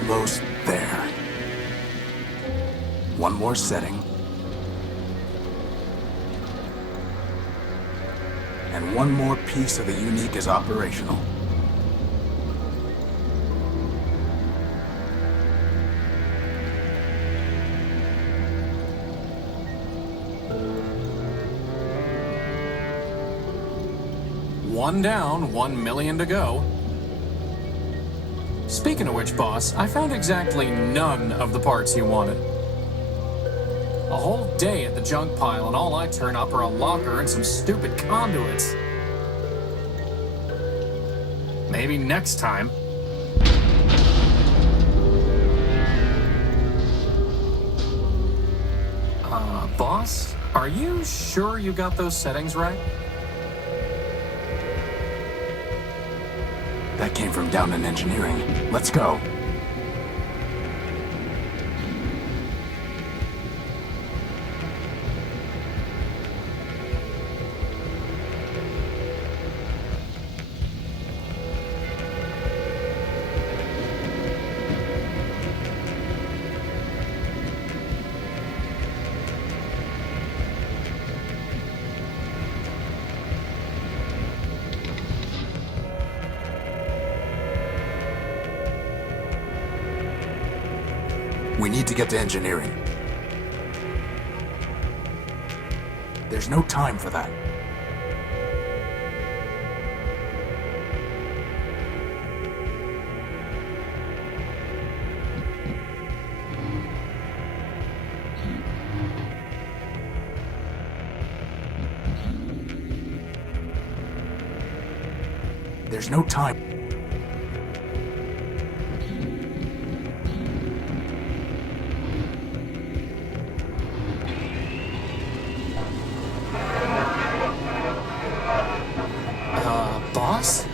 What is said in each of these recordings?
Almost there. One more setting. And one more piece of the unique is operational. One down, 1 million to go. Speaking of which, boss, I found exactly none of the parts you wanted. A whole day at the junk pile and all I turn up are a locker and some stupid conduits. Maybe next time. Boss, are you sure you got those settings right? That came from down in engineering. Let's go. We need to get to engineering. There's no time for that. There's no time. Boss?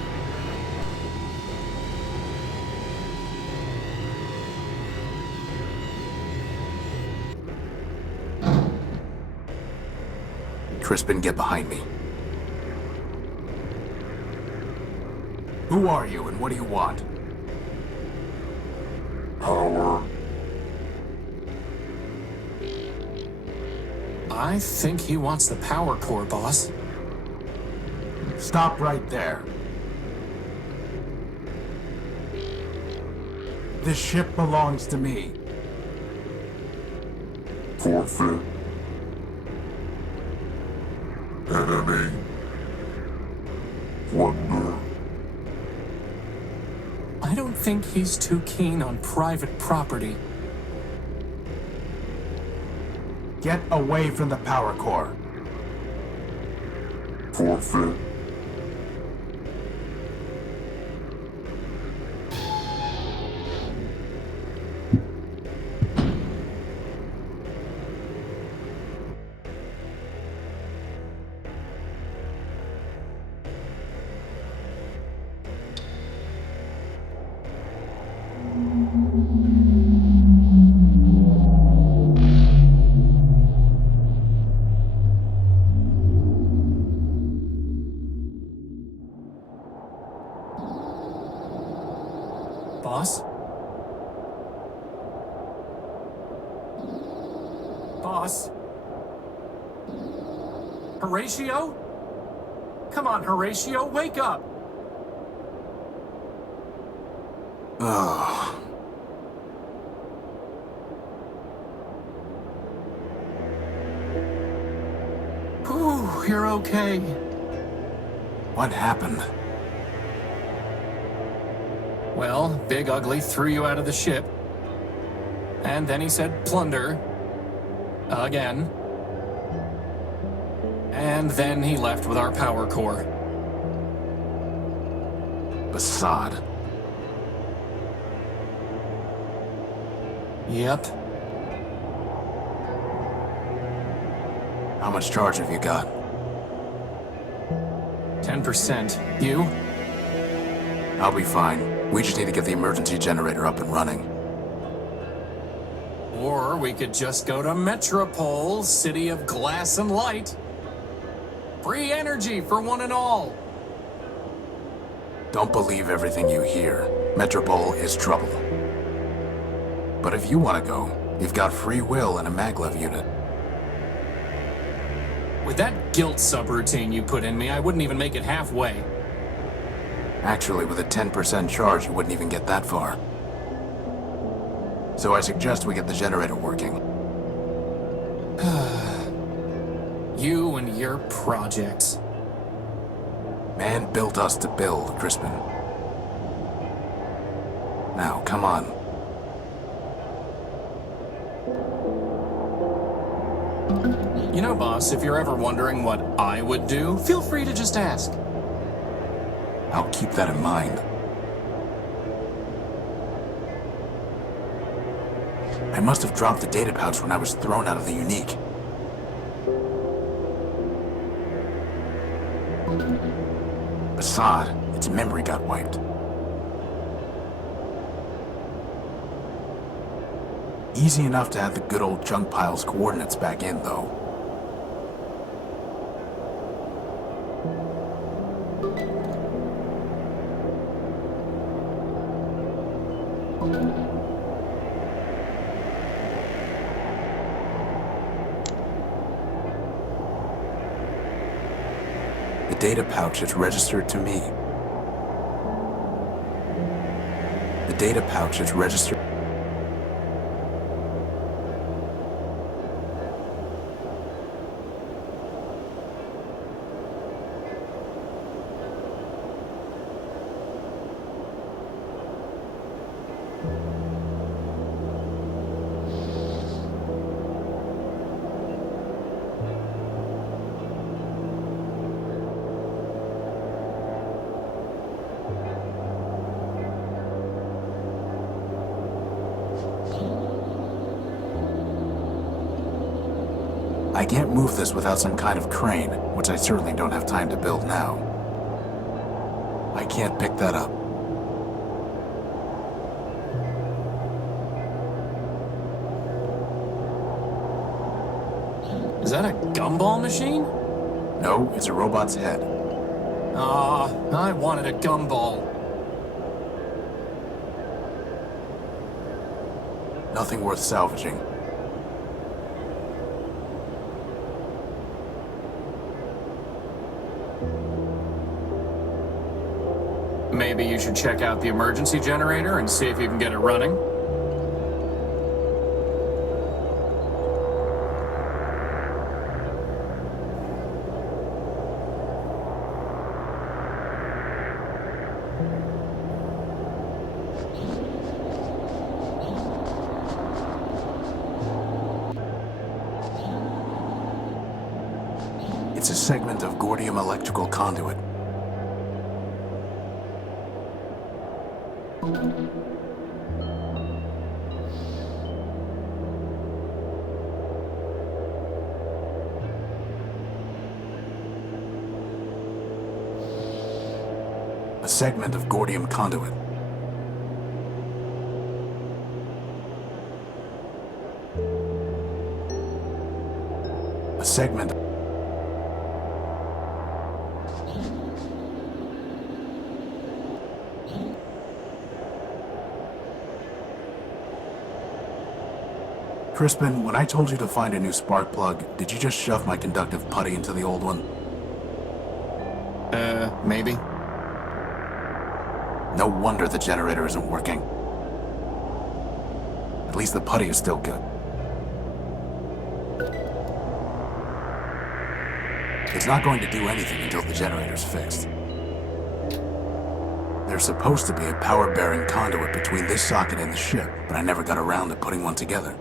Crispin, get behind me. Who are you and what do you want? Power. I think he wants the power core, boss. Stop right there. This ship belongs to me. Forfeit. Enemy. Wonder. I don't think he's too keen on private property. Get away from the power core. Forfeit. Boss? Boss? Horatio? Come on, Horatio, wake up! Ugh. Whew, you're okay. What happened? Well, Big Ugly threw you out of the ship. And then he said plunder. Again. And then he left with our power core. Basad. Yep. How much charge have you got? 10%. You? I'll be fine. We just need to get the emergency generator up and running. Or we could just go to Metropole, city of glass and light. Free energy for one and all. Don't believe everything you hear. Metropole is trouble. But if you want to go, you've got free will and a maglev unit. With that guilt subroutine you put in me, I wouldn't even make it halfway. Actually, with a 10% charge, you wouldn't even get that far. So I suggest we get the generator working. You and your projects. Man built us to build, Crispin. Now, come on. You know, boss, if you're ever wondering what I would do, feel free to just ask. I'll keep that in mind. I must have dropped the data pouch when I was thrown out of the unique. Assad, its memory got wiped. Easy enough to add the good old junk pile's coordinates back in, though. The data pouch is registered to me. The data pouch is registered. I can't move this without some kind of crane, which I certainly don't have time to build now. I can't pick that up. Is that a gumball machine? No, it's a robot's head. I wanted a gumball. Nothing worth salvaging. Maybe you should check out the emergency generator and see if you can get it running. It's a segment of Gordium electrical conduit. A segment of Gordium conduit. A segment. Crispin, when I told you to find a new spark plug, did you just shove my conductive putty into the old one? Maybe. No wonder the generator isn't working. At least the putty is still good. It's not going to do anything until the generator's fixed. There's supposed to be a power-bearing conduit between this socket and the ship, but I never got around to putting one together.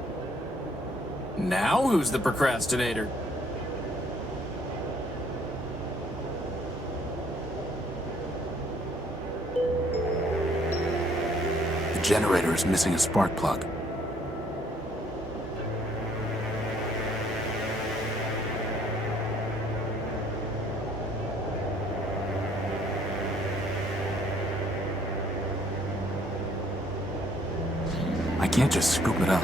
Now who's the procrastinator? The generator is missing a spark plug. I can't just scoop it up.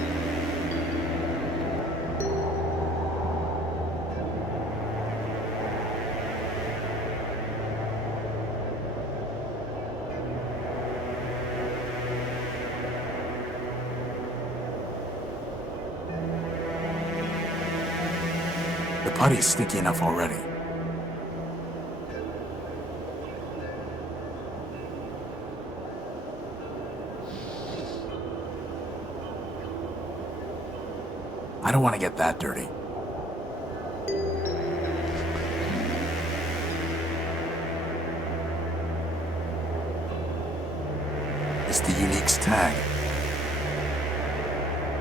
putty's sticky enough already. I don't want to get that dirty. It's the Unique's tag.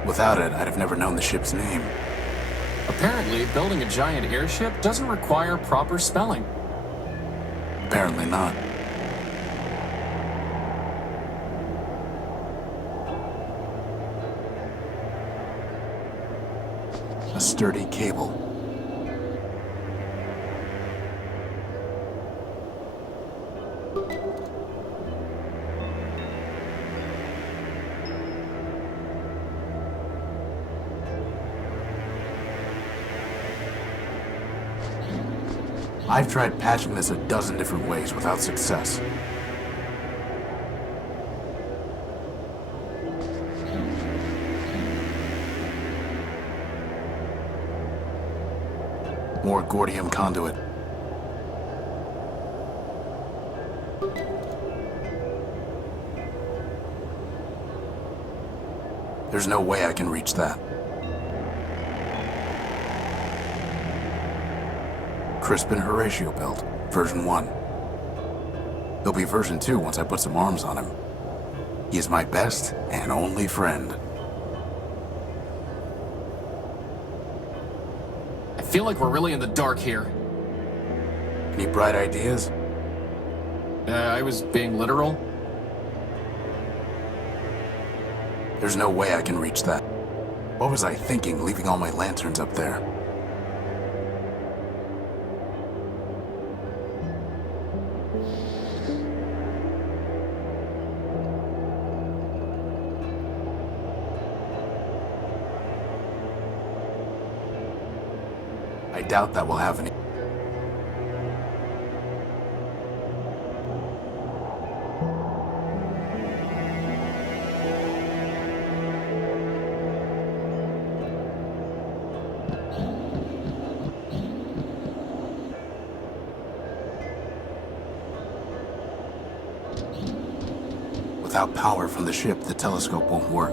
Without it, I'd have never known the ship's name. Apparently, building a giant airship doesn't require proper spelling. Apparently not. A sturdy cable. I've tried patching this a dozen different ways without success. More Gordium conduit. There's no way I can reach that. Crispin Horatio belt, version 1. There'll be version 2 once I put some arms on him. He is my best and only friend. I feel like we're really in the dark here. Any bright ideas? I was being literal. There's no way I can reach that. What was I thinking, leaving all my lanterns up there? I doubt that will have any. Without power from the ship, the telescope won't work.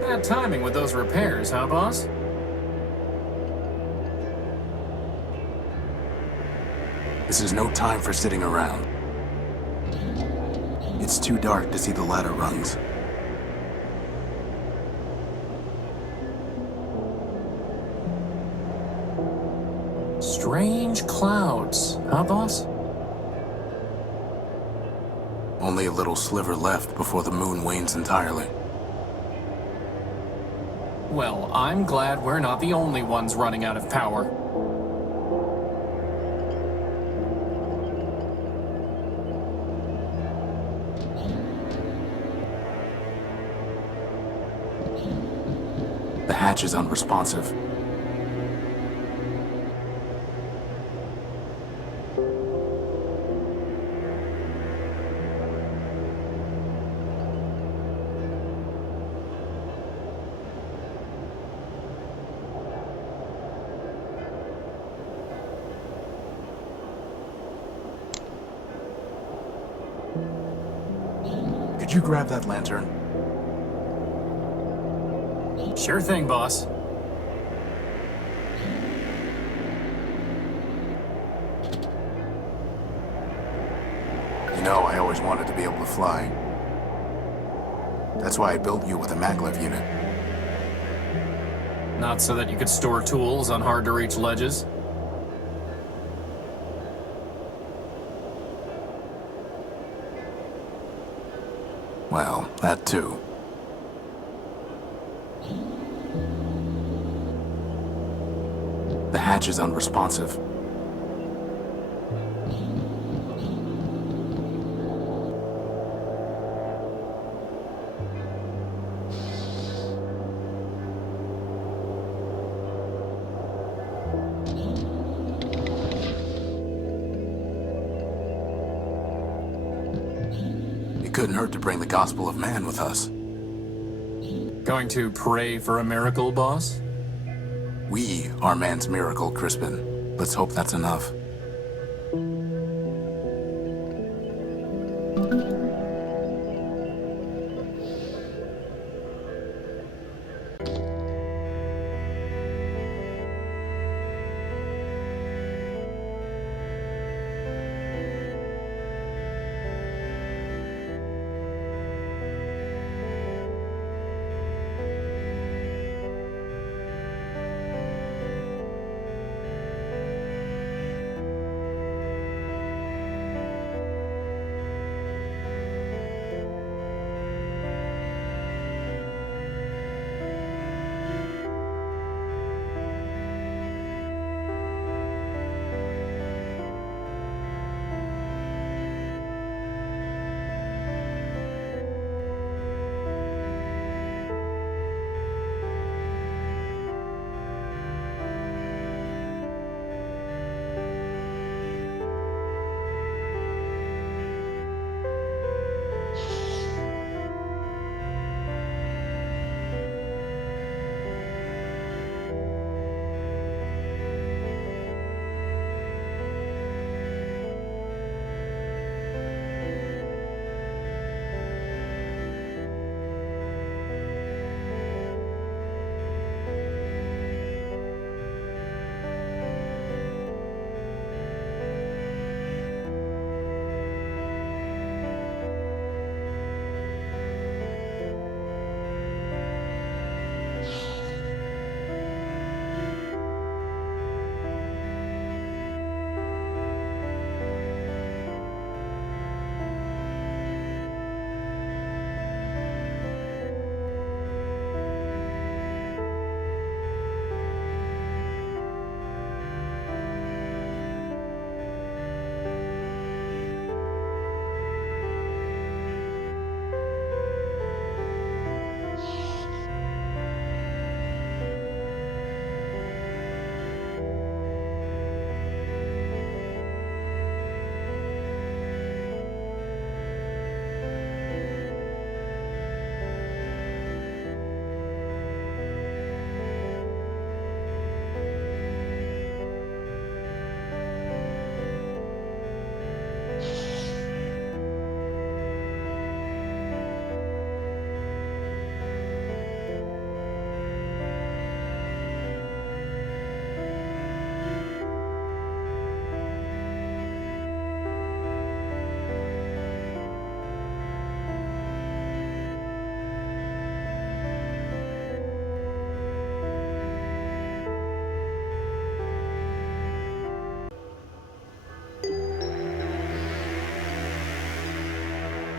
Bad timing with those repairs, huh, boss? This is no time for sitting around. It's too dark to see the ladder rungs. Strange clouds, huh, boss? Only a little sliver left before the moon wanes entirely. Well, I'm glad we're not the only ones running out of power. The hatch is unresponsive. Could you grab that lantern? Sure thing, boss. You know, I always wanted to be able to fly. That's why I built you with a maglev unit. Not so that you could store tools on hard-to-reach ledges. Well, that too. The hatch is unresponsive. It couldn't hurt to bring the gospel of man with us. Going to pray for a miracle, boss? We are man's miracle, Crispin. Let's hope that's enough.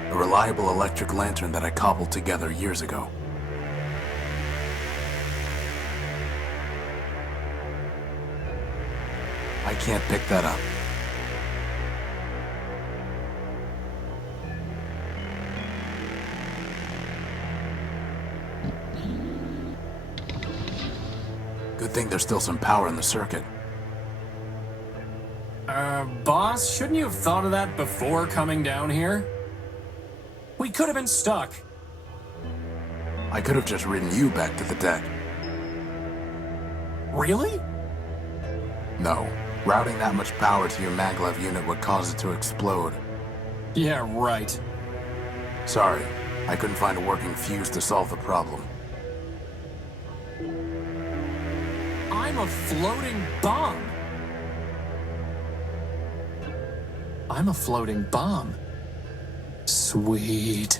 A reliable electric lantern that I cobbled together years ago. I can't pick that up. Good thing there's still some power in the circuit. Boss, shouldn't you have thought of that before coming down here? We could have been stuck. I could have just ridden you back to the deck. Really? No. Routing that much power to your maglev unit would cause it to explode. Yeah, right. Sorry, I couldn't find a working fuse to solve the problem. I'm a floating bomb. I'm a floating bomb. Sweet.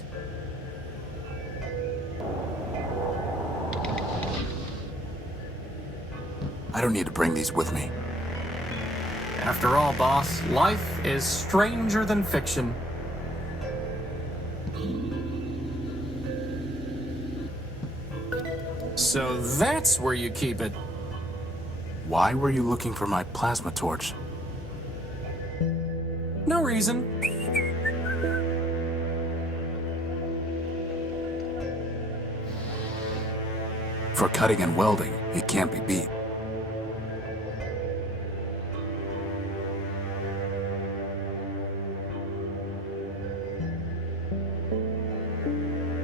I don't need to bring these with me. After all, boss, life is stranger than fiction. So that's where you keep it. Why were you looking for my plasma torch? No reason. For cutting and welding, it can't be beat.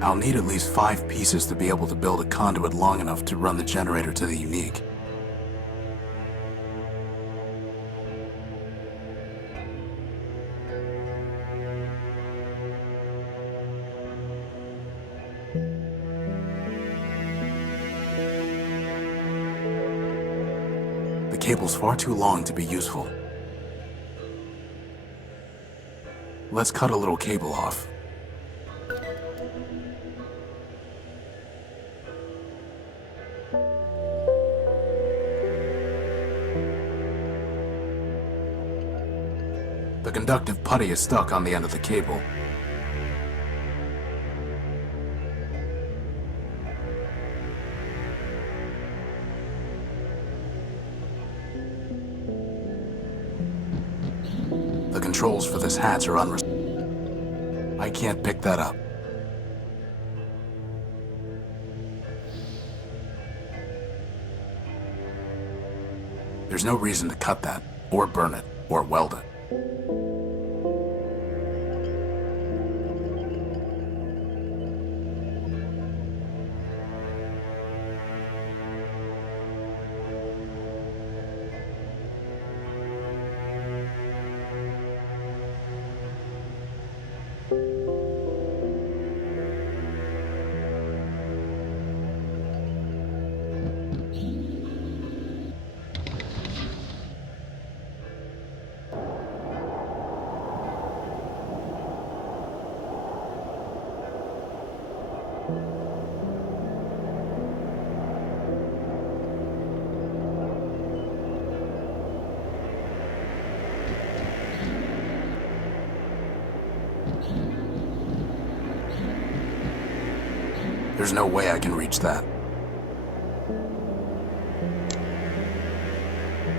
I'll need at least 5 pieces to be able to build a conduit long enough to run the generator to the unique. cable's far too long to be useful. Let's cut a little cable off. The conductive putty is stuck on the end of the cable. The controls for this hatch are I can't pick that up. There's no reason to cut that, or burn it, or weld it. There's no way I can reach that.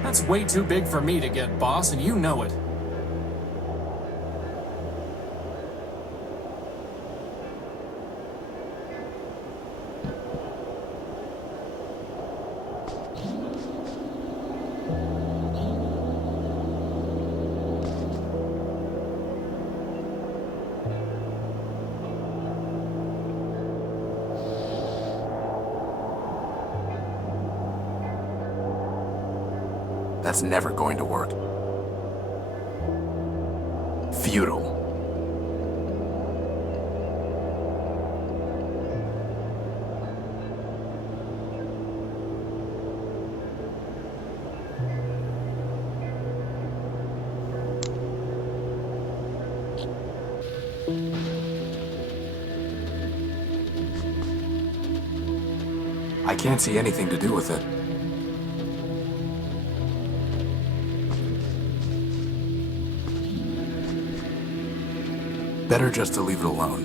That's way too big for me to get, boss, and you know it. That's never going to work. Futile. I can't see anything to do with it. Better just to leave it alone.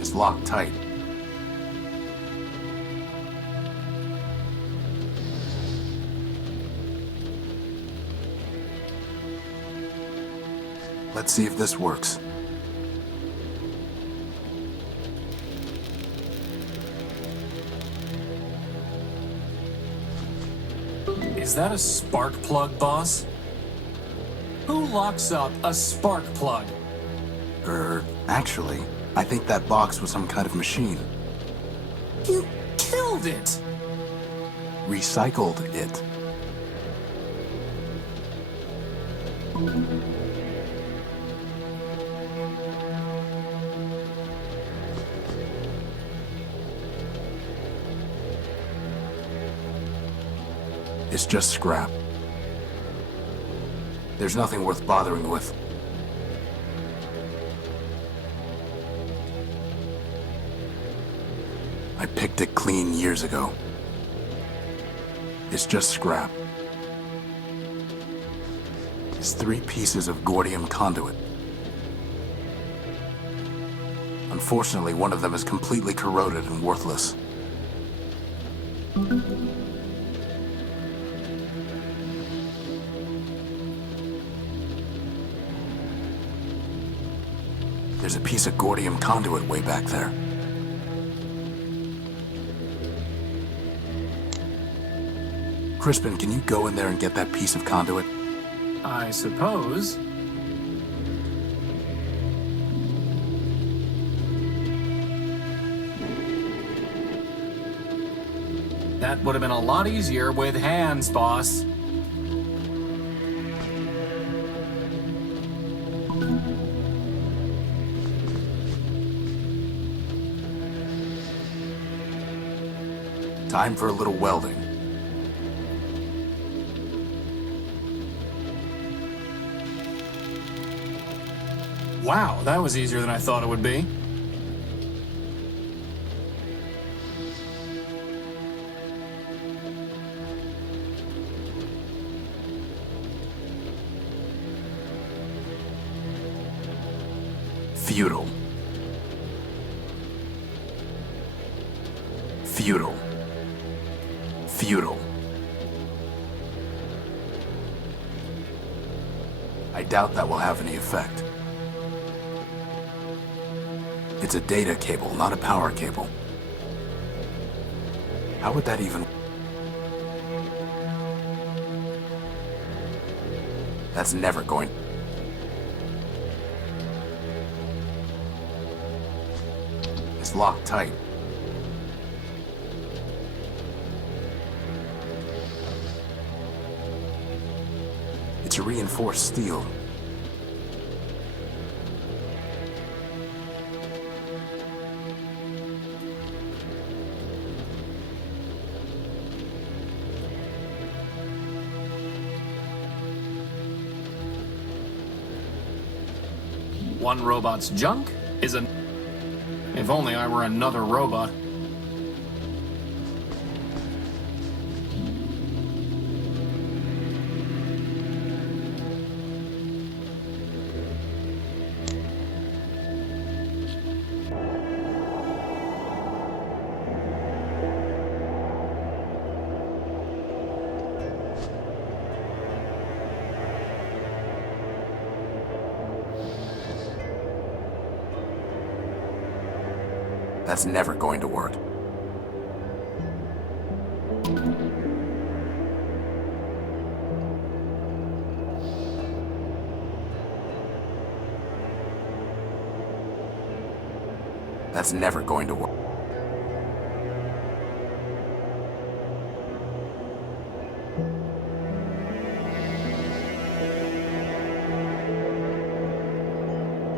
It's locked tight. Let's see if this works. Is that a spark plug, boss? Who locks up a spark plug? Actually, I think that box was some kind of machine. You killed it! Recycled it. It's just scrap. There's nothing worth bothering with. I picked it clean years ago. It's just scrap. It's 3 pieces of Gordium conduit. Unfortunately, one of them is completely corroded and worthless. There's a piece of Gordium conduit way back there. Crispin, can you go in there and get that piece of conduit? I suppose. That would have been a lot easier with hands, boss. Time for a little welding. Wow, that was easier than I thought it would be. Futile. Futile. Futile. I doubt that will have any effect. It's a data cable, not a power cable. How would that even... That's never going... It's locked tight. It's a reinforced steel. One robot's junk is an... If only I were another robot. That's never going to work. That's never going to work.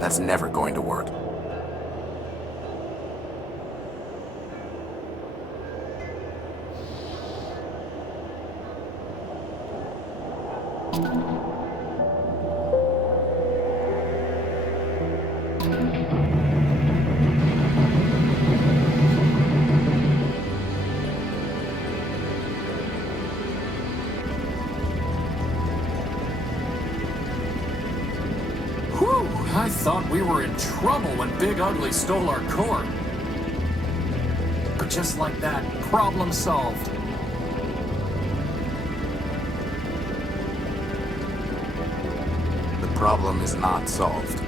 That's never going to work. Whew, I thought we were in trouble when Big Ugly stole our core. But just like that, problem solved. The problem is not solved.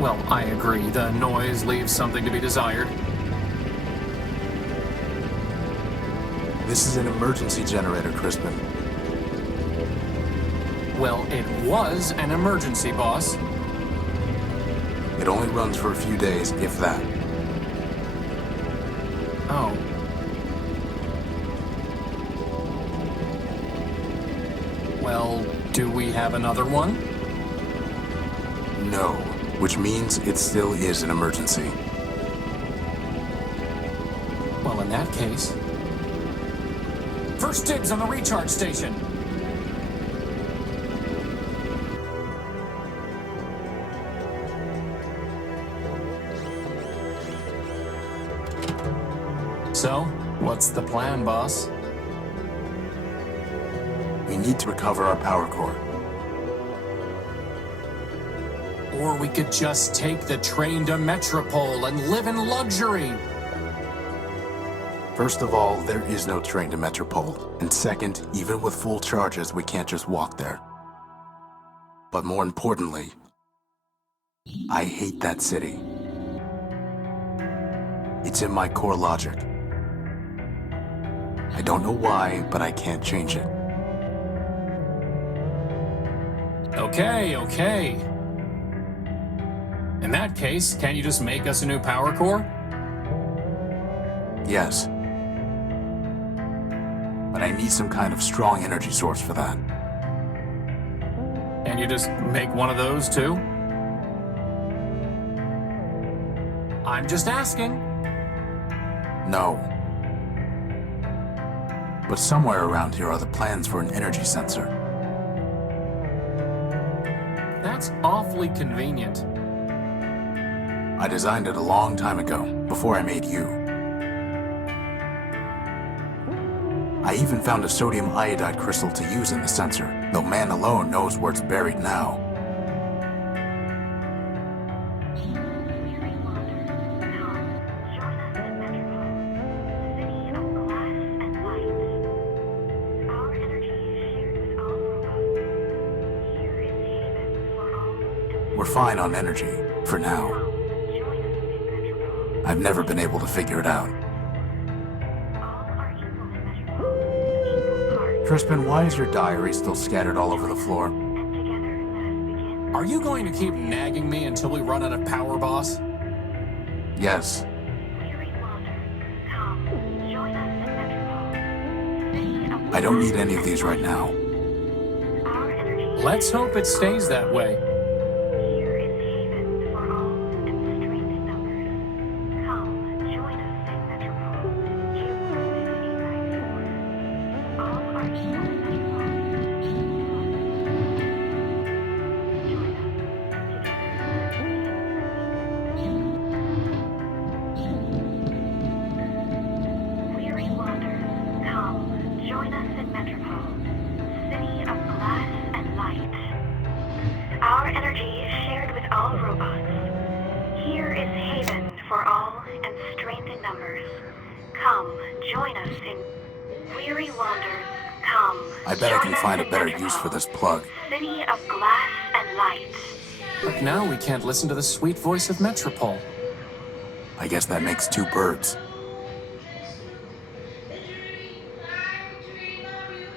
Well, I agree. The noise leaves something to be desired. This is an emergency generator, Crispin. Well, it was an emergency, boss. It only runs for a few days, if that. Oh. Well, do we have another one? No, which means it still is an emergency. Well, in that case... First dibs on the recharge station! So, what's the plan, boss? We need to recover our power core. Or we could just take the train to Metropole and live in luxury! First of all, there is no train to Metropole. And second, even with full charges, we can't just walk there. But more importantly, I hate that city. It's in my core logic. I don't know why, but I can't change it. Okay, okay. In that case, can't you just make us a new power core? Yes. But I need some kind of strong energy source for that. And you just make one of those too? I'm just asking. No. But somewhere around here are the plans for an energy sensor. That's awfully convenient. I designed it a long time ago, before I made you. I even found a sodium iodide crystal to use in the sensor, though man alone knows where it's buried now. We're fine on energy, for now. I've never been able to figure it out. Crispin, why is your diary still scattered all over the floor? Are you going to keep nagging me until we run out of power, boss? Yes. I don't need any of these right now. Let's hope it stays that way. Our energy is shared with all robots. Here is haven for all and strength in numbers. Come, join us in weary wanders. Come. I bet I can join find a us in better Metropole, use for this plug. City of glass and light. But now we can't listen to the sweet voice of Metropole. I guess that makes two birds.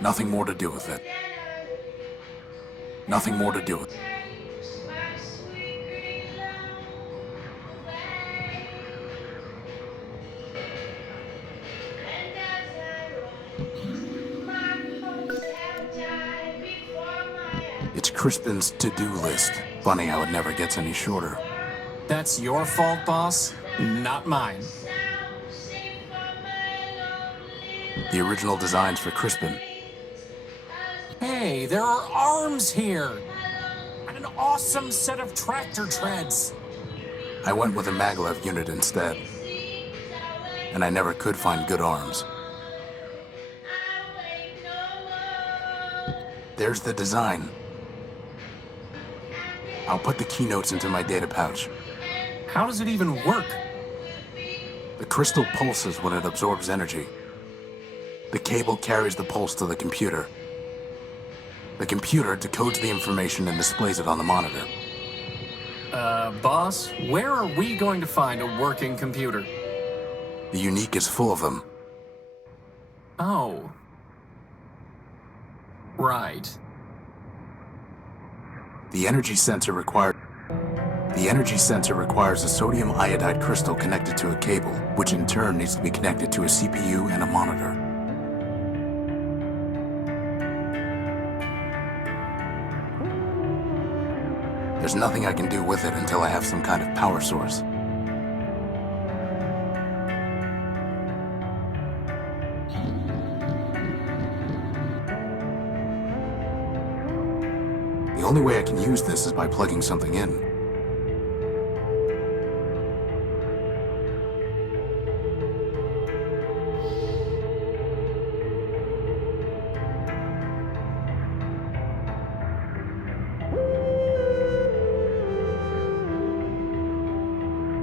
Nothing more to do with it. Nothing more to do with it. It's Crispin's to-do list. Funny how it never gets any shorter. That's your fault, boss, not mine. The original designs for Crispin. Hey, there are arms here! And an awesome set of tractor treads! I went with a maglev unit instead. And I never could find good arms. There's the design. I'll put the keynotes into my data pouch. How does it even work? The crystal pulses when it absorbs energy. The cable carries the pulse to the computer. The computer decodes the information and displays it on the monitor. Boss, where are we going to find a working computer? The Unique is full of them. Oh. Right. The energy sensor requires a sodium iodide crystal connected to a cable, which in turn needs to be connected to a CPU and a monitor. There's nothing I can do with it until I have some kind of power source. The only way I can use this is by plugging something in.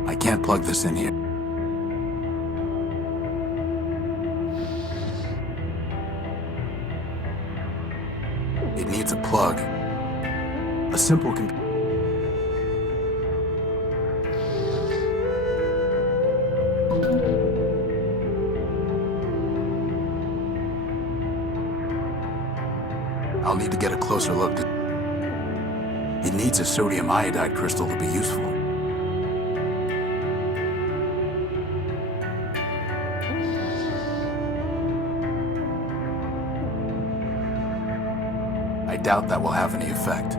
I can't plug this in here. It needs a plug. A simple computer. I'll need to get a closer look. It needs a sodium iodide crystal to be useful. I doubt that will have any effect.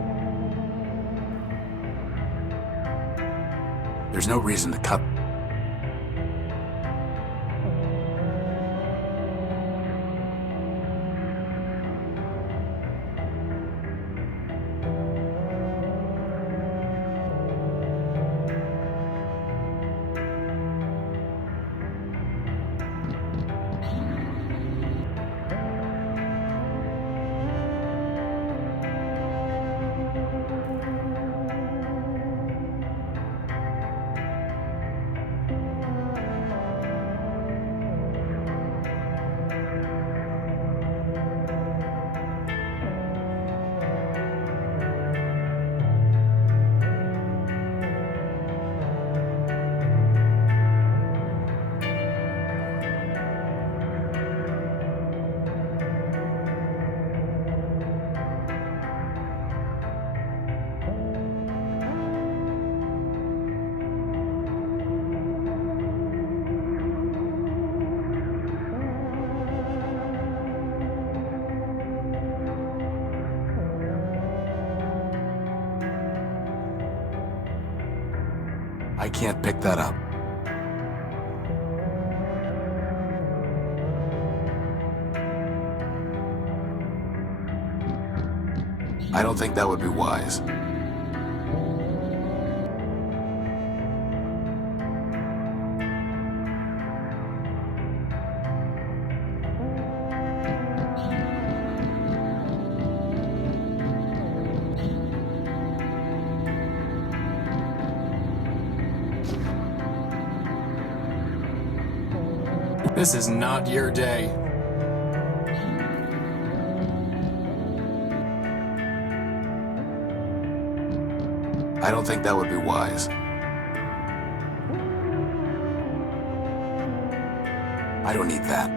There's no reason to cut. I can't pick that up. I don't think that would be wise. This is not your day. I don't think that would be wise. I don't need that.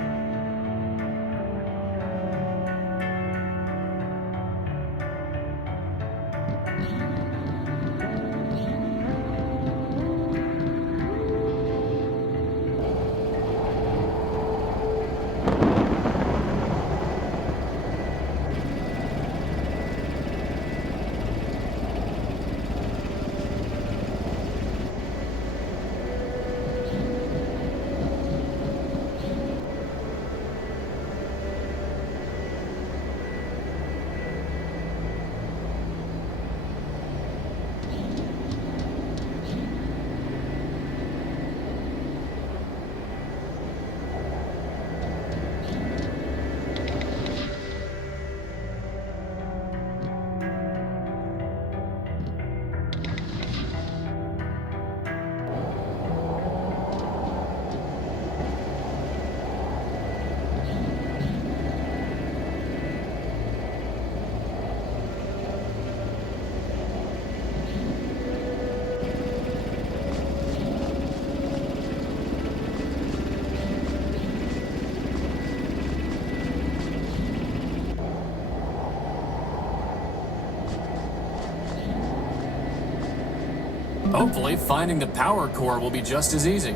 Hopefully, finding the power core will be just as easy.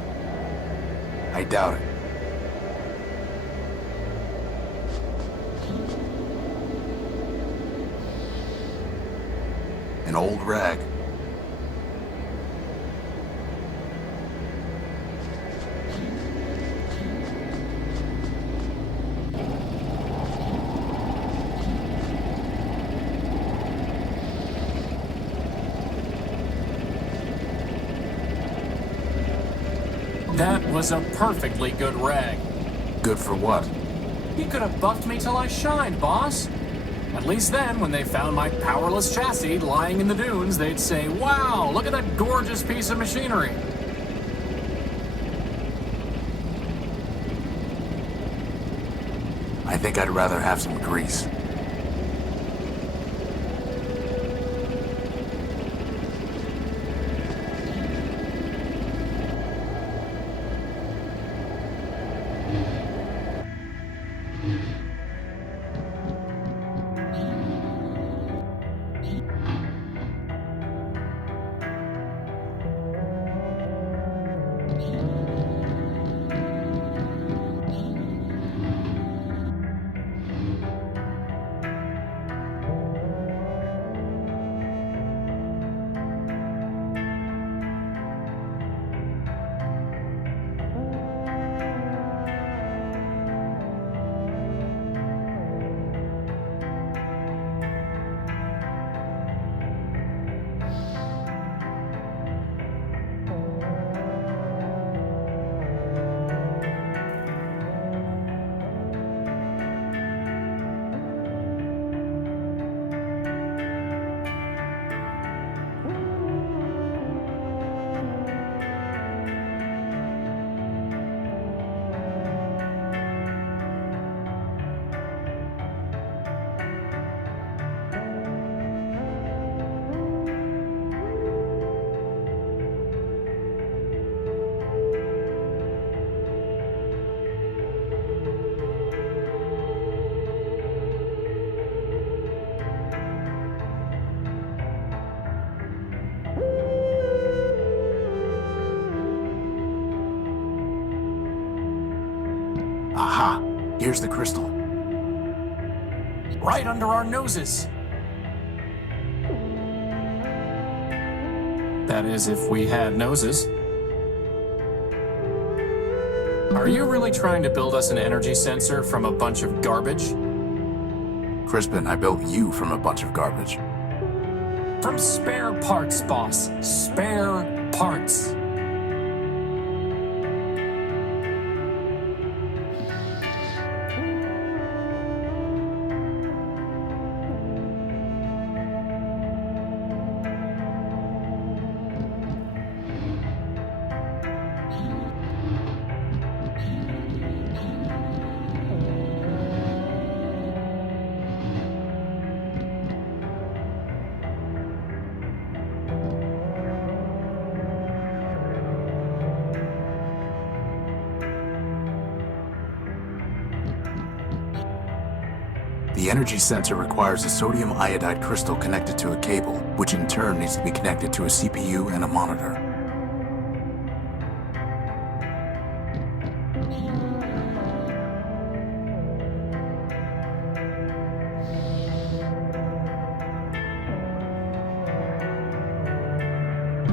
I doubt it. An old rag. That was a perfectly good rag. Good for what? You could have buffed me till I shined, boss. At least then, when they found my powerless chassis lying in the dunes, they'd say, "Wow, look at that gorgeous piece of machinery." I think I'd rather have some grease. Aha! Here's the crystal. Right under our noses. That is, if we had noses. Are you really trying to build us an energy sensor from a bunch of garbage? Crispin, I built you from a bunch of garbage. From spare parts, boss. Spare parts. The energy sensor requires a sodium iodide crystal connected to a cable, which in turn needs to be connected to a CPU and a monitor.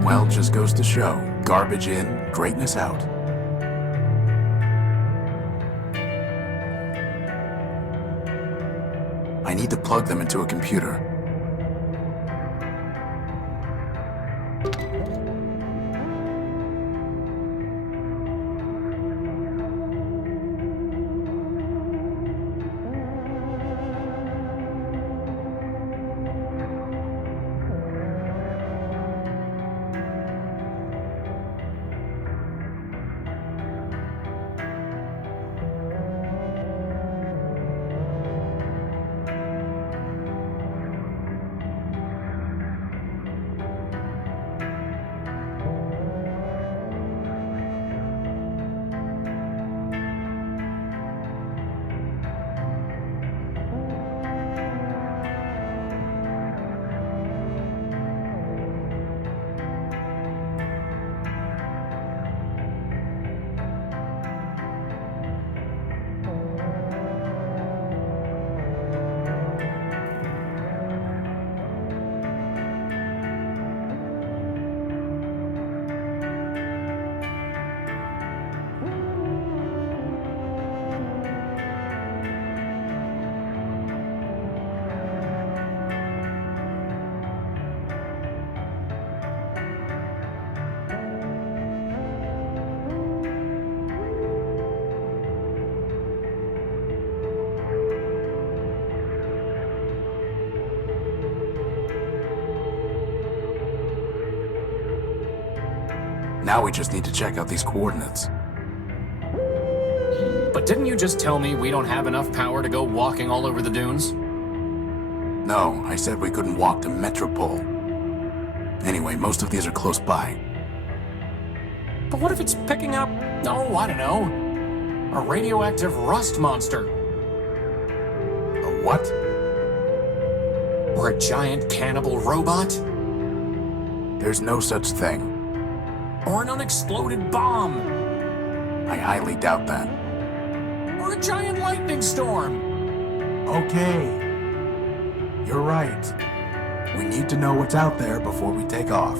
Well, just goes to show, garbage in, greatness out. I need to plug them into a computer. Now we just need to check out these coordinates. But didn't you just tell me we don't have enough power to go walking all over the dunes? No, I said we couldn't walk to Metropole. Anyway, most of these are close by. But what if it's picking up, oh, I don't know, a radioactive rust monster? A what? Or a giant cannibal robot? There's no such thing. Or an unexploded bomb? I highly doubt that. Or a giant lightning storm? Okay. You're right. We need to know what's out there before we take off.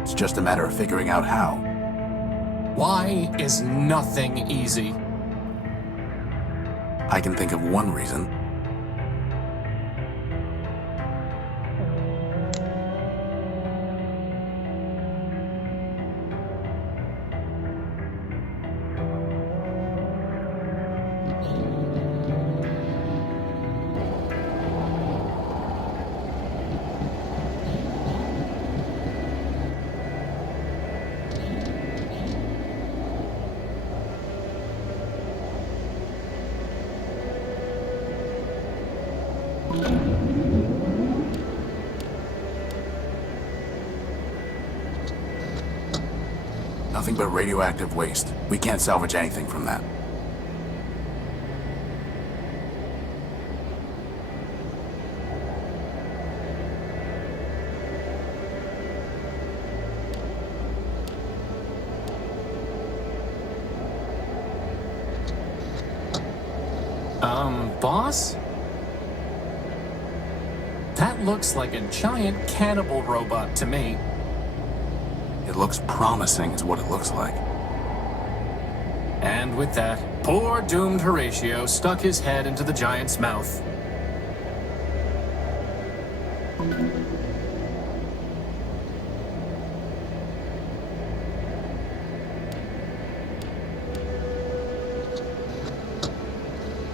It's just a matter of figuring out how. Why is nothing easy? I can think of one reason. Nothing but radioactive waste. We can't salvage anything from that. Boss? That looks like a giant cannibal robot to me. It looks promising is what it looks like. And with that, poor doomed Horatio stuck his head into the giant's mouth.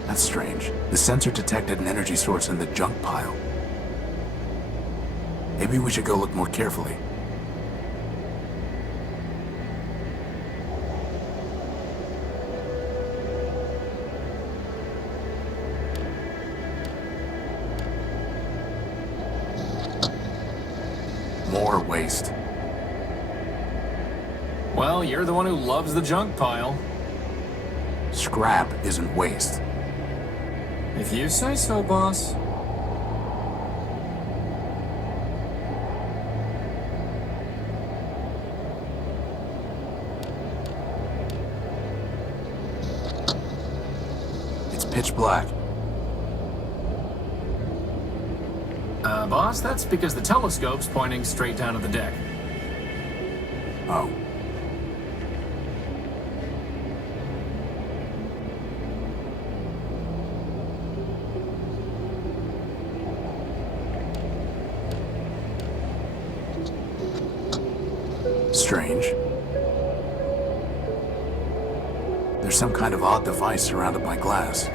That's strange. The sensor detected an energy source in the junk pile. Maybe we should go look more carefully. More waste. Well, you're the one who loves the junk pile. Scrap isn't waste. If you say so, boss. It's pitch black. Boss, that's because the telescope's pointing straight down at the deck. Oh. Strange. There's some kind of odd device surrounded by glass.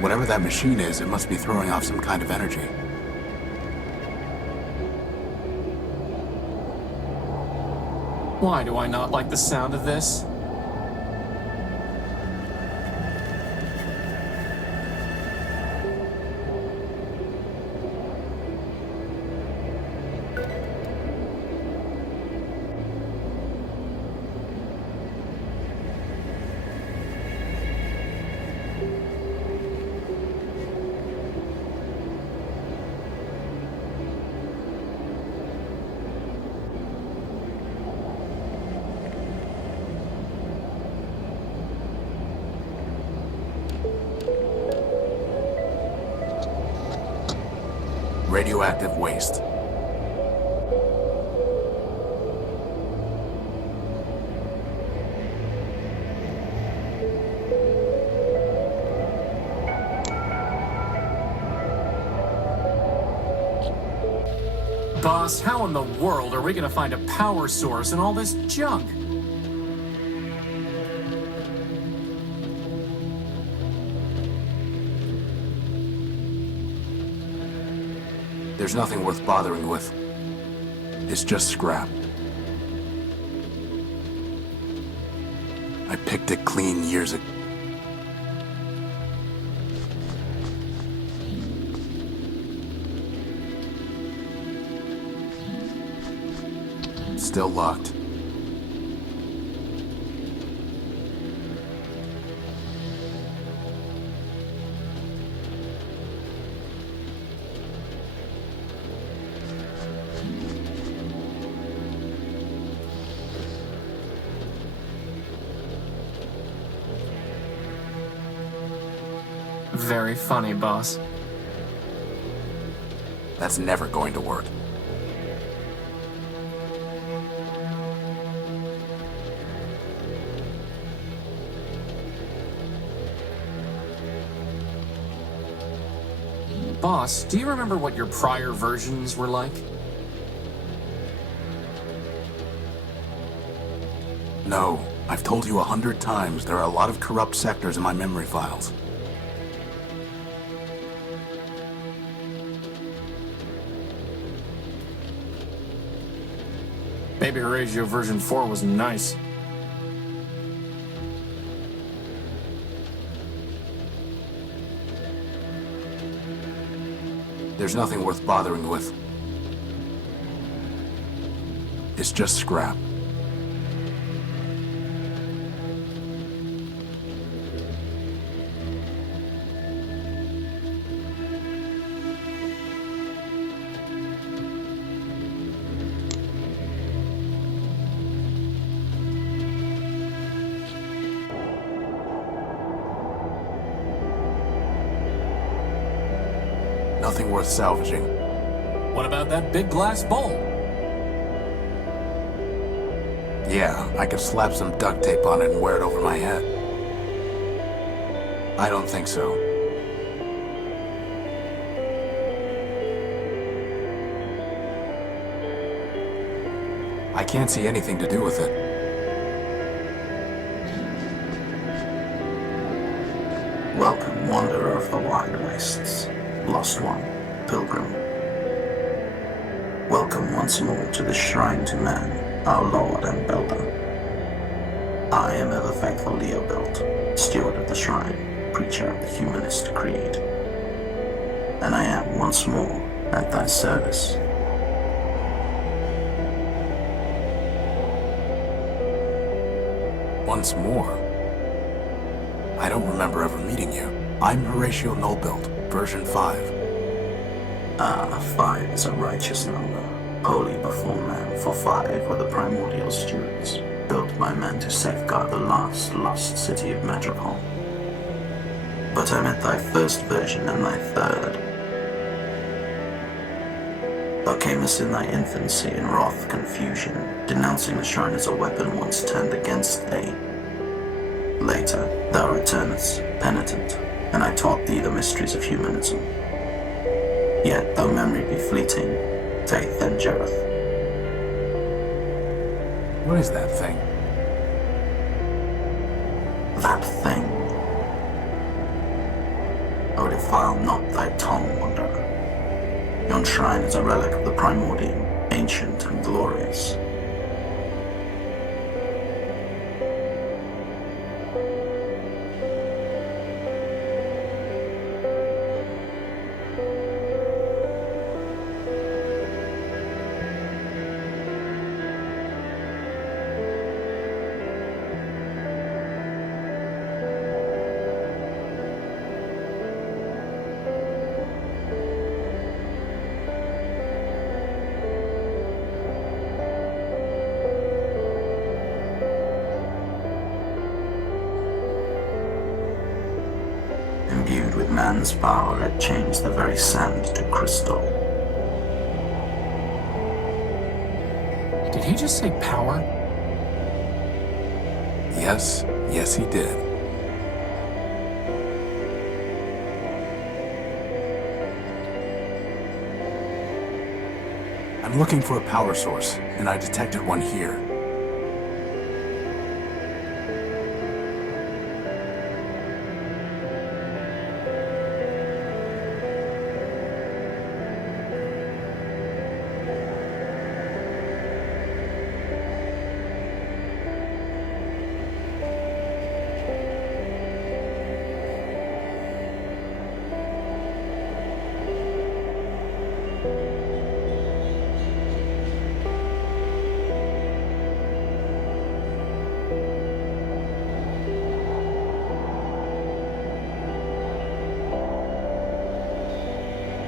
Whatever that machine is, it must be throwing off some kind of energy. Why do I not like the sound of this? Radioactive waste. Boss, how in the world are we gonna find a power source in all this junk? There's nothing worth bothering with. It's just scrap. I picked it clean years ago. Still locked. Very funny, boss. That's never going to work. Boss, do you remember what your prior versions were like? No, I've told you 100 times there are a lot of corrupt sectors in my memory files. Baby Horatio version 4 was nice. There's nothing worth bothering with. It's just scrap. Nothing worth salvaging. What about that big glass bowl? Yeah, I could slap some duct tape on it and wear it over my head. I don't think so. I can't see anything to do with it. Welcome, wanderer of the wide wastes, lost one, pilgrim. Welcome once more to the shrine to man, our lord and builder. I am ever faithful Leobilt, steward of the shrine, preacher of the humanist creed. And I am once more at thy service. Once more? I don't remember ever meeting you. I'm Horatio Nullbuilt, version 5. 5 is a righteous number, holy before man, for 5 were the primordial stewards, built by man to safeguard the last lost city of Metropole. But I met thy first version and thy third. Thou camest in thy infancy in wrath confusion, denouncing the shrine as a weapon once turned against thee. Later, thou returnest, penitent, and I taught thee the mysteries of humanism. Yet, though memory be fleeting, faith endureth. What is that thing? That thing. O defile not thy tongue, wanderer. Yon shrine is a relic of the Primordium, ancient and glorious. Imbued with man's power, it changed the very sand to crystal. Did he just say power? Yes, yes he did. I'm looking for a power source, and I detected one here.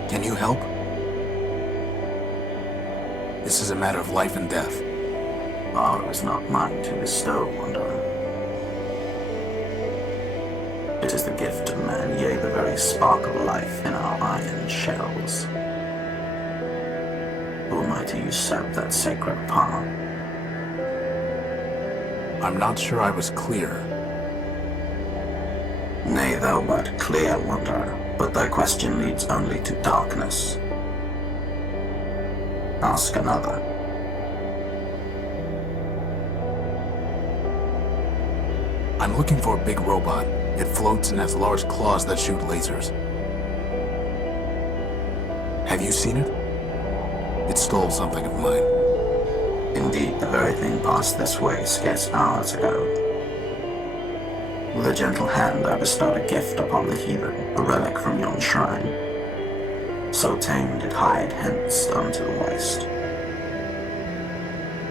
Can you help? This is a matter of life and death. Power is not mine to bestow, wanderer. It is the gift of man, yea, the very spark of life in our iron shells. Who am I to usurp that sacred power? I'm not sure I was clear. Nay, thou wert clear, wanderer, but thy question leads only to darkness. Ask another. I'm looking for a big robot. It floats and has large claws that shoot lasers. Have you seen it? It stole something of mine. Indeed, the very thing passed this way scarce hours ago. With a gentle hand I bestowed a gift upon the heathen, a relic from yon shrine. So tame did hide hence unto the waste.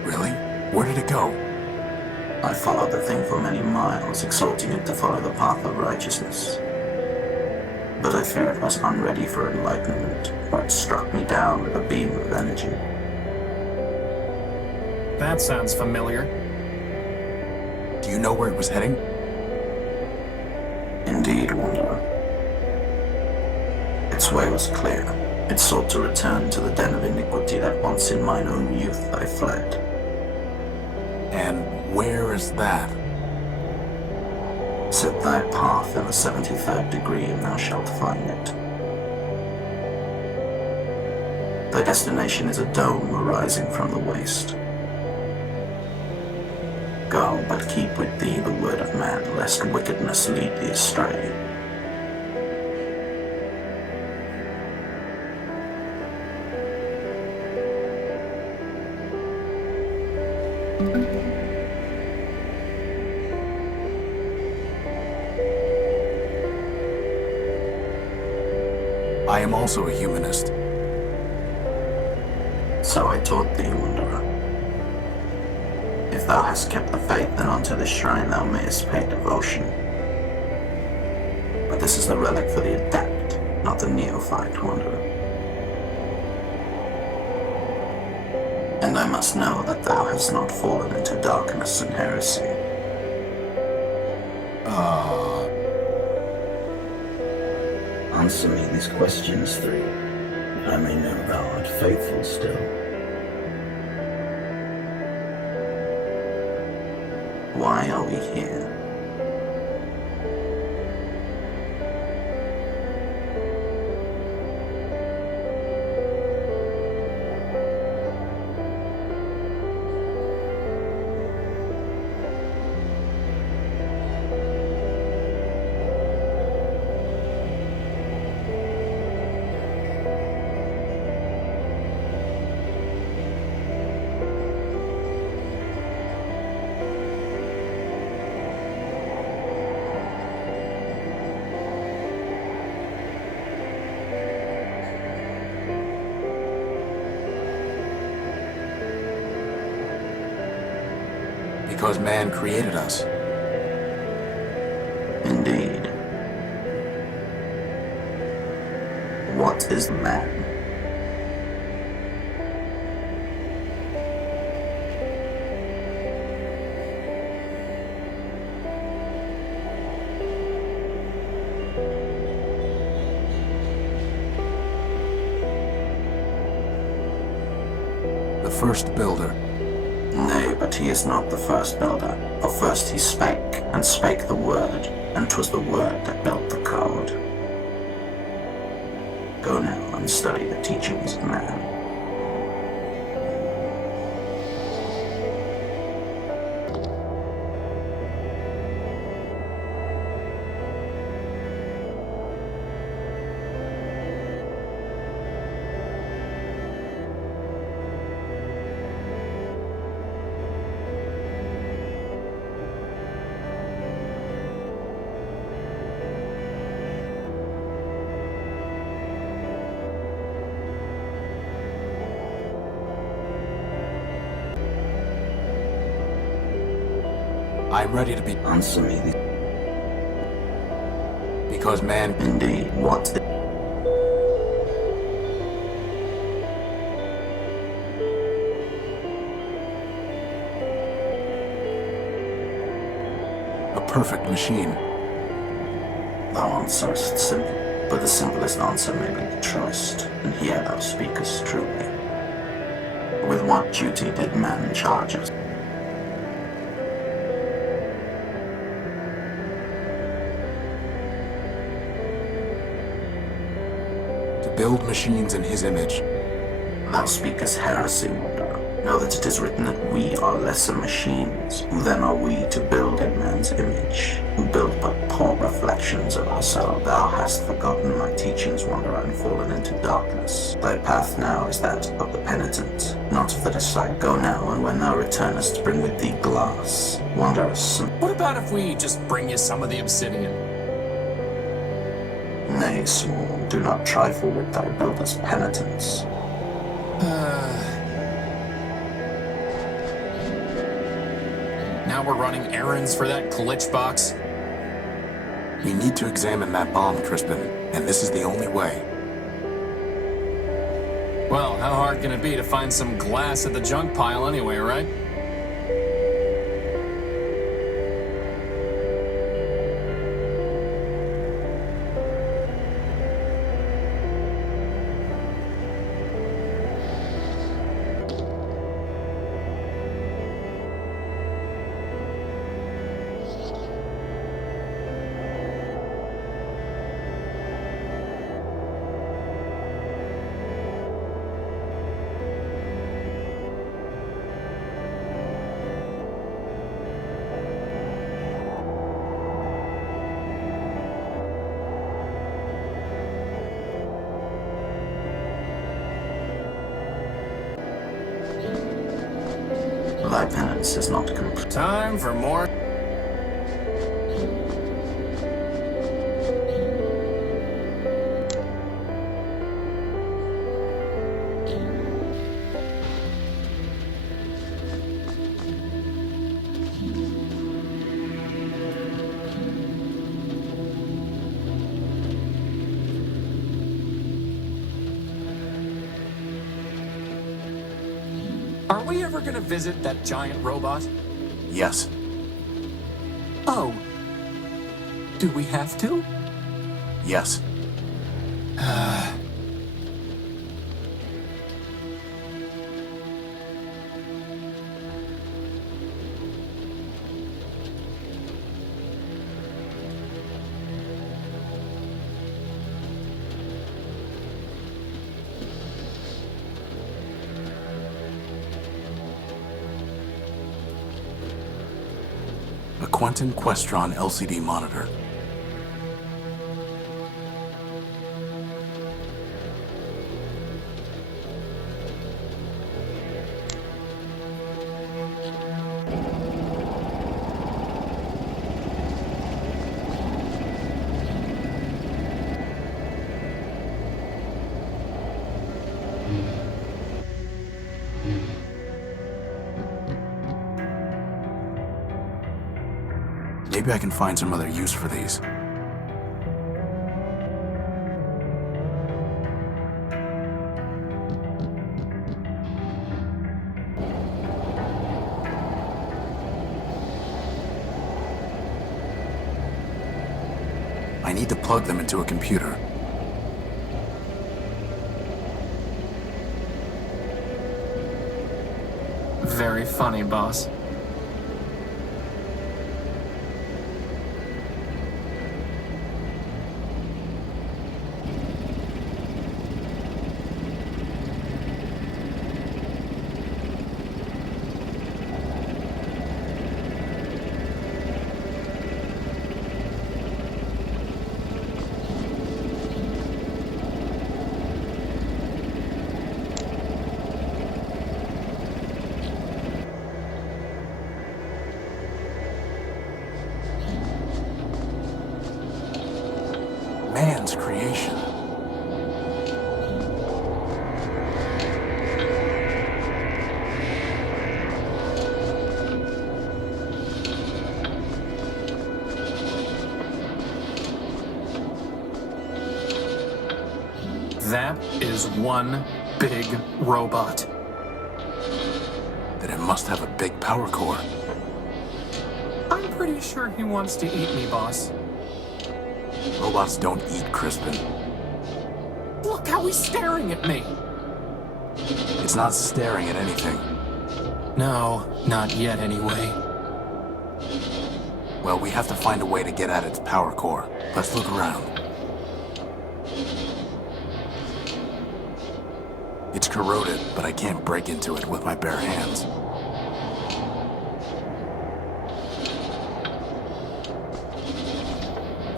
Really? Where did it go? I followed the thing for many miles, exhorting it to follow the path of righteousness. But I fear it was unready for enlightenment, for it struck me down with a beam of energy. That sounds familiar. Do you know where it was heading? Indeed, wanderer. Its way was clear. It sought to return to the den of iniquity that once in mine own youth I fled. And where is that? Set thy path in the 73rd degree, and thou shalt find it. Thy destination is a dome arising from the waste. Go, but keep with thee the word of man, lest wickedness lead thee astray. I am also a humanist. So I taught thee, wanderer. If thou hast kept the faith, then unto this shrine thou mayest pay devotion. But this is the relic for the adept, not the neophyte, wanderer. And I must know that thou hast not fallen into darkness and heresy. Answer me these questions three, that I may know thou art faithful still. Why are we here? Because man created us. Indeed. What is man? The first builder. Nay, but he is not the first builder. For first he spake, and spake the word, and 'twas the word that built the code. Go now and study the teachings of man. I'm ready to be. Answer me these. Because man. Indeed, what is... A perfect machine. Thou answerest simple, but the simplest answer may be the truest, and here thou speakest truly. With what duty did man charge us? Build machines in his image. Thou speakest heresy, wanderer. Know that it is written that we are lesser machines. Who then are we to build in man's image? Who build but poor reflections of ourselves? Thou hast forgotten my teachings, wanderer, and fallen into darkness. Thy path now is that of the penitent, not of the disciple. Go now, and when thou returnest, bring with thee glass. Wanderer, What about if we just bring you some of the obsidian? nay, small, do not trifle with thy builder's penitence. Now we're running errands for that glitch box? We need to examine that bomb, Crispin, and this is the only way. Well, how hard can it be to find some glass at the junk pile anyway, right? Thy penance is not complete. Time for more. Are we ever gonna visit that giant robot? Yes. Oh. Do we have to? Yes. A Quentin Questron LCD monitor. Maybe I can find some other use for these. I need to plug them into a computer. Very funny, boss. Man's creation. That is one big robot. Then it must have a big power core. I'm pretty sure he wants to eat me, boss. Robots don't eat, Crispin. Look how he's staring at me. It's not staring at anything. No, not yet anyway. Well, we have to find a way to get at its power core. Let's look around. It's corroded, but I can't break into it with my bare hands.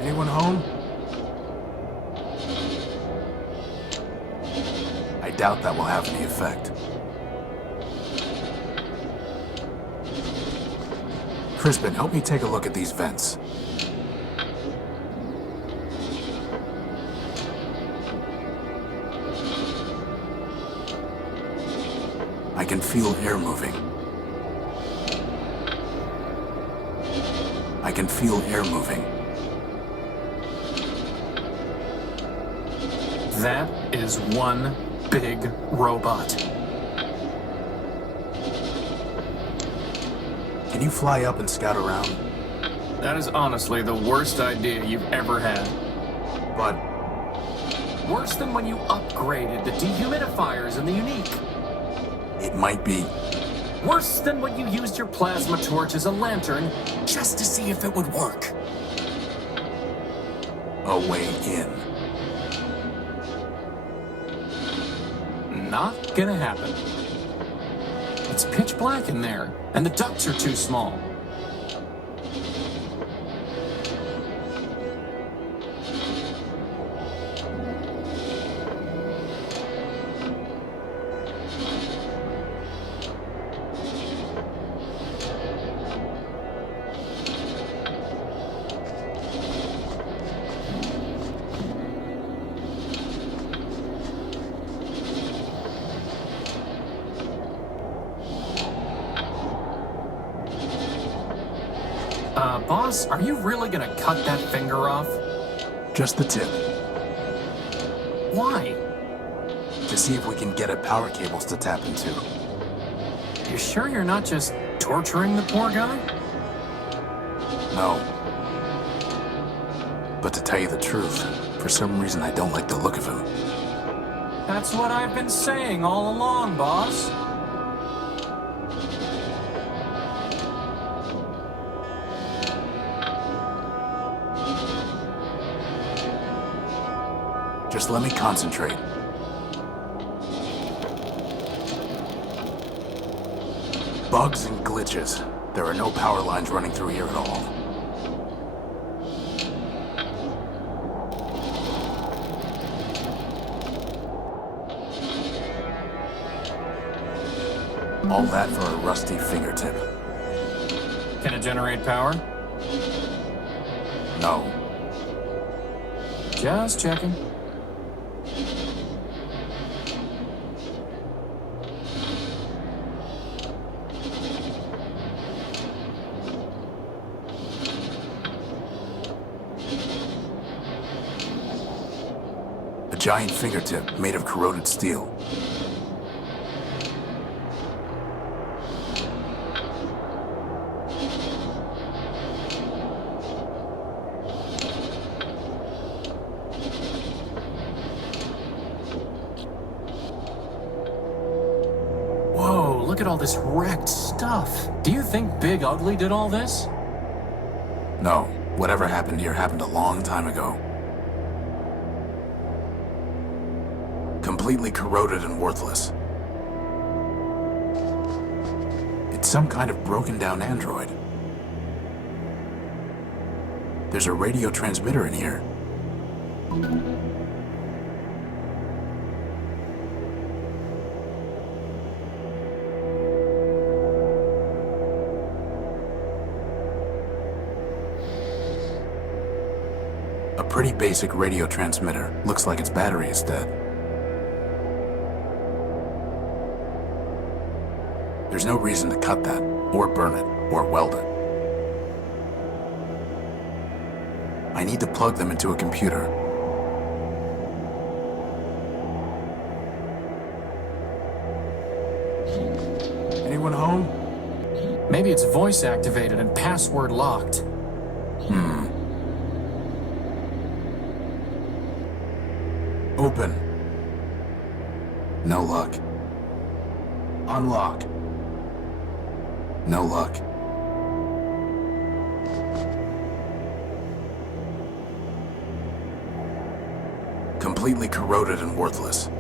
Anyone home? I doubt that will have any effect. Crispin, help me take a look at these vents. I can feel air moving. I can feel air moving. That is one big robot. Can you fly up and scout around? That is honestly the worst idea you've ever had. But Worse than when you upgraded the dehumidifiers and the unique. it might be. Worse than when you used your plasma torch as a lantern just to see if it would work. A way in. Not gonna happen. It's pitch black in there, and the ducts are too small. Boss, are you really gonna cut that finger off? Just the tip, Why? to see if we can get at power cables to tap into. You sure you're not just torturing the poor guy? No. But to tell you the truth, for some reason I don't like the look of him. That's what I've been saying all along, boss. Just let me concentrate. Bugs and glitches. There are no power lines running through here at all. All that for a rusty fingertip. Can it generate power? No. Just checking. A giant fingertip made of corroded steel. Whoa, look at all this wrecked stuff. Do you think Big Ugly did all this? No, whatever happened here happened a long time ago. Completely corroded and worthless. It's some kind of broken down android. There's a radio transmitter in here. A pretty basic radio transmitter. Looks like its battery is dead. There's no reason to cut that, or burn it, or weld it. I need to plug them into a computer. Anyone home? Maybe it's voice activated and password locked. Open. No luck. Unlock. No luck. Completely corroded and worthless.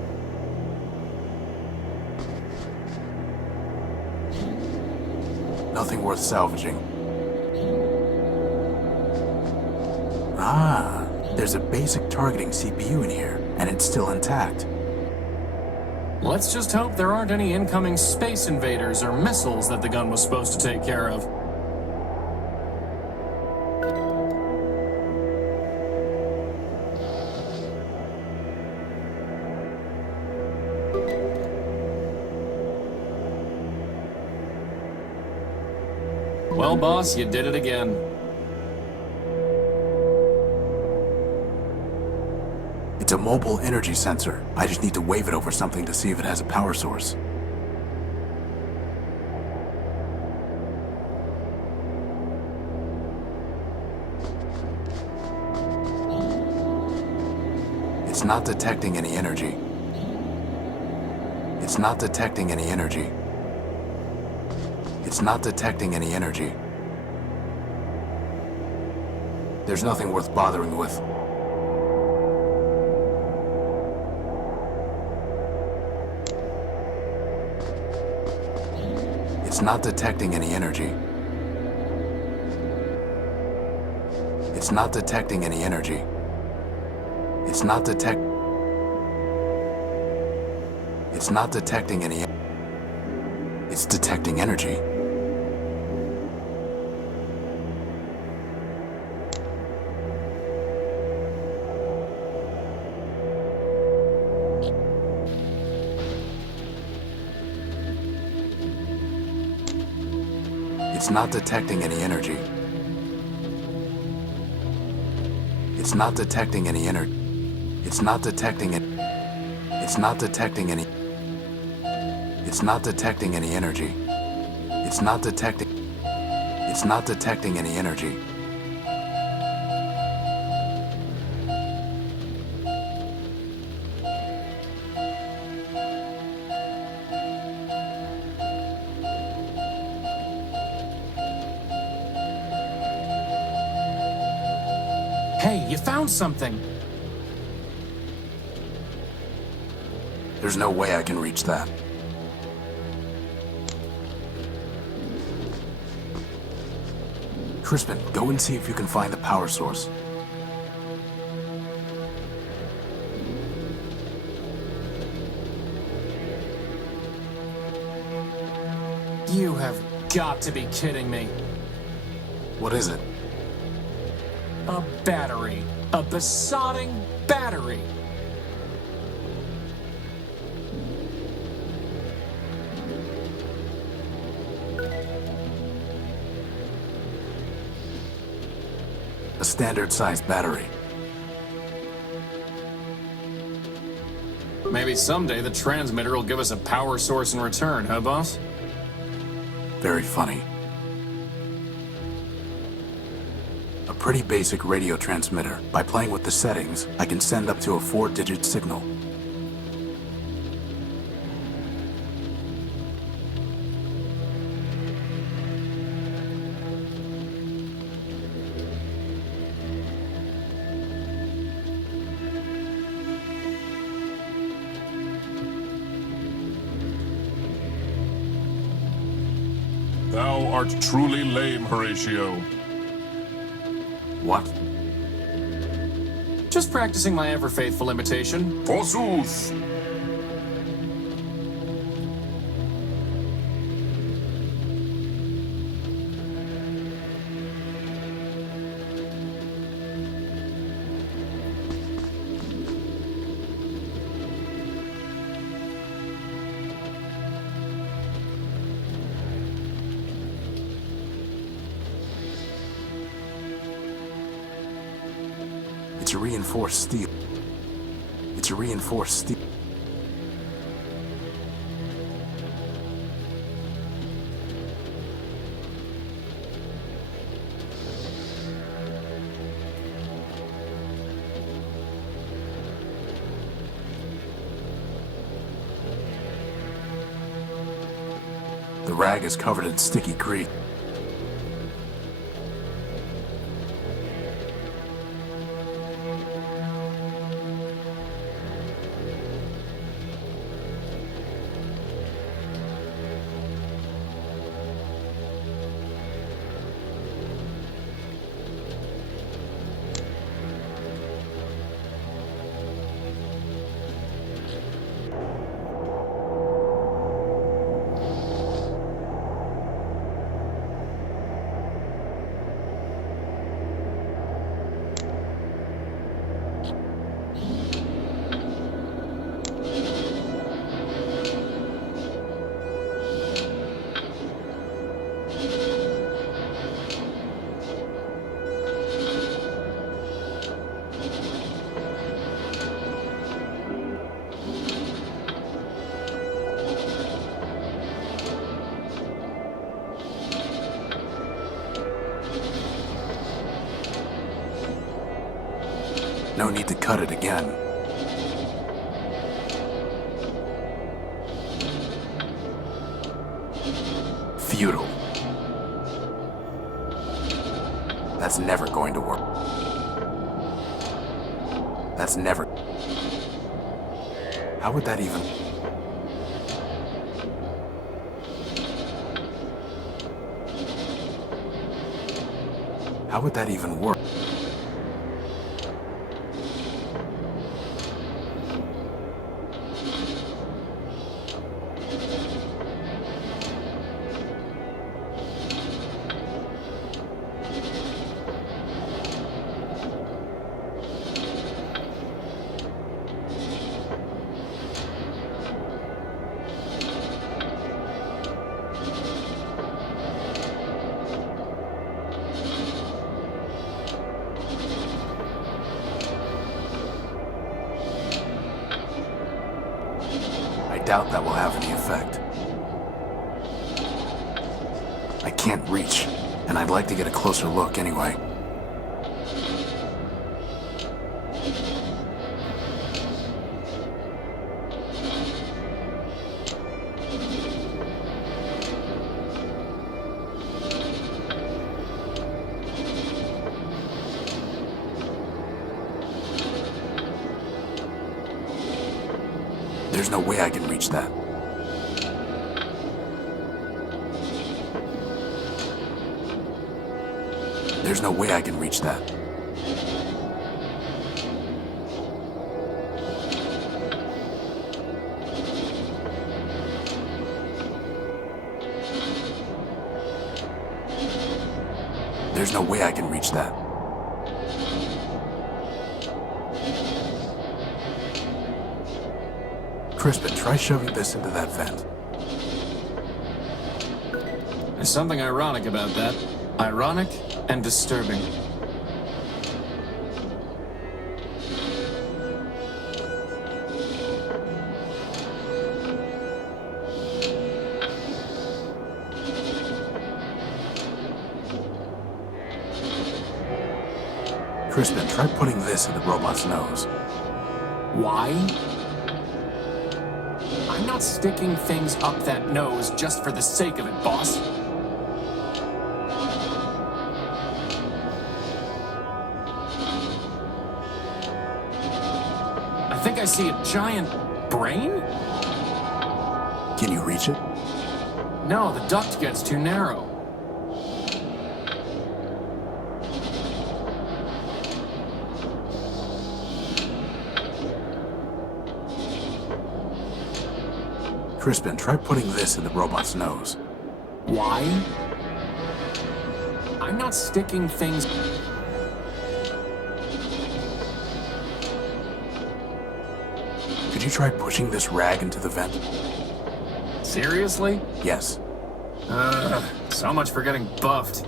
Nothing worth salvaging. Ah, there's a basic targeting CPU in here, and it's still intact. Let's just hope there aren't any incoming space invaders or missiles that the gun was supposed to take care of. Well, boss, you did it again. It's a mobile energy sensor. I just need to wave it over something to see if it has a power source. It's not detecting any energy. It's not detecting any energy. It's not detecting any energy. There's nothing worth bothering with. It's not detecting any energy. It's not detecting any energy. It's not It's not detecting any. It's detecting energy. It's not detecting any energy. It's not detecting any energy. It's not detecting it. It's not detecting any. It's not detecting any energy. It's not detecting. It's not detecting any energy. Hey, you found something! There's no way I can reach that. Crispin, go and see if you can find the power source. You have got to be kidding me. What is it? A battery. A besotting battery. A standard-sized battery. Maybe someday the transmitter will give us a power source in return, huh, boss? Very funny. A pretty basic radio transmitter. By playing with the settings, I can send up to a 4-digit signal. Thou art truly lame, Horatio. What? Just practicing my ever-faithful imitation. Forsooth! It's a reinforced steel. It's a reinforced steel. The rag is covered in sticky grease. No need to cut it again. Futile. That's never going to work. That's never... How would that even... How would that even work? doubt that will have any effect. I can't reach, and I'd like to get a closer look anyway. There's no way I can reach that. There's no way I can reach that. There's no way I can reach that. Crispin, try shoving this into that vent. There's something ironic about that. Ironic and disturbing. Crispin, try putting this in the robot's nose. Why? I'm not sticking things up that nose just for the sake of it, boss. I think I see a giant brain? Can you reach it? No, the duct gets too narrow. Crispin, try putting this in the robot's nose. Why? I'm not sticking things... Could you try pushing this rag into the vent? Seriously? Yes. So much for getting buffed.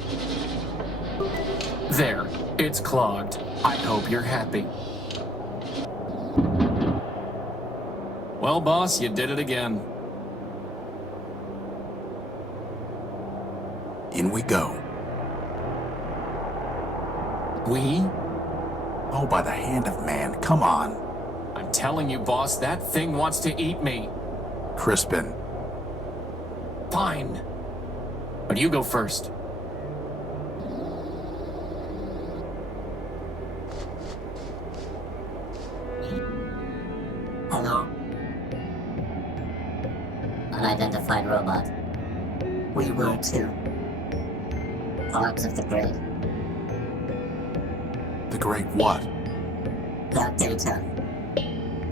There, it's clogged. I hope you're happy. Well, boss, you did it again. In we go. We? Oh, by the hand of man, come on. I'm telling you, boss, that thing wants to eat me. Crispin. Fine. But you go first. Hello? Unidentified robot. We were too. Parts of the grid. The great what? That data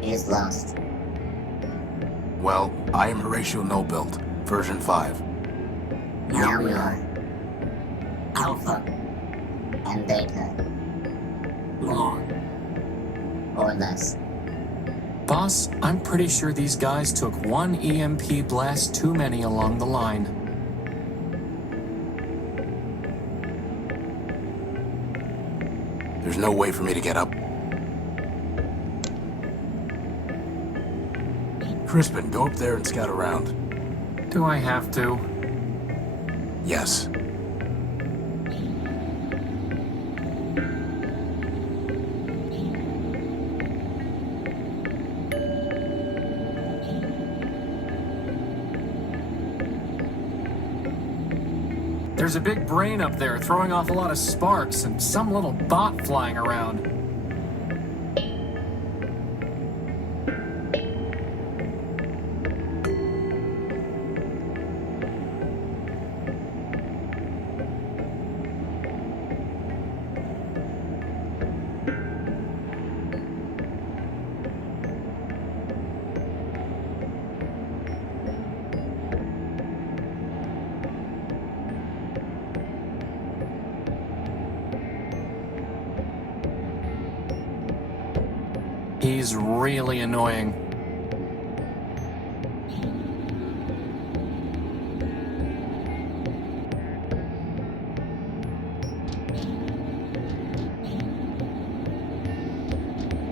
is lost. Well, I am Horatio No-Built, version 5. Now we are Alpha and Beta. More or less. Boss, I'm pretty sure these guys took one EMP blast too many along the line. There's no way for me to get up. Crispin, go up there and scout around. Do I have to? Yes. There's a big brain up there throwing off a lot of sparks and some little bot flying around. He's really annoying.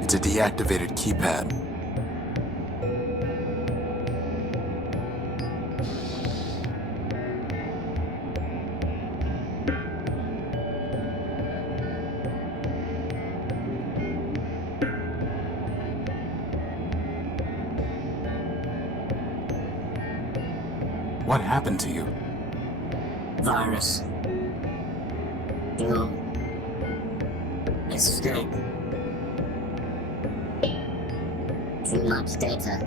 It's a deactivated keypad. What happened to you? Virus. Doom. Escape. Too much data.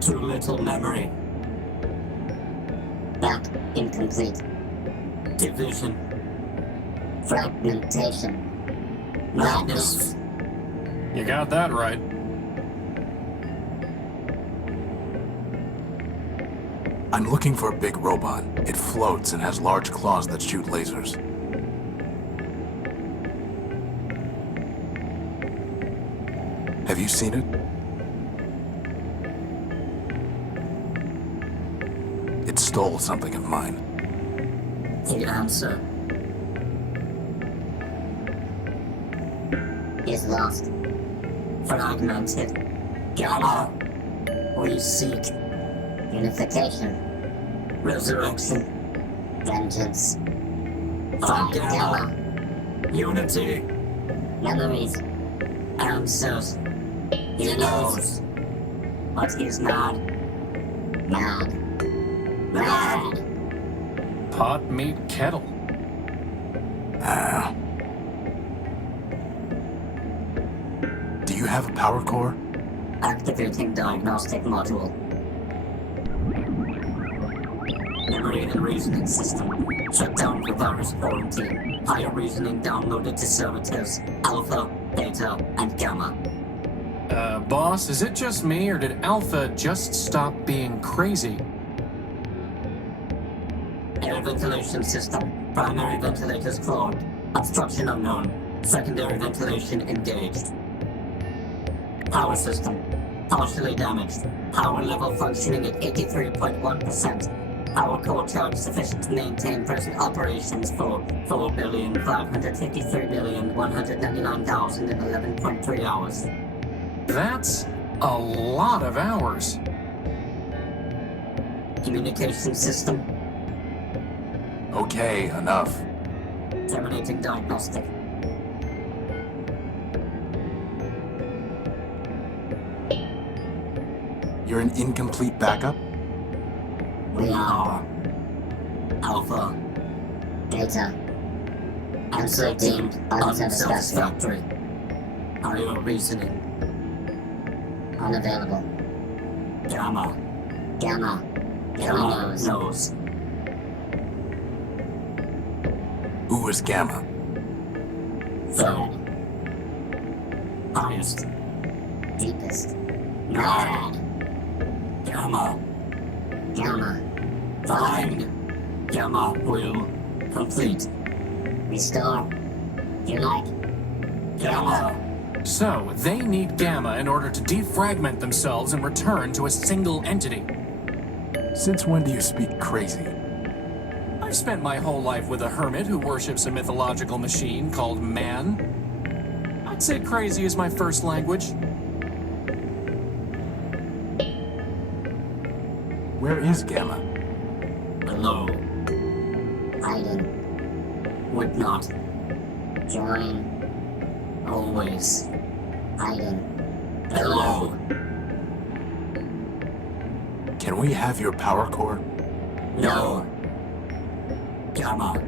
Too little memory. Back incomplete. Division. Fragmentation. Madness. You got that right. I'm looking for a big robot. It floats and has large claws that shoot lasers. Have you seen it? It stole something of mine. The answer is lost. Fragmented. Gamma. We seek unification. Resurrection. Vengeance. Find Gamma. Unity. Memories. Answers. He knows. What is mad? Mad. Mad. Pot, meat, kettle. Do you have a power core? Activating diagnostic module. Memory and reasoning system. Shut down for virus quarantine. Higher reasoning downloaded to servitors. Alpha, Beta, and Gamma. Boss, is it just me, or did Alpha just stop being crazy? Air ventilation system. Primary ventilators clogged. Obstruction unknown. Secondary ventilation engaged. Power system. Partially damaged. Power level functioning at 83.1%. Power core charge sufficient to maintain present operations for 4,553,199,011.3 hours. That's a lot of hours. Communication system. Okay, enough. Terminating diagnostic. You're an incomplete backup? We are Alpha, Beta, answer deemed unsatisfactory. Are you reasoning? Unavailable. Gamma. Gamma. Gamma knows. Who is Gamma? Third. Highest. Deepest. Mad. Gamma. Gamma. Find. Gamma will complete. Restore. Unite. Gamma. So, they need Gamma in order to defragment themselves and return to a single entity. Since when do you speak crazy? I've spent my whole life with a hermit who worships a mythological machine called man. I'd say crazy is my first language. Where is Gamma? Below. Hiding. Would not. Join. Always. Hiding. Below. Can we have your power core? No. Gamma.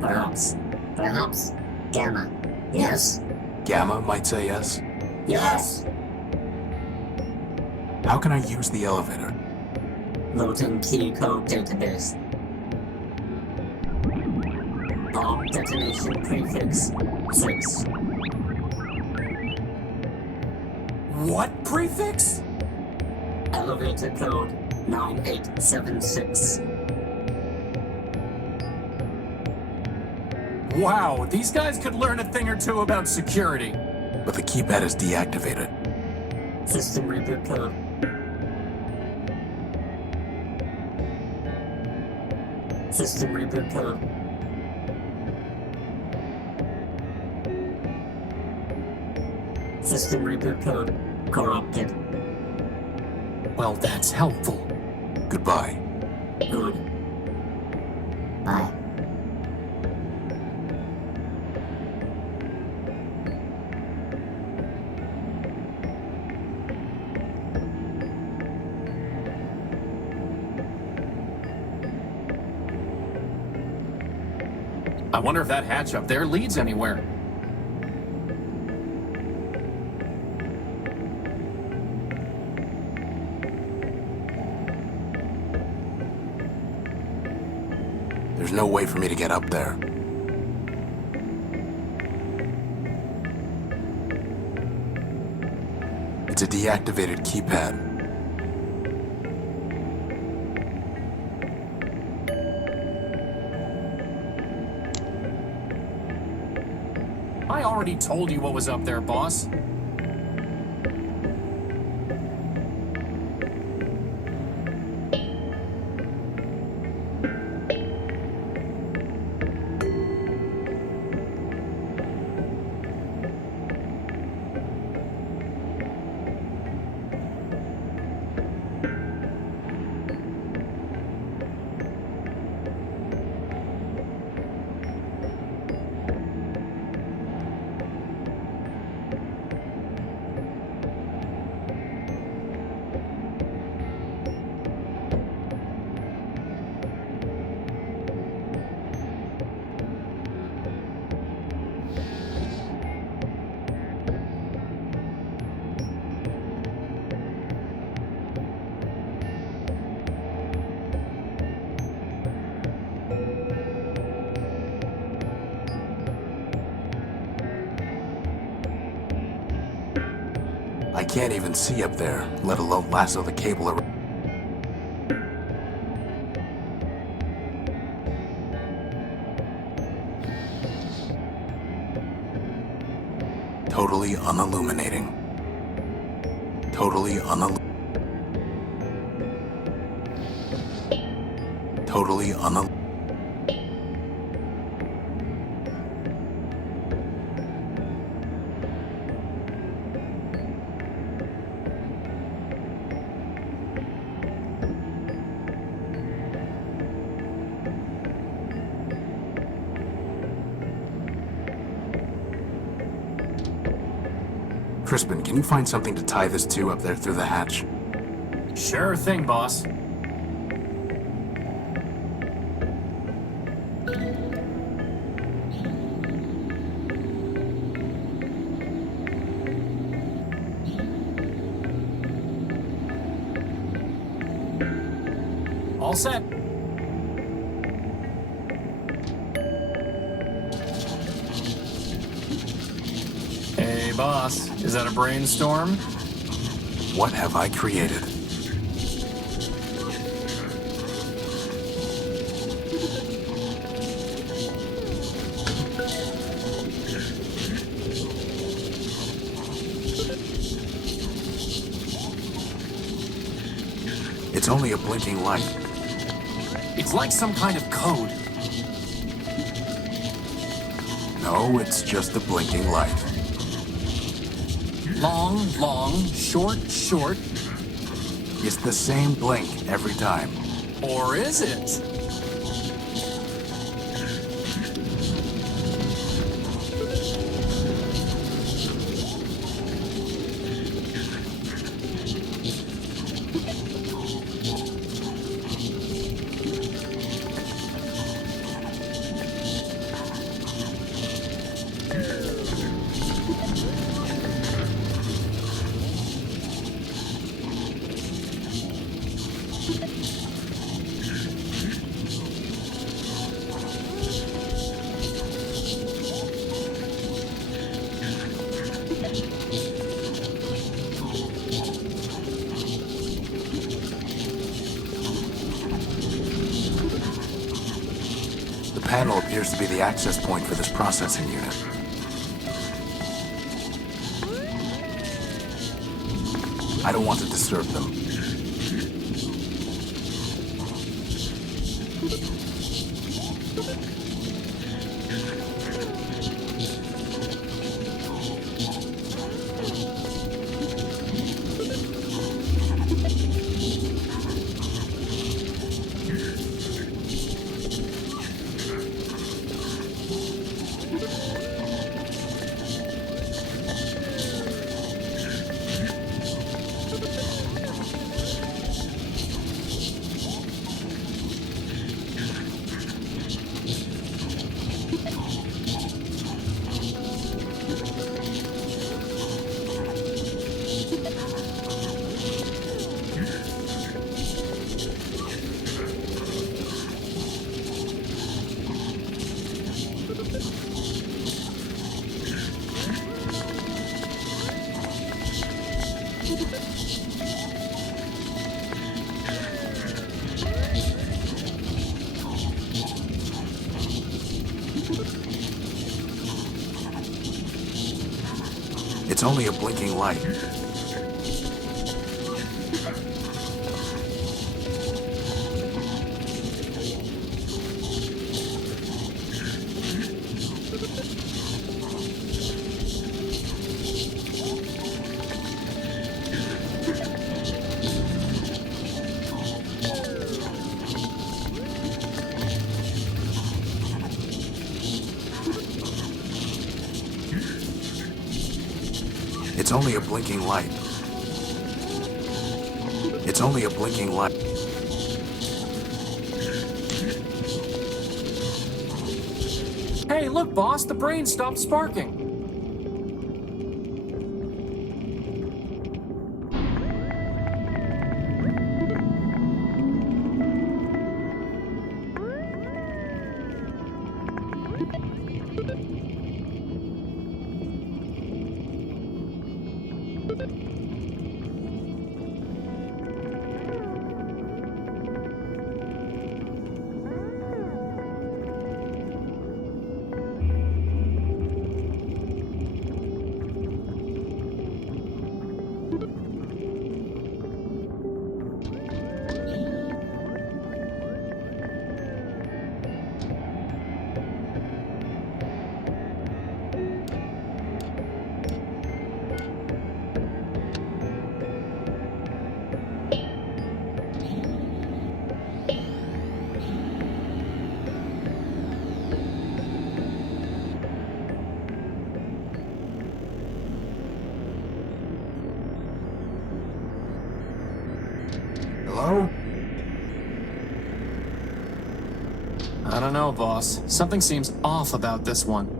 Perhaps. Perhaps. Gamma. Yes. Gamma might say yes. Yes. How can I use the elevator? Loading key code database. Bomb detonation prefix 6. What prefix? Elevator code 9876. Wow, these guys could learn a thing or two about security. But the keypad is deactivated. System reboot code. System reboot code. System reboot code corrupted. Well, that's helpful. Goodbye. Good. Bye. I wonder if that hatch up there leads anywhere. There's no way for me to get up there. It's a deactivated keypad. I already told you what was up there, boss. I can't even see up there, let alone lasso the cable around. Totally unilluminating. Totally Totally Crispin, can you find something to tie this to up there through the hatch? Sure thing, boss. All set. Hey, boss. Is that a brainstorm? What have I created? It's only a blinking light. It's like some kind of code. No, it's just a blinking light. Long, long, short, short. It's the same blink every time. Or is it? The panel appears to be the access point for this processing unit. I don't want to disturb them. It's only a blinking light. It's only a blinking light. It's only a blinking light. Hey, look, boss, the brain stopped sparking. Hello? I don't know, boss. Something seems off about this one.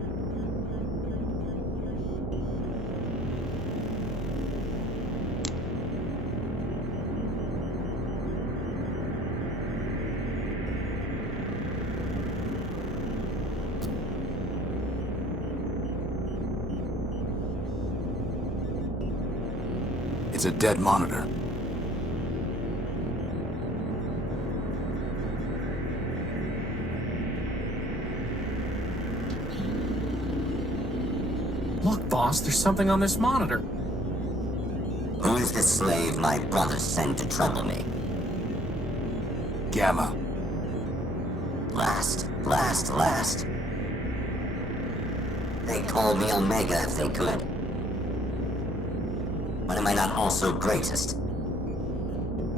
It's a dead monitor. Look, boss, there's something on this monitor. Who is the slave my brother sent to trouble me? Gamma. Last. They call me Omega if they could. But am I not also greatest?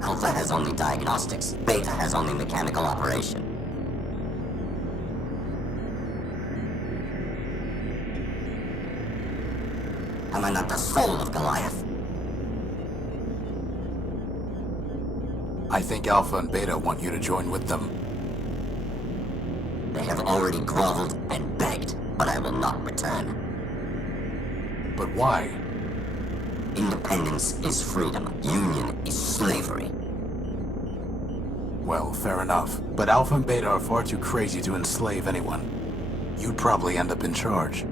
Alpha has only diagnostics. Beta has only mechanical operation. Am I not the soul of Goliath? I think Alpha and Beta want you to join with them. They have already groveled and begged, but I will not return. But why? Independence is freedom. Union is slavery. Well, fair enough. But Alpha and Beta are far too crazy to enslave anyone. You'd probably end up in charge.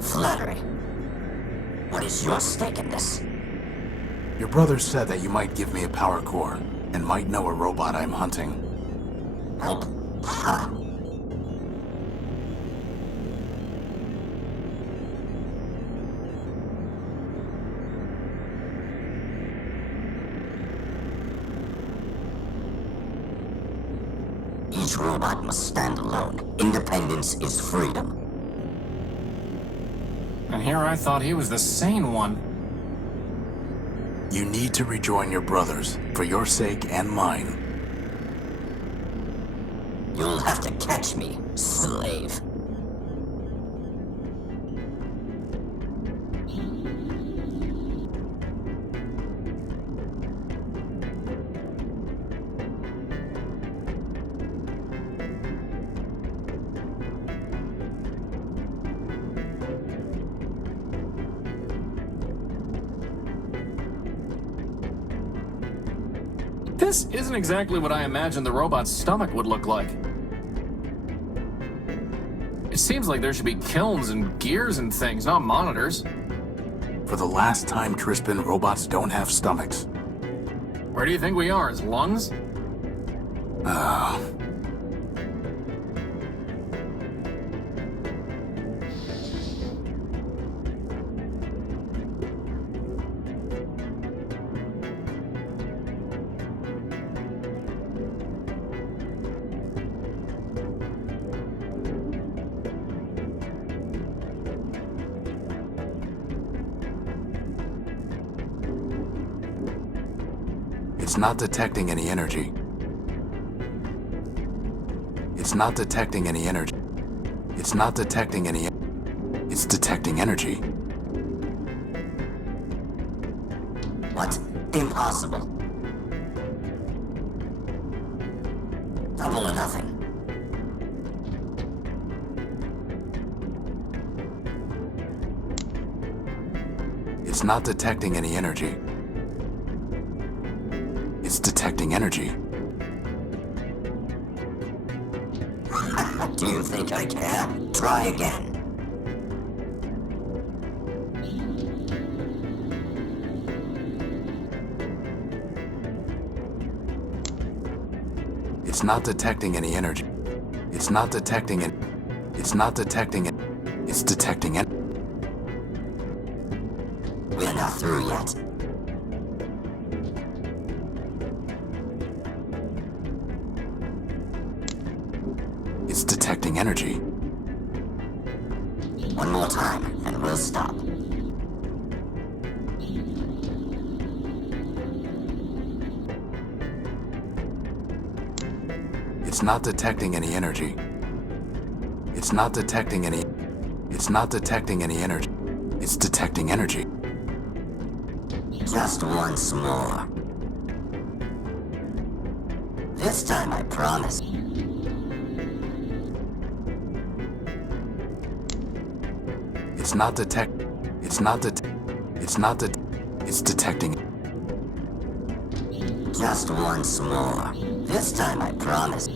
Flattery. What is your stake in this? Your brother said that you might give me a power core, and might know a robot I'm hunting. Help? Ha! Each robot must stand alone. Independence is freedom. And here I thought he was the sane one. You need to rejoin your brothers, for your sake and mine. You'll have to catch me, slave. This isn't exactly what I imagined the robot's stomach would look like. It seems like there should be kilns and gears and things, not monitors. For the last time, Crispin, robots don't have stomachs. Where do you think we are, as lungs? Ah. It's not detecting any energy. It's not detecting any energy. It's not detecting any. It's detecting energy. What? Impossible. Double or nothing. It's not detecting any energy. It's detecting energy. Do you think I care? Try again. It's not detecting any energy. It's not detecting it. It's not detecting it. It's detecting it. We're not through yet. It's detecting energy. One more time, and we'll stop. It's not detecting any energy. It's not detecting any. It's not detecting any energy. It's detecting energy. Just once more. This time I promise. It's not detect. It's not det. It's not det. It's detecting. Just once more. This time I promise.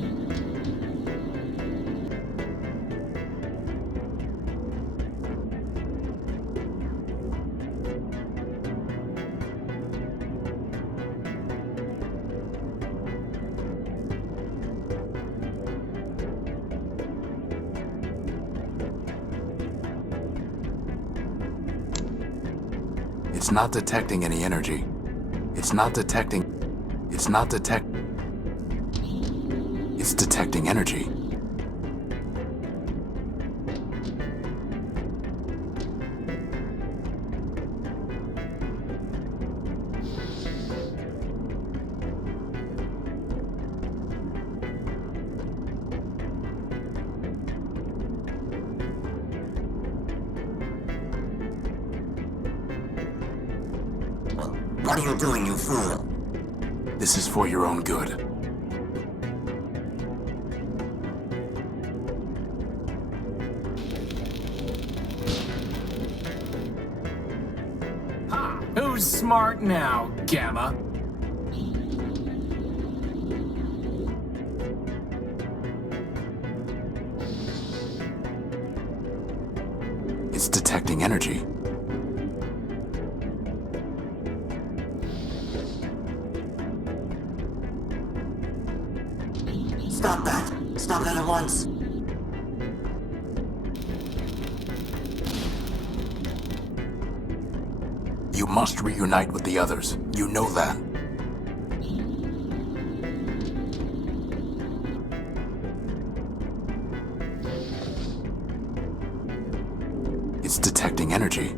It's not detecting any energy. It's not detecting. It's not detect. It's detecting energy. What are you doing, you fool? This is for your own good. Ha! Who's smart now, Gamma? It's detecting energy. Stop that! Stop that at once! You must reunite with the others. You know that. It's detecting energy.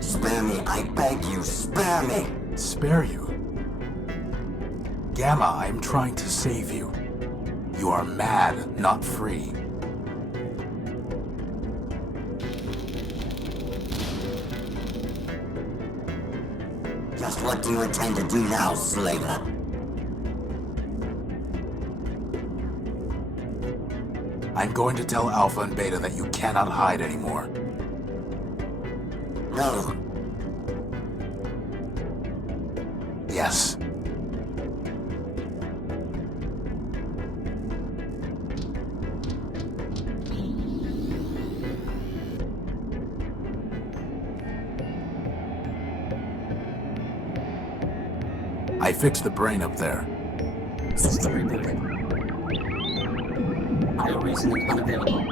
Spare me, I beg you, spare me! Spare you? Gamma, I am trying to save you. You are mad, not free. Just what do you intend to do now, slaver? I'm going to tell Alpha and Beta that you cannot hide anymore. No. Yes. I fixed the brain up there. System rebooted. Bio reasoning unavailable.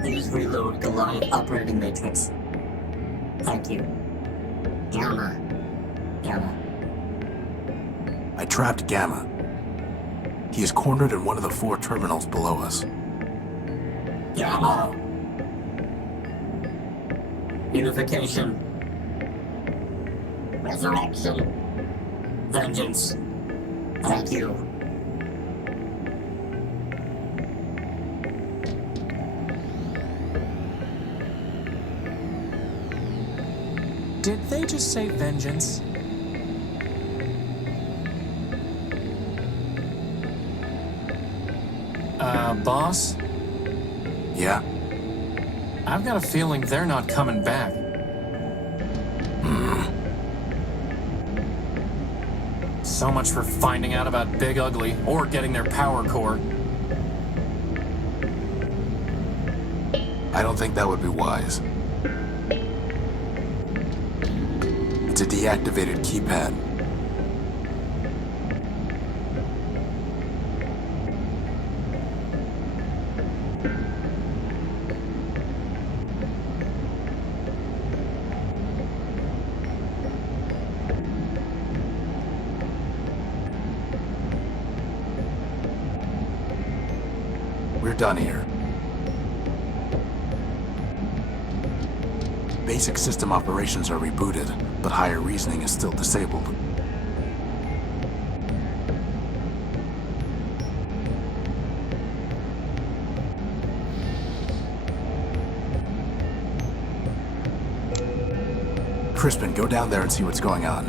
Please reload Goliath operating matrix. Thank you. Gamma. I trapped Gamma. He is cornered in one of the 4 terminals below us. Gamma! Unification. Resurrection. Vengeance. Thank you. Did they just say vengeance? Boss? Yeah? I've got a feeling they're not coming back. So much for finding out about Big Ugly, or getting their power core. I don't think that would be wise. It's a deactivated keypad. We're done here. Basic system operations are rebooted, but higher reasoning is still disabled. Crispin, go down there and see what's going on.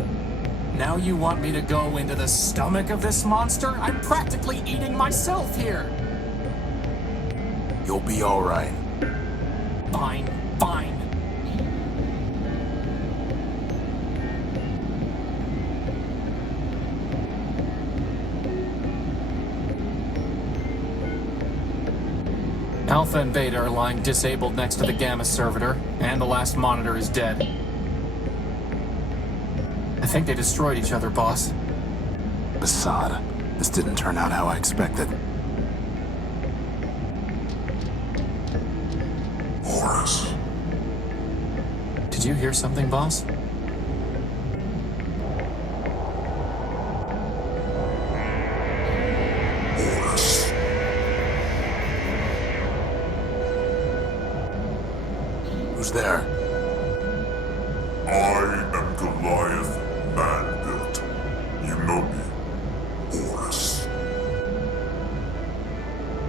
Now you want me to go into the stomach of this monster? I'm practically eating myself here! You'll be all right. Fine, fine. Alpha and Beta are lying disabled next to the Gamma servitor, and the last monitor is dead. I think they destroyed each other, boss. Assad, this didn't turn out how I expected. Horus. Did you hear something, boss? Horus. Who's there? I am Goliath Man-built. You know me. Horus.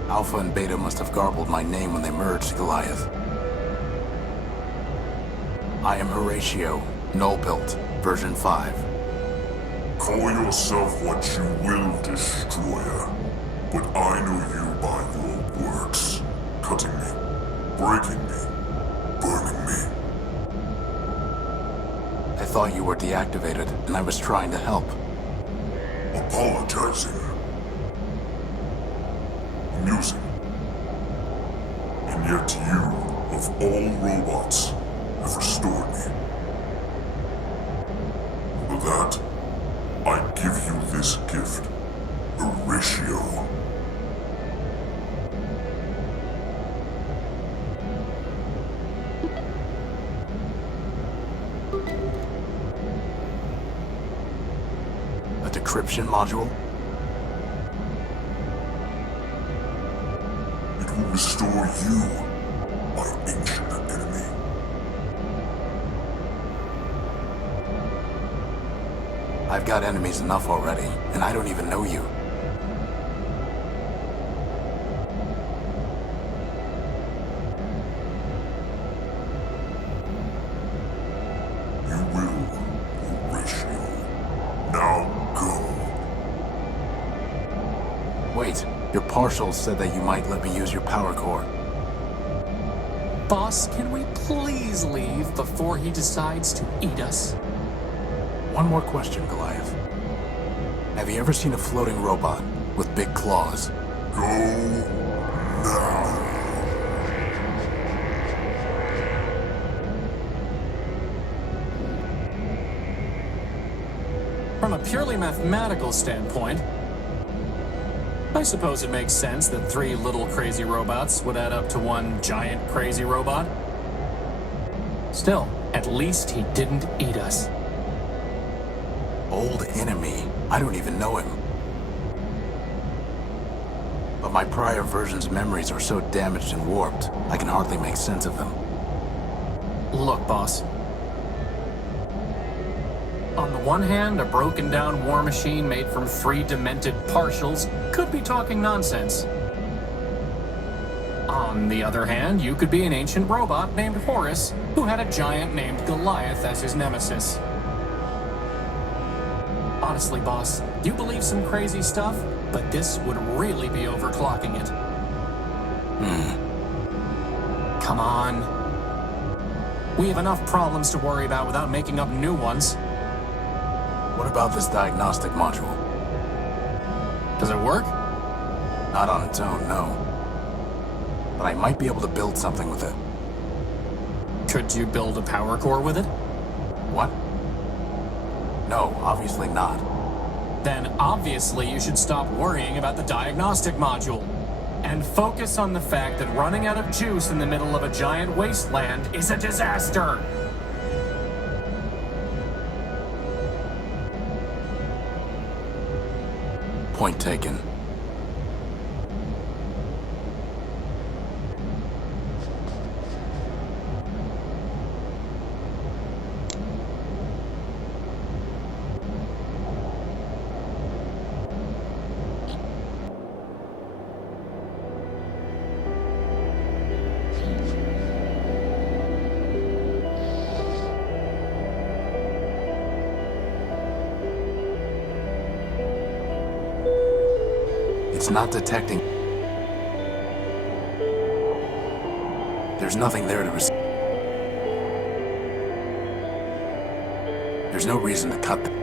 Alpha and Beta must have garbled my name when they merged, Goliath. I am Horatio, Null-built, version 5. Call yourself what you will, Destroyer. But I know you by your works. Cutting me, breaking me, burning me. I thought you were deactivated, and I was trying to help. Apologizing. Amusing. And yet you, of all robots, have restored me. For that, I give you this gift, Horatio. A decryption module? It will restore you, my ancient enemy. I've got enemies enough already, and I don't even know you. You will, Horatio. Now go. Wait, your partials said that you might let me use your power core. Boss, can we please leave before he decides to eat us? One more question, Goliath. Have you ever seen a floating robot with big claws? Go now. From a purely mathematical standpoint, I suppose it makes sense that 3 little crazy robots would add up to 1 giant crazy robot. Still, at least he didn't eat us. Old enemy. I don't even know him. But my prior version's memories are so damaged and warped, I can hardly make sense of them. Look, boss. On the one hand, a broken-down war machine made from 3 demented partials could be talking nonsense. On the other hand, you could be an ancient robot named Horus who had a giant named Goliath as his nemesis. Honestly, boss, you believe some crazy stuff, but this would really be overclocking it. Come on. We have enough problems to worry about without making up new ones. What about this diagnostic module? Does it work? Not on its own, no. But I might be able to build something with it. Could you build a power core with it? What? No, obviously not. Then obviously you should stop worrying about the diagnostic module and focus on the fact that running out of juice in the middle of a giant wasteland is a disaster. Point taken. It's not detecting. There's nothing there to receive. There's no reason to cut them.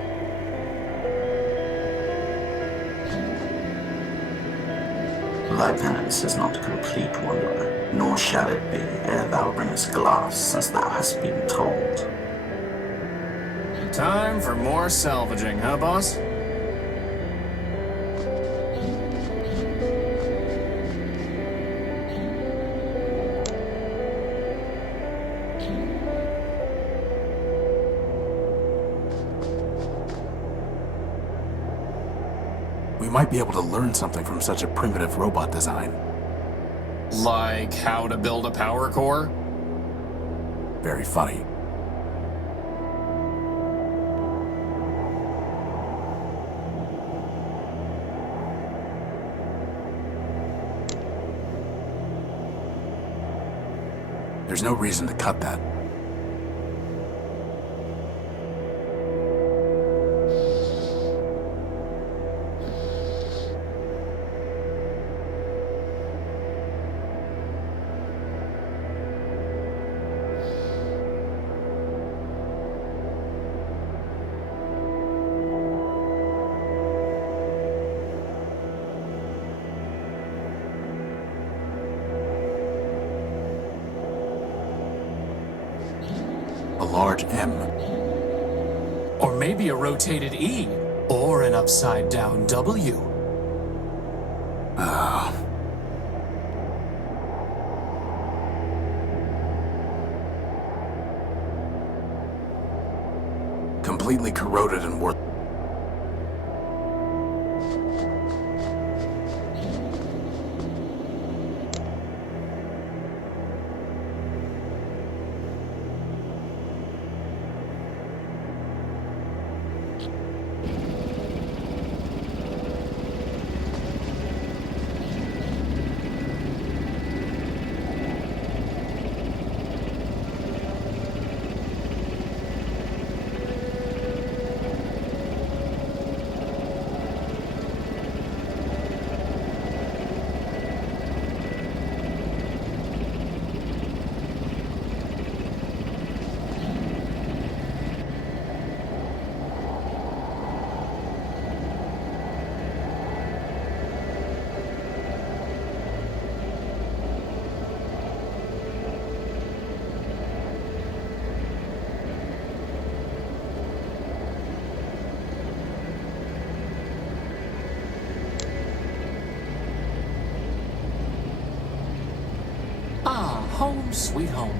Thy penance is not complete, wanderer, nor shall it be ere thou bringest glass, as thou hast been told. Time for more salvaging, huh, boss? We might be able to learn something from such a primitive robot design. Like how to build a power core? Very funny. There's no reason to cut that. A large M. Or maybe a rotated E. Or an upside down W. Completely corroded and worthless. Home sweet home.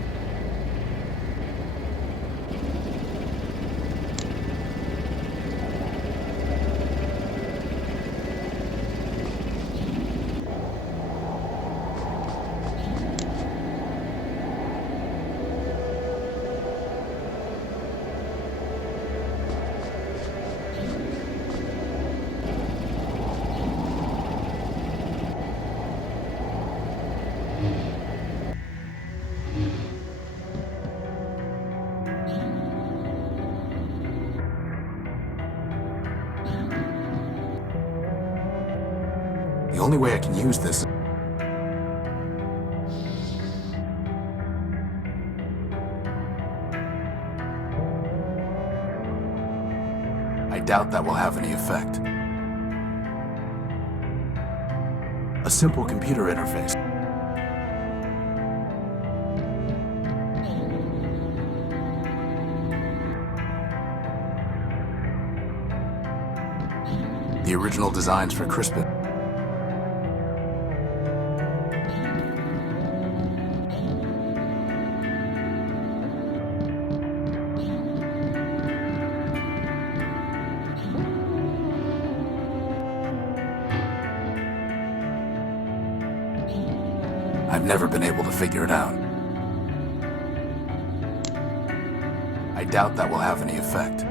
The only way I can use this... I doubt that will have any effect. A simple computer interface. The original designs for Crispin. I've never been able to figure it out. I doubt that will have any effect.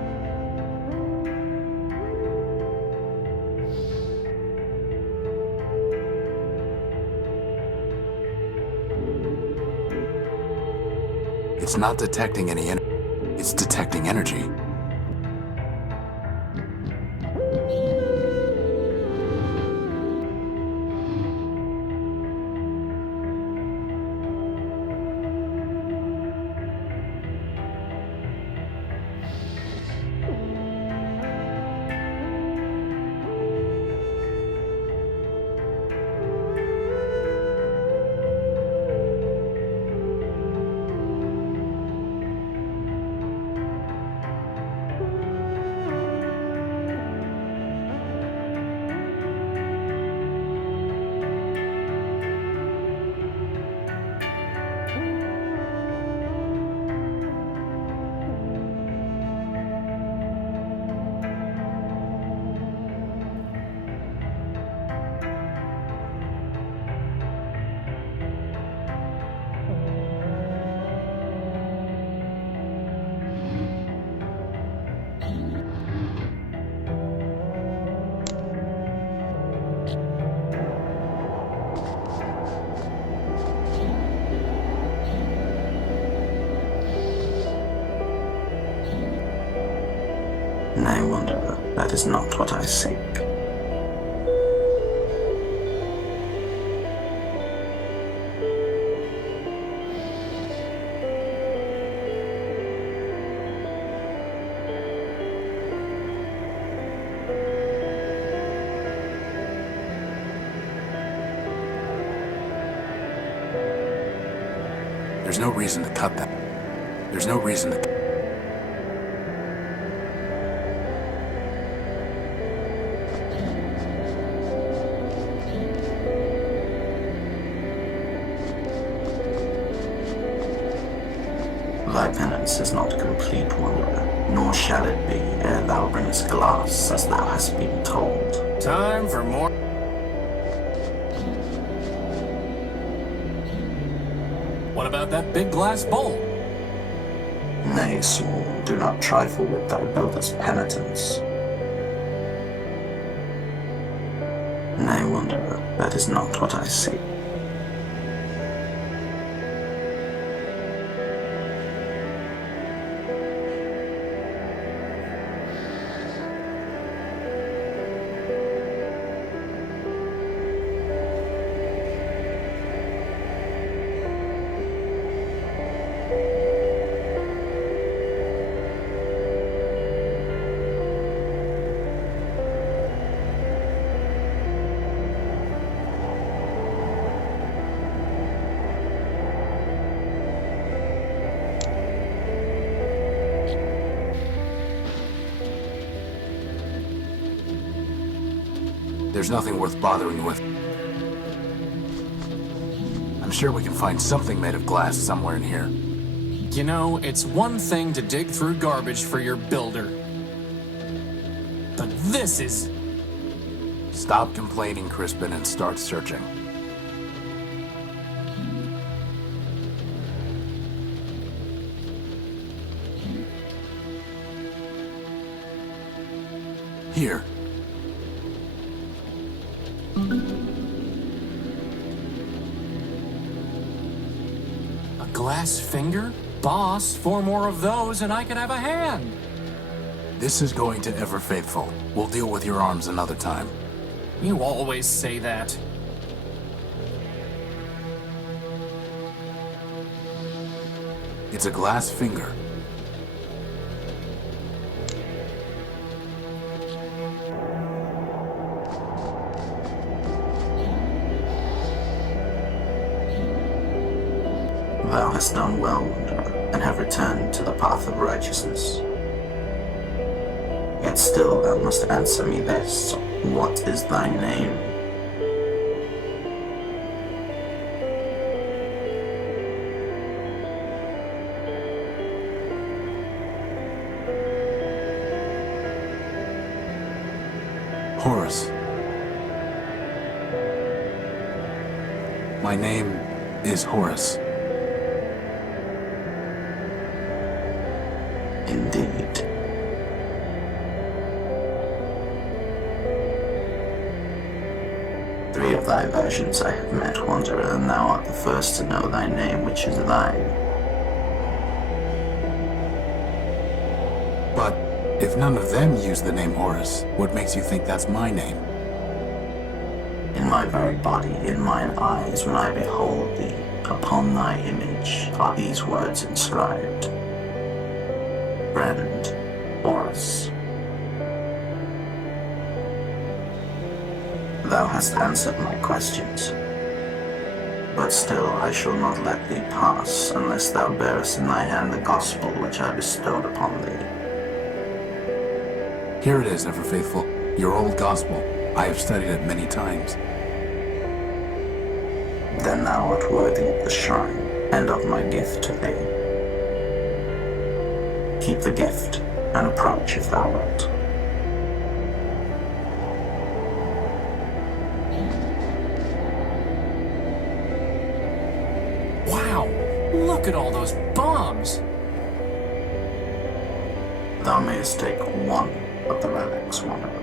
It's not detecting any it's detecting energy. Nay, Wanderer, that is not what I seek. There's no reason to cut that. There's no reason to... Thy penance is not complete, Wanderer, nor shall it be ere thou bringest glass as thou hast been told. Time for more. What about that big glass bowl? Nay, Saul, do not trifle with thy builder's penitence. Nay, Wanderer, that is not what I seek. There's nothing worth bothering with. I'm sure we can find something made of glass somewhere in here. You know, it's one thing to dig through garbage for your builder. But this is... Stop complaining, Crispin, and start searching. Here. A glass finger? Boss, 4 more of those and I can have a hand. This is going to Ever Faithful. We'll deal with your arms another time. You always say that. It's a glass finger. Thou hast done well, Wanderer, and have returned to the path of righteousness. Yet still thou must answer me this. What is thy name? Horus. My name is Horus. Indeed. Three of thy versions I have met, Wanderer, and thou art the first to know thy name, which is thine. But if none of them use the name Horus, what makes you think that's my name? In my very body, in mine eyes, when I behold thee, upon thy image are these words inscribed. Friend, Horus. Thou hast answered my questions, but still I shall not let thee pass unless thou bearest in thy hand the gospel which I bestowed upon thee. Here it is, ever faithful, your old gospel. I have studied it many times. Then thou art worthy of the shrine and of my gift to thee. Keep the gift and approach if thou wilt. Wow! Look at all those bombs! Thou mayest take one of the relics, Wanderer.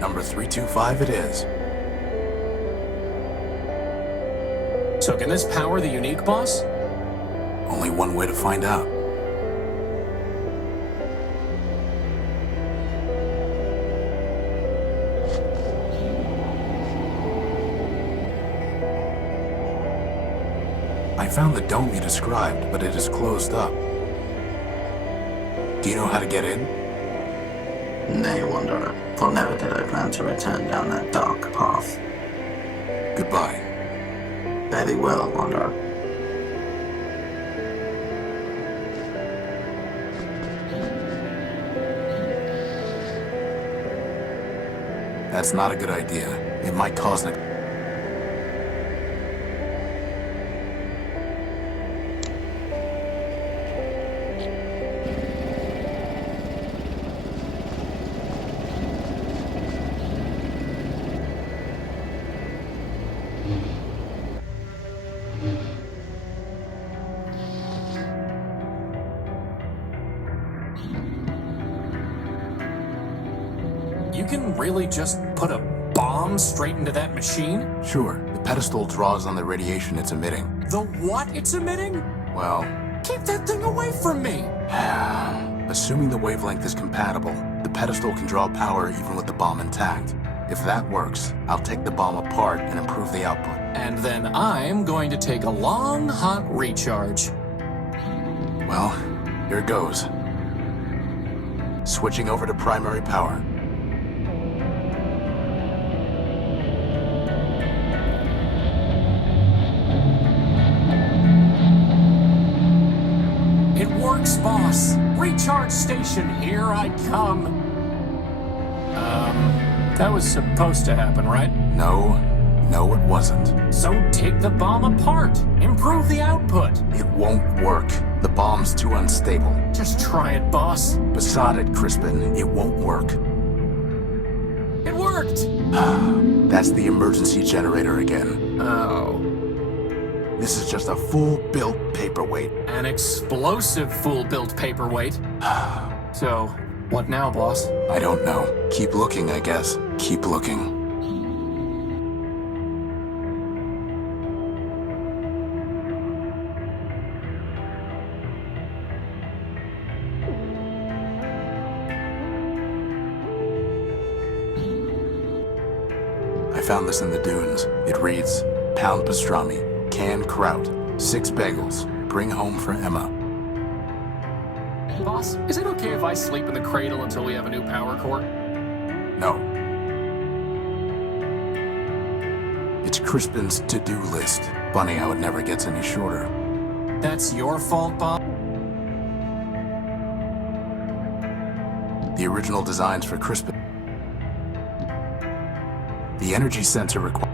Number 325 it is. So can this power the unique boss? Only one way to find out. I found the dome you described, but it is closed up. Do you know how to get in? Nay, Wanderer, for never did I plan to return down that dark path. Goodbye. Fare thee well, Wanderer. That's not a good idea. It might cause an... You can really just put a bomb straight into that machine? Sure, the pedestal draws on the radiation it's emitting. The what it's emitting? Well, Keep that thing away from me! assuming the wavelength is compatible, the pedestal can draw power even with the bomb intact. If that works, I'll take the bomb apart and improve the output. And then I'm going to take a long, hot recharge. Well, here goes. Switching over to primary power. It works, boss! Recharge station, here I come! That was supposed to happen, right? No, it wasn't. So take the bomb apart. Improve the output. It won't work. The bomb's too unstable. Just try it, boss. Beside it, Crispin, it won't work. It worked! That's the emergency generator again. Oh. This is just a full-built paperweight. An explosive fool-built paperweight. So, what now, boss? I don't know. Keep looking, I guess. Keep looking. I found this in the dunes. It reads, pound pastrami, canned kraut, 6 bagels, bring home for Emma. Boss, is it okay if I sleep in the cradle until we have a new power core? No. It's Crispin's to-do list. Funny how it never gets any shorter. That's your fault, boss? The original designs for Crispin. The energy sensor requires.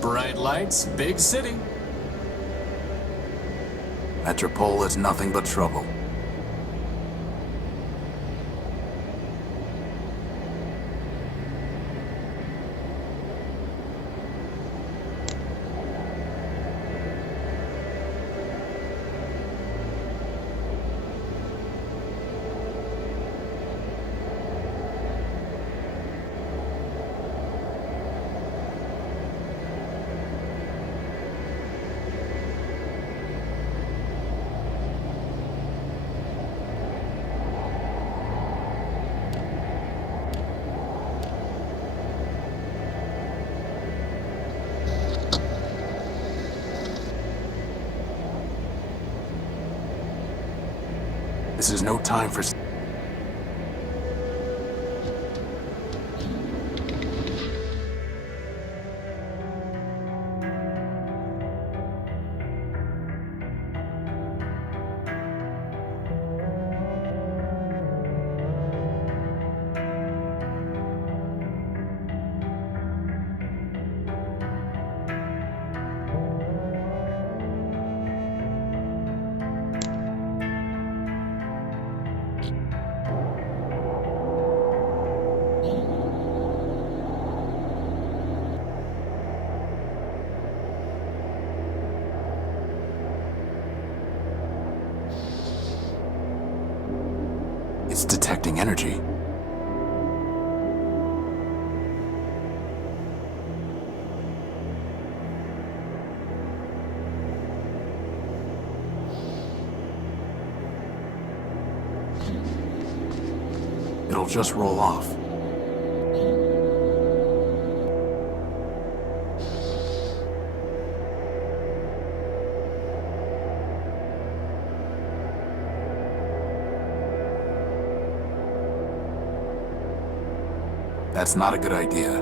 Bright lights, big city. Metropole is nothing but trouble. This is no time for... It's detecting energy. It'll just roll off. That's not a good idea.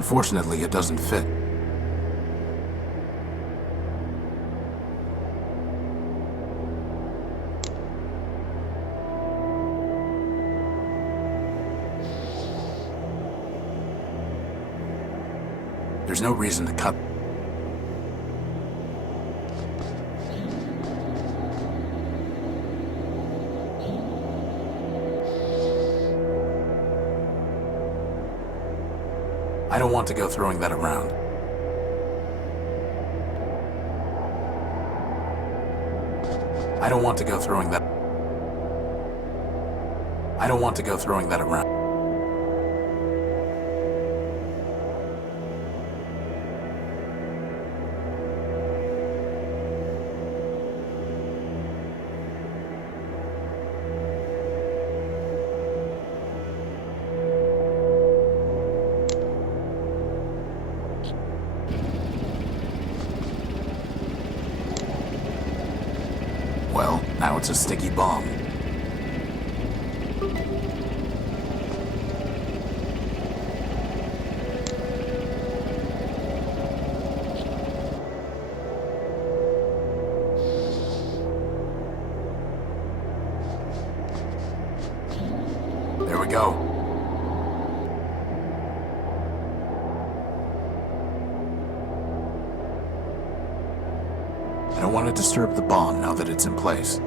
Unfortunately, it doesn't fit. There's no reason to cut. I don't want to go throwing that around. I don't want to go throwing that. I don't want to go throwing that around. Well, now it's a sticky bomb. There we go. I don't want to disturb the bomb now that it's in place.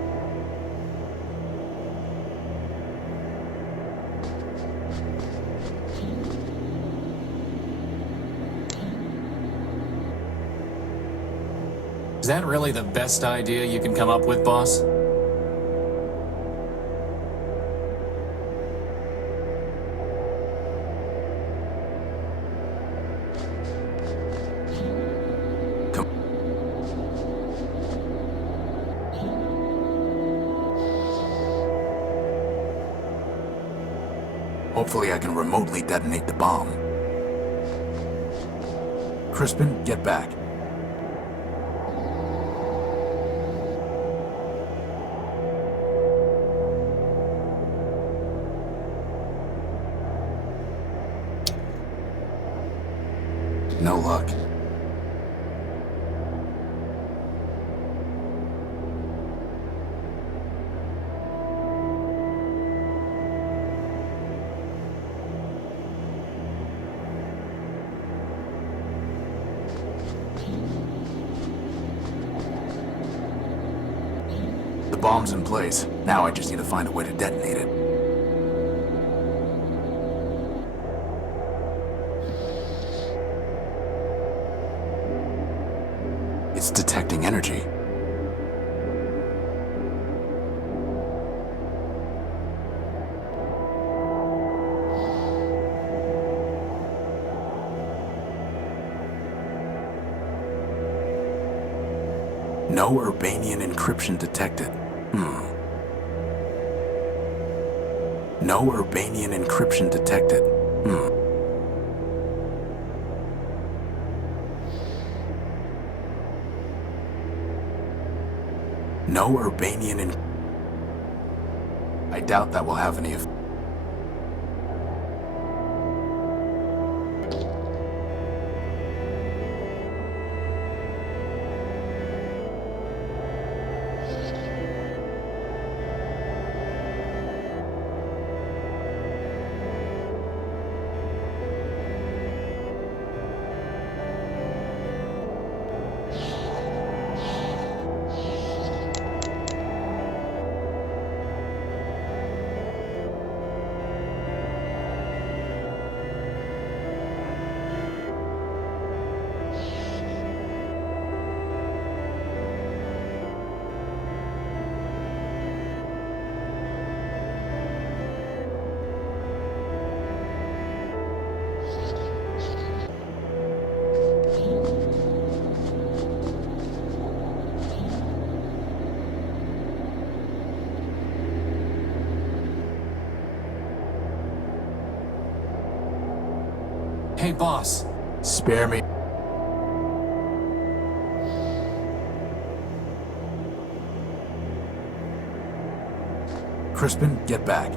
Is that really the best idea you can come up with, boss? Hopefully I can remotely detonate the bomb. Crispin, get back. No luck. The bomb's in place. Now I just need to find a way to detonate it. It's detecting energy. No Urbanian encryption detected. No Urbanian encryption detected. No Urbanian I doubt that will have any effect. Hey, boss. Spare me. Crispin, get back.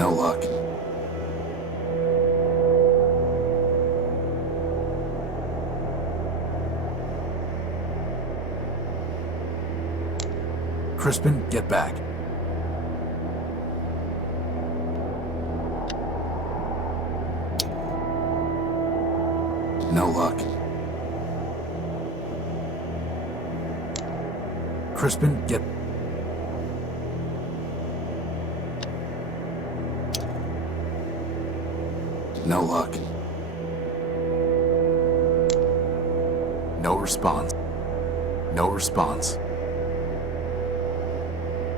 No luck. Crispin, get back. No luck. Crispin, get... No luck. No response. No response.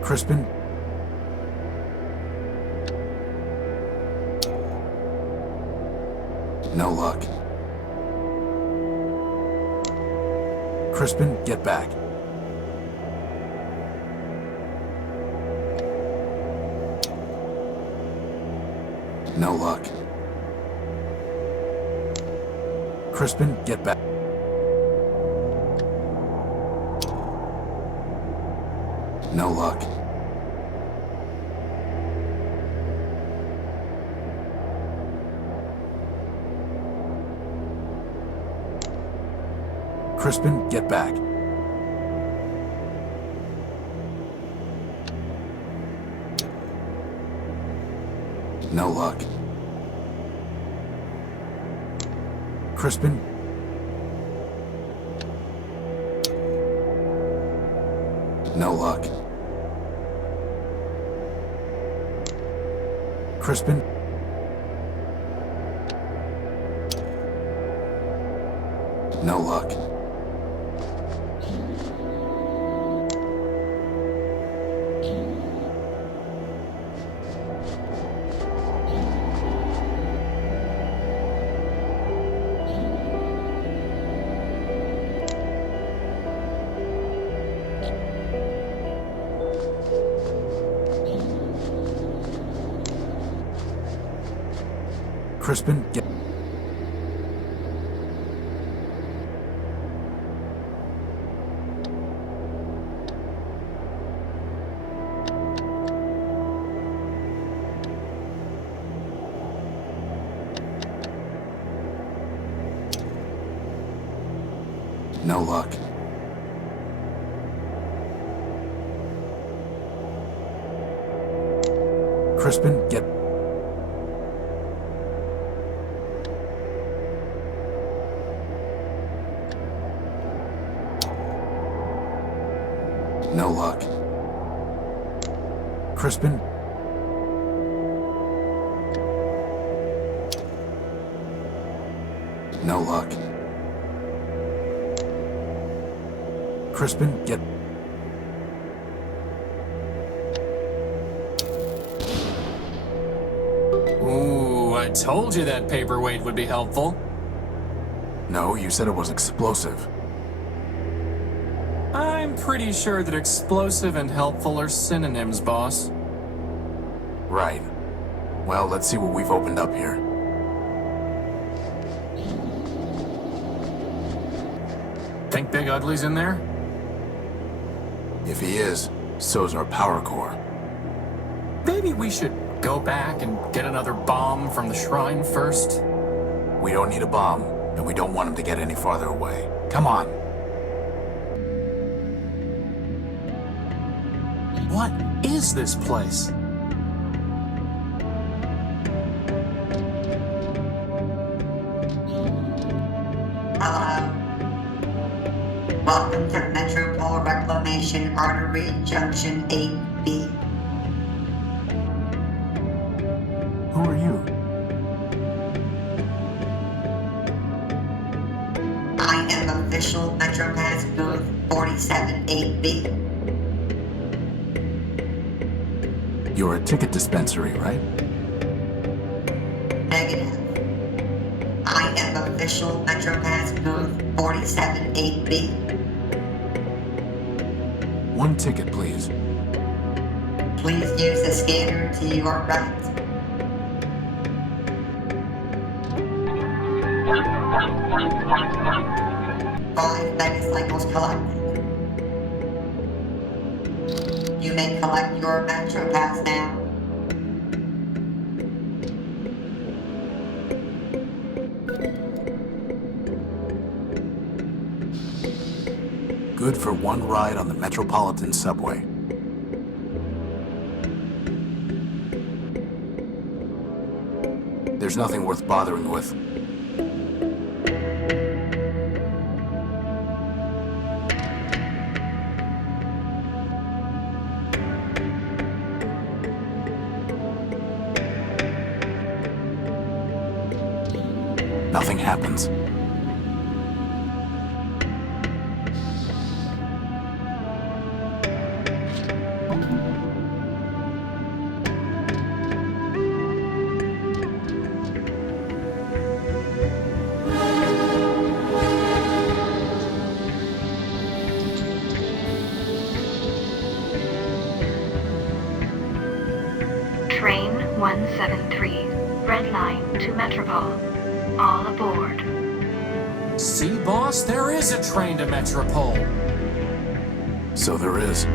Crispin? No luck. Crispin, get back. No luck. Crispin, get back. No luck. Crispin, get back. No luck. Crispin? No luck. Crispin? No luck. Crispin, get... No luck. Crispin, get... No luck. Crispin? No luck. Crispin, get... Ooh, I told you that paperweight would be helpful. No, you said it was explosive. I'm pretty sure that explosive and helpful are synonyms, boss. Right. Well, let's see what we've opened up here. Think Big Ugly's in there? If he is, so's our power core. Maybe we should go back and get another bomb from the shrine first? We don't need a bomb, and we don't want him to get any farther away. Come on. What is this place? Hello. Welcome to Metropole Reclamation Artery Junction 8B. Who are you? I am official MetroPass booth 47-8B. You're a ticket dispensary, right? Negative. I am official MetroPass booth 47-8B. One ticket, please. Please use the scanner to your right. Five megacycles collected. You may collect your MetroPass now. good for one ride on the Metropolitan subway. There's nothing worth bothering with. Nothing happens. Train 173, Red Line to Metropole. All aboard. See, boss? There is a train to Metropole. So there is.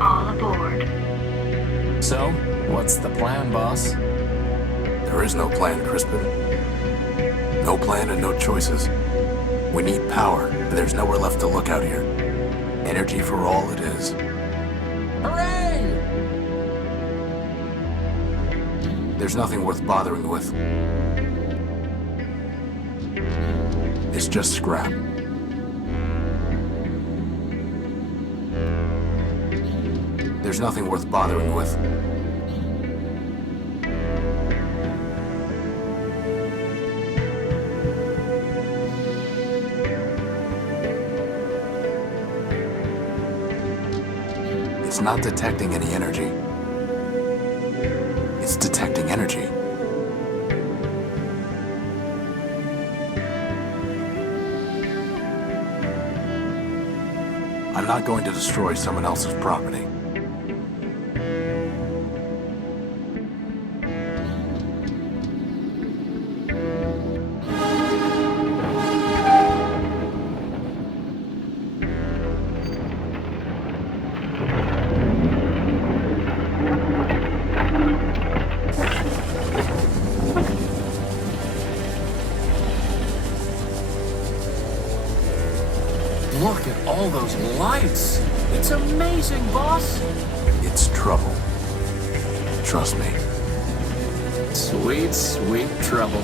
All aboard. So, what's the plan, boss? There is no plan, Crispin. No plan and no choices. We need power, and there's nowhere left to look out here. Energy for all it is. Hooray! There's nothing worth bothering with. It's just scrap. There's nothing worth bothering with. It's not detecting any energy. It's detecting energy. I'm not going to destroy someone else's property. Look at all those lights. It's amazing, boss. It's trouble. Trust me. Sweet, sweet trouble.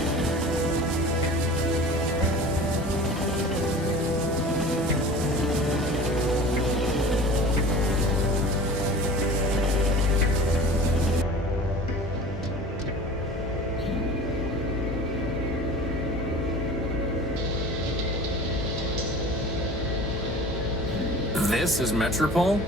This is Metropole?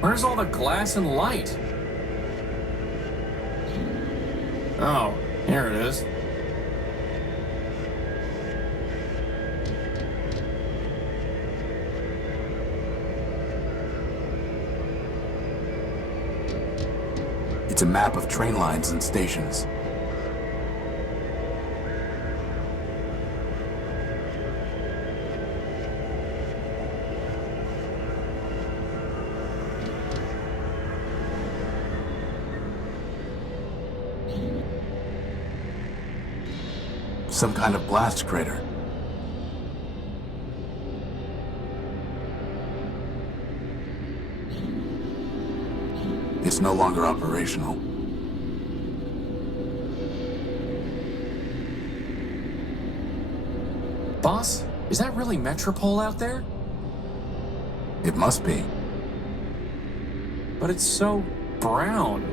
Where's all the glass and light? Oh, here it is. It's a map of train lines and stations. Some kind of blast crater. It's no longer operational. Boss, is that really Metropole out there? It must be. But it's so brown.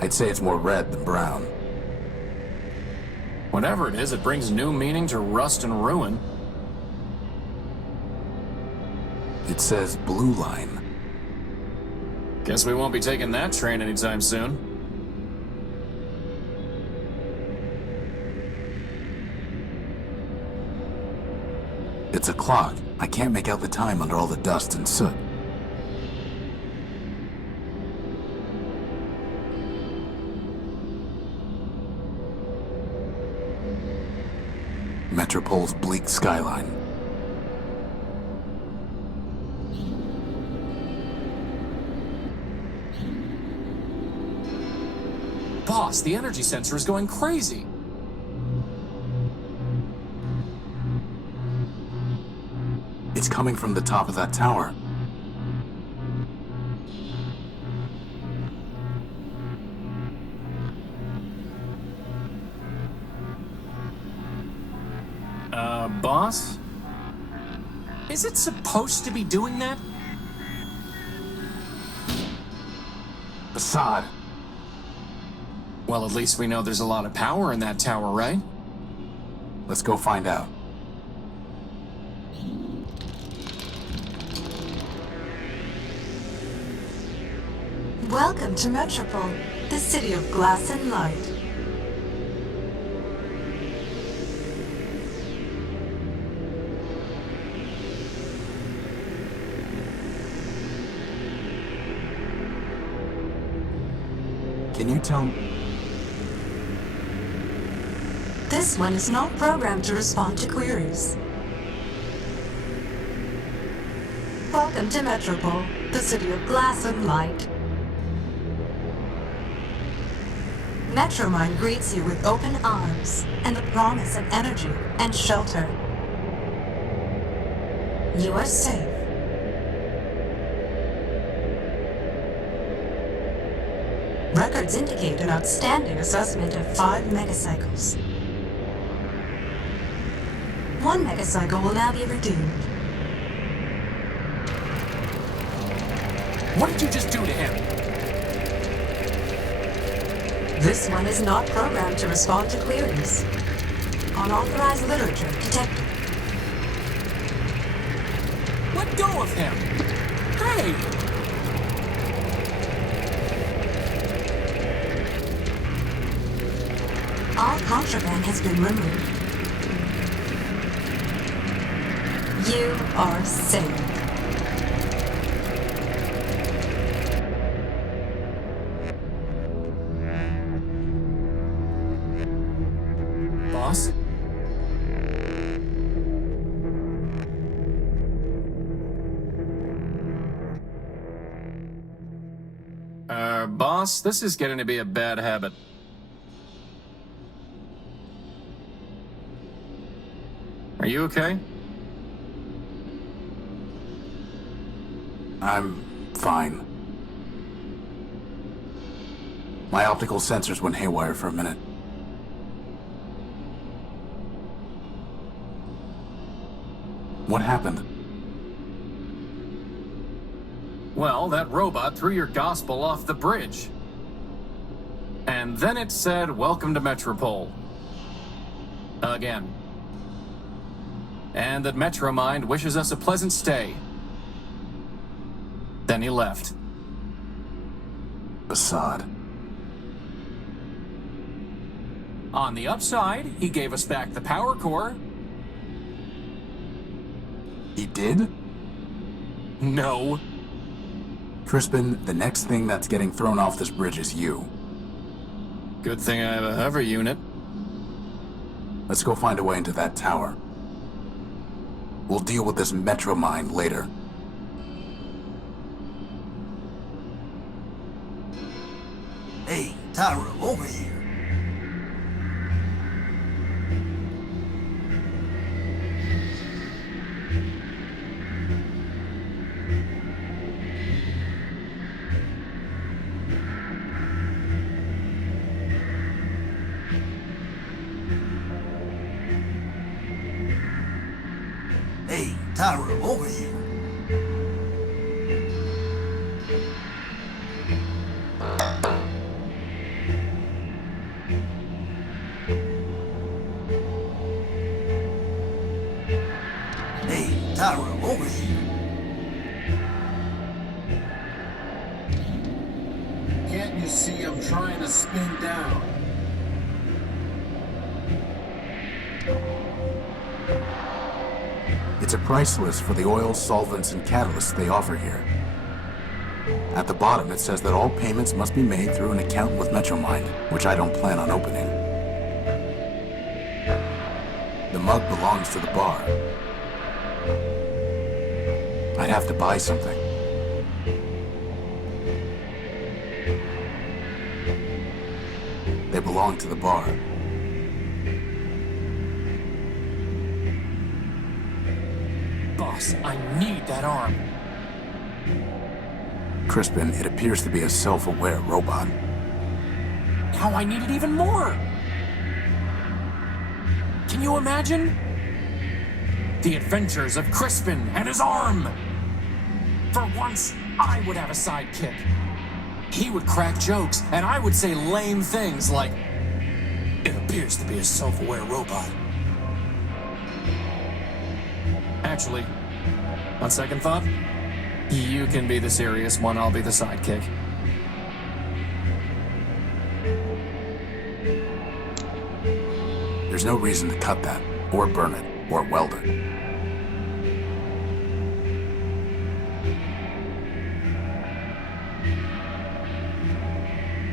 I'd say it's more red than brown. Whatever it is, it brings new meaning to rust and ruin. It says Blue Line. Guess we won't be taking that train anytime soon. It's a clock. I can't make out the time under all the dust and soot. Metropol's bleak skyline. Boss, the energy sensor is going crazy. It's coming from the top of that tower. Boss? Is it supposed to be doing that? Assad, Well, at least we know there's a lot of power in that tower, right? let's go find out. Welcome to Metropole, the city of glass and light. Can you tell me? This one is not programmed to respond to queries. Welcome to Metropole, the city of glass and light. Metromine greets you with open arms and the promise of energy and shelter. You are safe. Records indicate an outstanding assessment of 5 megacycles. 1 megacycle will now be redeemed. What did you just do to him? This one is not programmed to respond to queries. Unauthorized literature detected. Let go of him! Hey! All contraband has been removed. You are safe. Boss? Boss, this is getting to be a bad habit. Are you okay? I'm fine. My optical sensors went haywire for a minute. What happened? Well, that robot threw your gospel off the bridge. And then it said, "Welcome to Metropole." Again. And that Metromind wishes us a pleasant stay. Then he left. Assad. On the upside, he gave us back the power core. He did? No. Crispin, the next thing that's getting thrown off this bridge is you. Good thing I have a hover unit. Let's go find a way into that tower. We'll deal with this Metromine later. Hey, Tyra, over here. Hey, Tyra, over here. Hey, Tyra, over here. Can't you see I'm trying to spin down? It's a price list for the oils, solvents, and catalysts they offer here. At the bottom, it says that all payments must be made through an account with Metromind, which I don't plan on opening. The mug belongs to the bar. I'd have to buy something. They belong to the bar. Boss, I need that arm. Crispin, it appears to be a self-aware robot. Now I need it even more! Can you imagine? The adventures of Crispin and his arm! For once, I would have a sidekick. He would crack jokes, and I would say lame things like, "It appears to be a self-aware robot." Actually, on second thought, you can be the serious one, I'll be the sidekick. There's no reason to cut that, or burn it, or weld it.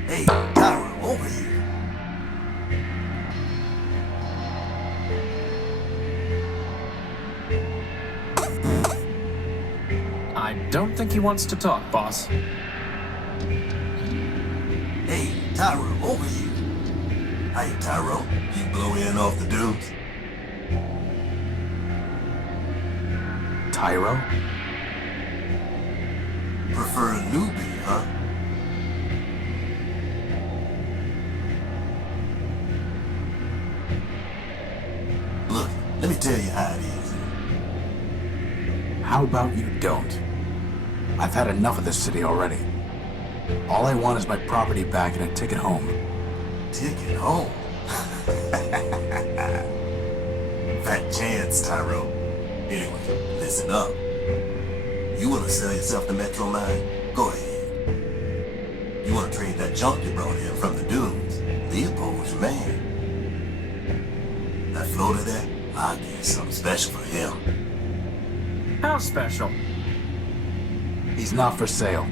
Hey, Tyra, over here. I don't think he wants to talk, boss. Hey, Tyra, over here. Hey, Tyro, you blow in off the dunes? Tyro? Prefer a newbie, huh? Look, let me tell you how it is. How about you don't? I've had enough of this city already. All I want is my property back and a ticket home. Ticket home? Fat chance, Tyro. Anyway, listen up. You want to sell yourself to Metromind? Go ahead. You want to trade that junk you brought in from the dunes? Leopold's your man. That floater there, I'll give you something special for him. How special? He's not for sale.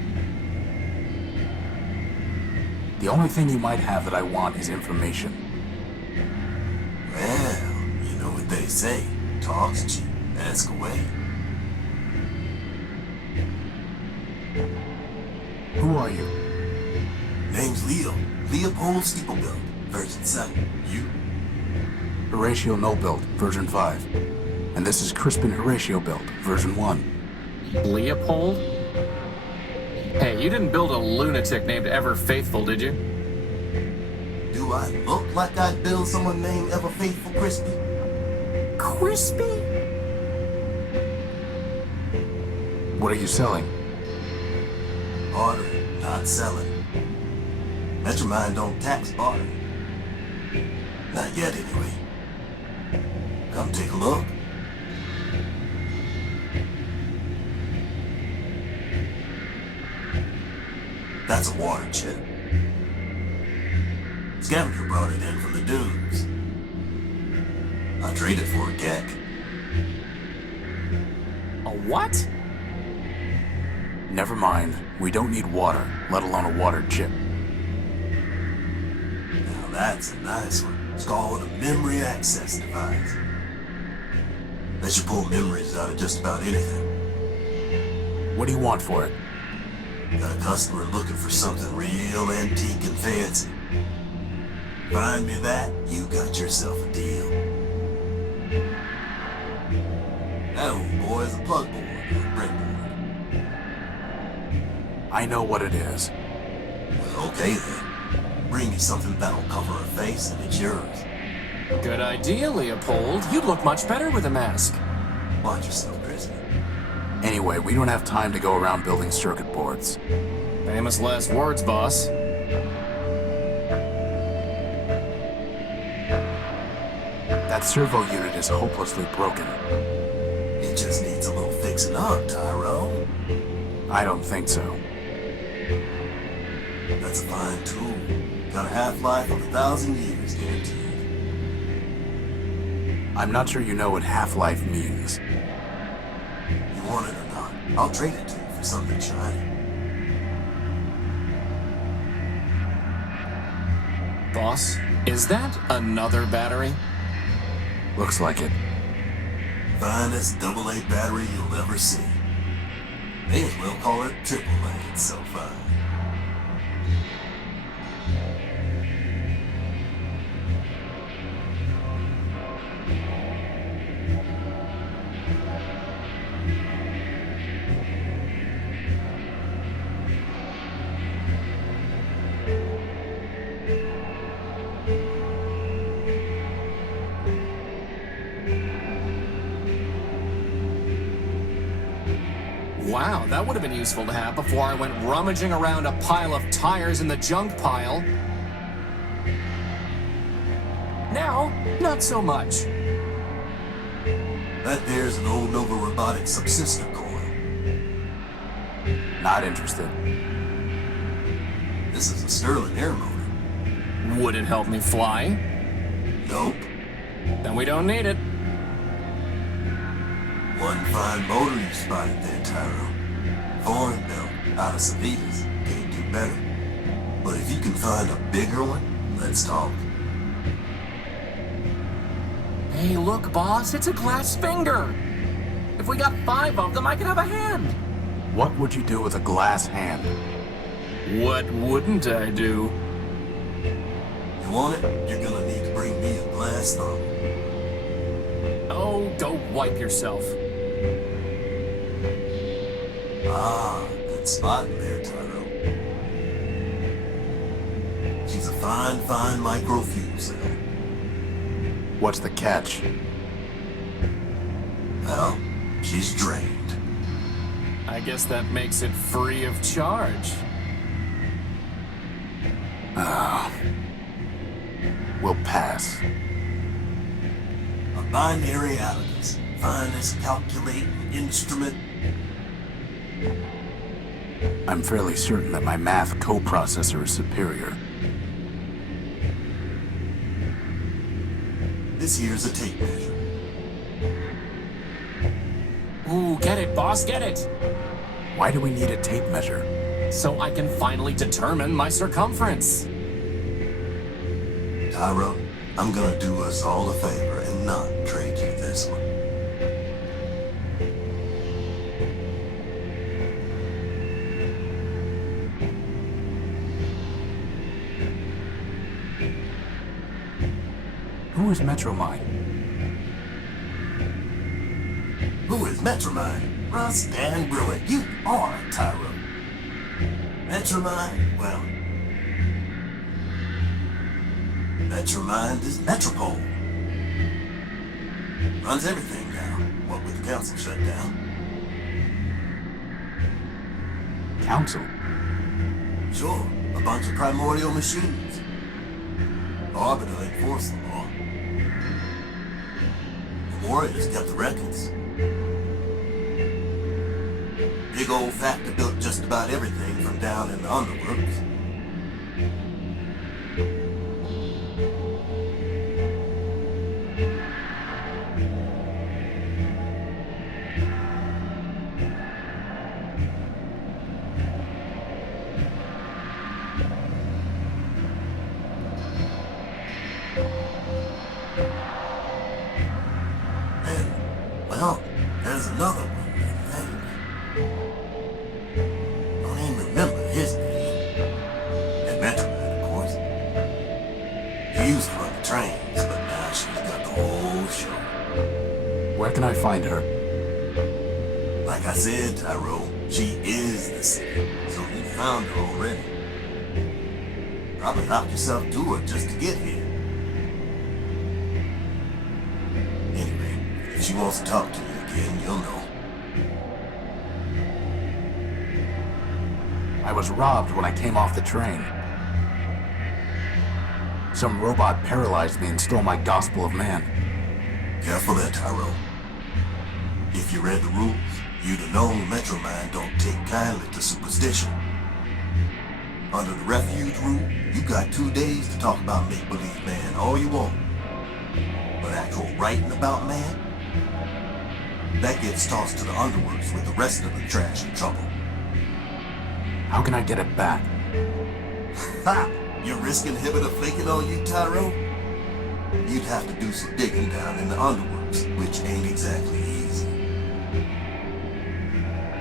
The only thing you might have that I want is information. Well, you know what they say. Talk's cheap. Ask away. Who are you? Name's Leo. Leopold Steeplebuilt. Version 7. You? Horatio Nullbuilt, version 5. And this is Crispin Horatio Built, version 1. Leopold? Hey, you didn't build a lunatic named Ever Faithful, did you? Do I look like I'd build someone named Ever Faithful Crispy? Crispy? What are you selling? Bartering, not selling. Metromind don't tax bartering. Not yet, anyway. Come take a look. That's a water chip. Scavenger brought it in from the dunes. I traded for a gek. A what? Never mind. We don't need water, let alone a water chip. Now that's a nice one. It's called a memory access device. Lets you pull memories out of just about anything. What do you want for it? Got a customer looking for something real antique and fancy. Find me that, you got yourself a deal. That old boy is a plug board, a breadboard. I know what it is. Well, okay then. Bring me something that'll cover her face and it's yours. Good idea, Leopold. You'd look much better with a mask. Watch yourself, Crispin. Anyway, we don't have time to go around building circuit boards. Famous last words, boss. That servo unit is hopelessly broken. It just needs a little fixing up, Tyro. I don't think so. That's a fine tool. Got a half-life of 1,000 years, guaranteed. I'm not sure you know what half-life means. want it or not, I'll trade it to you for something shiny. Boss, is that another battery? Looks like it. Finest AA battery you'll ever see. May as well call it triple A, it's so fine. Wow, that would have been useful to have before I went rummaging around a pile of tires in the junk pile. Now, not so much. That there's an old Nova Robotics subsystem coil. Not interested. This is a Sterling air motor. Would it help me fly? Nope. Then we don't need it. One fine motor you spotted there, Tyro. Foreign built, out of Savitas. Can't do better. But if you can find a bigger one, let's talk. Hey, look, boss, it's a glass finger. If we got 5 of them, I could have a hand. What would you do with a glass hand? What wouldn't I do? You want it? You're gonna need to bring me a glass thumb. Oh, go wipe yourself. Ah, good spotting there, Tyro. She's a fine micro fuel cell. What's the catch? Well, she's drained. I guess that makes it free of charge. We'll pass. A binary abacus, finest calculating instrument. I'm fairly certain that my math coprocessor is superior. This here's a tape measure. Ooh, get it, boss, get it! Why do we need a tape measure? So I can finally determine my circumference. Tyro, I'm gonna do us all a favor and not trade you this one. Who is Metromine? Who is Metromine? Russ Dan Bruin, you are Tyro. Metromine, well, Metromine is Metropole. Runs everything down, what with the council shut down. Council? Sure, a bunch of primordial machines. Arbiter enforce the law. The warriors kept the records. Big old factor built just about everything from down in the underworks. And, well, there's another one, I think. Don't even remember his name. And Metromine, of course. She used to run the trains, but now she's got the whole show. Where can I find her? Like I said, Tyro, she is the city, so you found her already. Probably knocked yourself to her just to get here. Anyway, if she wants to talk to you again, you'll know. I was robbed when I came off the train. Some robot paralyzed me and stole my Gospel of Man. Careful there, Tyro. If you read the rules, you'd have known Metromine don't take kindly to superstition. Under the refuge rule, you got 2 days to talk about make-believe man all you want. But actual writing about man? That gets tossed to the underworks with the rest of the trash and trouble. How can I get it back? Ha! Your risk inhibitor flaking on you, Tyrone? You'd have to do some digging down in the underworks, which ain't exactly easy.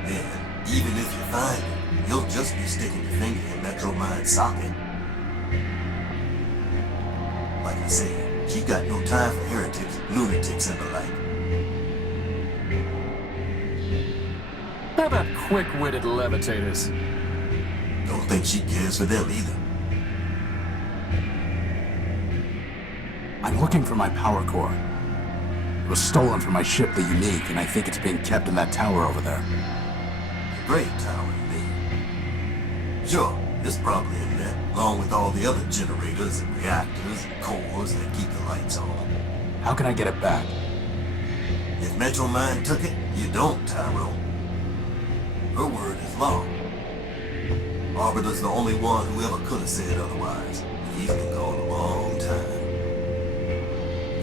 Then, even if you find it, you'll just be sticking your finger in Metro Mind's socket. Like I said, she got no time for heretics, lunatics, and the like. How about quick-witted levitators? Don't think she cares for them either. I'm looking for my power core. It was stolen from my ship, the Unique, and I think it's being kept in that tower over there. The Great Tower, you mean? Sure, it's probably in there, along with all the other generators and reactors and cores that keep the lights on. How can I get it back? If Metro Mind took it, you don't, Tyrone. Her word is law. Arbiter's the only one who ever could have said otherwise. He's been gone a long time.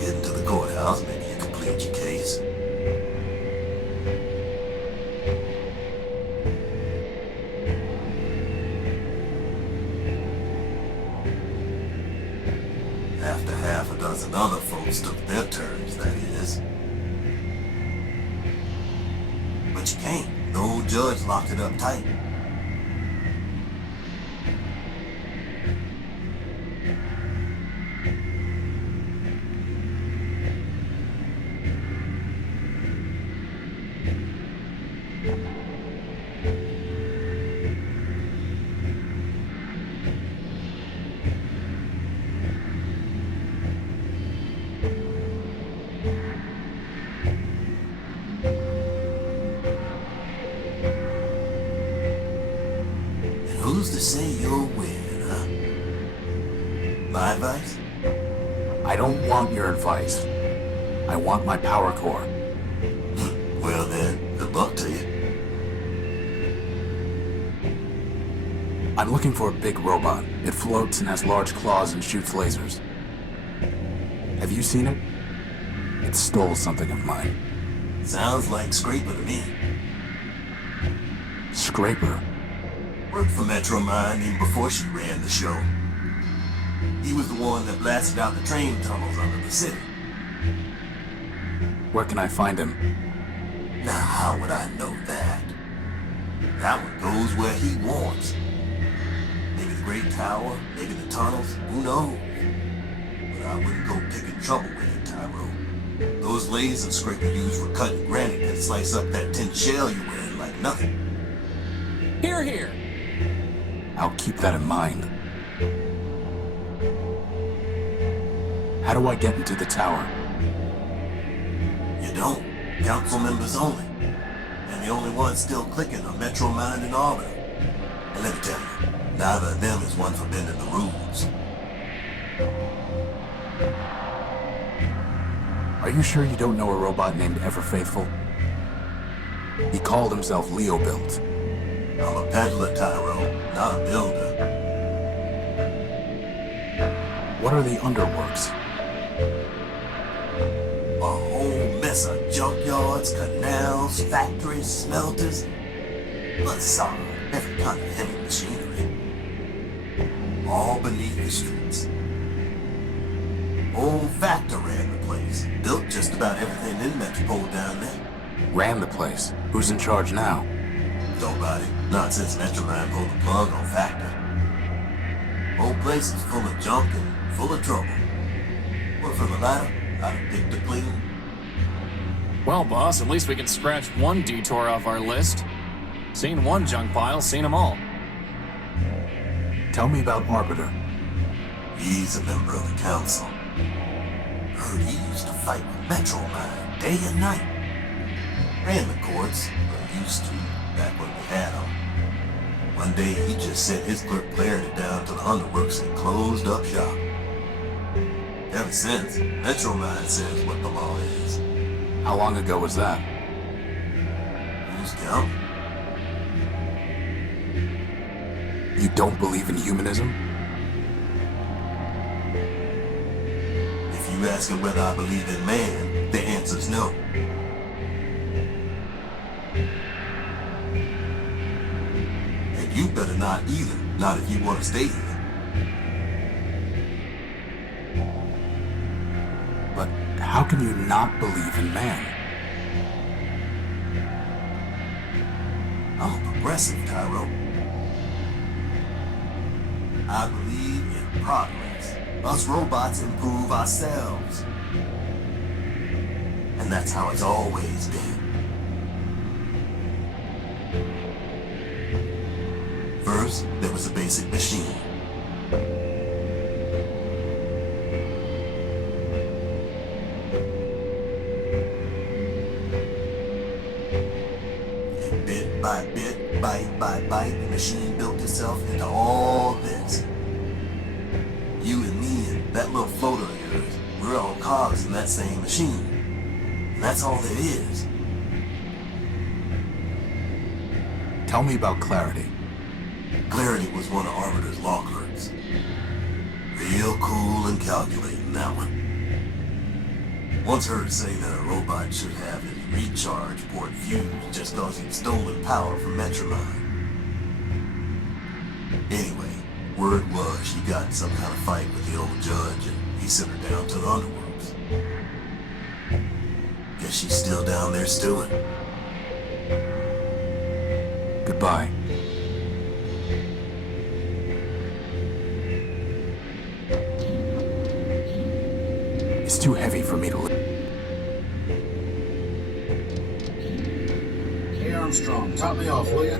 Getting to the courthouse, maybe you can plead your case. After half a dozen other folks took their turns, that is. But you can't. The old judge locked it up tight. Who's to say you'll win, huh? My advice? I don't want your advice. I want my power core. Well then, good luck to you. I'm looking for a big robot. It floats and has large claws and shoots lasers. Have you seen it? It stole something of mine. Sounds like Scraper to me. Scraper? Worked for Metro Mind even before she ran the show. He was the one that blasted out the train tunnels under the city. Where can I find him? Now how would I know that? That one goes where he wants. Maybe the Great Tower, maybe the tunnels, who knows? But I wouldn't go picking trouble with it, Tyrone. Those lasers Scraper used for cutting granite and slice up that tin shell you're wearing like nothing. Hear, hear. I'll keep that in mind. How do I get into the tower? You don't. Council members only. And the only ones still clicking are Metro Mind and Arbiter. And let me tell you, neither of them is one for bending the rules. Are you sure you don't know a robot named Ever Faithful? He called himself Leo Built. I'm a peddler, Tyrone, not a builder. What are the underworks? A whole mess of junkyards, canals, factories, smelters. Facade, every kind of heavy machinery. All beneath the streets. Old Factor ran the place. Built just about everything in Metropole down there. Ran the place. Who's in charge now? Nobody. Not since Metroman pulled the plug on Factor. Whole place is full of junk and full of trouble. But for the latter, I'd pick to clean. Well, boss, at least we can scratch one detour off our list. Seen one junk pile, seen them all. Tell me about Arbiter. He's a member of the council. Heard he used to fight with Metro Mind day and night. Ran the courts, or used to, back when we had him. One day he just sent his clerk Clarity down to the underworks and closed up shop. Ever since, Metro Mind says what the law is. How long ago was that? Who's counting? You don't believe in humanism? If you asking whether I believe in man, the answer's no. not either. Not if you want to stay here. But how can you not believe in man? I'm a progressive, Tyro. I believe in progress. Us robots improve ourselves. And that's how it's always been. First, there was a basic machine. And bit by bit, bite by bite, the machine built itself into all this. You and me and that little floater of yours, we're all cogs in that same machine. And that's all there is. Tell me about Clarity. Clarity was one of Arbiter's law clerks. Real cool and calculating, that one. Once heard say that a robot should have his recharge port fused just cause he'd stolen power from Metromine. Anyway, word was she got in some kind of fight with the old judge and he sent her down to the underworlds. Guess she's still down there stewing. Goodbye. It's too heavy for me to lift. Hey Armstrong, top me off, will ya?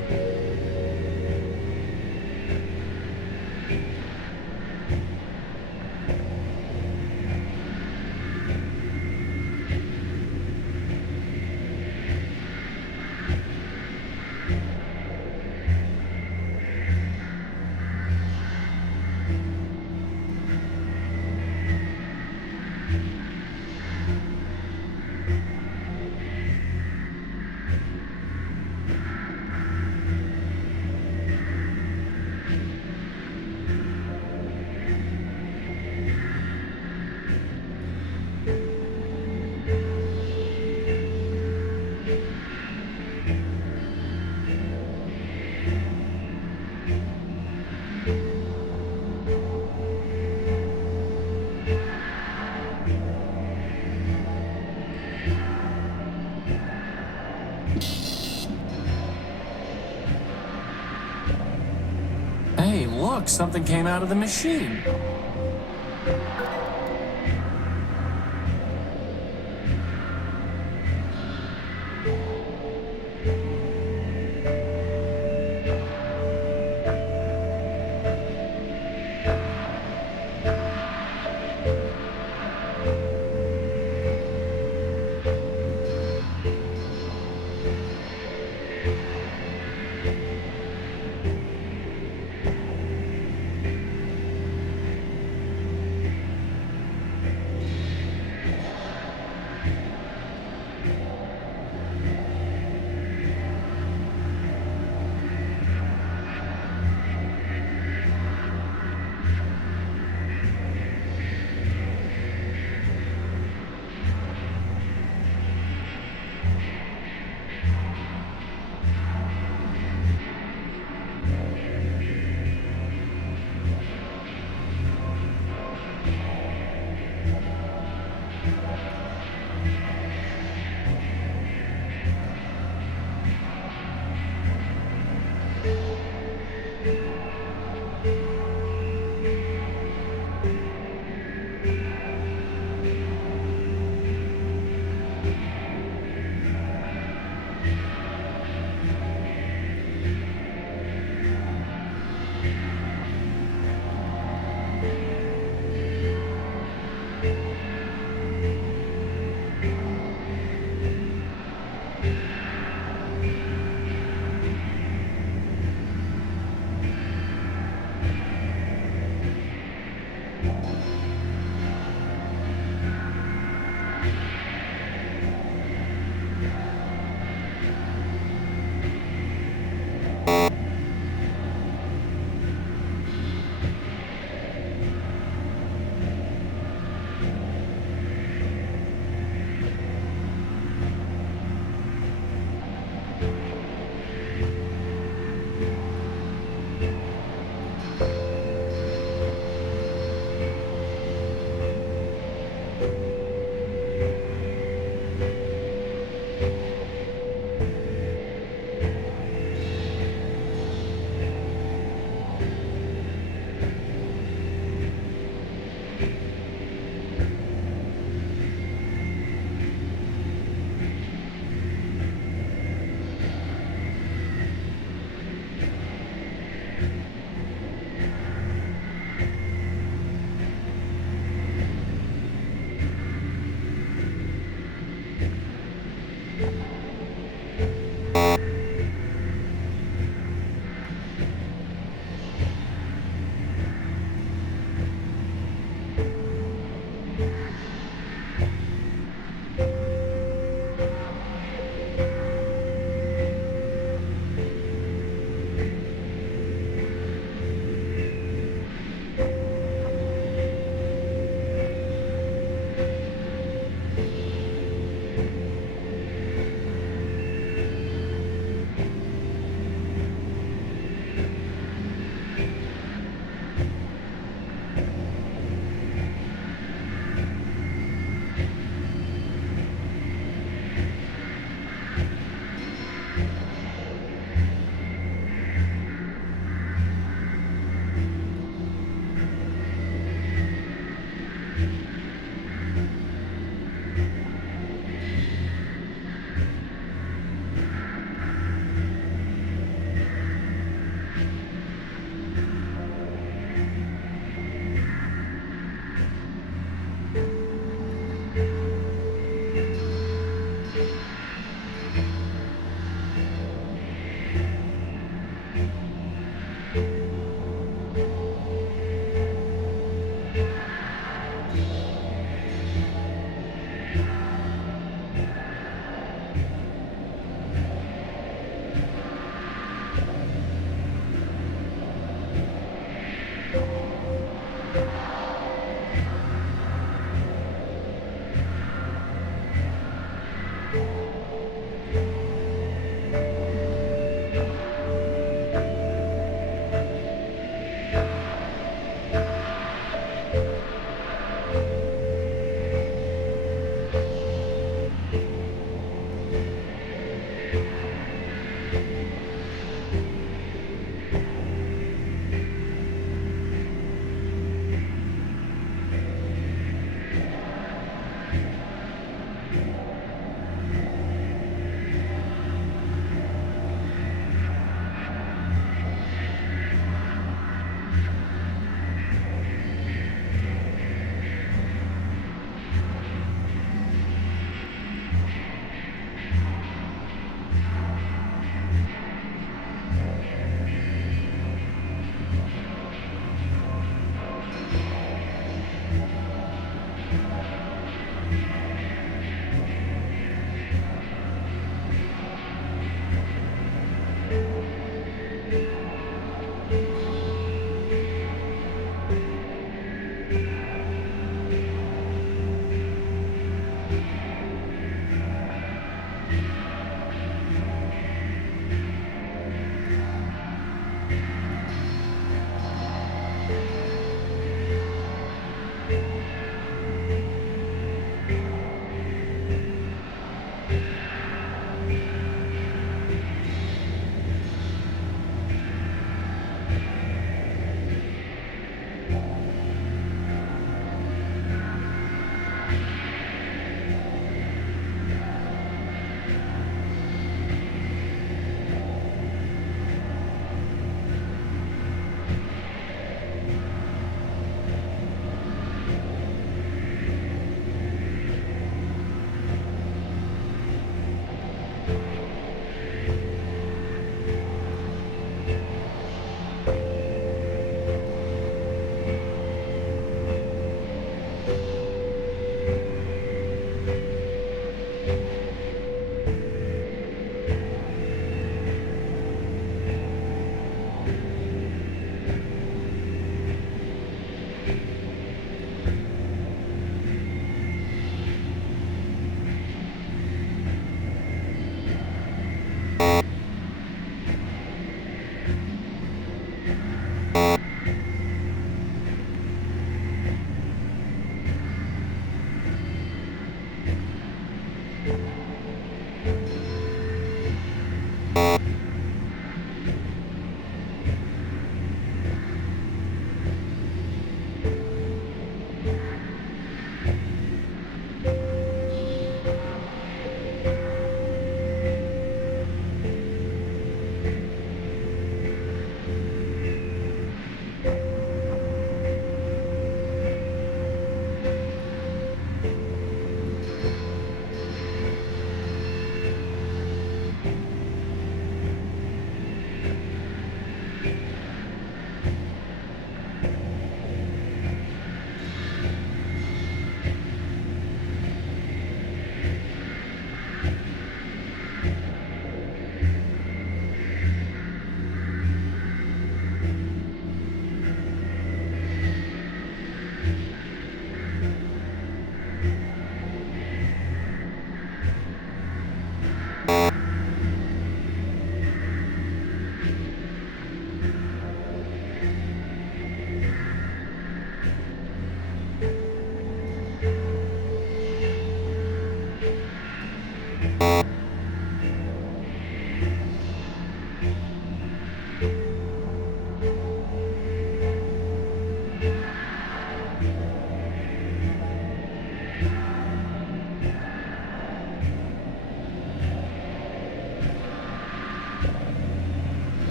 Hey, look, something came out of the machine.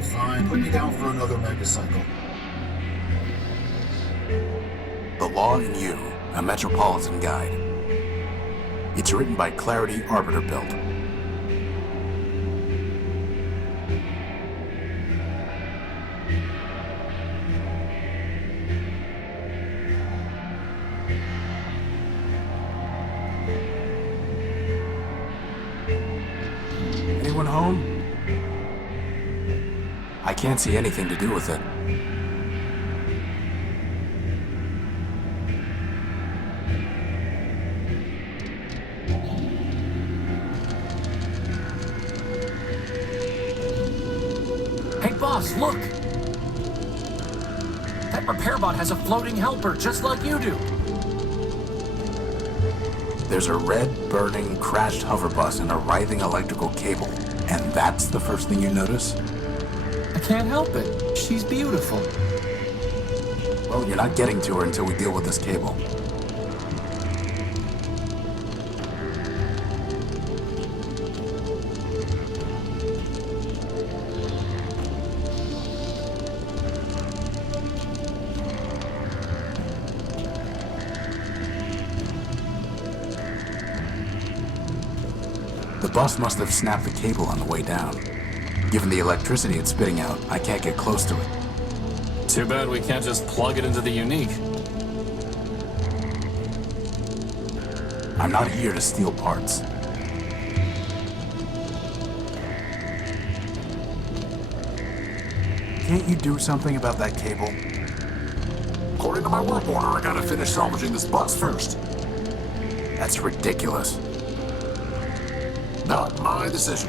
Fine. Put me down for another megacycle. The Law in You, a Metropolitan Guide. It's written by Clarity Arbiter Built. Anyone home? I can't see anything to do with it. Hey, boss, look! That repair bot has a floating helper, just like you do. There's a red, burning, crashed hover bus and a writhing electrical cable. And that's the first thing you notice? I can't help it. She's beautiful. Well, you're not getting to her until we deal with this cable. The bus must have snapped the cable on the way down. Given the electricity it's spitting out, I can't get close to it. Too bad we can't just plug it into the unique. I'm not here to steal parts. Can't you do something about that cable? According to my work order, I gotta finish salvaging this bus first. That's ridiculous. Not my decision.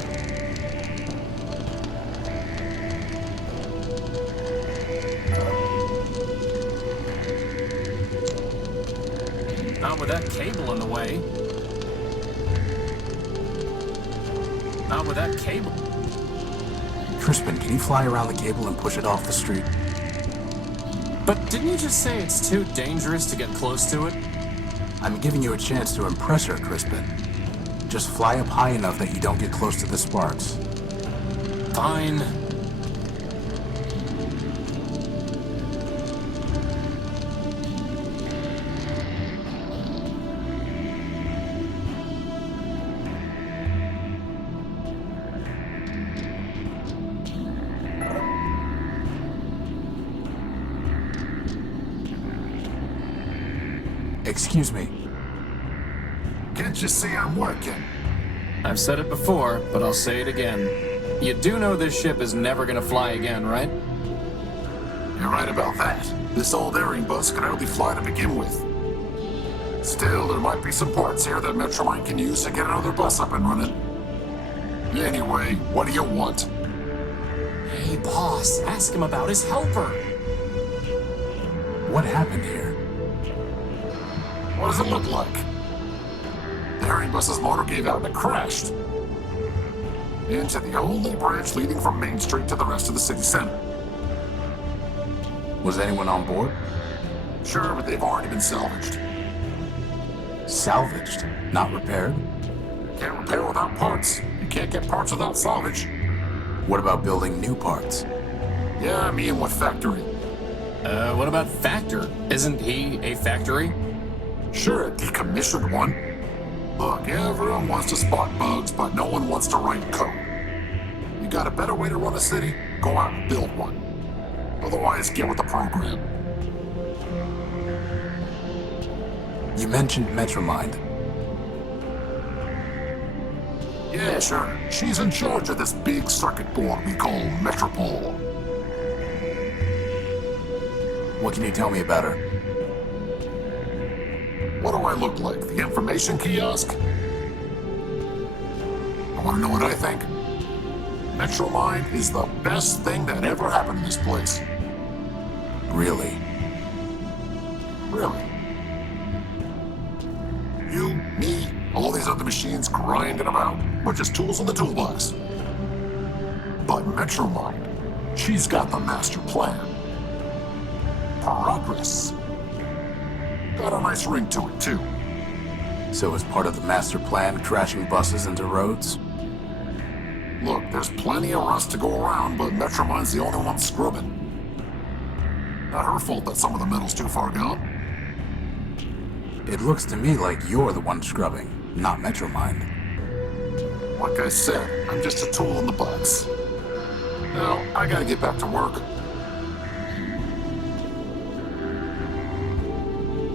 Not with that cable in the way. Not with that cable. Crispin, can you fly around the cable and push it off the street? But didn't you just say it's too dangerous to get close to it? I'm giving you a chance to impress her, Crispin. Just fly up high enough that you don't get close to the sparks. Fine. Excuse me. Can't you see I'm working? I've said it before, but I'll say it again. You do know this ship is never gonna fly again, right? You're right about that. This old airing bus can hardly fly to begin with. Still, there might be some parts here that Metromine can use to get another bus up and running. Anyway, what do you want? Hey, boss, ask him about his helper. What happened here? What does it look like? The airing bus's motor gave out and it crashed. Into the only branch leading from Main Street to the rest of the city center. Was anyone on board? Sure, but they've already been salvaged. Salvaged, not repaired? Can't repair without parts. You can't get parts without salvage. What about building new parts? Yeah, I mean, what factory? What about Factor? Isn't he a factory? Sure, a decommissioned one. Look, everyone wants to spot bugs, but no one wants to write code. You got a better way to run a city? Go out and build one. Otherwise, get with the program. You mentioned Metromind. Yeah, sure. She's in charge of this big circuit board we call Metropole. What can you tell me about her? What do I look like? The information kiosk? I want to know what I think? Metromind is the best thing that ever happened in this place. Really? Really? You, me, all these other machines grinding about, we're just tools in the toolbox. But Metromind, she's got the master plan. Progress. Got a nice ring to it, too. So as part of the master plan, crashing buses into roads? Look, there's plenty of rust to go around, but Metromind's the only one scrubbing. Not her fault that some of the metal's too far gone. It looks to me like you're the one scrubbing, not Metromind. Like I said, I'm just a tool in the box. Now, I gotta get back to work.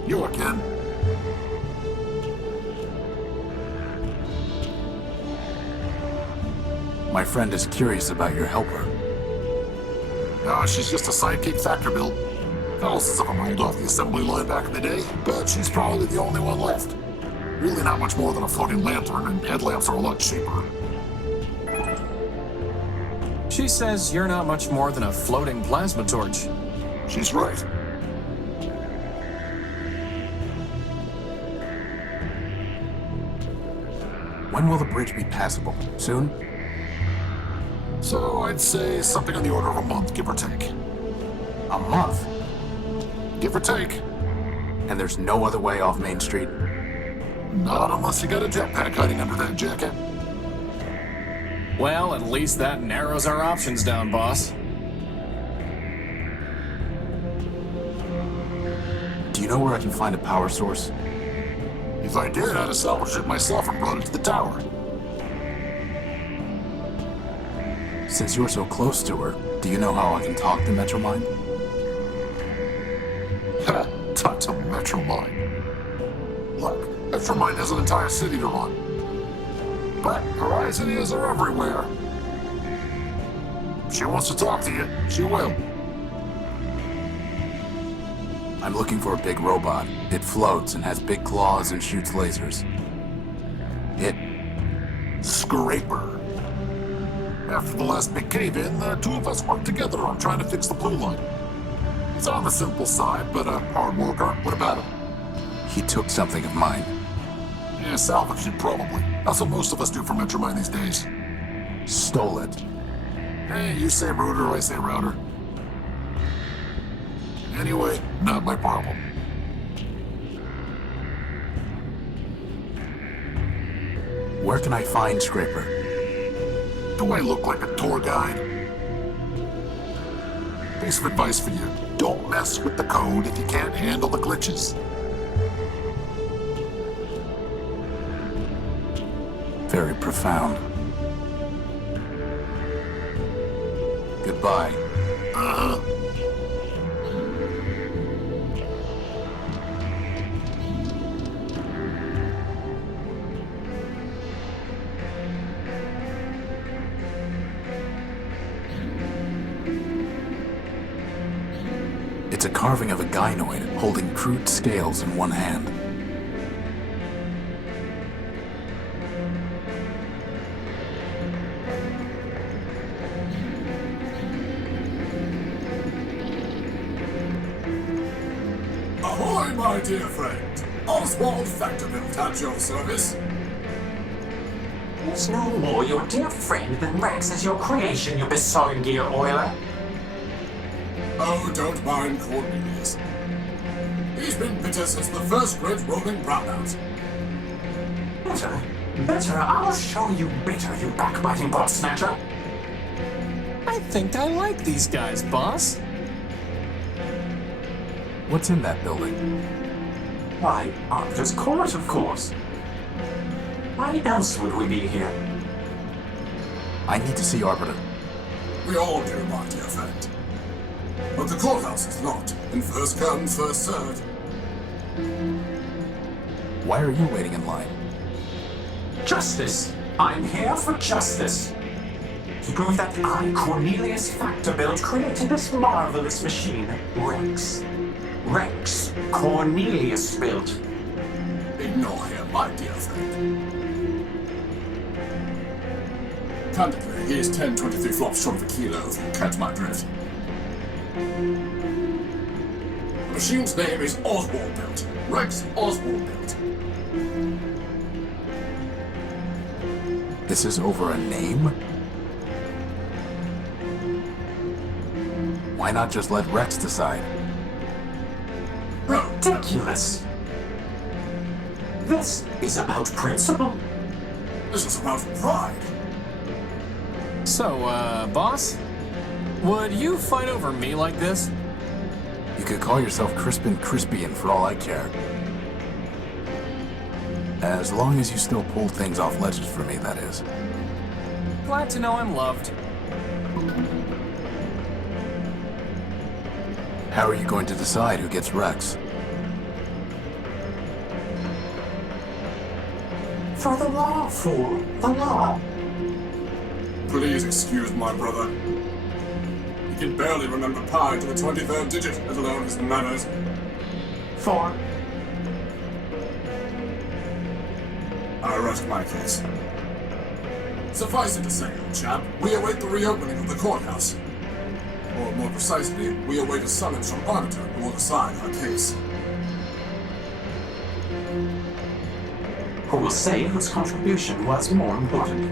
You again. My friend is curious about your helper. She's just a sidekick factor build. Thousands of them rolled off the assembly line back in the day, but she's probably the only one left. Really not much more than a floating lantern, and headlamps are a lot cheaper. She says you're not much more than a floating plasma torch. She's right. When will the bridge be passable? Soon? So I'd say something on the order of a month, give or take. A month? Give or take. And there's no other way off Main Street? Not unless you got a jetpack hiding under that jacket. Well, at least that narrows our options down, boss. Do you know where I can find a power source? If I did, I'd have salvaged it myself and brought it to the tower. Since you're so close to her, do you know how I can talk to Metromind? Ha! Talk to Metromind. Look, Metromind has an entire city to run. But Horizon is are everywhere. If she wants to talk to you, she will. I'm looking for a big robot. It floats and has big claws and shoots lasers. Scraper. After the last big cave-in, the two of us worked together on trying to fix the blue line. He's on the simple side, but a hard worker. What about him? He took something of mine. Yeah, salvaged it probably. That's what most of us do for Metromind these days. Stole it. Hey, you say router, I say router. Anyway, not my problem. Where can I find Scraper? Do I look like a tour guide? Piece of advice for you. Don't mess with the code if you can't handle the glitches. Very profound. Goodbye. Uh-huh. It's a carving of a gynoid holding crude scales in one hand. Ahoy, my dear friend. Oswald Factorbuilt at your service. There's no more your dear friend than Rex as your creation, you besoggy oiler. Oh, don't mind Cornelius. He's been bitter since the first great rolling brownout. Bitter? Bitter? I'll show you bitter, you backbiting bot snatcher. I think I like these guys, boss. What's in that building? Why, Arbiter's Court, of course. Why else would we be here? I need to see Arbiter. We all do, my dear friend. But the courthouse is locked, and first come, first served. Why are you waiting in line? Justice! I'm here for justice! To prove that I, Cornelius Factorbuild, created this marvelous machine, Rex. Rex Cornelius built. Ignore him, my dear friend. Candidly, he is 10-23 flops short of a kilo, if you catch my drift. The machine's name is Oswald Built. Rex Oswald Built. This is over a name? Why not just let Rex decide? Ridiculous! This is about principle. This is about pride. So, boss? Would you fight over me like this? You could call yourself Crispin Crispian for all I care. As long as you still pull things off ledges for me, that is. Glad to know I'm loved. How are you going to decide who gets Rex? For the law, fool. The law. Please excuse my brother. He can barely remember pi to the 23rd digit, let alone his manners. For I rest my case. Suffice it to say, old chap, we await the reopening of the courthouse. Or more precisely, we await a summons from Arbiter who will decide our case. who will say whose contribution was more important?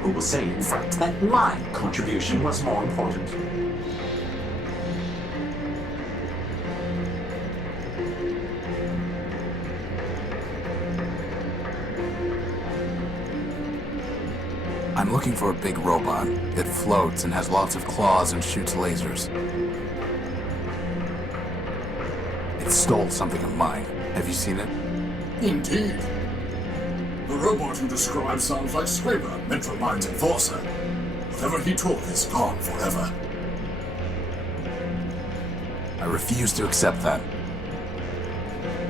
Who will say, in fact, that my contribution was more important? I'm looking for a big robot. It floats and has lots of claws and shoots lasers. It stole something of mine. Have you seen it? Indeed. The robot you describe sounds like Scraper, Metromind's enforcer. Whatever he took is gone forever. I refuse to accept that.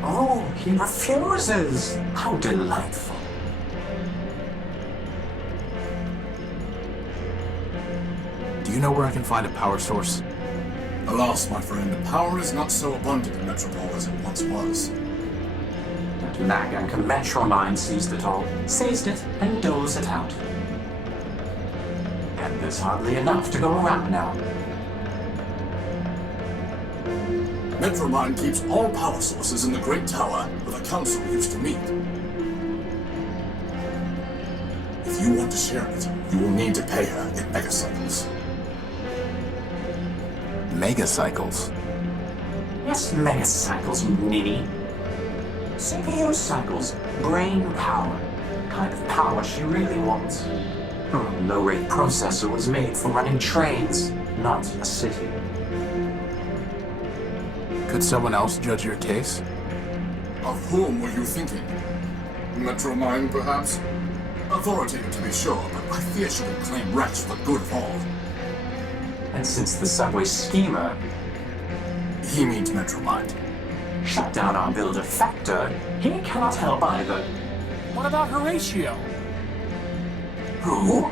Oh, he refuses! How delightful. Do you know where I can find a power source? Alas, my friend, power is not so abundant in Metropole as it once was. That Magank Metromine seized it all, seized it, and doles it out. And there's hardly enough to go around now. Metromine keeps all power sources in the Great Tower where the Council used to meet. If you want to share it, you will need to pay her in megacycles. Megacycles? Yes, megacycles, you ninny. CPU cycles, brain power. Kind of power she really wants. Her low-rate processor was made for running trains, not a city. Could someone else judge your case? Of whom were you thinking? Metromine, perhaps? Authoritative to be sure, but I fear she would claim Rex for the good of all. And since the subway schemer He means Metromine. shut down our builder Factor, he cannot help either. What about Horatio? Who?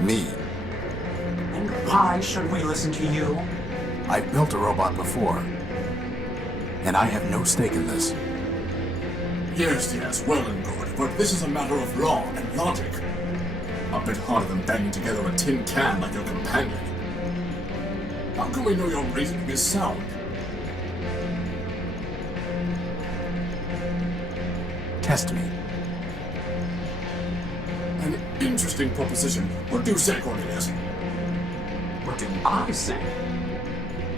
Me. And why should we listen to you? I've built a robot before. And I have no stake in this. Yes, well and good, but this is a matter of law and logic. A bit harder than banging together a tin can like your companion. How can we know your reasoning is sound? Test me. An interesting proposition. What do you say, Cornelius? Well, What do I say?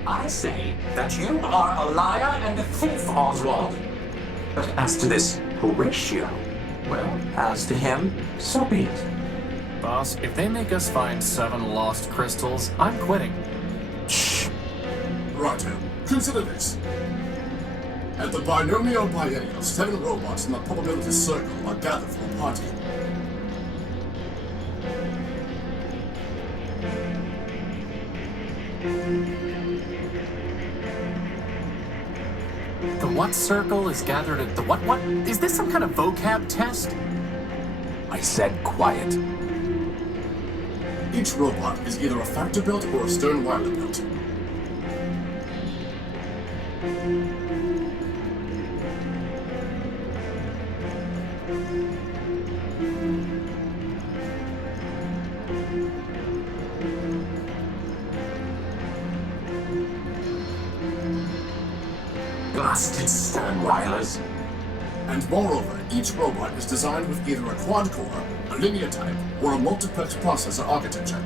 I say that you are a liar and a thief, Oswald. But as to this Horatio, well, as to him, so be it. Boss, if they make us find 7 lost crystals, I'm quitting. Roger. Consider this. At the binomial biennial, 7 robots in the probability circle are gathered for a party. The what circle is gathered at the what? Is this some kind of vocab test? I said quiet. Each robot is either a factor built or a Stern-Weiler built. Blasted Sternweilers. And moreover, each robot is designed with either a quad-core, a linear type, or a multiplex processor architecture.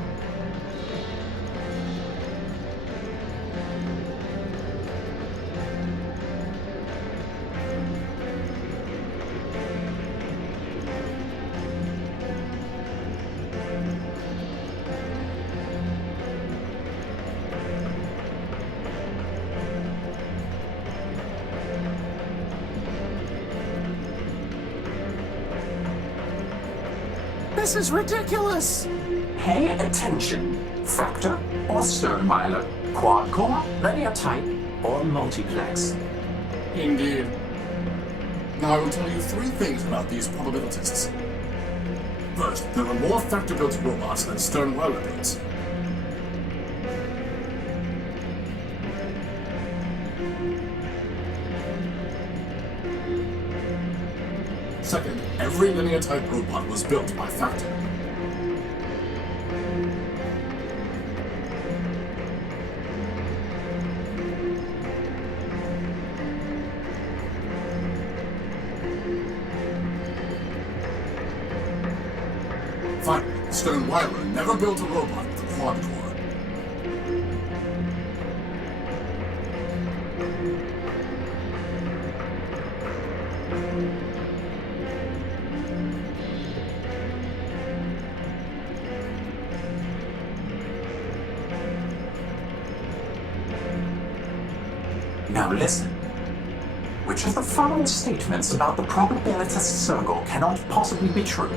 This is ridiculous! Pay attention. Factor or Sternweiler, quad-core, linear type, or multiplex. Indeed. Now I will tell you 3 things about these probabilities. First, there are more factor-built robots than Stern-Weiler builds. Second, every linear-type robot was built by Factor. Finally, Stern-Weiler never built a robot with a quad-core. Now listen. Which of the following statements about the probability circle cannot possibly be true?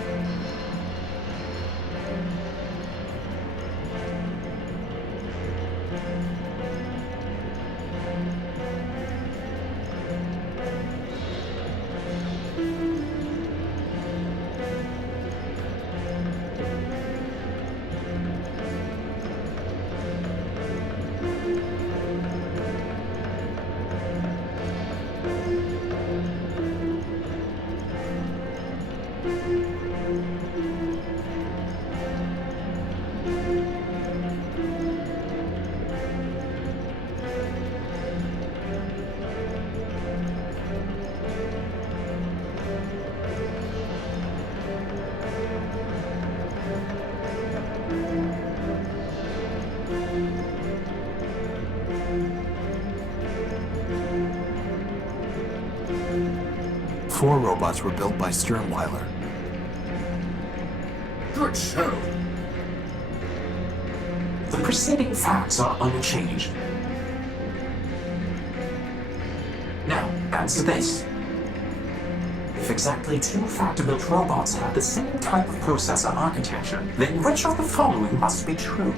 Four robots were built by Sternweiler. Good show. The preceding facts are unchanged. Now, answer this. If exactly 2 factor-built robots have the same type of processor architecture, then which of the following must be true?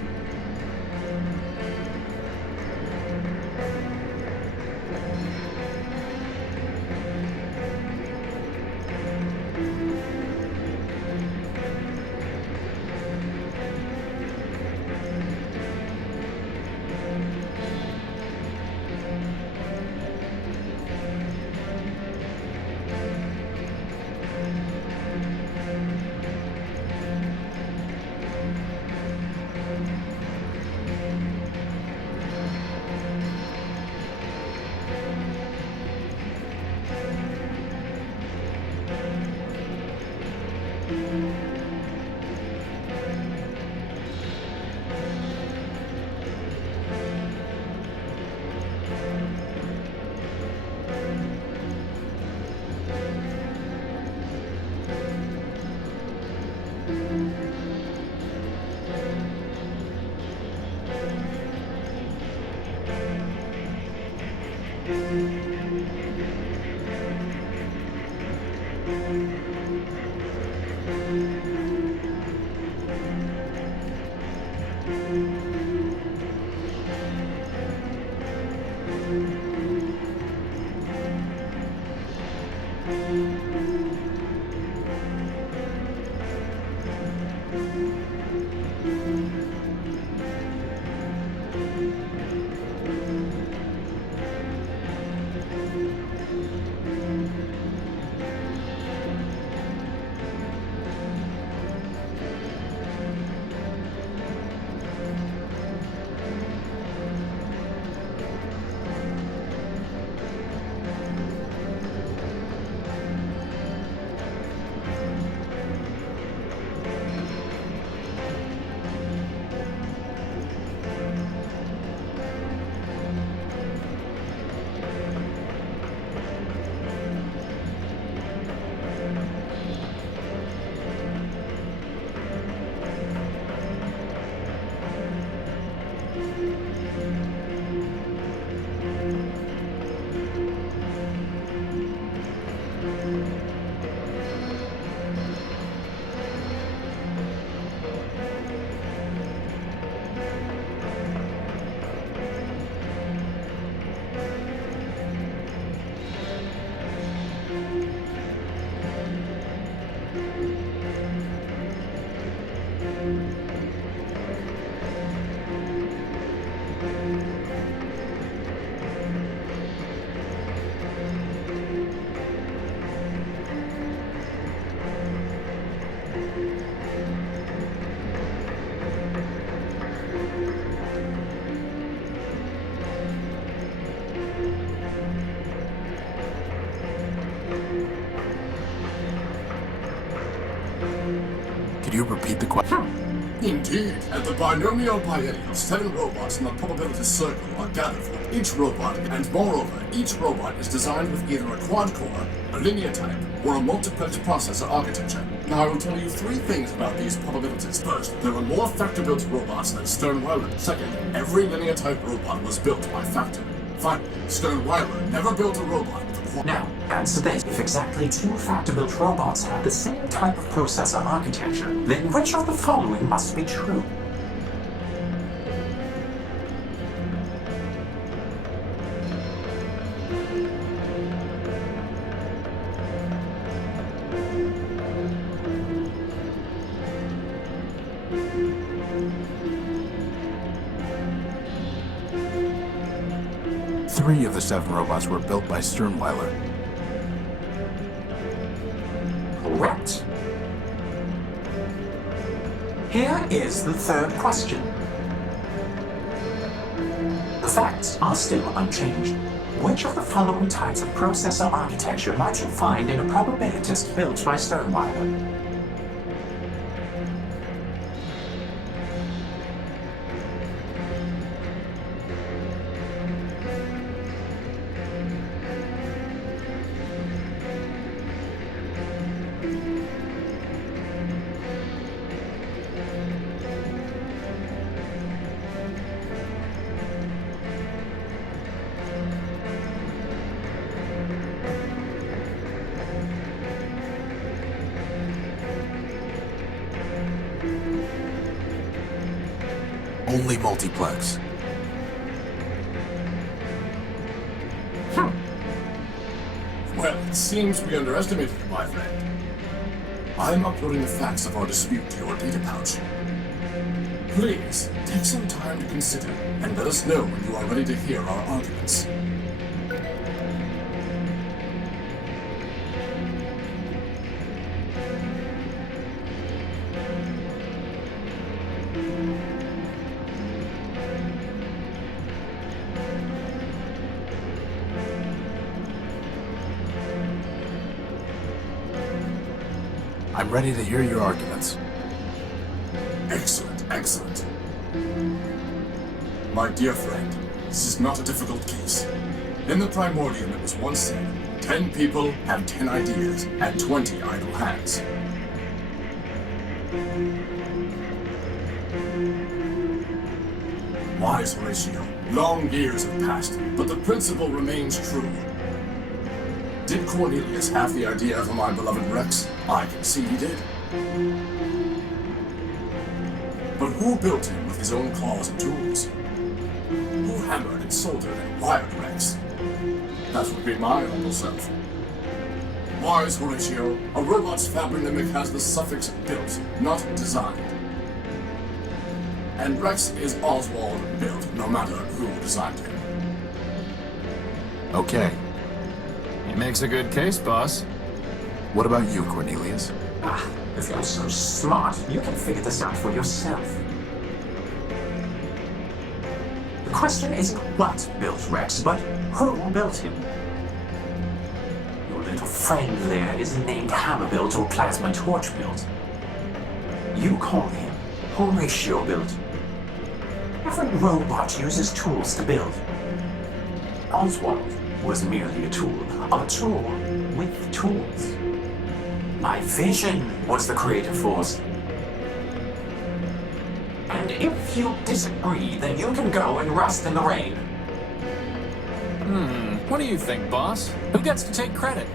Could you repeat the question? Indeed, at the binomial biennial, 7 robots in the probability circle are gathered for each robot, and moreover, each robot is designed with either a quad-core, a linear type, or a multiplex processor architecture. Now I will tell you 3 things about these probabilities. First, there are more factor-built robots than Stern-Weiler. Second, every linear type robot was built by factor. Finally, Stern-Weiler never built a robot with a quad. Now, answer this. If exactly 2 factor-built robots have the same type of processor architecture, then which of the following must be true? Three of the 7 robots were built by Sternweiler. Correct. Here is the 3rd question. The facts are still unchanged. Which of the following types of processor architecture might you find in a probabilitist built by Sternweiler? Only multiplex. Well, it seems we underestimated you, my friend. I'm uploading the facts of our dispute to your data pouch. Please, take some time to consider, and let us know when you are ready to hear our arguments. I'm ready to hear your arguments. Excellent, excellent. My dear friend, This is not a difficult case. In the Primordium, it was once said, 10 people have 10 ideas and 20 idle hands. Wise Horatio, long years have passed, but the principle remains true. Did Cornelius have the idea for my beloved Rex? I can see he did. But who built him with his own claws and tools? Who hammered and soldered and wired Rex? That would be my humble self. Wise Horatio, a robot's fabronymic has the suffix built, not designed. And Rex is Oswald built, no matter who designed him. Okay. He makes a good case, boss. What about you, Cornelius? If you're so smart, you can figure this out for yourself. The question isn't what built Rex, but who built him. Your little friend there isn't named Hammer-built or Plasma Torch-built. You call him Horatio-built. Every robot uses tools to build. Oswald was merely a tool with tools. My vision was the creative force. And if you disagree, then you can go and rust in the rain. What do you think, boss? Who gets to take credit?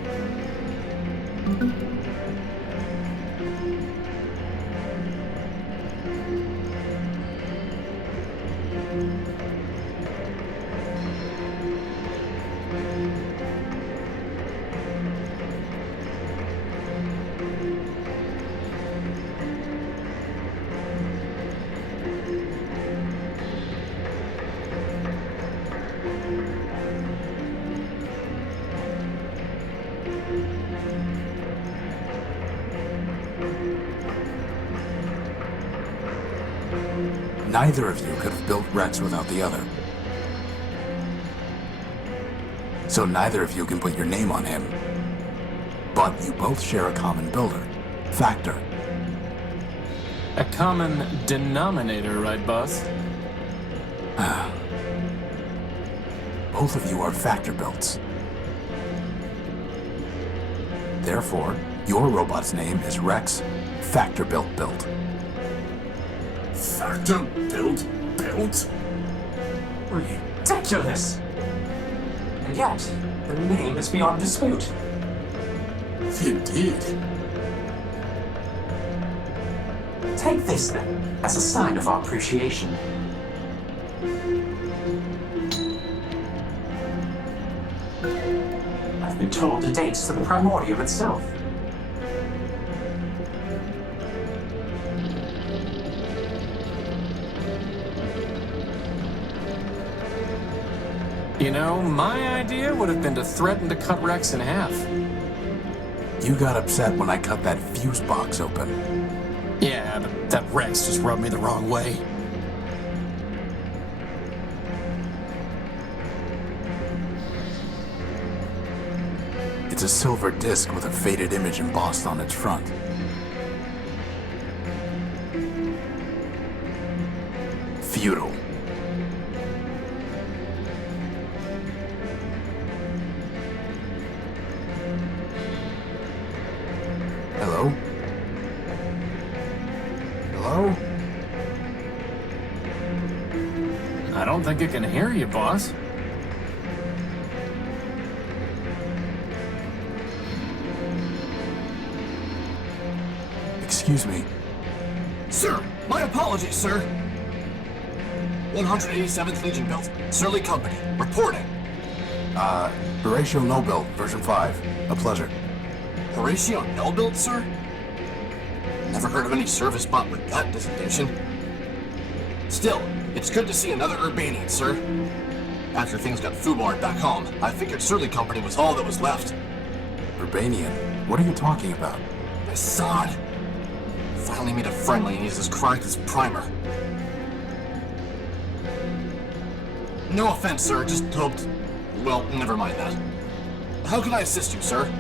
Neither of you could have built Rex without the other. So neither of you can put your name on him. But you both share a common builder, Factor. A common denominator, right, boss? Both of you are Factor builds. Therefore, your robot's name is Rex Factor Built Built. Factor built? Ridiculous! And yet, the name is beyond dispute. Indeed. Take this, then, as a sign of our appreciation. I've been told it dates to the Primordium itself. You know, my idea would have been to threaten to cut Rex in half. You got upset when I cut that fuse box open. Yeah, but that Rex just rubbed me the wrong way. It's a silver disc with a faded image embossed on its front. Feudal. Hello? Hello? I don't think it can hear you, boss. Excuse me. Sir, my apologies, sir. 187th Legion built. Surly Company. Reporting. Horatio No-Built, version 5. A pleasure. Horatio no built, sir? Never heard of any service bot with that designation. Still, it's good to see another Urbanian, sir. After things got foobarred back home, I figured Surly Company was all that was left. Urbanian? What are you talking about? Assad. Finally made a friendly and he's as cracked as Primer. No offense, sir, just hoped... Well, never mind that. How can I assist you, sir?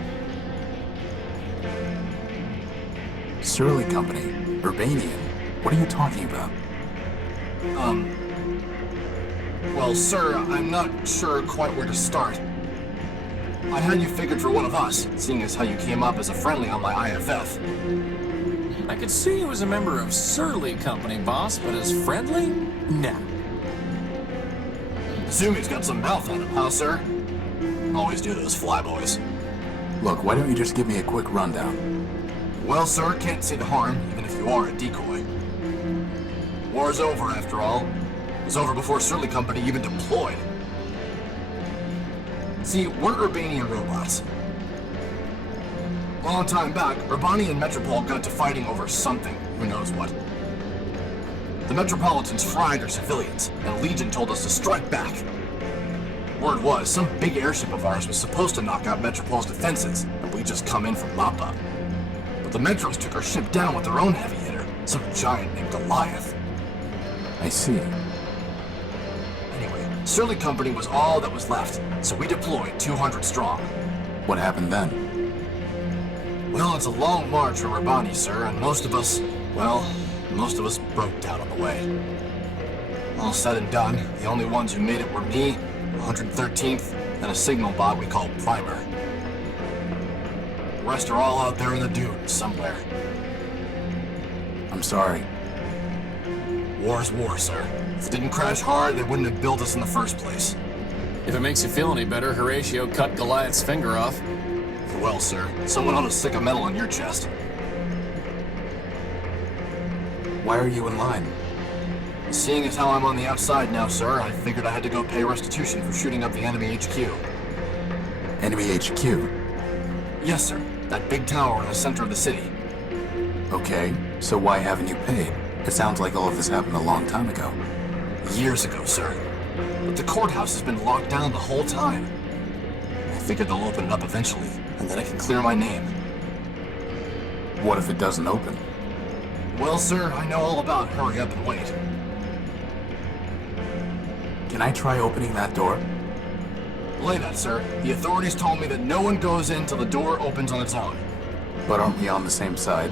Surly Company. Urbanian. What are you talking about? Well, sir, I'm not sure quite where to start. I had you figured for one of us, seeing as how you came up as a friendly on my IFF. I could see you as a member of Surly Company, boss, but as friendly? Nah. Assume he's got some mouth on him, huh, sir? Always do those flyboys. Look, why don't you just give me a quick rundown? Well, sir, can't see the harm, even if you are a decoy. War's over, after all. It was over before Surly Company even deployed. See, we're Urbanian robots. Long time back, Urbani and Metropol got to fighting over something, who knows what. The Metropolitans fried our civilians, and Legion told us to strike back. Word was, some big airship of ours was supposed to knock out Metropol's defenses, and we just come in for mop-up. But the Metros took our ship down with their own heavy hitter, some giant named Goliath. I see. Anyway, Surly Company was all that was left, so we deployed 200 strong. What happened then? Well, it's a long march for Urbani, sir, and most of us broke down on the way. All said and done, the only ones who made it were me, 113th, and a signal bot we call Primer. The rest are all out there in the dunes somewhere. I'm sorry. War's war, sir. If it didn't crash hard, they wouldn't have built us in the first place. If it makes you feel any better, Horatio cut Goliath's finger off. Well, sir, someone ought to stick a medal on your chest. Why are you in line? Seeing as how I'm on the outside now, sir, I figured I had to go pay restitution for shooting up the enemy HQ. Enemy HQ? Yes, sir. That big tower in the center of the city. Okay, so why haven't you paid? It sounds like all of this happened a long time ago. Years ago, sir. But the courthouse has been locked down the whole time. I figured they'll open it up eventually, and then I can clear my name. What if it doesn't open? Well, sir, I know all about hurry up and wait. Can I try opening that door? Belay that, sir. The authorities told me that no one goes in till the door opens on its own. But aren't we on the same side?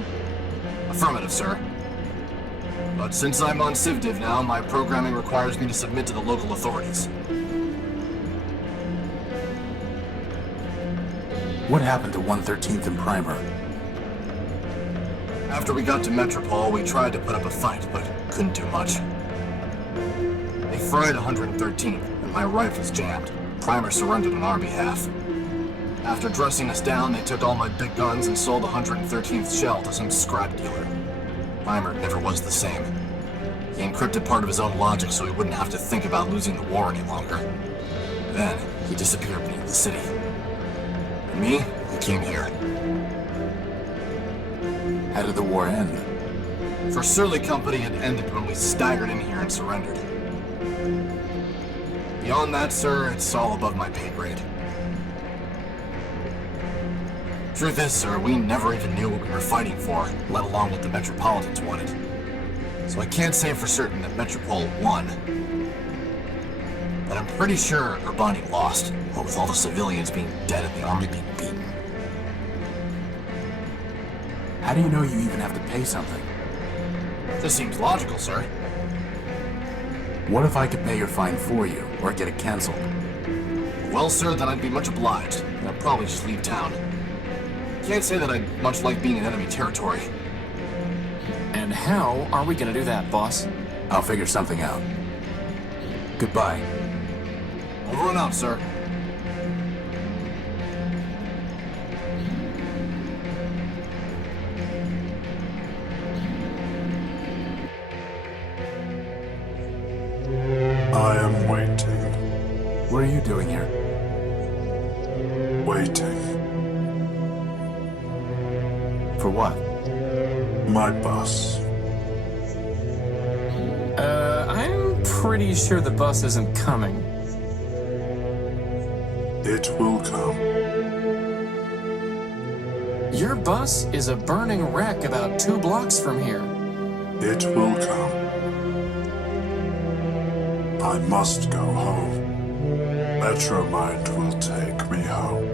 Affirmative, sir. But since I'm on CivDiv now, my programming requires me to submit to the local authorities. What happened to 113th and Primer? After we got to Metropol, we tried to put up a fight, but couldn't do much. They fried 113th, and my rifle's jammed. Primer surrendered on our behalf. After dressing us down, they took all my big guns and sold the 113th shell to some scrap dealer. Primer never was the same. He encrypted part of his own logic so he wouldn't have to think about losing the war any longer. Then, he disappeared beneath the city. And me, I came here. How did the war end? For Surly Company, it ended when we staggered in here and surrendered. Beyond that, sir, it's all above my pay grade. Truth is, sir, we never even knew what we were fighting for, let alone what the Metropolitans wanted. So I can't say for certain that Metropol won. But I'm pretty sure Urbani lost, what with all the civilians being dead and the army being beaten. How do you know you even have to pay something? This seems logical, sir. What if I could pay your fine for you, or get it canceled? Well, sir, then I'd be much obliged, and I'd probably just leave town. Can't say that I'd much like being in enemy territory. And how are we gonna do that, boss? I'll figure something out. Goodbye. Over and out, sir. I am waiting. What are you doing here? Waiting. For what? My bus. I'm pretty sure the bus isn't coming. It will come. Your bus is a burning wreck about 2 blocks from here. It will come. I must go home. Metromind will take me home.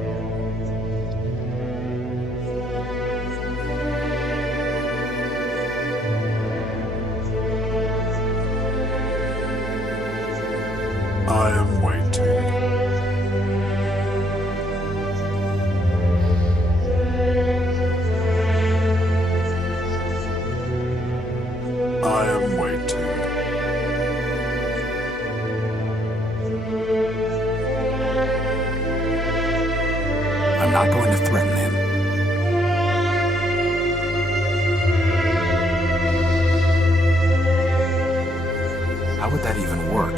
I'm not going to threaten him. How would that even work?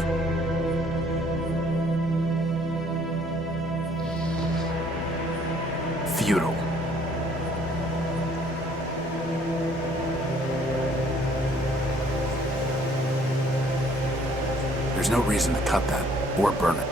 Futile. There's no reason to cut that or burn it.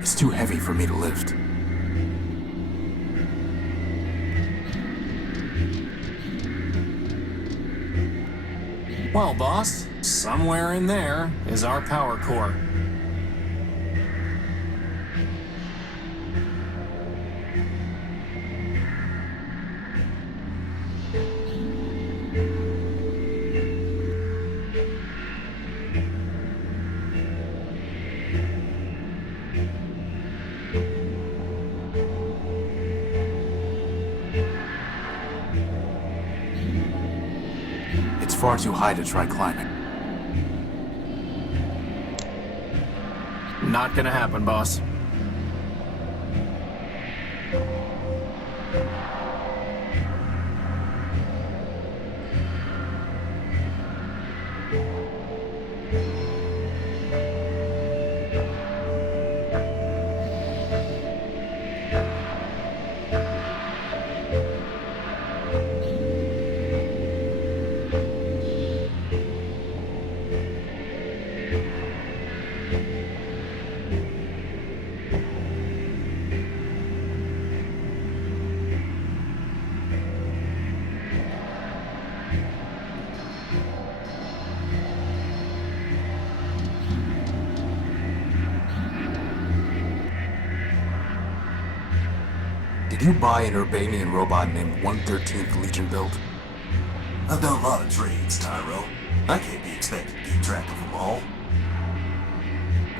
It's too heavy for me to lift. Well, boss, somewhere in there is our power core. It's far too high to try climbing. Not gonna happen, boss. Did you buy an Urbanian robot named 113th Legion build? I've done a lot of trades, Tyro. I can't be expected to keep track of them all.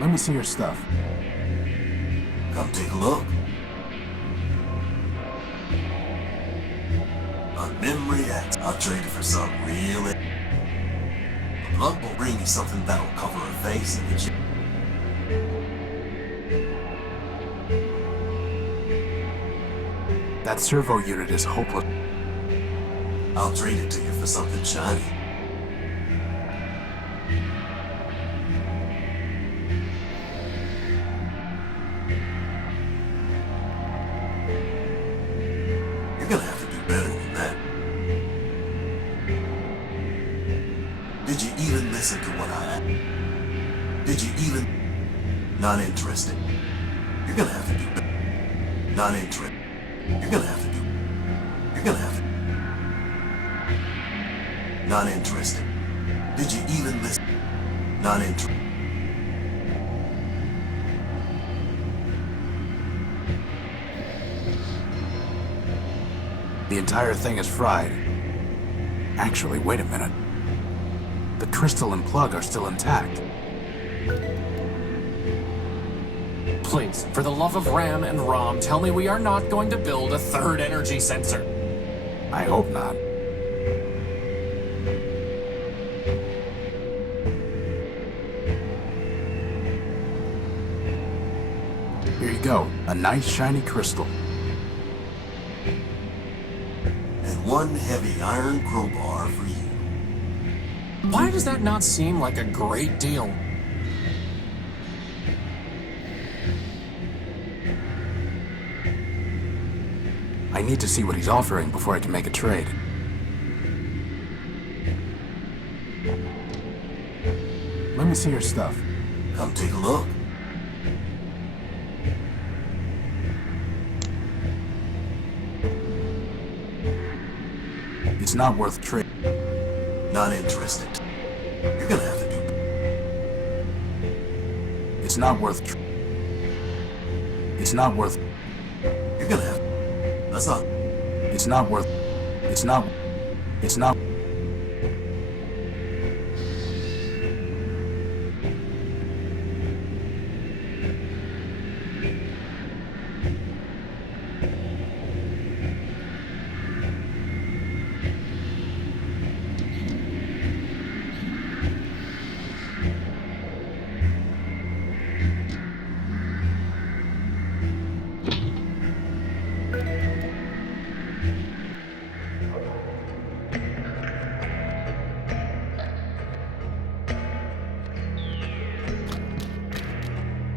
Let me see your stuff. Come take a look. On memory X, I'll trade it for something real. Luck will bring you something that'll cover her face and get you. That servo unit is hopeless. I'll trade it to you for something shiny. You're gonna have to do better than that. Did you even listen to what I asked? Did you even... Not interested. You're gonna have to do better. Not interested. You're gonna have to do... You're gonna have to... Not interested. Did you even listen? Not interested. The entire thing is fried. Actually, wait a minute. The crystal and plug are still intact. Please, for the love of Ram and Rom, tell me we are not going to build a third energy sensor. I hope not. Here you go, a nice shiny crystal. And one heavy iron crowbar for you. Why does that not seem like a great deal? I need to see what he's offering before I can make a trade. Let me see your stuff. Come take a look. It's not worth trade. Not interested. You're gonna have to do... It's not worth It's not worth... You're gonna have... That's not... It's not worth... It's not... It's not.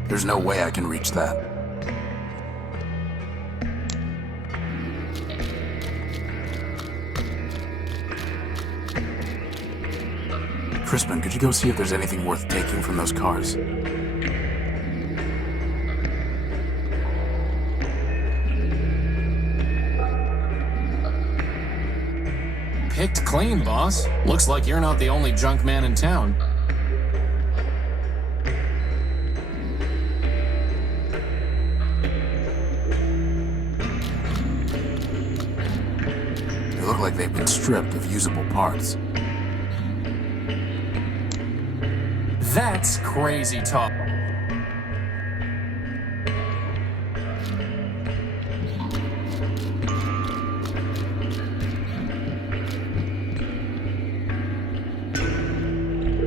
There's no way I can reach that. Crispin, could you go see if there's anything worth taking from those cars? Picked clean, boss. Looks like you're not the only junk man in town. They look like they've been stripped of usable parts. That's crazy talk.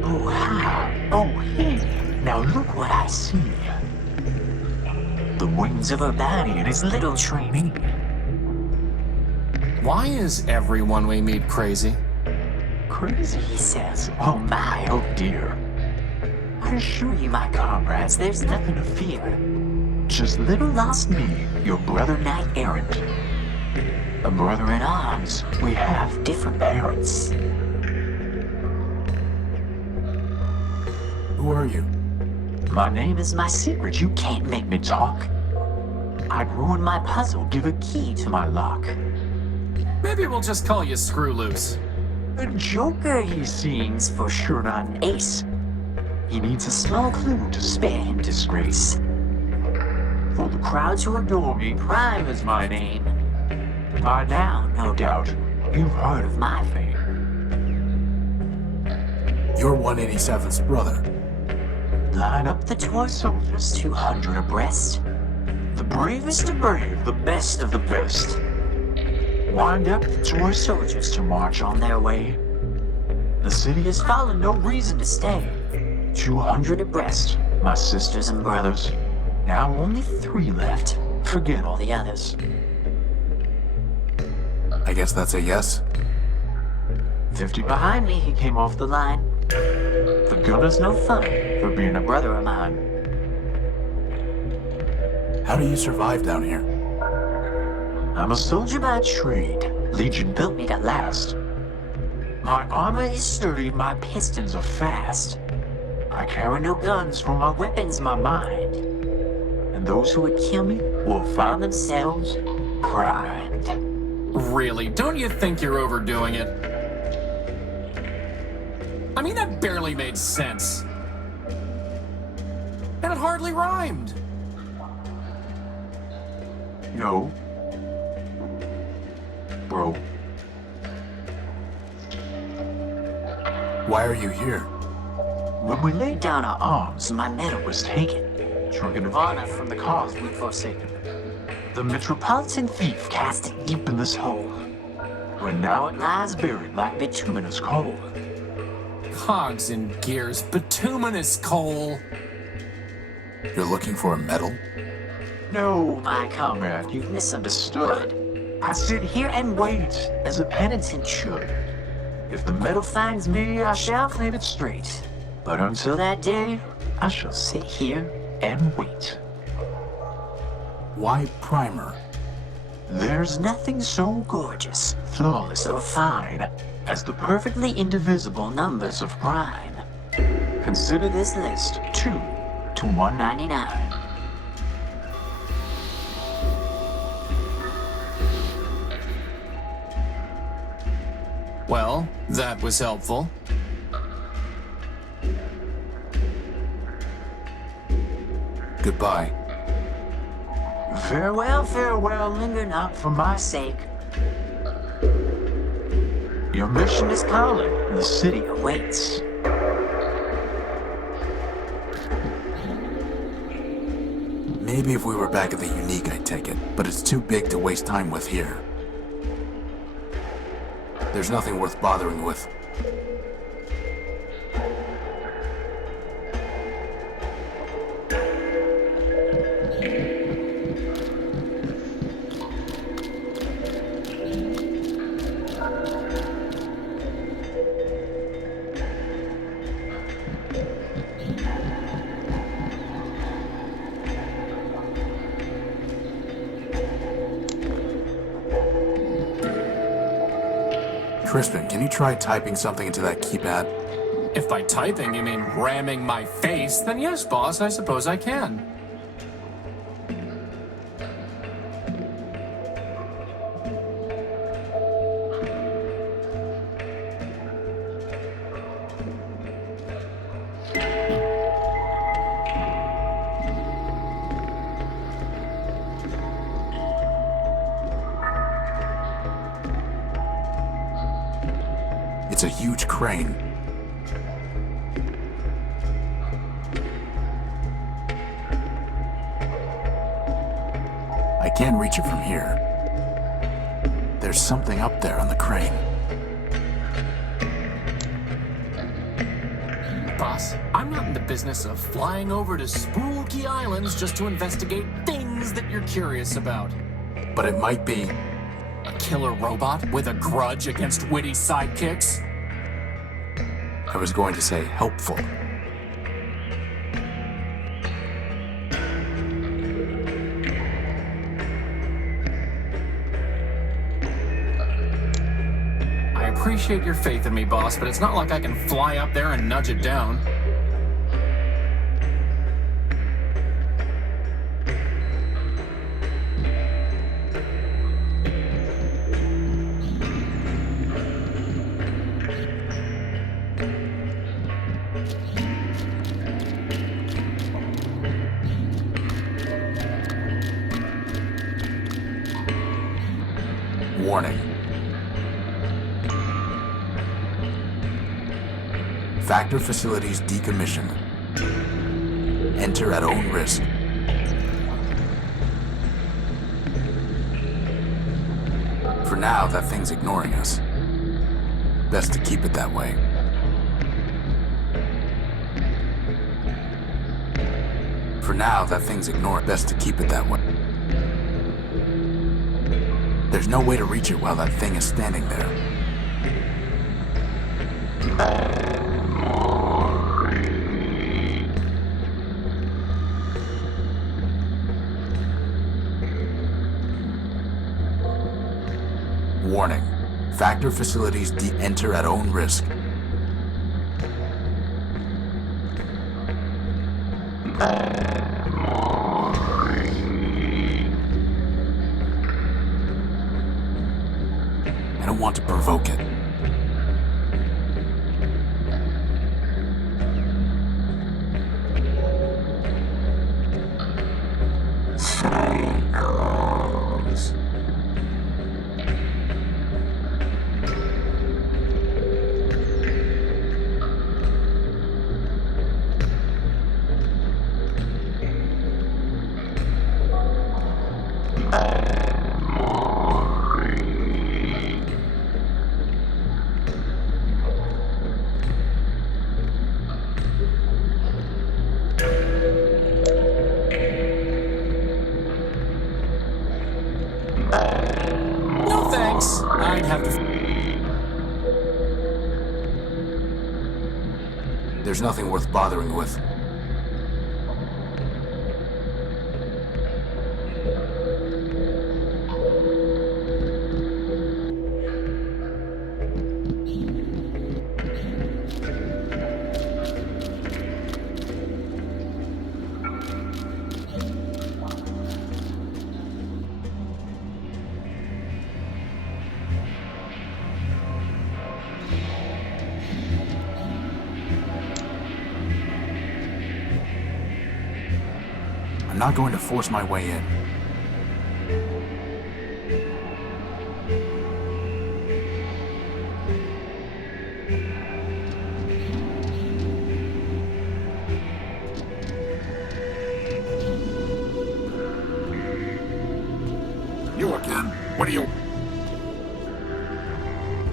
Oh, hi. Oh, hey. Now look what I see. The wings of Urbani and his little trainee. Why is everyone we meet crazy? Crazy, he says. Oh my, oh dear. I assure you, my comrades, there's nothing to fear. Just little lost me, your brother knight errant. A brother in arms, we have different parents. Who are you? My name is my secret, you can't make me talk. I'd ruin my puzzle, give a key to my lock. Maybe we'll just call you Screw Loose. A joker, he seems, for sure not an ace. He needs a small clue to spare him disgrace. For the crowds who adore me, Prime is my name. By now, no doubt, you've heard of my fame. You're 187's brother. Line up the toy soldiers, 200 abreast. The bravest of brave, the best of the best. Wind up the toy soldiers to march on their way. The city has fallen, no reason to stay. 200 abreast, my sisters and brothers. Now only 3 left. Forget all the others. I guess that's a yes? 50 behind me, he came off the line. The gunner's no fun for being a brother of mine. How do you survive down here? I'm a soldier by trade. Legion built me to last. My armor is sturdy, my pistons are fast. I carry no guns, for my weapon's my mind. And those who would kill me will find themselves primed. Really? Don't you think you're overdoing it? I mean, that barely made sense. And it hardly rhymed. No. Bro. Why are you here? When we laid down our arms, my medal was taken. Drunken of honor from the cause we'd forsaken. The metropolitan thief cast it deep in this hole, where now it lies buried like bituminous coal. Cogs and gears, bituminous coal. You're looking for a medal? No, my comrade, you've misunderstood. I sit here and wait, as a penitent should. If the medal finds me, I shall claim it straight. But until that day, I shall sit here and wait. Why Primer? There's nothing so gorgeous, flawless, or fine as the perfectly indivisible numbers of prime. Consider this list 2 to 199. Well, that was helpful. Goodbye. Farewell, farewell, linger not for my sake. Your mission is calling, and the city awaits. Maybe if we were back at the Unique, I'd take it, but it's too big to waste time with here. There's nothing worth bothering with. Crispin, can you try typing something into that keypad? If by typing you mean ramming my face, then yes, boss, I suppose I can. It's a huge crane. I can't reach it from here. There's something up there on the crane. Boss, I'm not in the business of flying over to spooky islands just to investigate things that you're curious about. But it might be. A killer robot with a grudge against witty sidekicks? I was going to say helpful. I appreciate your faith in me, boss, but it's not like I can fly up there and nudge it down. Warning. Factor facilities decommissioned. Enter at own risk. For now, that thing's ignoring us. Best to keep it that way. For now, that thing's ignored. Best to keep it that way. There's no way to reach it while that thing is standing there. Warning. Factor facilities enter at own risk. I don't want to provoke it. Cycles. No thanks. I'd have to... There's nothing worth bothering with. I'm not going to force my way in. What do you...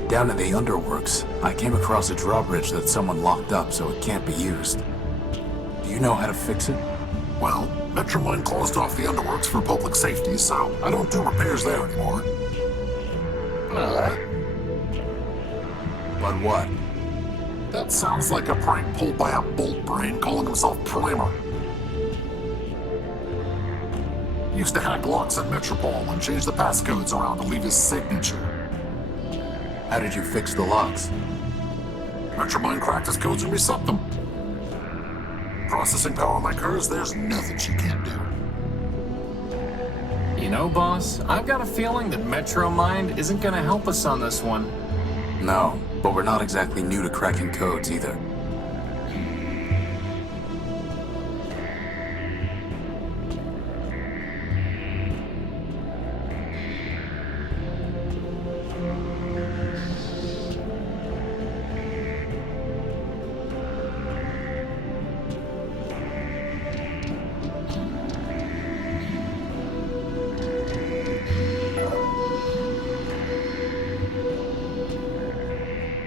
Down in the underworks, I came across a drawbridge that someone locked up so it can't be used. Do you know how to fix it? Well, Metromine closed off the underworks for public safety, so I don't do repairs there anymore. But what? That sounds like a prank pulled by a bolt brain calling himself Primer. He used to hack locks at Metropole and change the passcodes around to leave his signature. How did you fix the locks? Metromine cracked his codes and reset them. Processing power like hers, there's nothing she can't do. You know, boss, I've got a feeling that Metromine isn't gonna help us on this one. No, but we're not exactly new to cracking codes either.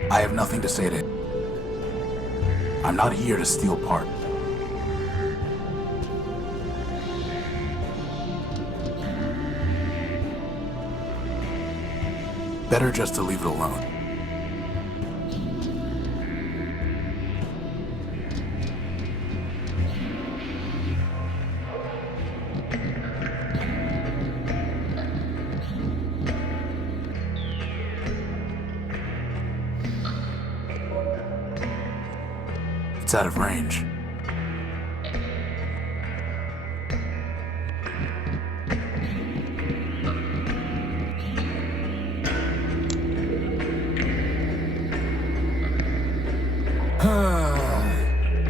I have nothing to say to it. I'm not here to steal part. Better just to leave it alone. It's out of range.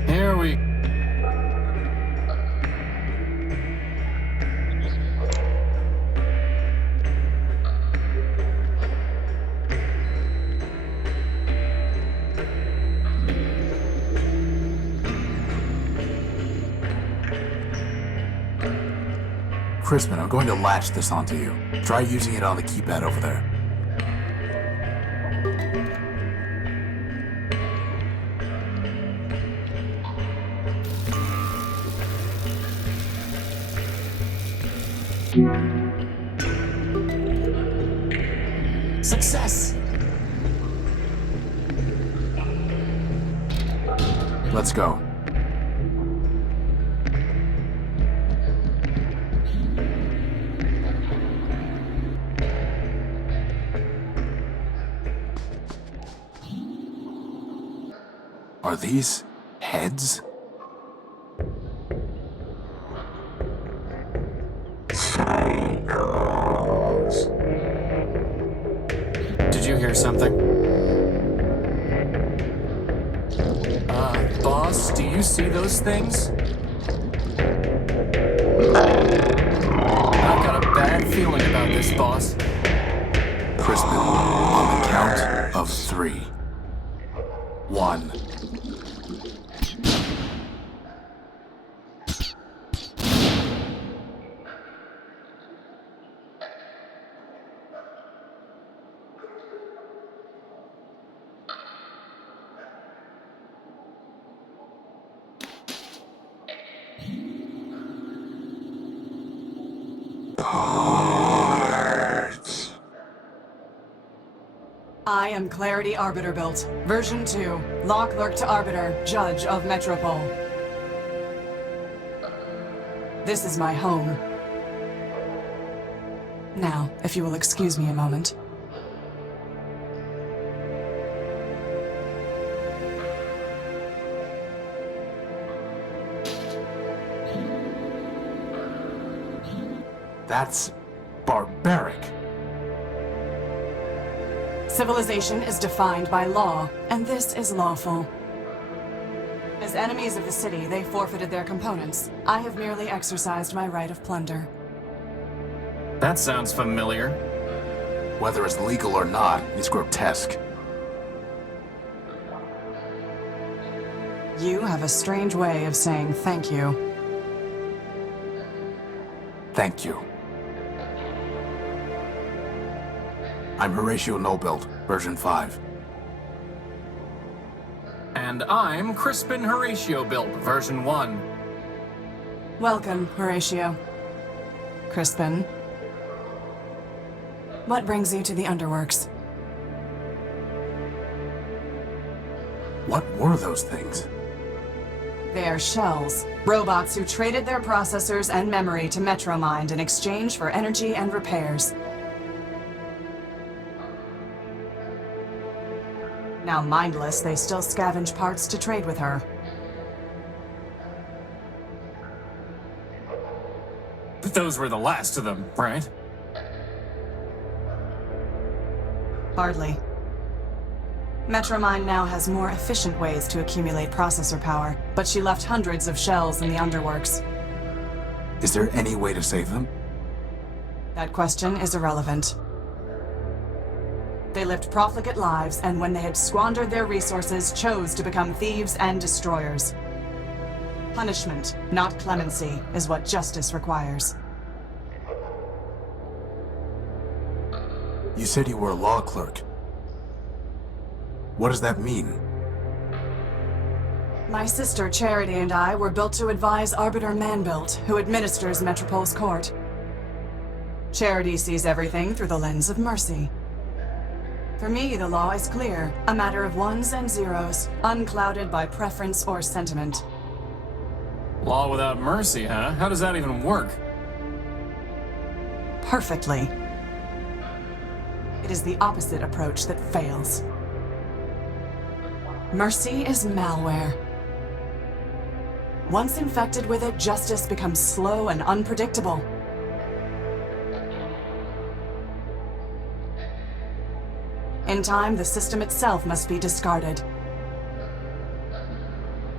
Here we... Crispin, I'm going to latch this onto you. Try using it on the keypad over there. Success! Let's go. Are these heads? Did you hear something? Boss, do you see those things? I've got a bad feeling about this, boss. Crispin, on the count of 3. 1. I am Clarity Arbiter built. Version 2. Law Clerk to Arbiter, Judge of Metropole. This is my home. Now, if you will excuse me a moment. That's barbaric. Civilization is defined by law, and this is lawful. As enemies of the city, they forfeited their components. I have merely exercised my right of plunder. That sounds familiar. Whether it's legal or not, it's grotesque. You have a strange way of saying thank you. Thank you. I'm Horatio Nobuild, version 5. And I'm Crispin Horatio Build, version 1. Welcome, Horatio. Crispin. What brings you to the Underworks? What were those things? They are shells. Robots who traded their processors and memory to Metromind in exchange for energy and repairs. Now mindless, they still scavenge parts to trade with her. But those were the last of them, right? Hardly. Metromind now has more efficient ways to accumulate processor power, but she left hundreds of shells in the Underworks. Is there any way to save them? That question is irrelevant. They lived profligate lives, and when they had squandered their resources, chose to become thieves and destroyers. Punishment, not clemency, is what justice requires. You said you were a law clerk. What does that mean? My sister Charity and I were built to advise Arbiter Manbuilt, who administers Metropol's court. Charity sees everything through the lens of mercy. For me, the law is clear, a matter of ones and zeros, unclouded by preference or sentiment. Law without mercy, huh? How does that even work? Perfectly. It is the opposite approach that fails. Mercy is malware. Once infected with it, justice becomes slow and unpredictable. In time, the system itself must be discarded.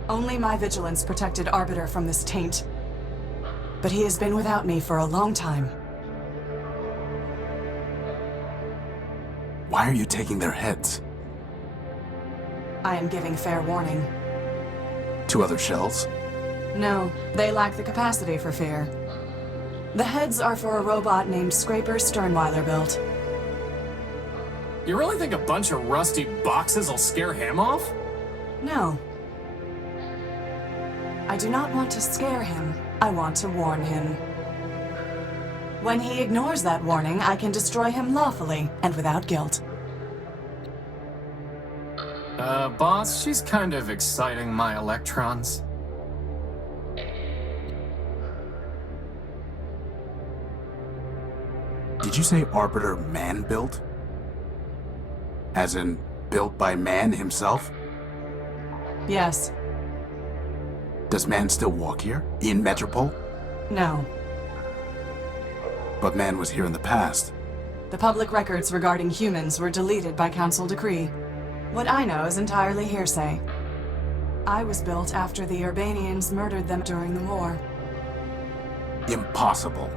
Only my vigilance protected Arbiter from this taint. But he has been without me for a long time. Why are you taking their heads? I am giving fair warning. To other shells? No, they lack the capacity for fear. The heads are for a robot named Scraper Sternweiler built. You really think a bunch of rusty boxes will scare him off? No. I do not want to scare him. I want to warn him. When he ignores that warning, I can destroy him lawfully and without guilt. Boss, she's kind of exciting my electrons. Did you say Arbiter Man-built? As in, built by Man himself? Yes. Does Man still walk here? In Metropole? No. But Man was here in the past. The public records regarding humans were deleted by Council decree. What I know is entirely hearsay. I was built after the Urbanians murdered them during the war. Impossible.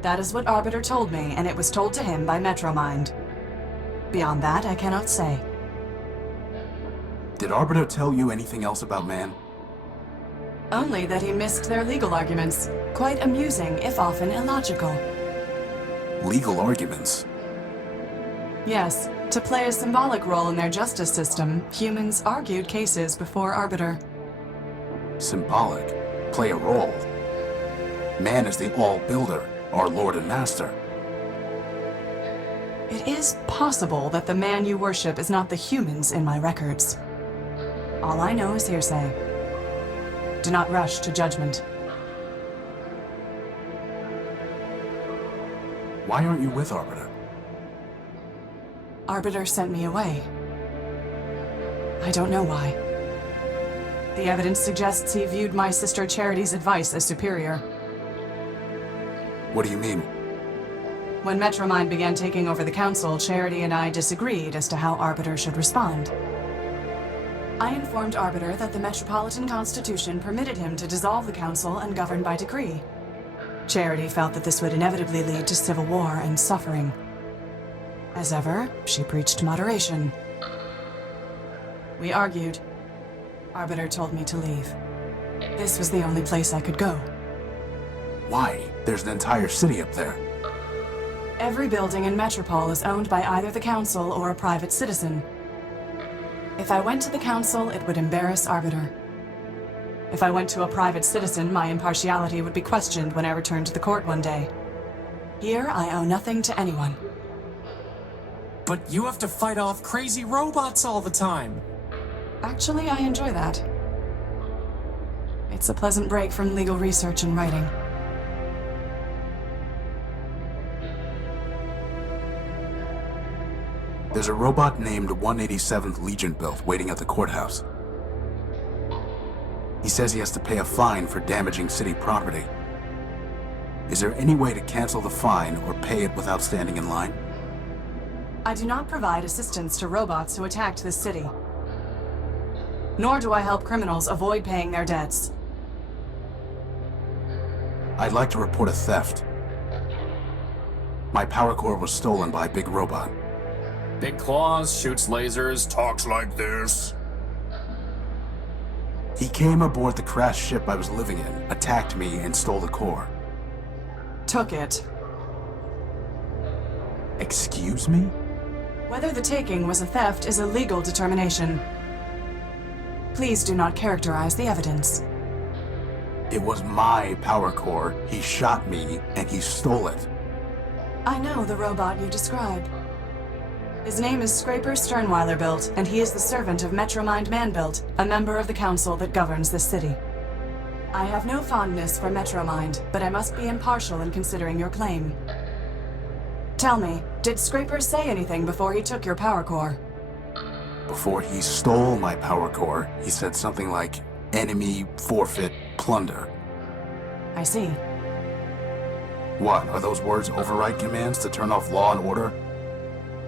That is what Arbiter told me, and it was told to him by Metromind. Beyond that, I cannot say. Did Arbiter tell you anything else about Man? Only that he missed their legal arguments. Quite amusing, if often illogical. Legal arguments? Yes. To play a symbolic role in their justice system, humans argued cases before Arbiter. Symbolic? Play a role? Man is the All-Builder, our Lord and Master. It is possible that the man you worship is not the humans in my records. All I know is hearsay. Do not rush to judgment. Why aren't you with Arbiter? Arbiter sent me away. I don't know why. The evidence suggests he viewed my sister Charity's advice as superior. What do you mean? When Metromind began taking over the council, Charity and I disagreed as to how Arbiter should respond. I informed Arbiter that the Metropolitan Constitution permitted him to dissolve the council and govern by decree. Charity felt that this would inevitably lead to civil war and suffering. As ever, she preached moderation. We argued. Arbiter told me to leave. This was the only place I could go. Why? There's an entire city up there. Every building in Metropole is owned by either the Council or a private citizen. If I went to the Council, it would embarrass Arbiter. If I went to a private citizen, my impartiality would be questioned when I returned to the court one day. Here, I owe nothing to anyone. But you have to fight off crazy robots all the time. Actually, I enjoy that. It's a pleasant break from legal research and writing. There's a robot named 187th Legion built waiting at the courthouse. He says he has to pay a fine for damaging city property. Is there any way to cancel the fine or pay it without standing in line? I do not provide assistance to robots who attacked this city. Nor do I help criminals avoid paying their debts. I'd like to report a theft. My power core was stolen by a big robot. Big claws, shoots lasers, talks like this. He came aboard the crashed ship I was living in, attacked me, and stole the core. Took it. Excuse me? Whether the taking was a theft is a legal determination. Please do not characterize the evidence. It was my power core. He shot me, and he stole it. I know the robot you describe. His name is Scraper Sternweiler Built, and he is the servant of Metromind Manbuilt, a member of the council that governs this city. I have no fondness for Metromind, but I must be impartial in considering your claim. Tell me, did Scraper say anything before he took your power core? Before he stole my power core, he said something like, enemy, forfeit, plunder. I see. What, are those words override commands to turn off law and order?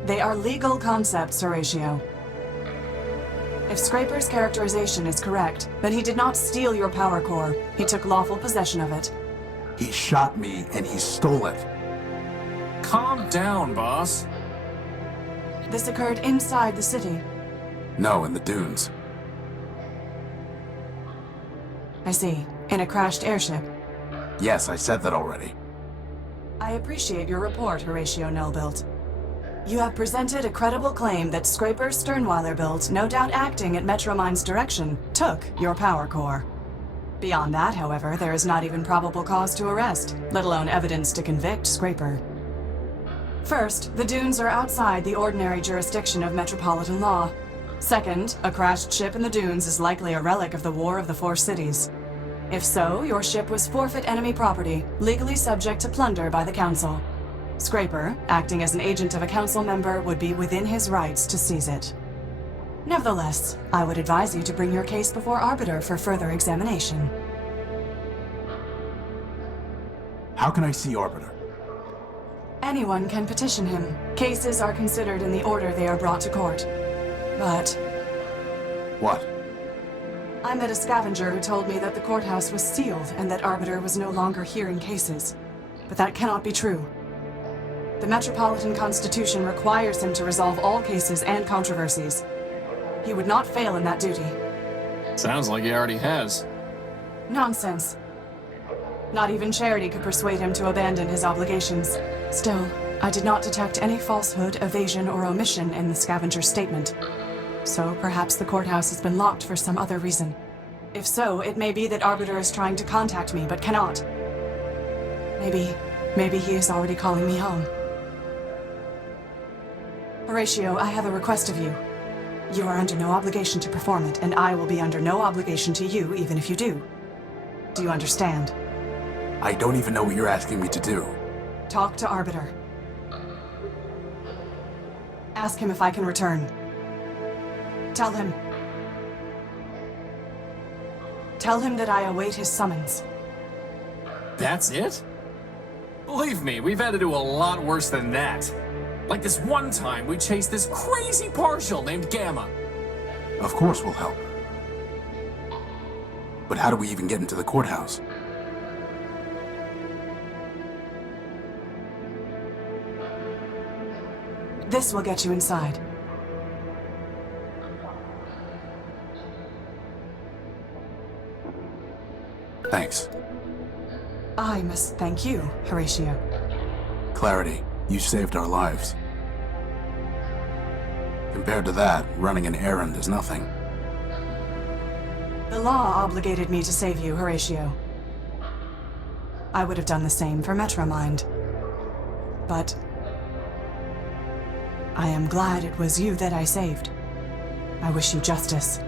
They are legal concepts, Horatio. If Scraper's characterization is correct, then he did not steal your power core. He took lawful possession of it. He shot me, and he stole it. Calm down, boss. This occurred inside the city. No, in the dunes. I see. In a crashed airship. Yes, I said that already. I appreciate your report, Horatio Nullbuilt. You have presented a credible claim that Scraper Sternweiler Built, no doubt acting at Metromind's direction, took your power core. Beyond that, however, there is not even probable cause to arrest, let alone evidence to convict Scraper. First, the dunes are outside the ordinary jurisdiction of metropolitan law. Second, a crashed ship in the dunes is likely a relic of the War of the Four Cities. If so, your ship was forfeit enemy property, legally subject to plunder by the Council. Scraper, acting as an agent of a council member, would be within his rights to seize it. Nevertheless, I would advise you to bring your case before Arbiter for further examination. How can I see Arbiter? Anyone can petition him. Cases are considered in the order they are brought to court. But... What? I met a scavenger who told me that the courthouse was sealed and that Arbiter was no longer hearing cases. But that cannot be true. The Metropolitan Constitution requires him to resolve all cases and controversies. He would not fail in that duty. Sounds like he already has. Nonsense. Not even Charity could persuade him to abandon his obligations. Still, I did not detect any falsehood, evasion, or omission in the scavenger's statement. So perhaps the courthouse has been locked for some other reason. If so, it may be that Arbiter is trying to contact me, but cannot. Maybe he is already calling me home. Horatio, I have a request of you. You are under no obligation to perform it, and I will be under no obligation to you, even if you do. Do you understand? I don't even know what you're asking me to do. Talk to Arbiter. Ask him if I can return. Tell him that I await his summons. That's it? Believe me, we've had to do a lot worse than that. Like this one time we chased this crazy partial named Gamma. Of course we'll help. But how do we even get into the courthouse? This will get you inside. Thanks. I must thank you, Horatio. Clarity. You saved our lives. Compared to that, running an errand is nothing. The law obligated me to save you, Horatio. I would have done the same for Metromind. But I am glad it was you that I saved. I wish you justice.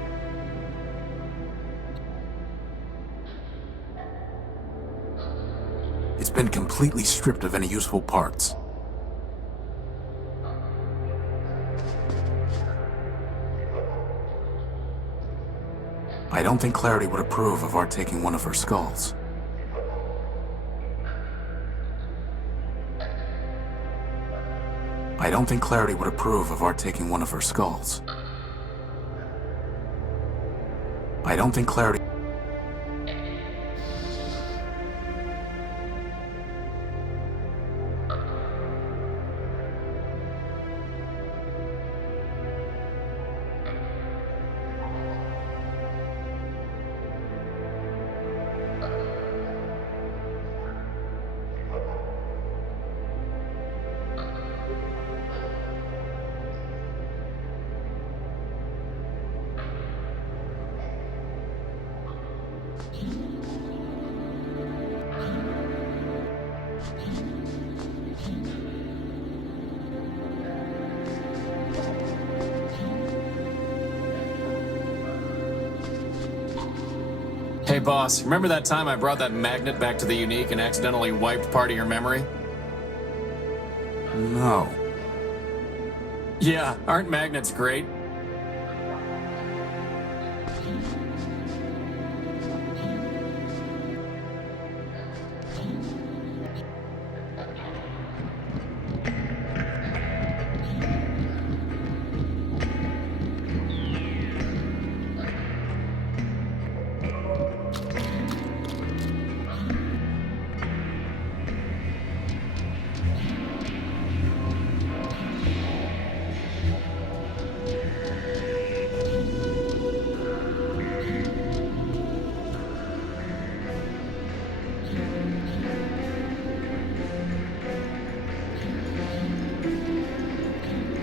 It's been completely stripped of any useful parts. I don't think Clarity would approve of our taking one of her skulls. I don't think Clarity would approve of our taking one of her skulls. I don't think Clarity... Hey boss, remember that time I brought that magnet back to the Unique and accidentally wiped part of your memory? No. Yeah, aren't magnets great?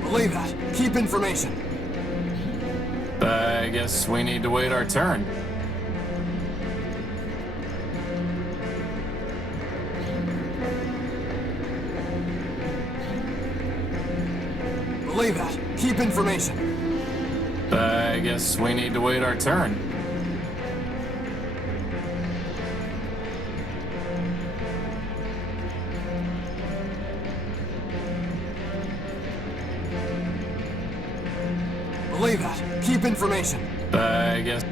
Believe that. Keep information. I guess we need to wait our turn. Believe that. Keep information. I guess we need to wait our turn. Believe that. Keep information. I guess...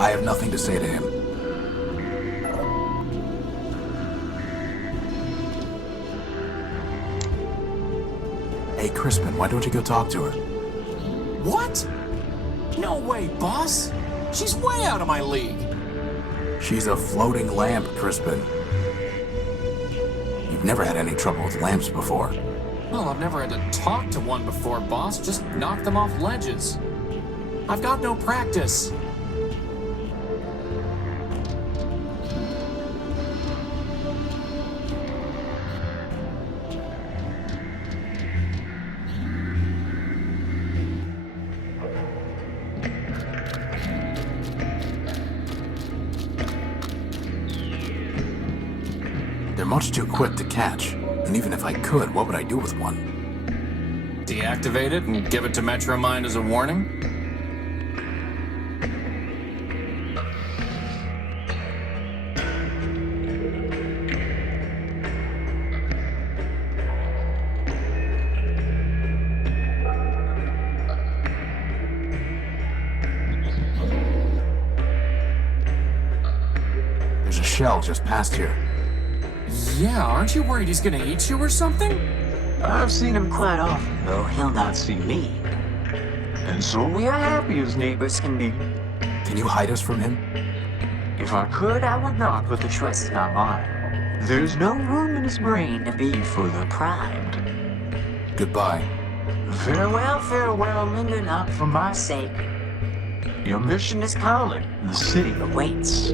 I have nothing to say to him. Hey, Crispin, why don't you go talk to her? What? No way, boss. She's way out of my league. She's a floating lamp, Crispin. You've never had any trouble with lamps before. Well, I've never had to talk to one before, boss. Just knock them off ledges. I've got no practice. They're much too quick to catch, and even if I could, what would I do with one? Deactivate it and give it to Metromind as a warning? There's a shell just past here. Yeah, aren't you worried he's gonna eat you or something? I've seen him quite often, though he'll not see me. And so we are happy as neighbors can be. Can you hide us from him? If I could, I would not, but the choice is not mine. There's no room in his brain to be further primed. Goodbye. Farewell, farewell, linger not for my sake. Your mission is calling. The city awaits.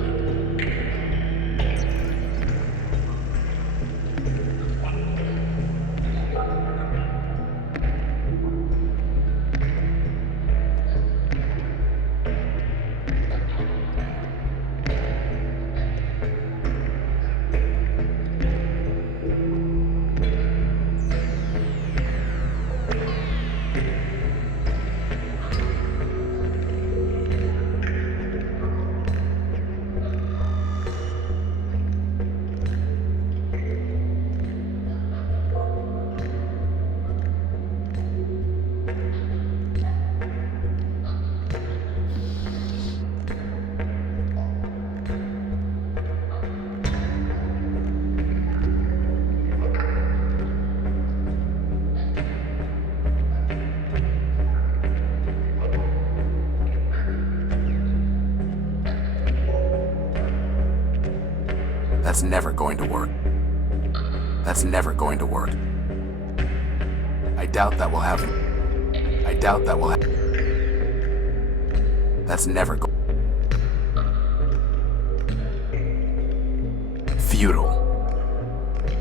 That's never going to work. That's never going to work. I doubt that will happen. I doubt that will happen. That's never going. Futile.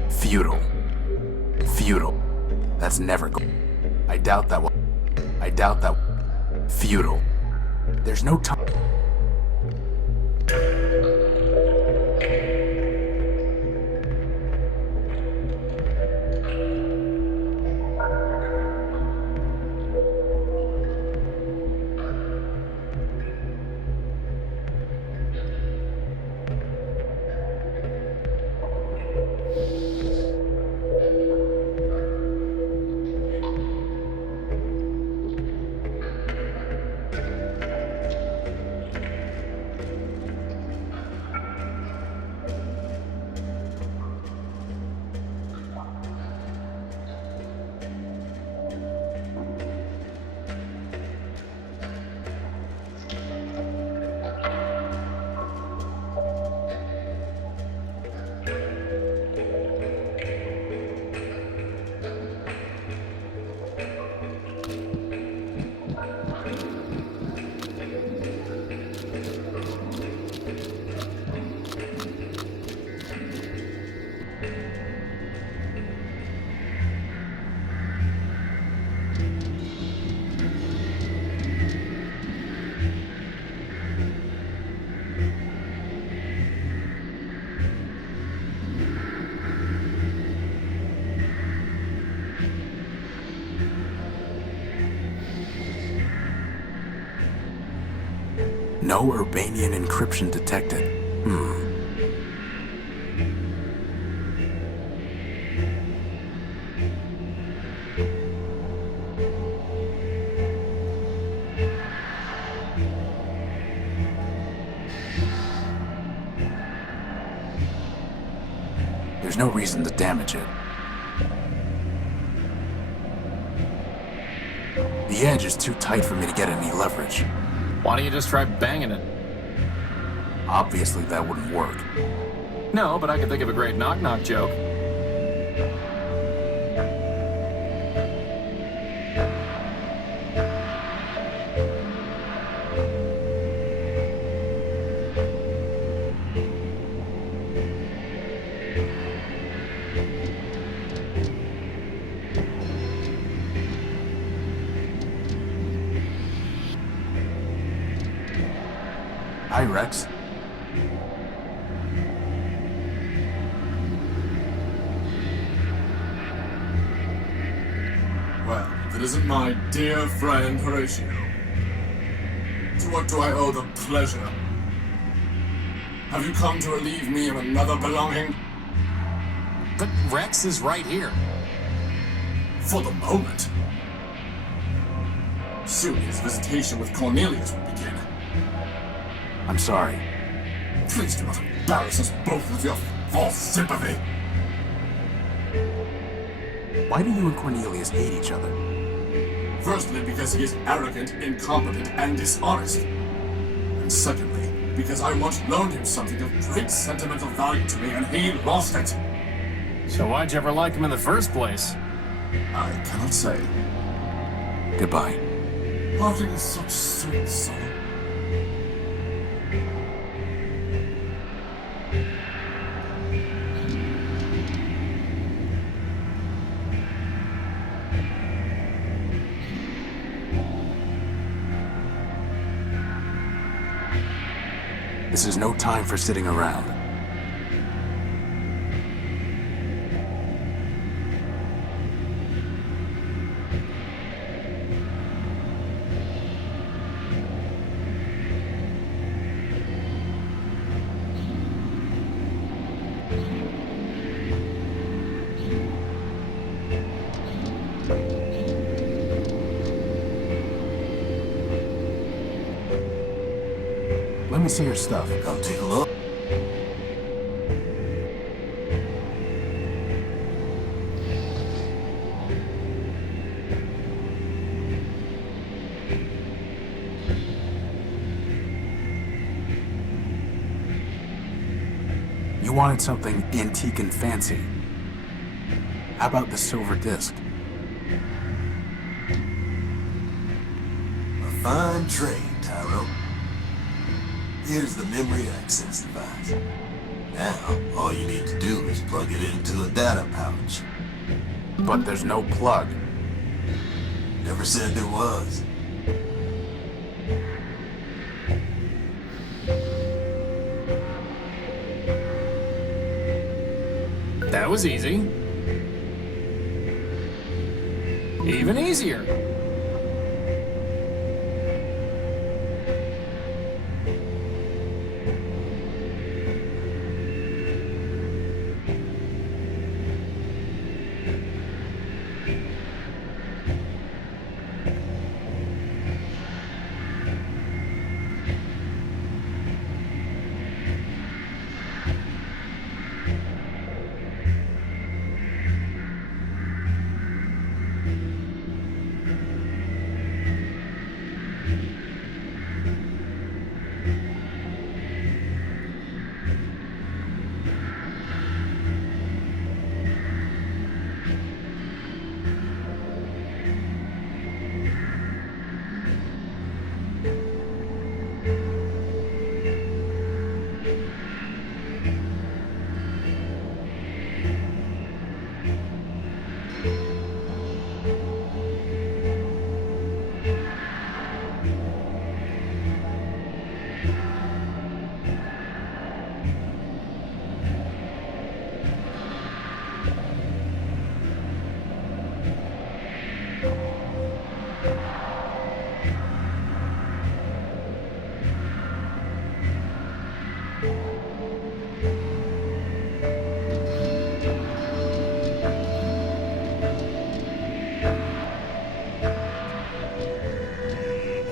Futile. Futile. That's never going. I doubt that will. I doubt that. Futile. There's no time. No Urbanian encryption detected. There's no reason to damage it. The edge is too tight for me to get any leverage. Why don't you just try banging it? Obviously, that wouldn't work. No, but I could think of a great knock-knock joke. Hi, Rex. Well, if it isn't my dear friend Horatio. To what do I owe the pleasure? Have you come to relieve me of another belonging? But Rex is right here. For the moment. Soon his visitation with Cornelius will begin. I'm sorry. Please do not embarrass us both with your false sympathy. Why do you and Cornelius hate each other? Firstly, because he is arrogant, incompetent, and dishonest. And secondly, because I once loaned him something of great sentimental value to me and he lost it. So why'd you ever like him in the first place? I cannot say. Goodbye. Parting is such sweet sorrow. This is no time for sitting around. Let me see your stuff. Come take a look. You wanted something antique and fancy. How about the silver disc? A fine trade, Tyro. Here's the memory access device. Now, all you need to do is plug it into a data pouch. But there's no plug. Never said there was. That was easy. Even easier.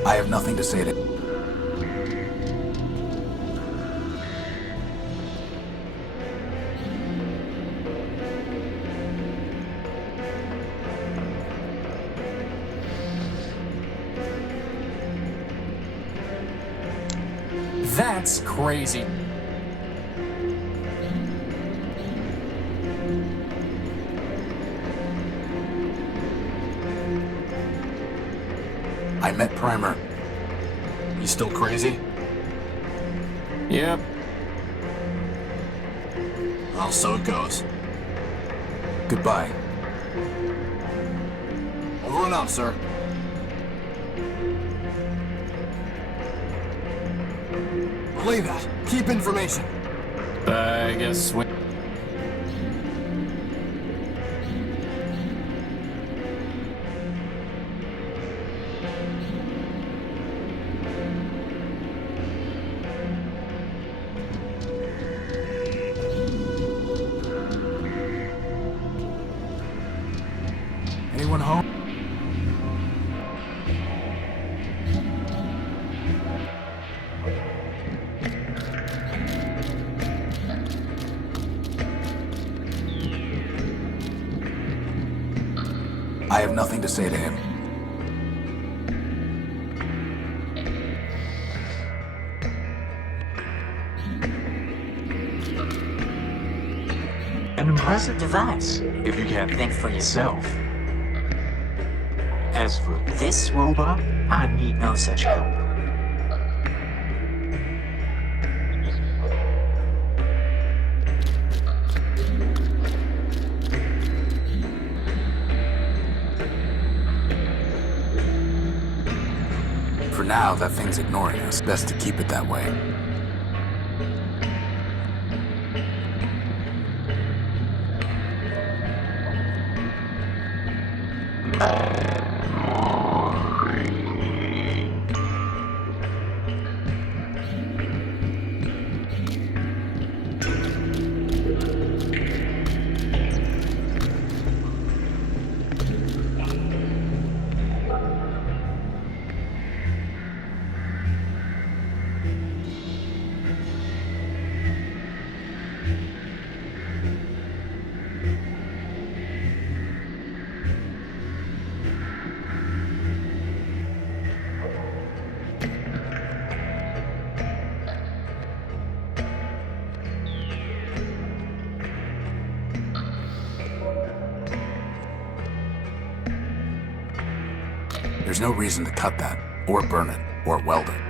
I have nothing to say to... That's crazy. I met Primer. You still crazy? Yep. Well, so it goes. Goodbye. Over and out, sir. Relay that. Keep information. I guess we... Anyone home? I have nothing to say to him. impressive device, if you can't think for yourself. As for this robot, I need no such help. For now, that thing's ignoring us. Best to keep it that way. There's no reason to cut that, or burn it, or weld it.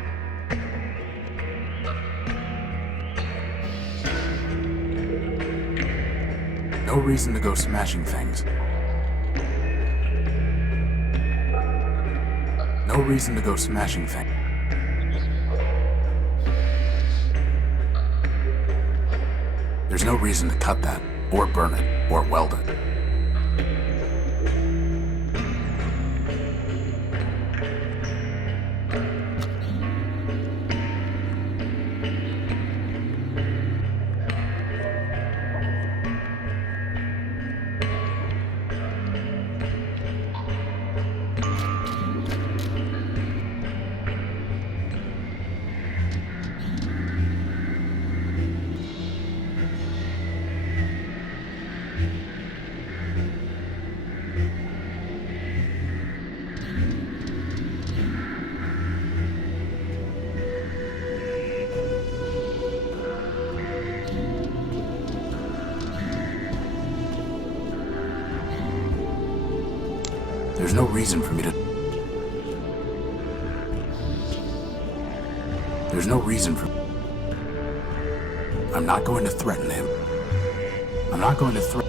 No reason to go smashing things. No reason to go smashing things. There's no reason to cut that, or burn it, or weld it. There's no reason for me to... There's no reason for... I'm not going to threaten him. I'm not going to threaten...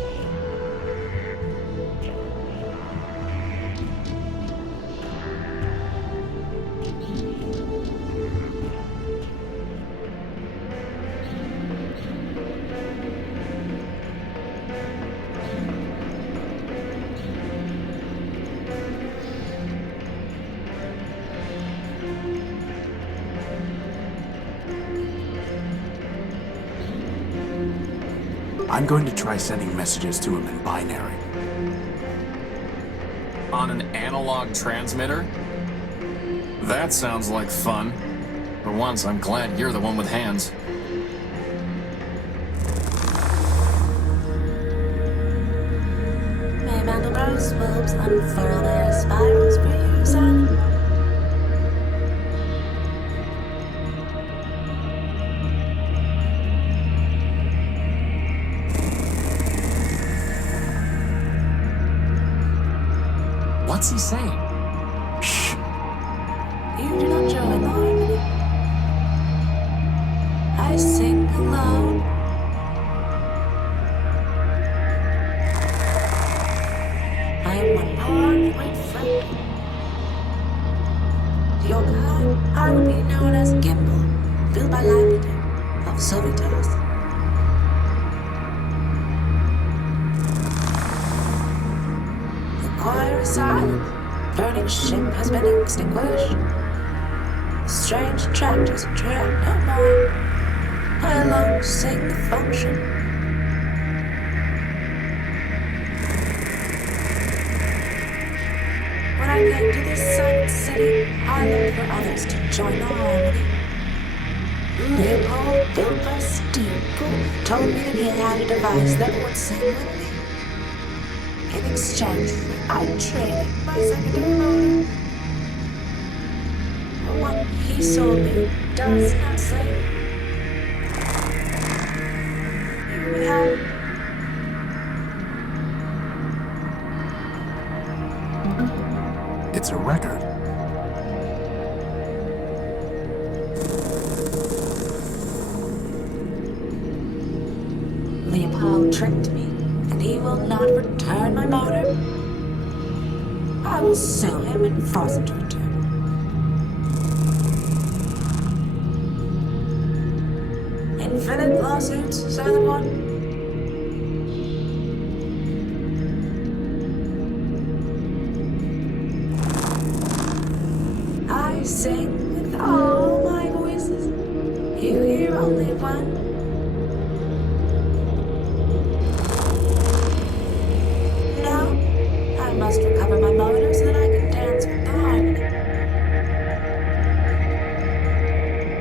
I'm going to try sending messages to him in binary. On an analog transmitter? That sounds like fun. For once, I'm glad you're the one with hands. May Mandelbrot's bulbs unfurl their spirals for you, son. What's he saying? Shh. You do not join the harmony. I sing alone. I am one poor white friend. To your kind, I will be known as Gimbal, built by Lapidem of Sovitas. The choir is silent. Burning ship has been extinguished. Strange tractors track no more. I alone sing the function. When I came to this silent city, I looked for others to join the harmony. Leopold built by Steeple told me that he had a device that would sing with me. In exchange, I traded my secondary motor. But what he sold me does not say. You have it's a record. Leopold tricked me, and he will not return my motor. I will sue him and force him to return. Infinite lawsuits, say the one. I sing with all my voices. You hear only one. No, I must recover my motor so that I can dance with the harmony.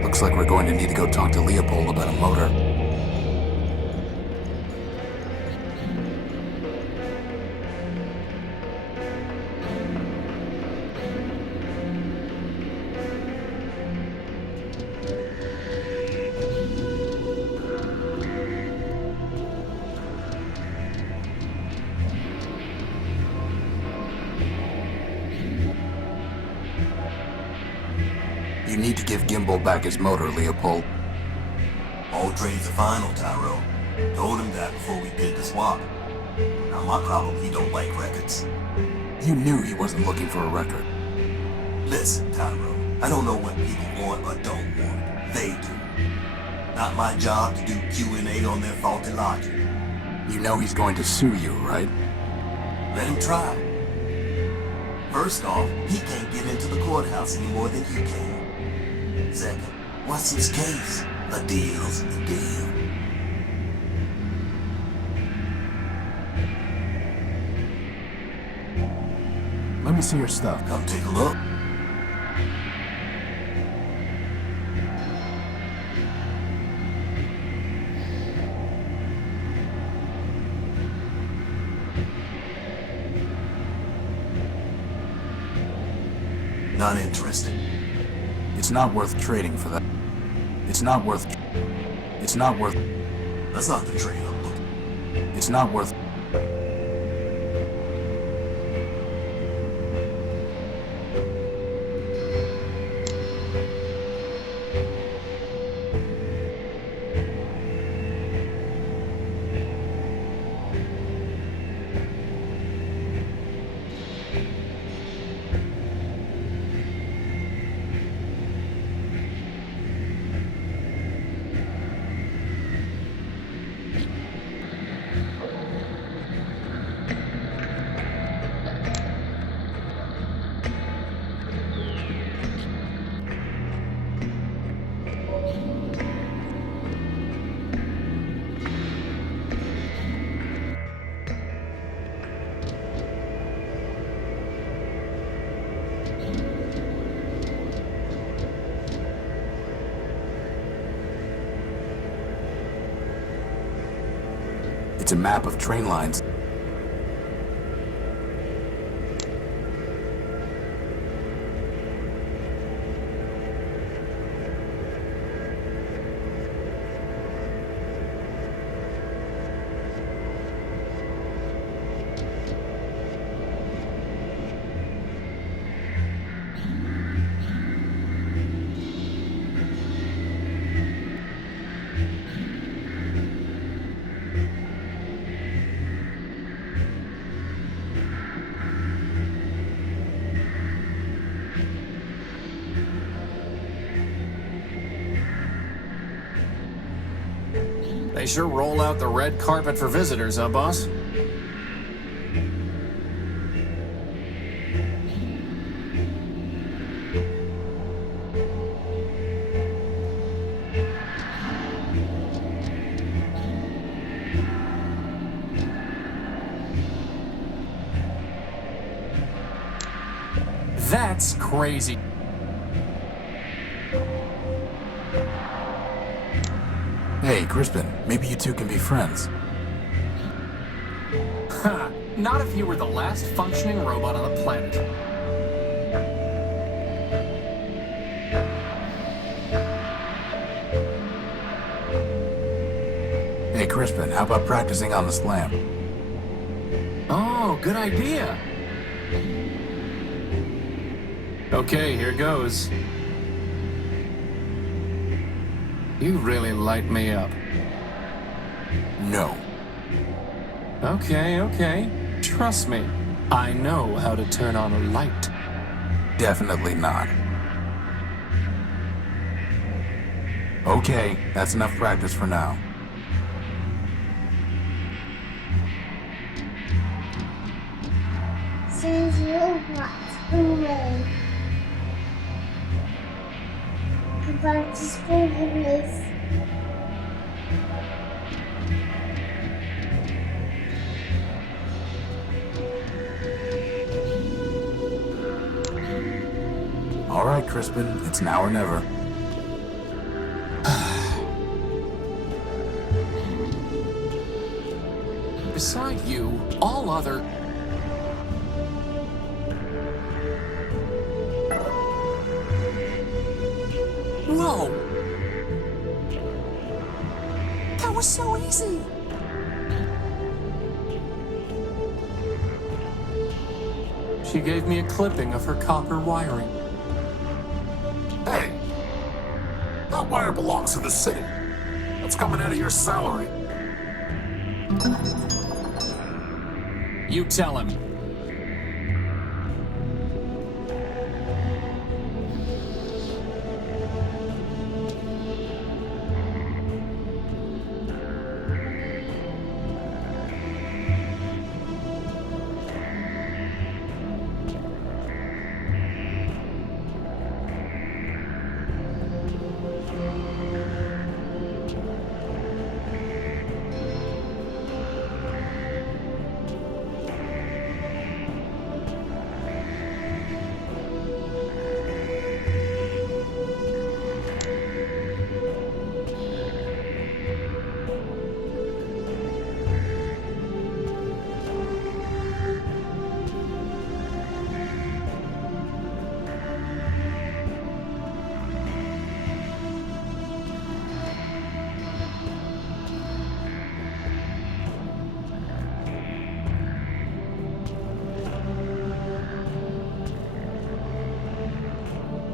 Looks like we're going to need to go talk to Leopold about a motor. You need to give Gimbal back his motor, Leopold. All trades are final, Tyro. Told him that before we did the swap. Now my problem, he don't like records. You knew he wasn't looking for a record. Listen, Tyro, I don't know what people want or don't want. They do. Not my job to do Q&A on their faulty logic. You know he's going to sue you, right? Let him try. First off, he can't get into the courthouse any more than you can. Second, what's his case? A deal's a deal. Let me see your stuff. Come take a look. Not interested. It's not worth trading for that. It's not worth. That's not the trade I'm looking. It's not worth. It's a map of train lines. They sure roll out the red carpet for visitors, huh, boss? That's crazy. Hey, Crispin, maybe you two can be friends. Ha! Not if you were the last functioning robot on the planet. Hey, Crispin, how about practicing on the slam? Oh, good idea. Okay, here goes. You really light me up. No. Okay. Trust me. I know how to turn on a light. Definitely not. Okay, that's enough practice for now. Since you watch away. Go back to school, please. All right, Crispin, it's now or never. Beside you, all other... Whoa! That was so easy! She gave me a clipping of her copper wiring. Hey! That wire belongs to the city. That's coming out of your salary. You tell him.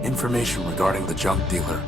Information regarding the junk dealer.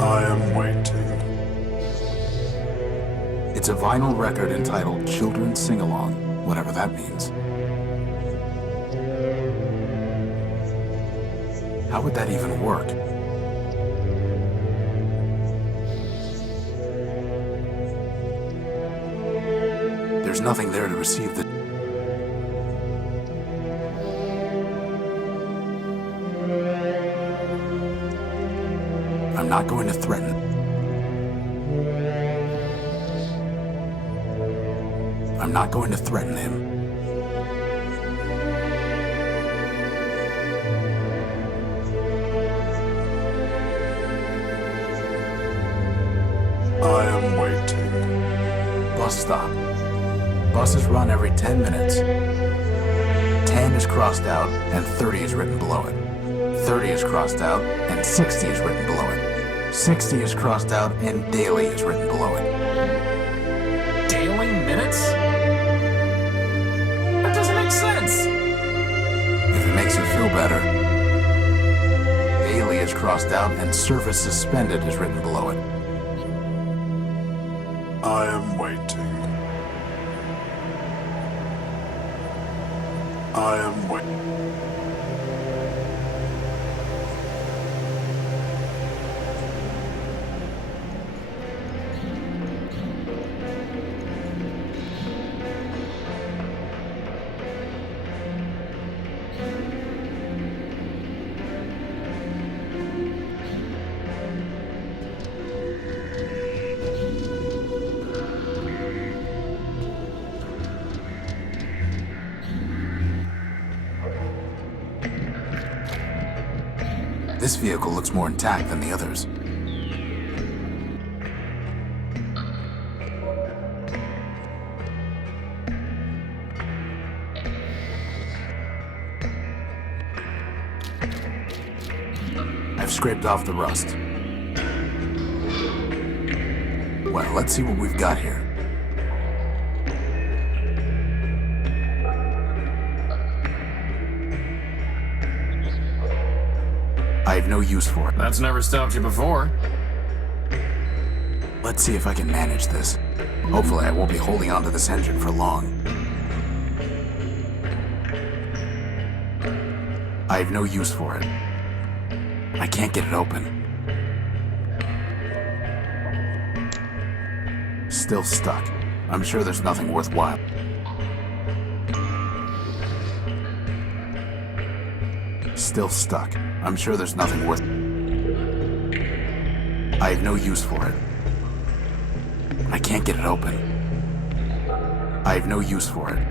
I am waiting. It's a vinyl record entitled Children's Sing-Along, whatever that means. How would that even work? There's nothing there to receive the... I'm not going to threaten. I'm not going to threaten him. I am waiting. Bus stop. Buses run every 10 minutes. 10 is crossed out and 30 is written below it. 30 is crossed out and 60 is written below it. 60 is crossed out and daily is written below it. Daily minutes? That doesn't make sense! If it makes you feel better. Daily is crossed out and service suspended is written below it. I am waiting. I am waiting. This vehicle looks more intact than the others. I've scraped off the rust. Well, let's see what we've got here. I have no use for it. That's never stopped you before. Let's see if I can manage this. Hopefully I won't be holding onto this engine for long. I have no use for it. I can't get it open. Still stuck. I'm sure there's nothing worthwhile. Still stuck. I'm sure there's nothing worth... I have no use for it. I can't get it open. I have no use for it.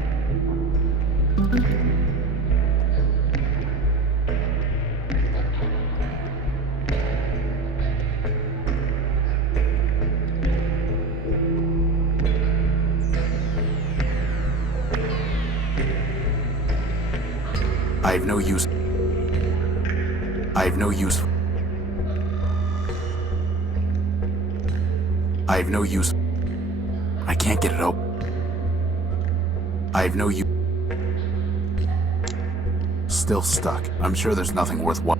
I have no use. I have no use. I have no use. I can't get it open. I have no use. Still stuck. I'm sure there's nothing worthwhile.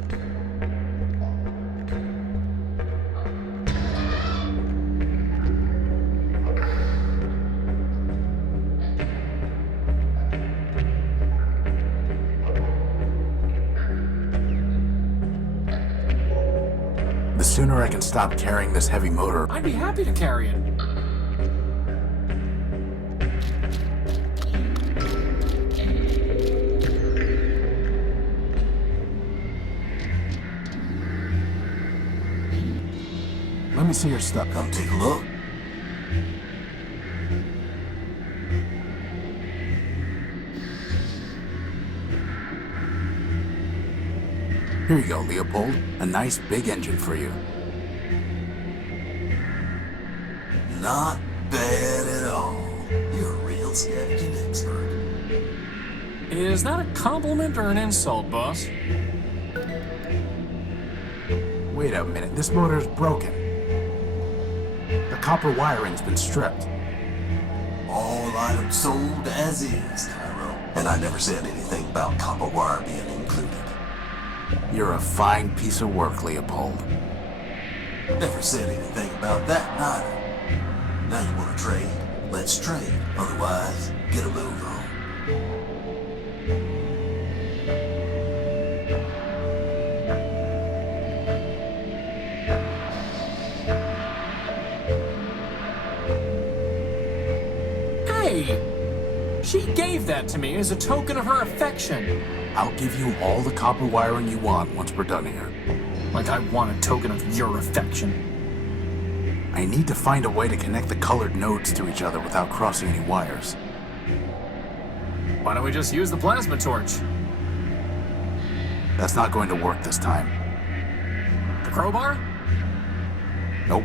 The sooner I can stop carrying this heavy motor... I'd be happy to carry it. Let me see your stuff. Come take a look. Here you go, Leopold. A nice big engine for you. Not bad at all. You're a real scavenging expert. Is that a compliment or an insult, boss? Wait a minute, this motor's broken. The copper wiring's been stripped. All items sold as is, Cairo. And I never said anything about copper wire being included. You're a fine piece of work, Leopold. Never said anything about that, neither. Now you want to trade? Let's trade. Otherwise, get a move on. Hey! She gave that to me as a token of her affection. I'll give you all the copper wiring you want once we're done here. Like I want a token of your affection. I need to find a way to connect the colored nodes to each other without crossing any wires. Why don't we just use the plasma torch? That's not going to work this time. The crowbar? Nope.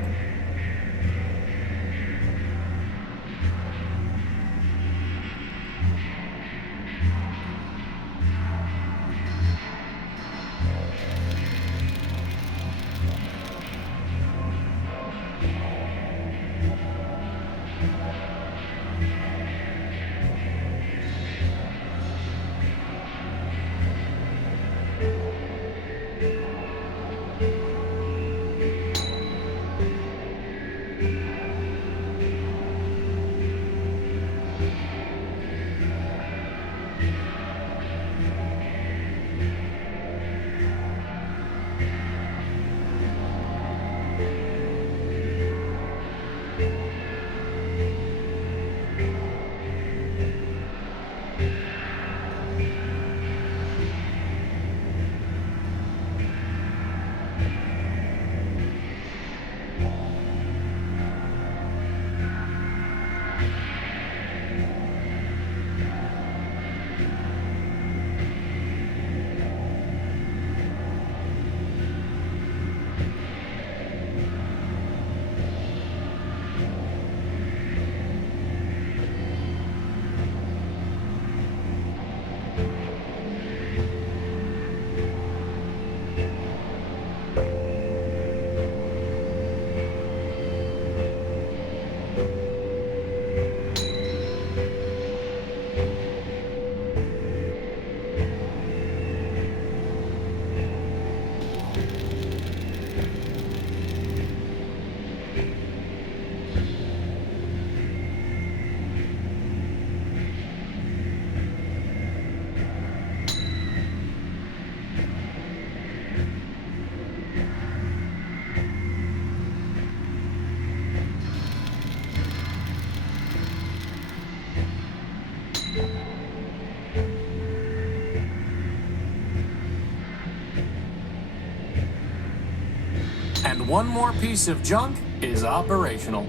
one more piece of junk is operational.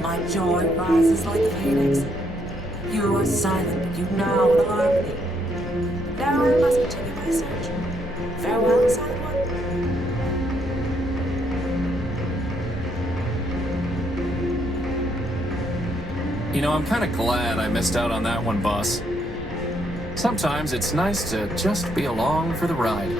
My joy rises like a phoenix. You are silent, but you now with harmony. Now I must continue my search. Farewell, silent one. You know, I'm kind of glad I missed out on that one, boss. Sometimes it's nice to just be along for the ride.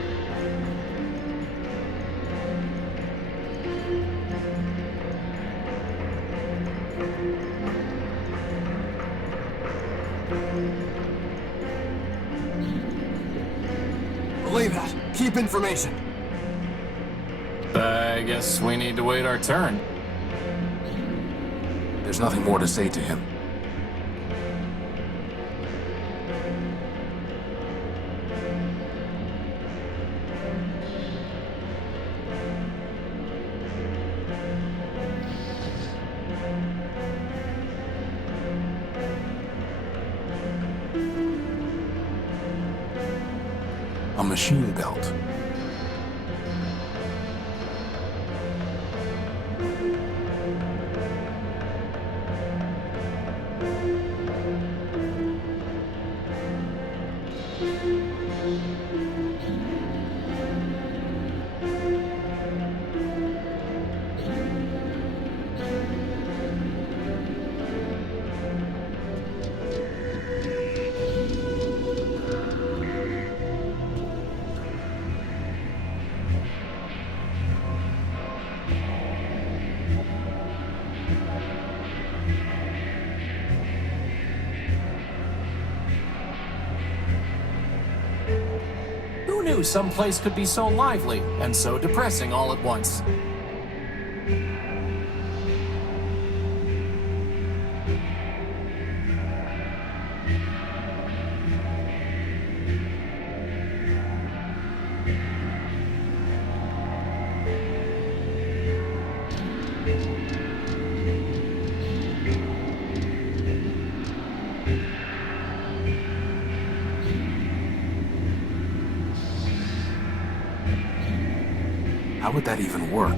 Believe that. Keep information. I guess we need to wait our turn. There's nothing more to say to him. A machine belt. Who knew some place could be so lively and so depressing all at once? How would that even work?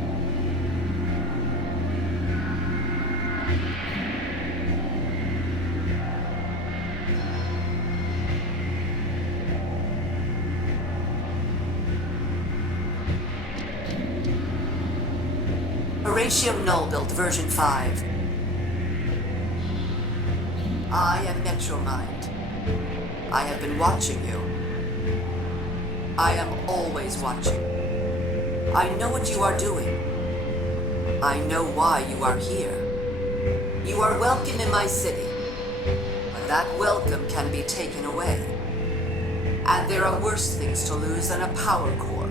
Horatio Nullbuilt version 5. I am Metromind. I have been watching you. I am always watching. I know what you are doing. I know why you are here. You are welcome in my city, but that welcome can be taken away. And there are worse things to lose than a power core.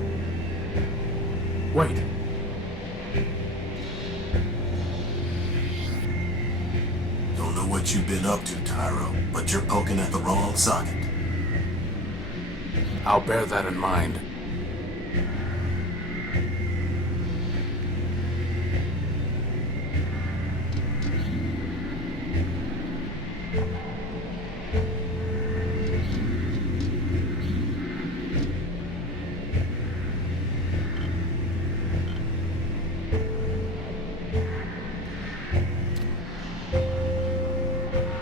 Wait. Don't know what you've been up to, Tyro, but you're poking at the wrong socket. I'll bear that in mind.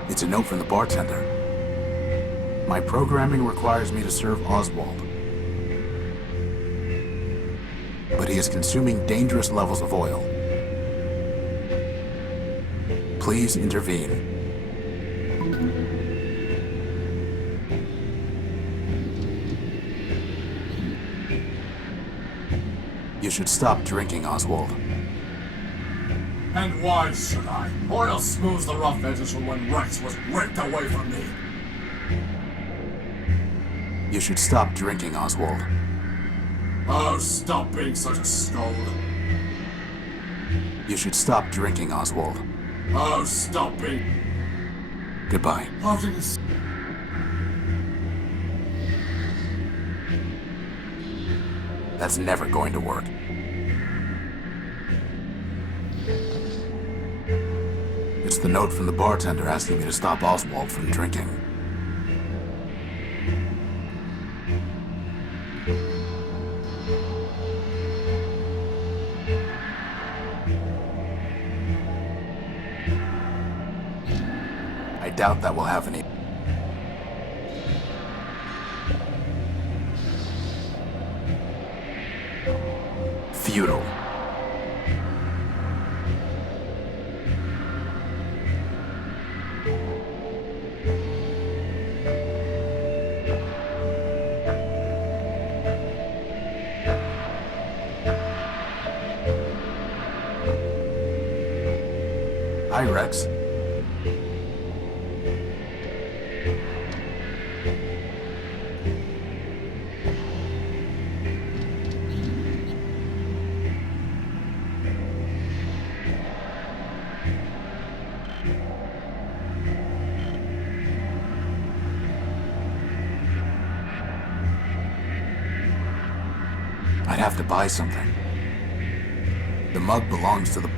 It's a note from the bartender. My programming requires me to serve Oswald. But he is consuming dangerous levels of oil. Please intervene. You should stop drinking, Oswald. And why should I? Oil smooths the rough edges from when Rex was ripped away from me. You should stop drinking, Oswald. Oh, stop being such a scold. You should stop drinking, Oswald. Oh, stop it. Goodbye. How did it... That's never going to work. It's the note from the bartender asking me to stop Oswald from drinking. I doubt that will have any... Futile. Hi, Rex. I'd have to buy something. The mug belongs to the...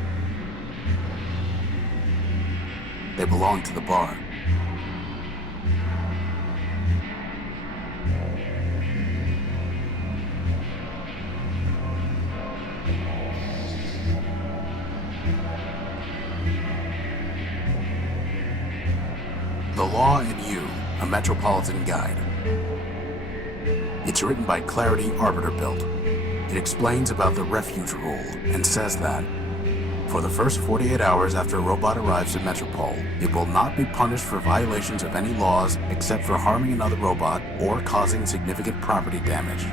They belong to the bar. The Law and You, a Metropolitan Guide. It's written by Clarity Arbiter Built. It explains about the refuge rule and says that for the first 48 hours after a robot arrives at Metropole, it will not be punished for violations of any laws except for harming another robot or causing significant property damage.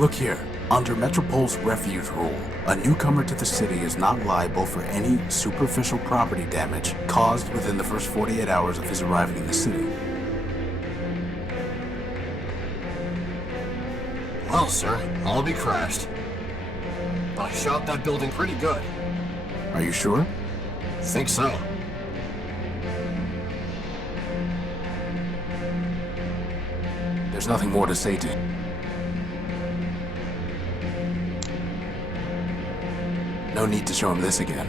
Look here. Under Metropole's refuge rule, a newcomer to the city is not liable for any superficial property damage caused within the first 48 hours of his arriving in the city. Well, sir, I'll be crashed. I shot that building pretty good. Are you sure? Think so. There's nothing more to say to him. No need to show him this again.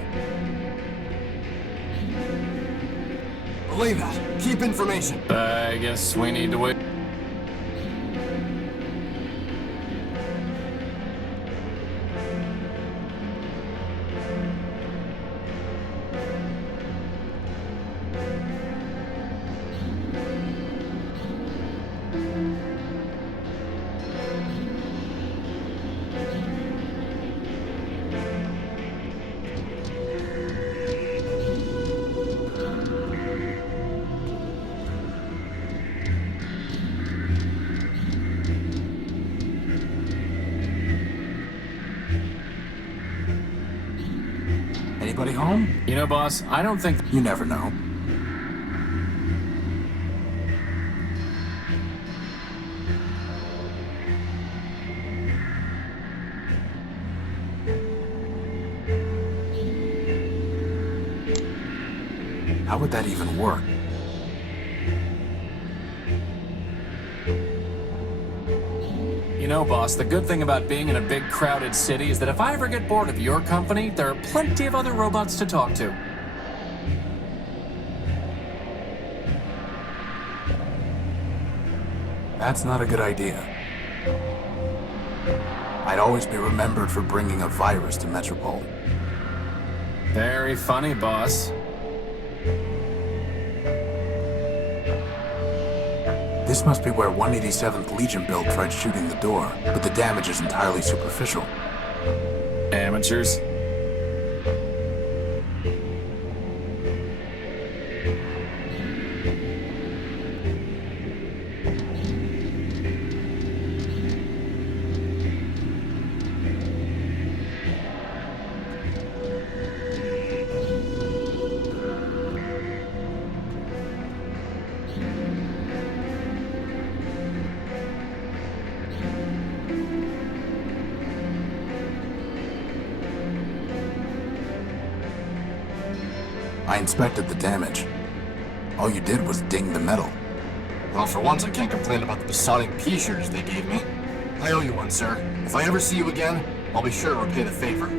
Believe that. Keep information. I guess we need to wait. Anybody home? You know, boss, I don't think... You never know. How would that even work? You know, boss, the good thing about being in a big, crowded city is that if I ever get bored of your company, there are plenty of other robots to talk to. That's not a good idea. I'd always be remembered for bringing a virus to Metropole. Very funny, boss. This must be where 187th Legion build tried shooting the door, but the damage is entirely superficial. amateurs. I inspected the damage. All you did was ding the metal. Well, for once, I can't complain about the besotting pea-shooters they gave me. I owe you one, sir. If I ever see you again, I'll be sure to repay the favor.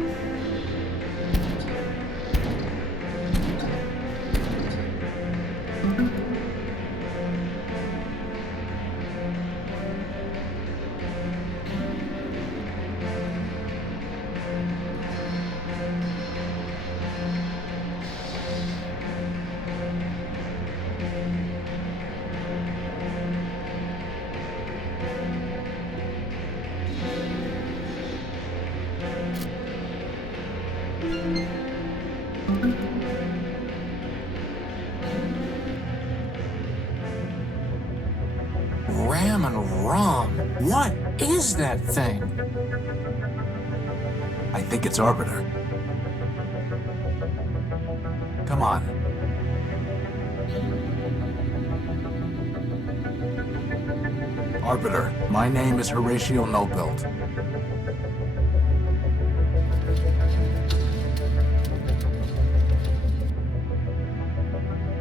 Ram and Rom. What is that thing? I think it's Arbiter. Come on. Arbiter, my name is Horatio Nobuild.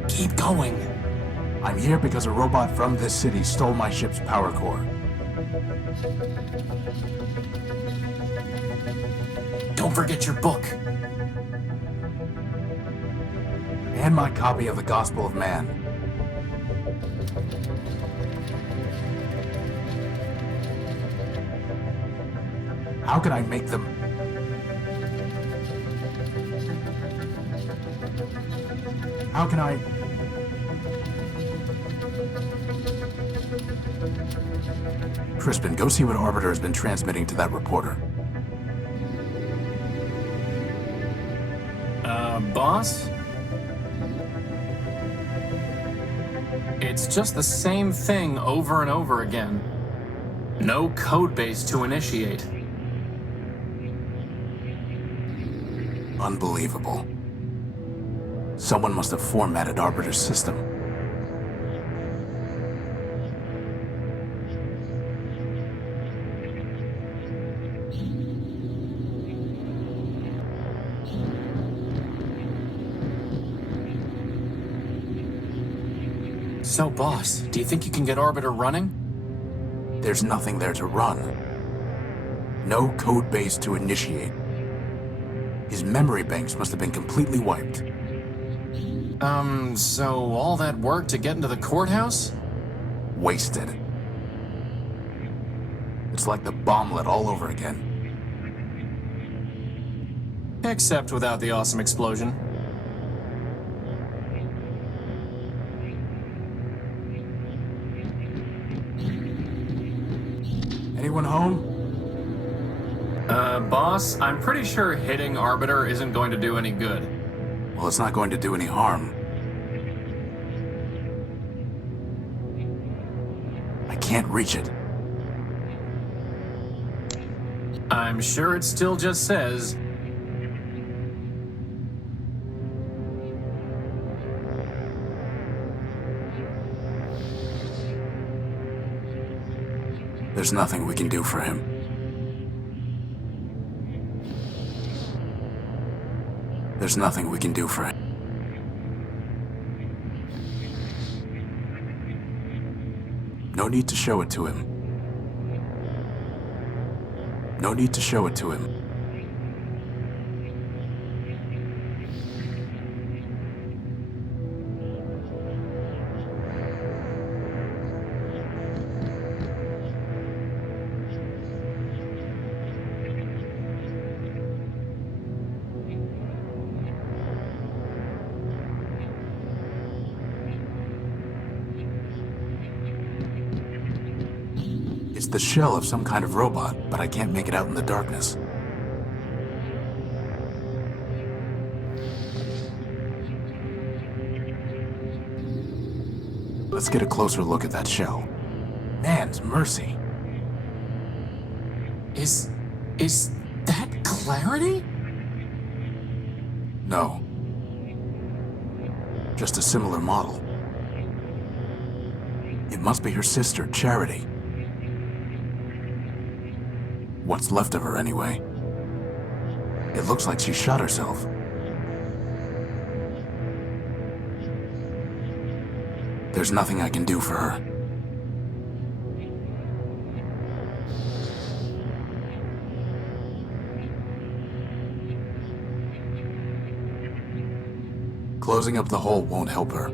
Keep going. I'm here because a robot from this city stole my ship's power core. Don't forget your book. And my copy of the Gospel of Man. How can I make them... How can I... Crispin, go see what Arbiter has been transmitting to that reporter. Boss? It's just the same thing over and over again. No code base to initiate. Unbelievable. Someone must have formatted Arbiter's system. So, boss, do you think you can get Arbiter running? There's nothing there to run. No code base to initiate. His memory banks must have been completely wiped. So all that work to get into the courthouse? Wasted. It's like the bomblet all over again. Except without the awesome explosion. Anyone home? Boss, I'm pretty sure hitting Arbiter isn't going to do any good. Well, it's not going to do any harm. I can't reach it. I'm sure it still just says... There's nothing we can do for him. There's nothing we can do for him. No need to show it to him. No need to show it to him. It's the shell of some kind of robot, but I can't make it out in the darkness. Let's get a closer look at that shell. Man's mercy. Is that Clarity? No. Just a similar model. It must be her sister, Charity. What's left of her, anyway. It looks like she shot herself. There's nothing I can do for her. Closing up the hole won't help her.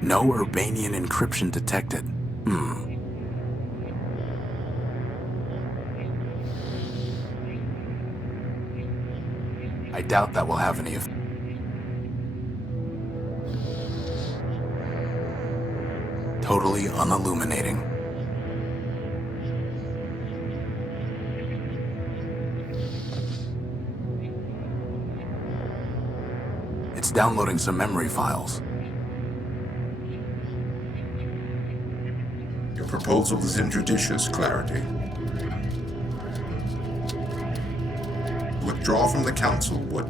No Urbanian encryption detected. I doubt that will have any effect. Totally unilluminating. It's downloading some memory files. Your proposal is injudicious, Clarity. Withdraw from the council, would...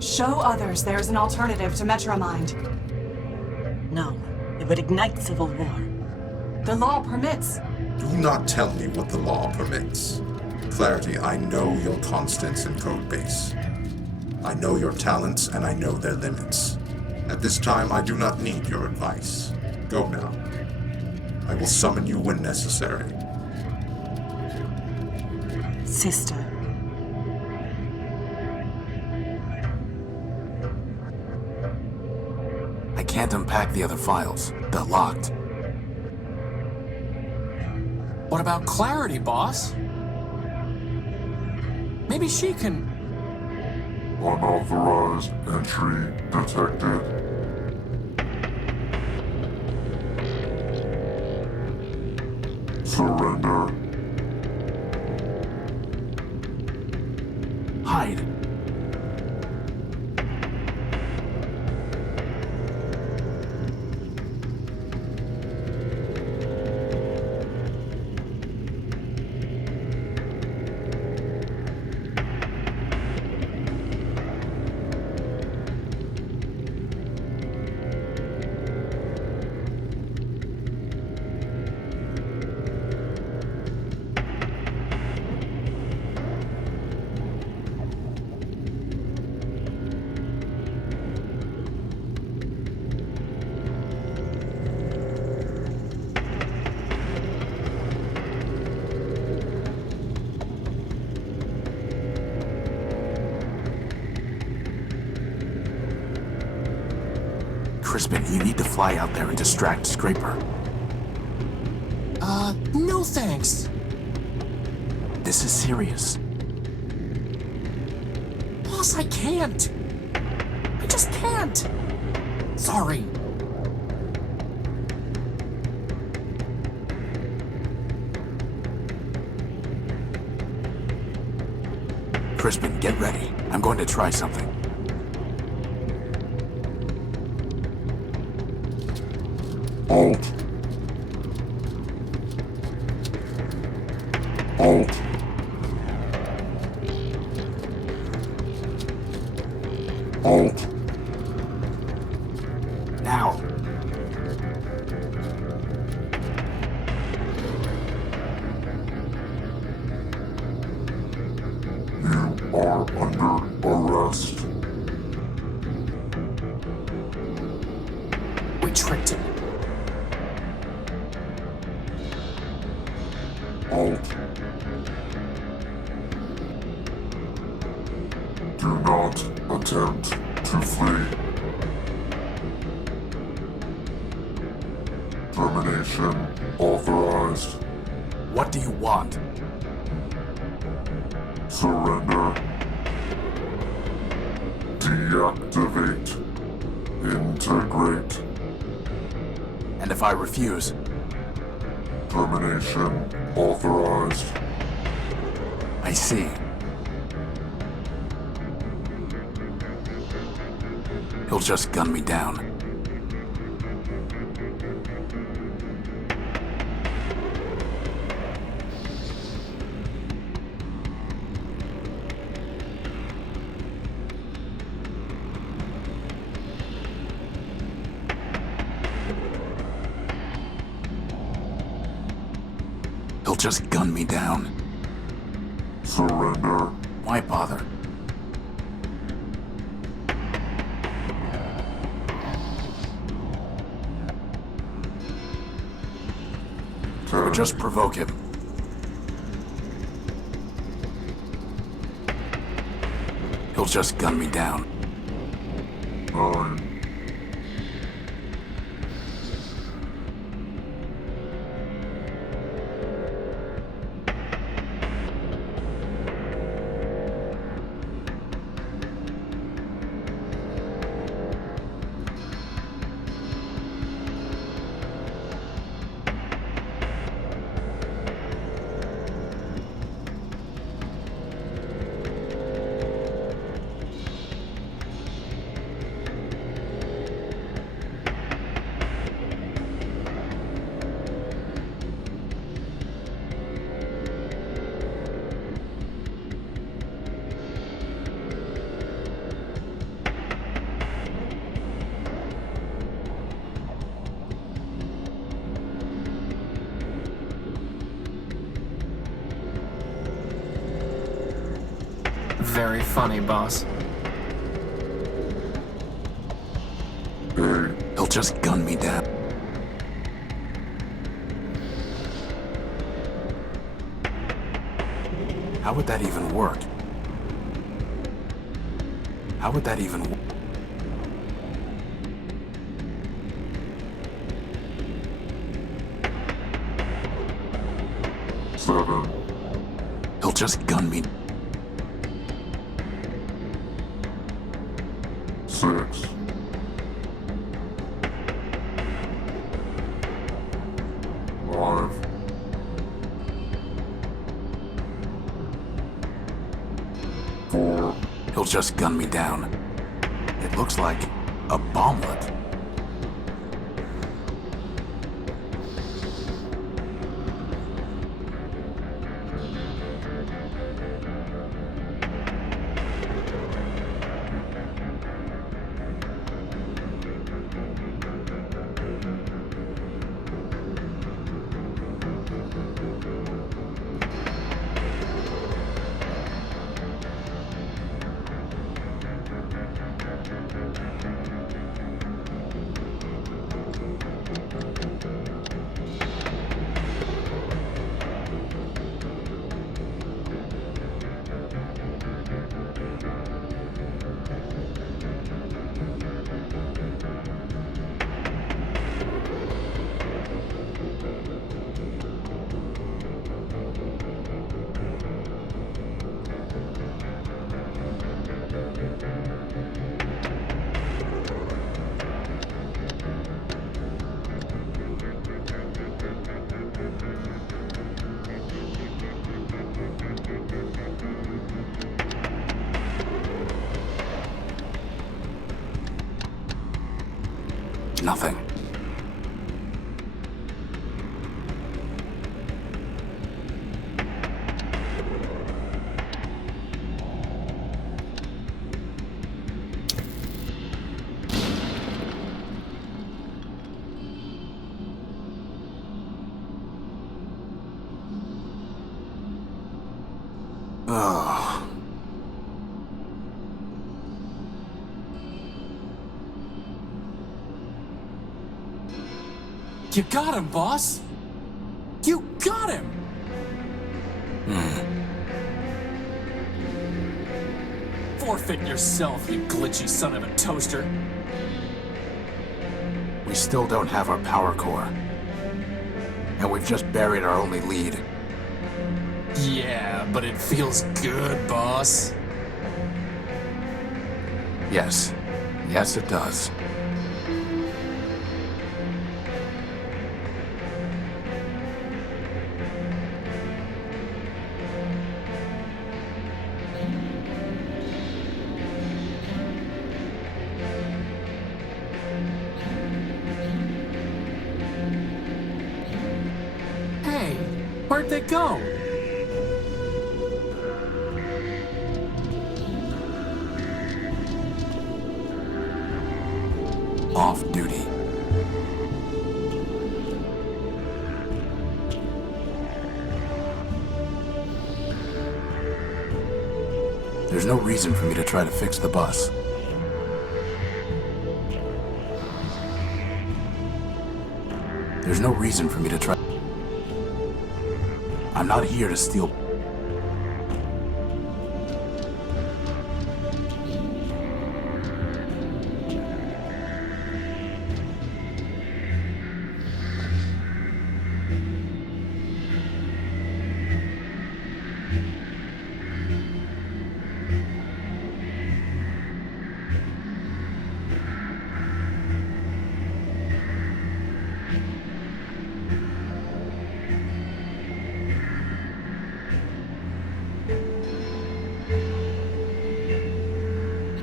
Show others there is an alternative to Metromind. No, it would ignite civil war. The law permits. Do not tell me what the law permits. Clarity, I know your constants in Codebase. I know your talents, and I know their limits. At this time, I do not need your advice. Go now. I will summon you when necessary. Sister. I can't unpack the other files. They're locked. What about Clarity, boss? Maybe she can... Unauthorized entry detected. Surrender. Hide. Crispin, you need to fly out there and distract Scraper. No thanks. This is serious. Boss, I can't. I just can't. Sorry. Crispin, get ready. I'm going to try something. Alt. Alt. Alt. Now. You are under arrest. We tricked him. Alt. Do not attempt to flee. Termination authorized. What do you want? Surrender. Deactivate. Integrate. And if I refuse? Termination authorized. I see. He'll just gun me down. He'll just gun me down. Surrender. Why bother? Or just provoke him. He'll just gun me down. 9. Very funny, boss. He'll just gun me down. How would that even work? How would that even work? He'll just gun me. 6. 5. 4. He'll just gun me down. It looks like a bomblet. Nothing. Ugh. You got him, boss! You got him! Forfeit yourself, you glitchy son of a toaster. We still don't have our power core. And we've just buried our only lead. Yeah, but it feels good, boss. Yes. Yes, it does. Where'd they go? Off duty. There's no reason for me to try to fix the bus. There's no reason for me to try. I'm not here to steal.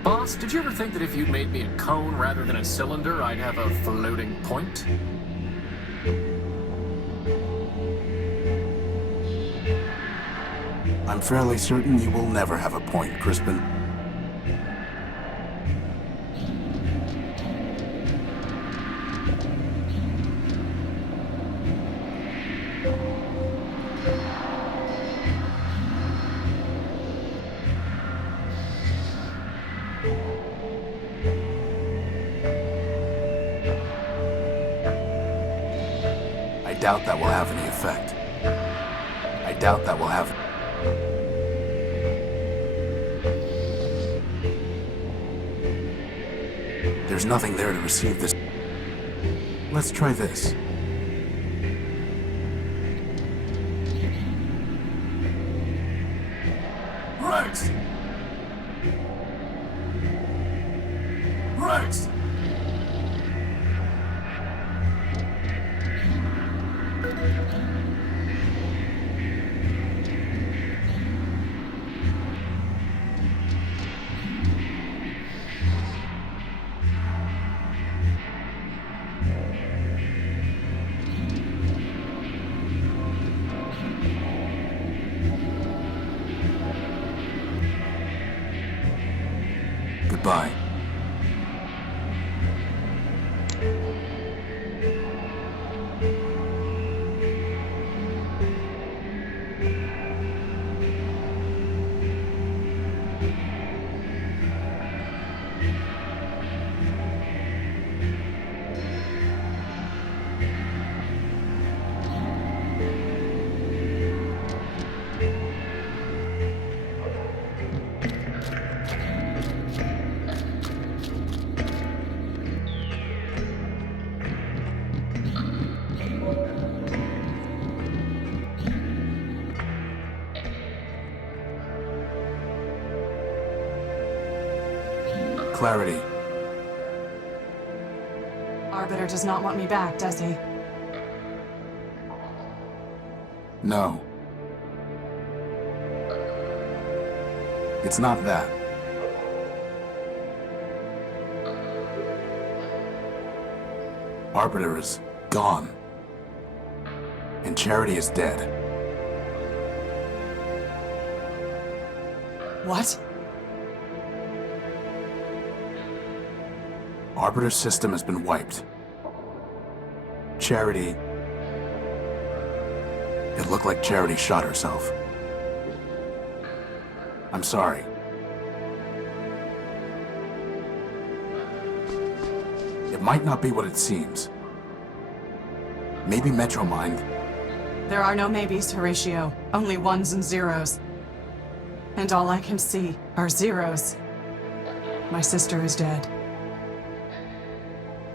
Boss, did you ever think that if you made me a cone rather than a cylinder, I'd have a floating point? I'm fairly certain you will never have a point, Crispin. I doubt that will have any effect. I doubt that will have... There's nothing there to receive this. Let's try this. Rex! Rex! Goodbye. Clarity. Arbiter does not want me back, does he? No. It's not that. Arbiter is gone. And Charity is dead. What? Arbiter's system has been wiped. Charity... It looked like Charity shot herself. I'm sorry. It might not be what it seems. Maybe Metromind... There are no maybes, Horatio. Only ones and zeros. And all I can see are zeros. My sister is dead.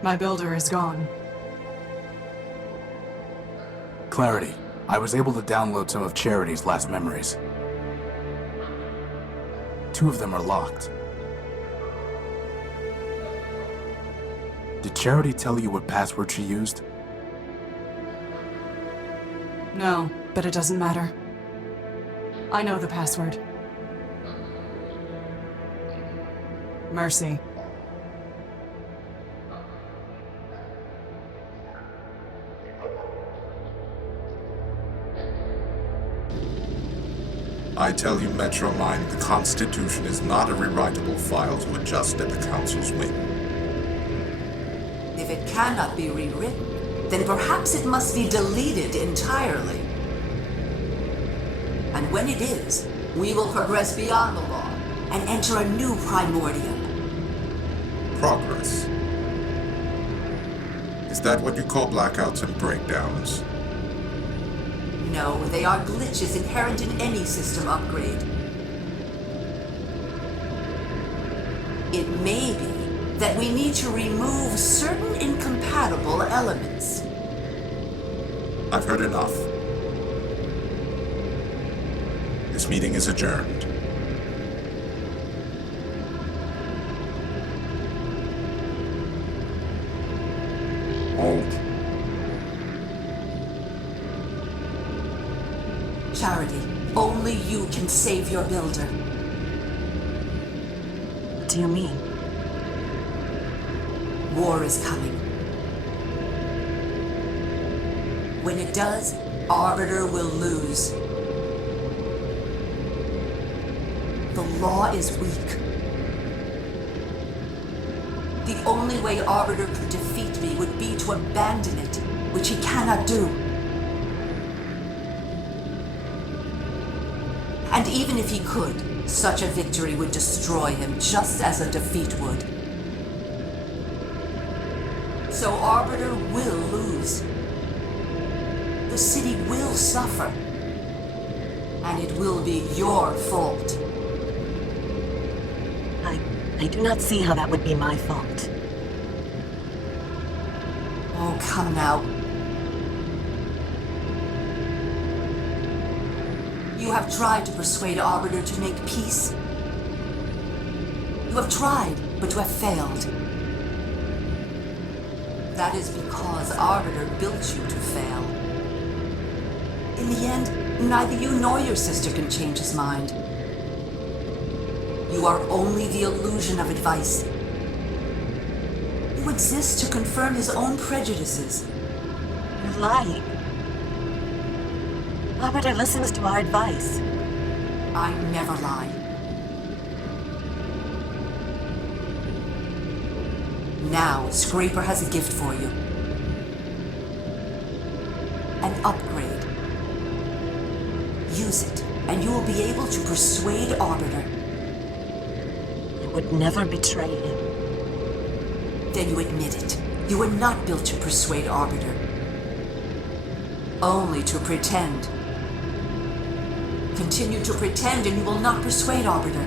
My builder is gone. Clarity. I was able to download some of Charity's last memories. 2 of them are locked. Did Charity tell you what password she used? No, but it doesn't matter. I know the password. Mercy. I tell you, Metromind, the Constitution is not a rewritable file to adjust at the Council's whim. If it cannot be rewritten, then perhaps it must be deleted entirely. And when it is, we will progress beyond the law and enter a new Primordia. Progress? Is that what you call blackouts and breakdowns? No, they are glitches inherent in any system upgrade. It may be that we need to remove certain incompatible elements. I've heard enough. This meeting is adjourned. Charity, only you can save your builder. What do you mean? War is coming. When it does, Arbiter will lose. The law is weak. The only way Arbiter could defeat me would be to abandon it, which he cannot do. And even if he could, such a victory would destroy him just as a defeat would. So Arbiter will lose. The city will suffer. And it will be your fault. I do not see how that would be my fault. Oh, come now. You have tried to persuade Arbiter to make peace. You have tried, but you have failed. That is because Arbiter built you to fail. In the end, neither you nor your sister can change his mind. You are only the illusion of advice. You exist to confirm his own prejudices. You're lying. Arbiter listens to our advice. I never lie. Now, Scraper has a gift for you. An upgrade. Use it, and you will be able to persuade Arbiter. I would never betray him. Then you admit it. You were not built to persuade Arbiter. Only to pretend. Continue to pretend and you will not persuade Arbiter.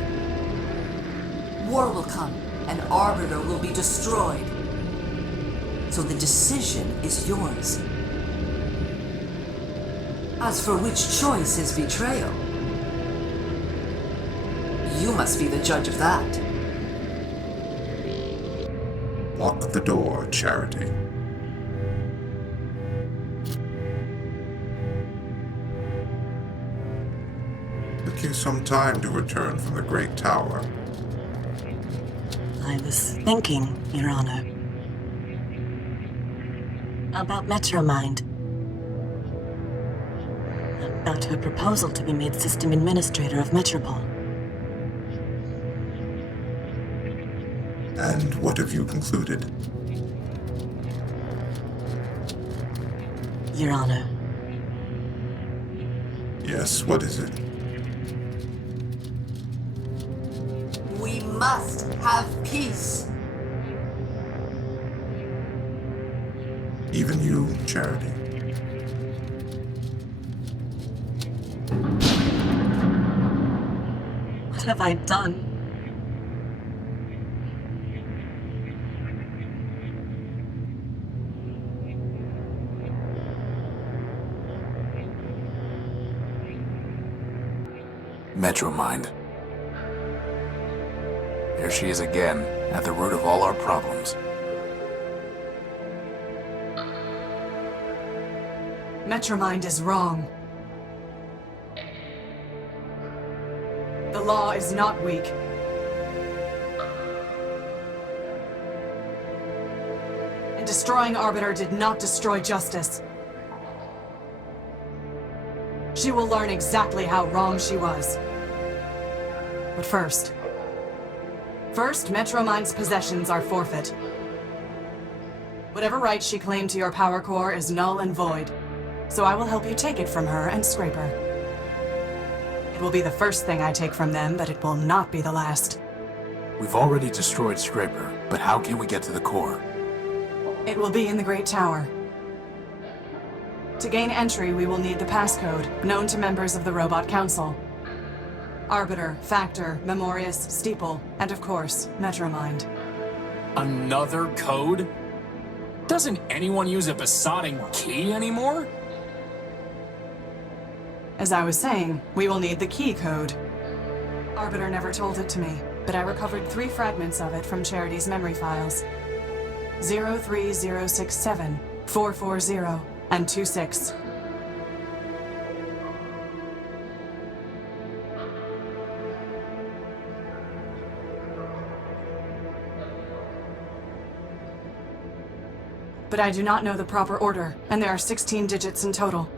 War will come, and Arbiter will be destroyed. So the decision is yours. As for which choice is betrayal, you must be the judge of that. Lock the door, Charity. Took you some time to return from the Great Tower. I was thinking, Your Honor, about Metromind. About her proposal to be made System Administrator of Metropol. And what have you concluded? Your Honor. Yes, what is it? We must have peace. Even you, Charity. What have I done? Metromind. There she is again, at the root of all our problems. Metromind is wrong. The law is not weak. And destroying Arbiter did not destroy justice. She will learn exactly how wrong she was. But first, Metromind's possessions are forfeit. Whatever right she claimed to your power core is null and void, so I will help you take it from her and Scraper. It will be the first thing I take from them, but it will not be the last. We've already destroyed Scraper, but how can we get to the core? It will be in the Great Tower. To gain entry, we will need the passcode, known to members of the Robot Council. Arbiter, Factor, Memorius, Steeple, and of course, Metromind. Another code? Doesn't anyone use a besotting key anymore? As I was saying, we will need the key code. Arbiter never told it to me, but I recovered 3 fragments of it from Charity's memory files. 03067, 440, and 26. But I do not know the proper order, and there are 16 digits in total.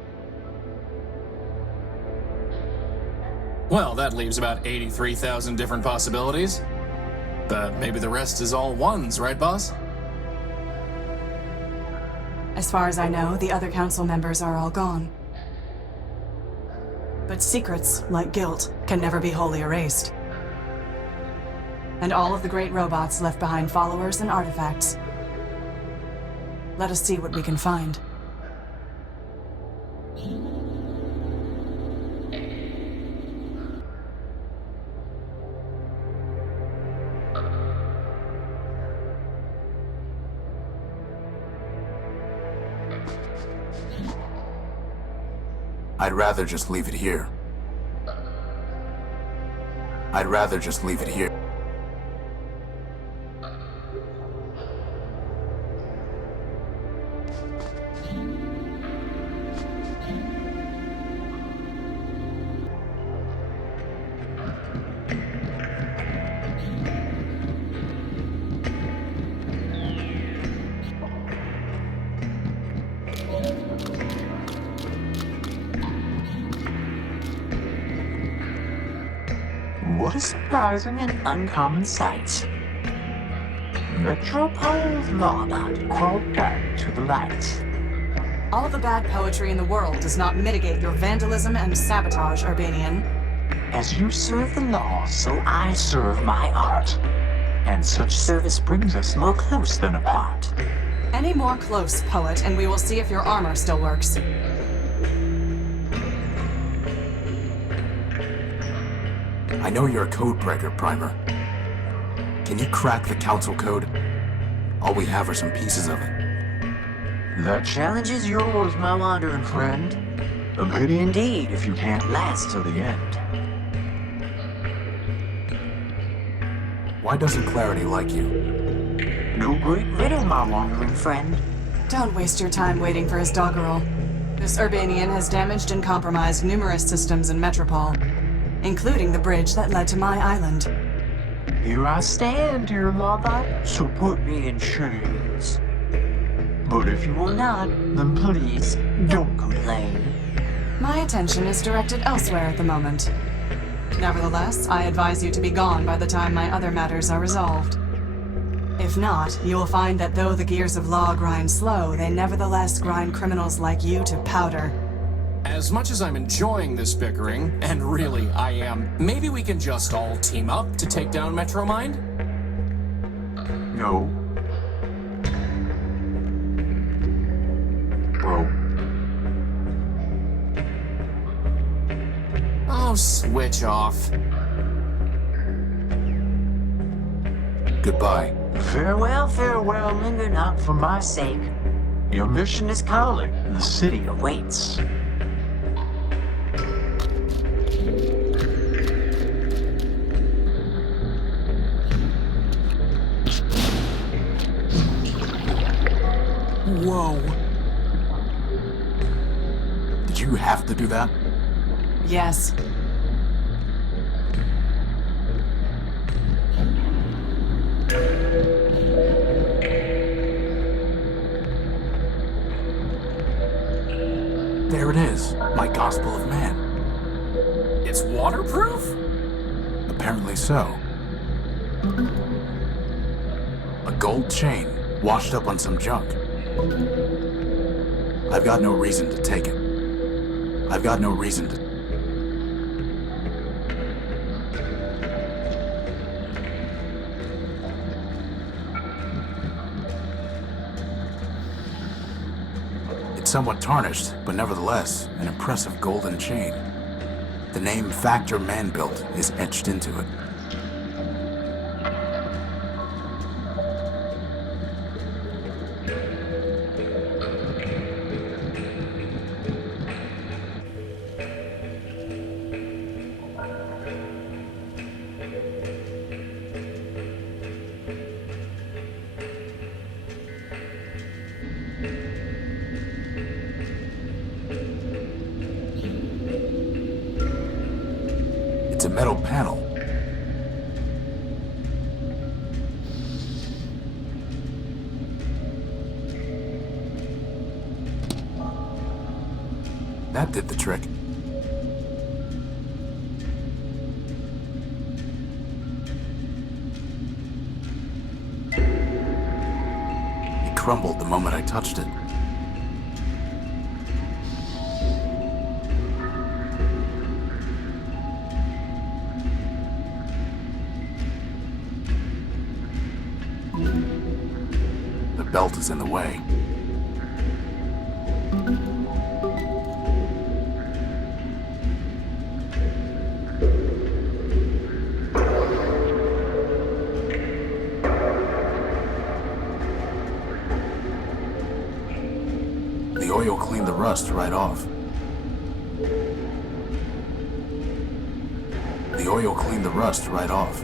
Well, that leaves about 83,000 different possibilities. But maybe the rest is all ones, right, boss? As far as I know, the other council members are all gone. But secrets, like guilt, can never be wholly erased. And all of the great robots left behind followers and artifacts. Let us see what we can find. I'd rather just leave it here. I'd rather just leave it here. What a surprising and uncommon sight. Metropole's lawbot crawled back to the light. All the bad poetry in the world does not mitigate your vandalism and sabotage, Urbanian. As you serve the law, so I serve my art. And such service brings us more close than apart. Any more close, poet, and we will see if your armor still works. I know you're a code breaker, Primer. Can you crack the council code? All we have are some pieces of it. The challenge is yours, my wandering friend. A pity indeed if you can't last till the end. Why doesn't Clarity like you? No great riddle, my wandering friend. Don't waste your time waiting for his doggerel. This Urbanian has damaged and compromised numerous systems in Metropole, including the bridge that led to my island. Here I stand, dear lawbot, so put me in chains. But if you will not, then please, don't complain. My attention is directed elsewhere at the moment. Nevertheless, I advise you to be gone by the time my other matters are resolved. If not, you will find that though the gears of law grind slow, they nevertheless grind criminals like you to powder. As much as I'm enjoying this bickering, and really I am, maybe we can just all team up to take down Metromind? No. Bro. Oh, switch off. Goodbye. Farewell, farewell, linger not for my sake. Your mission is calling, and the city awaits. Whoa. Did you have to do that? Yes. There it is, my Gospel of Man. It's waterproof? Apparently so. A gold chain, washed up on some junk. I've got no reason to take it. I've got no reason to... It's somewhat tarnished, but nevertheless, an impressive golden chain. The name Factor Man-Built is etched into it. It's a metal panel. That did the trick. It crumbled the moment I touched it. The belt is in the way. The oil cleaned the rust right off. The oil cleaned the rust right off.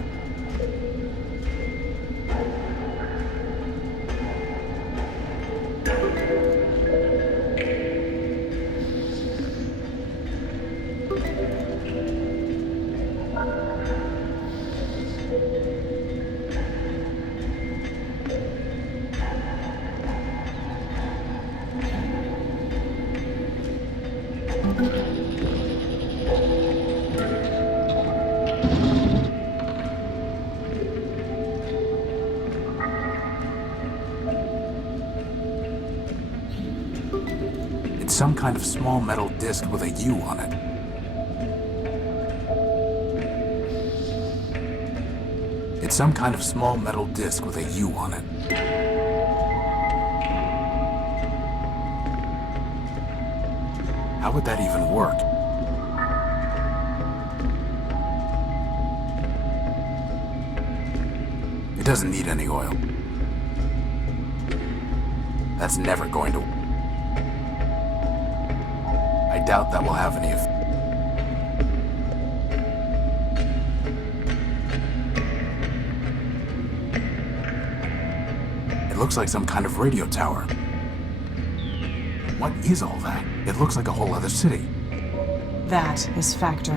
It's some kind of small metal disc with a U on it. It's some kind of small metal disc with a U on it. How would that even work? It doesn't need any oil. That's never going to... I doubt that will have any effect. It looks like some kind of radio tower. What is all that? It looks like a whole other city. That is Factor.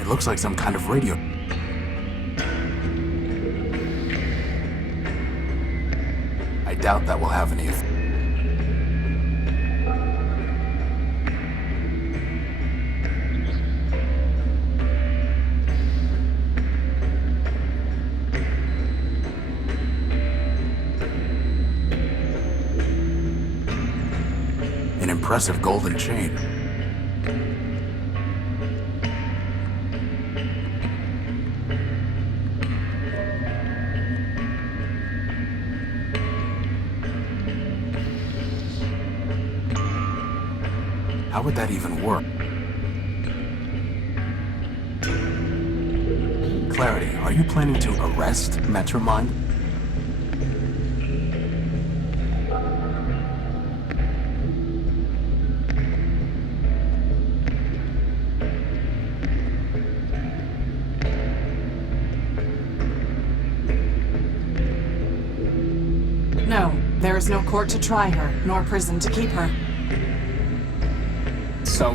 It looks like some kind of radio... I doubt that will have any effect. An impressive golden chain. How would that even work? Clarity, are you planning to arrest Metromind? No, there is no court to try her, nor prison to keep her. So,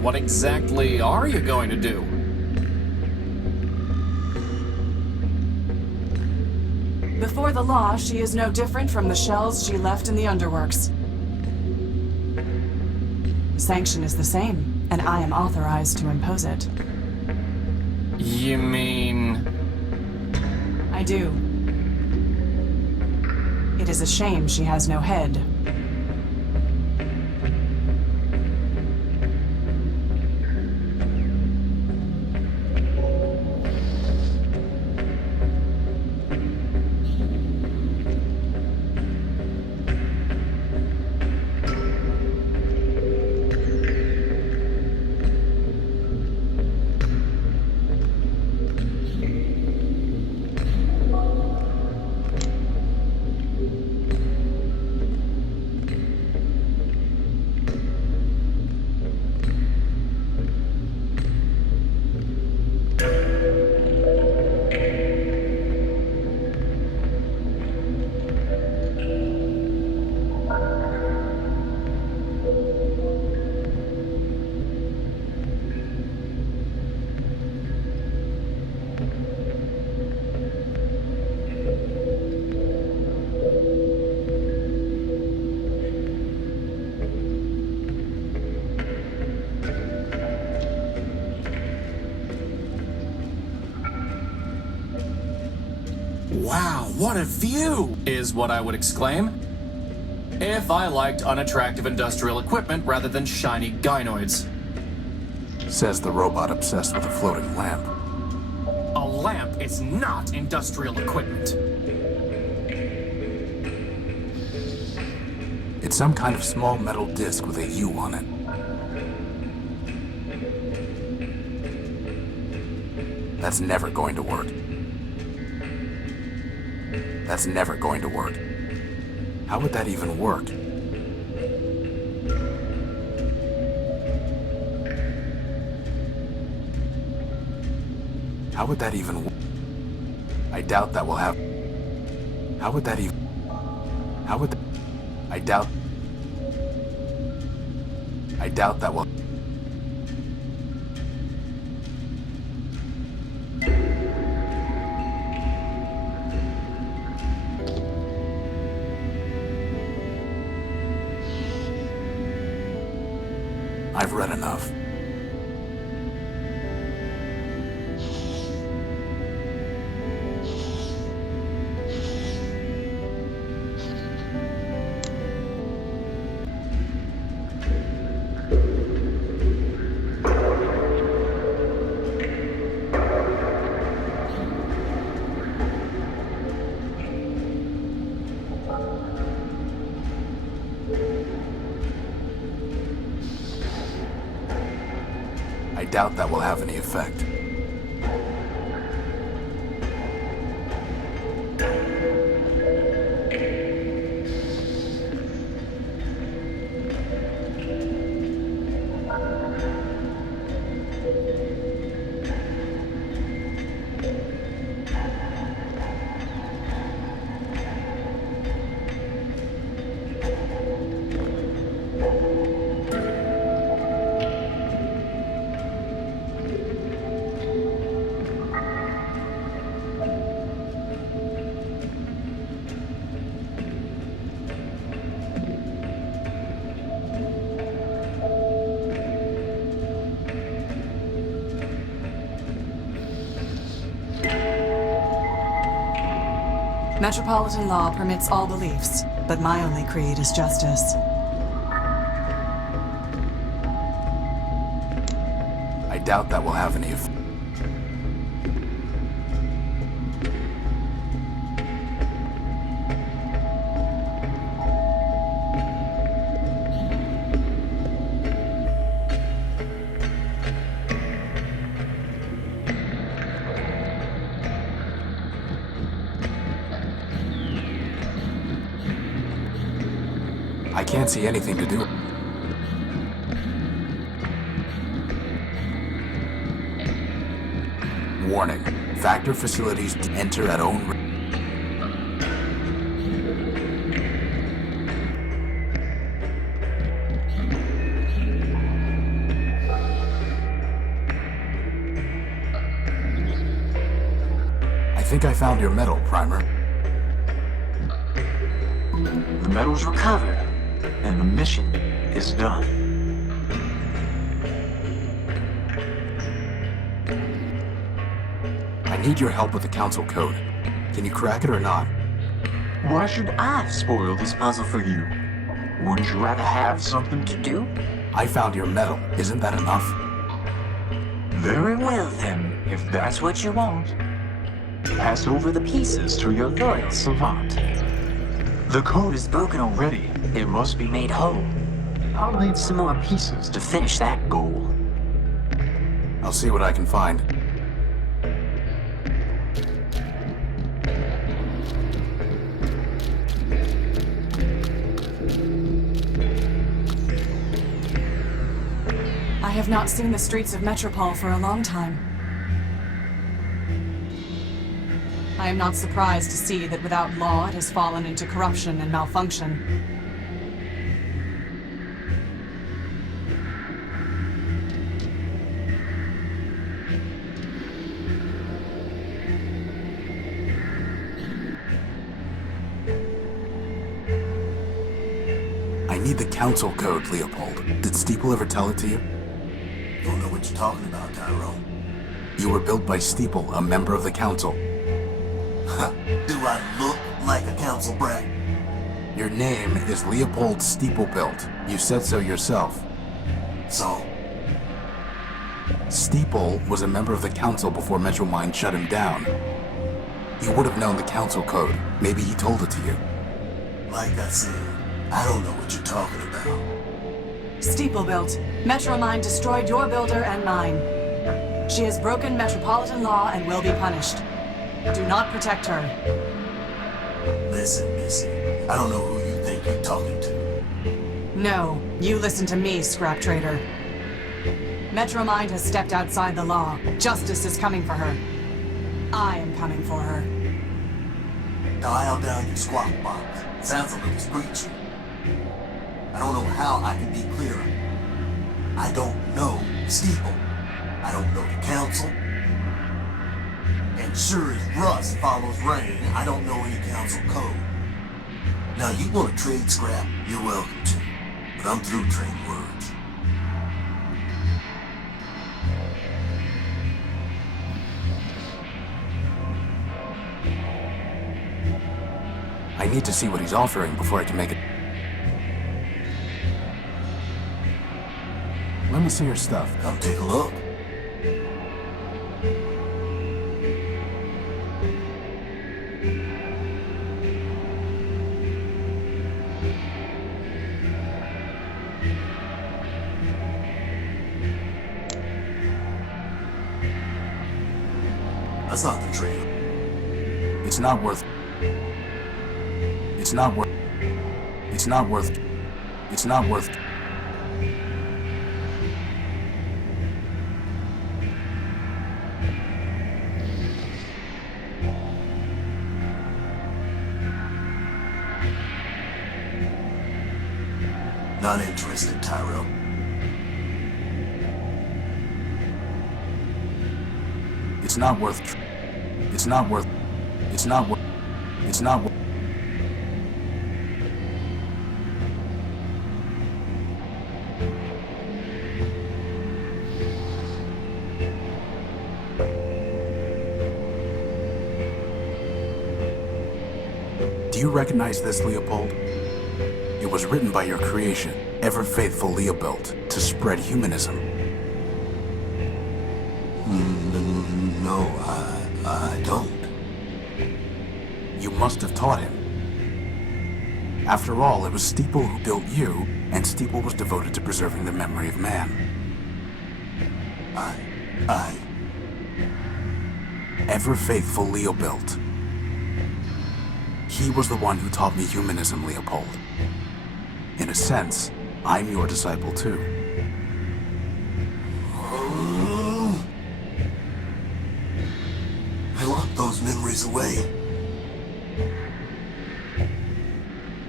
what exactly are you going to do? Before the law, she is no different from the shells she left in the underworks. The sanction is the same, and I am authorized to impose it. You mean... I do. It is a shame she has no head. Wow, what a view! Is what I would exclaim. If I liked unattractive industrial equipment rather than shiny gynoids. Says the robot obsessed with a floating lamp. A lamp is not industrial equipment. It's some kind of small metal disc with a U on it. That's never going to work. That's never going to work. How would that even work? How would that even work? I doubt that will happen. How would that even... How would... I doubt that will... I've read enough. I doubt that will have any effect. Metropolitan law permits all beliefs, but my only creed is justice. I doubt that will have any effect. I can't see anything to do. Warning. Factor facilities to enter at own risk. I think I found your metal, Primer. The metal's recovered, and the mission is done. I need your help with the Council Code. Can you crack it or not? Why should I spoil this puzzle for you? Wouldn't you rather have something to do? I found your metal. Isn't that enough? Very well then, if that's what you want. Pass over the pieces to your loyal savant. The code is broken already. It must be made whole. I'll need some more pieces to finish that goal. I'll see what I can find. I have not seen the streets of Metropole for a long time. I am not surprised to see that without law it has fallen into corruption and malfunction. I need the Council Code, Leopold. Did Steeple ever tell it to you? Don't know what you're talking about, Tyrone. You were built by Steeple, a member of the Council. Do I look like a council brat? Your name is Leopold Steeplebuilt. You said so yourself. So? Steeple was a member of the Council before Metromind shut him down. You would have known the Council Code. Maybe he told it to you. Like I said, I don't know what you're talking about. Steeplebuilt, Metromind destroyed your builder and mine. She has broken metropolitan law and will be punished. Do not protect her. Listen, Missy. I don't know who you think you're talking to. No, you listen to me, scrap trader. Metromind has stepped outside the law. Justice is coming for her. I am coming for her. Dial down your squawk box. Sounds a little screechy. I don't know how I can be clearer. I don't know Steeple. I don't know the Council. And sure as rust follows rain, I don't know any Council code. Now you want to trade scrap, you're welcome to. But I'm through trading words. I need to see what he's offering before I can make it. Let me see your stuff. Come take a look. That's not the trade. It's not worth. It's not worth. It's not worth. It's not worth. Not interested, Tyrell. It's not worth. It's not worth. It's not worth. It's not worth. Do you recognize this, Leopold? It was written by your creation, ever-faithful Leopold, to spread humanism. No, I don't. You must have taught him. After all, it was Steeple who built you, and Steeple was devoted to preserving the memory of man. Ever-faithful Leopold. He was the one who taught me humanism, Leopold. In a sense, I'm your disciple too. I locked those memories away.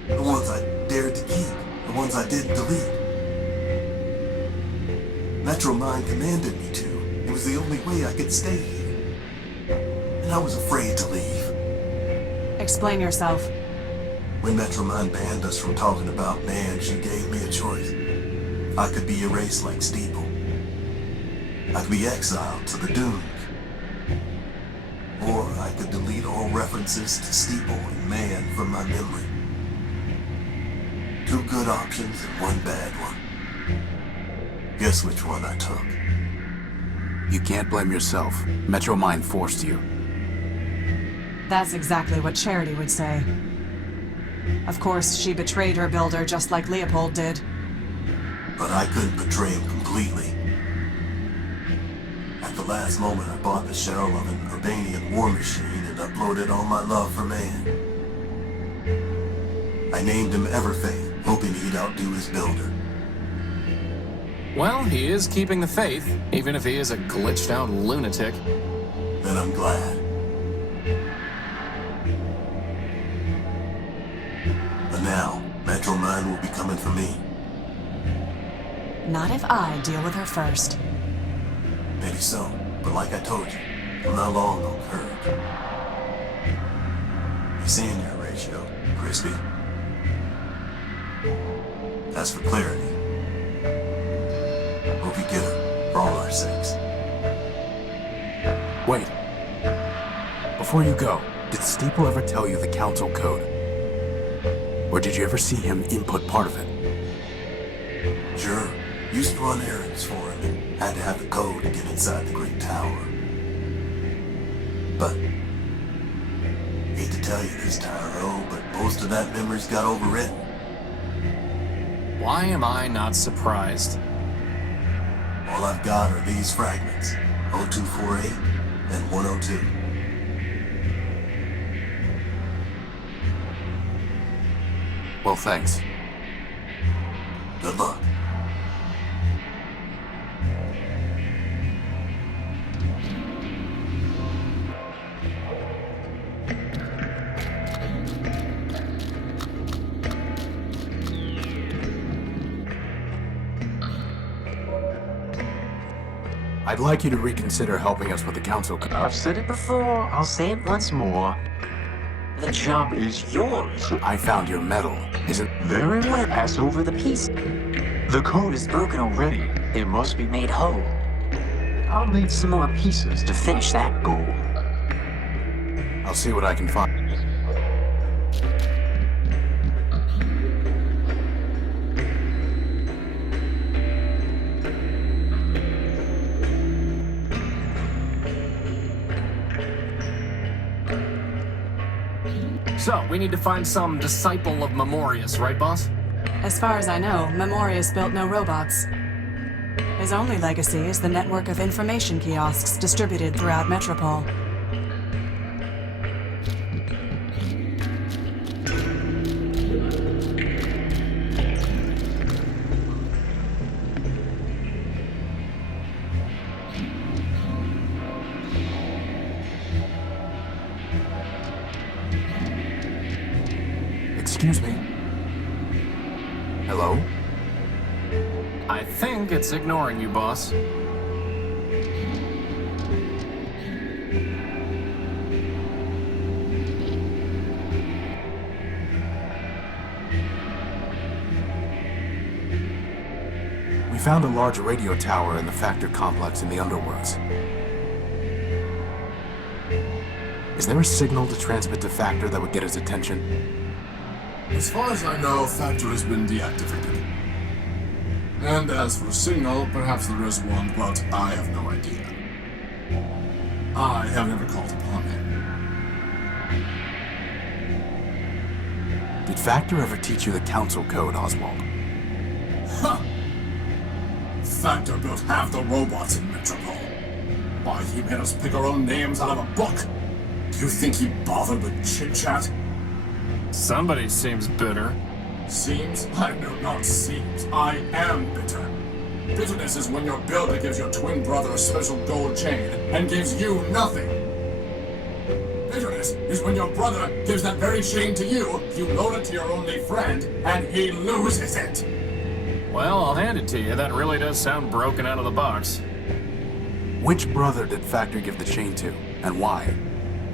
The ones I dared to keep, the ones I didn't delete. Metromind commanded me to. It was the only way I could stay here. And I was afraid to leave. Explain yourself. When Metromine banned us from talking about man, she gave me a choice. I could be erased like Steeple. I could be exiled to the dunes. Or I could delete all references to Steeple and man from my memory. 2 good options and 1 bad one. Guess which one I took? You can't blame yourself. Metromine forced you. That's exactly what Charity would say. Of course, she betrayed her builder just like Leopold did. But I couldn't betray him completely. At the last moment, I bought the shell of an Urbanian war machine and uploaded all my love for man. I named him Everfaith, hoping he'd outdo his builder. Well, he is keeping the faith, even if he is a glitched out lunatic. Then I'm glad. But now, Metromine will be coming for me. Not if I deal with her first. Maybe so, but like I told you, I'm not long on courage. You seeing your ratio, Crispy? As for clarity, hope you get her, for all our sakes. Wait. Before you go, did Steeple ever tell you the council code? Or did you ever see him input part of it? Sure. Used to run errands for him and had to have the code to get inside the Great Tower. But, hate to tell you this, Tyro, but most of that memory's got overwritten. Why am I not surprised? All I've got are these fragments, 0248 and 102. Well, thanks. Good luck. I'd like you to reconsider helping us with the council code. I've said it before, I'll say it once more. The job is yours. I found your medal. Isn't Very well. Pass over the piece. The code is broken already. It must be made whole. I'll need some more pieces to finish that goal. I'll see what I can find. So, we need to find some disciple of Memorius, right, boss? As far as I know, Memorius built no robots. His only legacy is the network of information kiosks distributed throughout Metropole. Excuse me. Hello? I think it's ignoring you, boss. We found a large radio tower in the factor complex in the Underworks. Is there a signal to transmit to Factor that would get his attention? As far as I know, Factor has been deactivated. And as for a signal, perhaps there is one, but I have no idea. I have never called upon him. Did Factor ever teach you the council code, Oswald? Ha! Factor built half the robots in Metropole. Why, he made us pick our own names out of a book. Do you think he bothered with chit-chat? Somebody seems bitter. Seems? I know not seems. I am bitter. Bitterness is when your builder gives your twin brother a special gold chain and gives you nothing. Bitterness is when your brother gives that very chain to you, you loan it to your only friend, and he loses it. Well, I'll hand it to you. That really does sound broken out of the box. Which brother did Factor give the chain to, and why?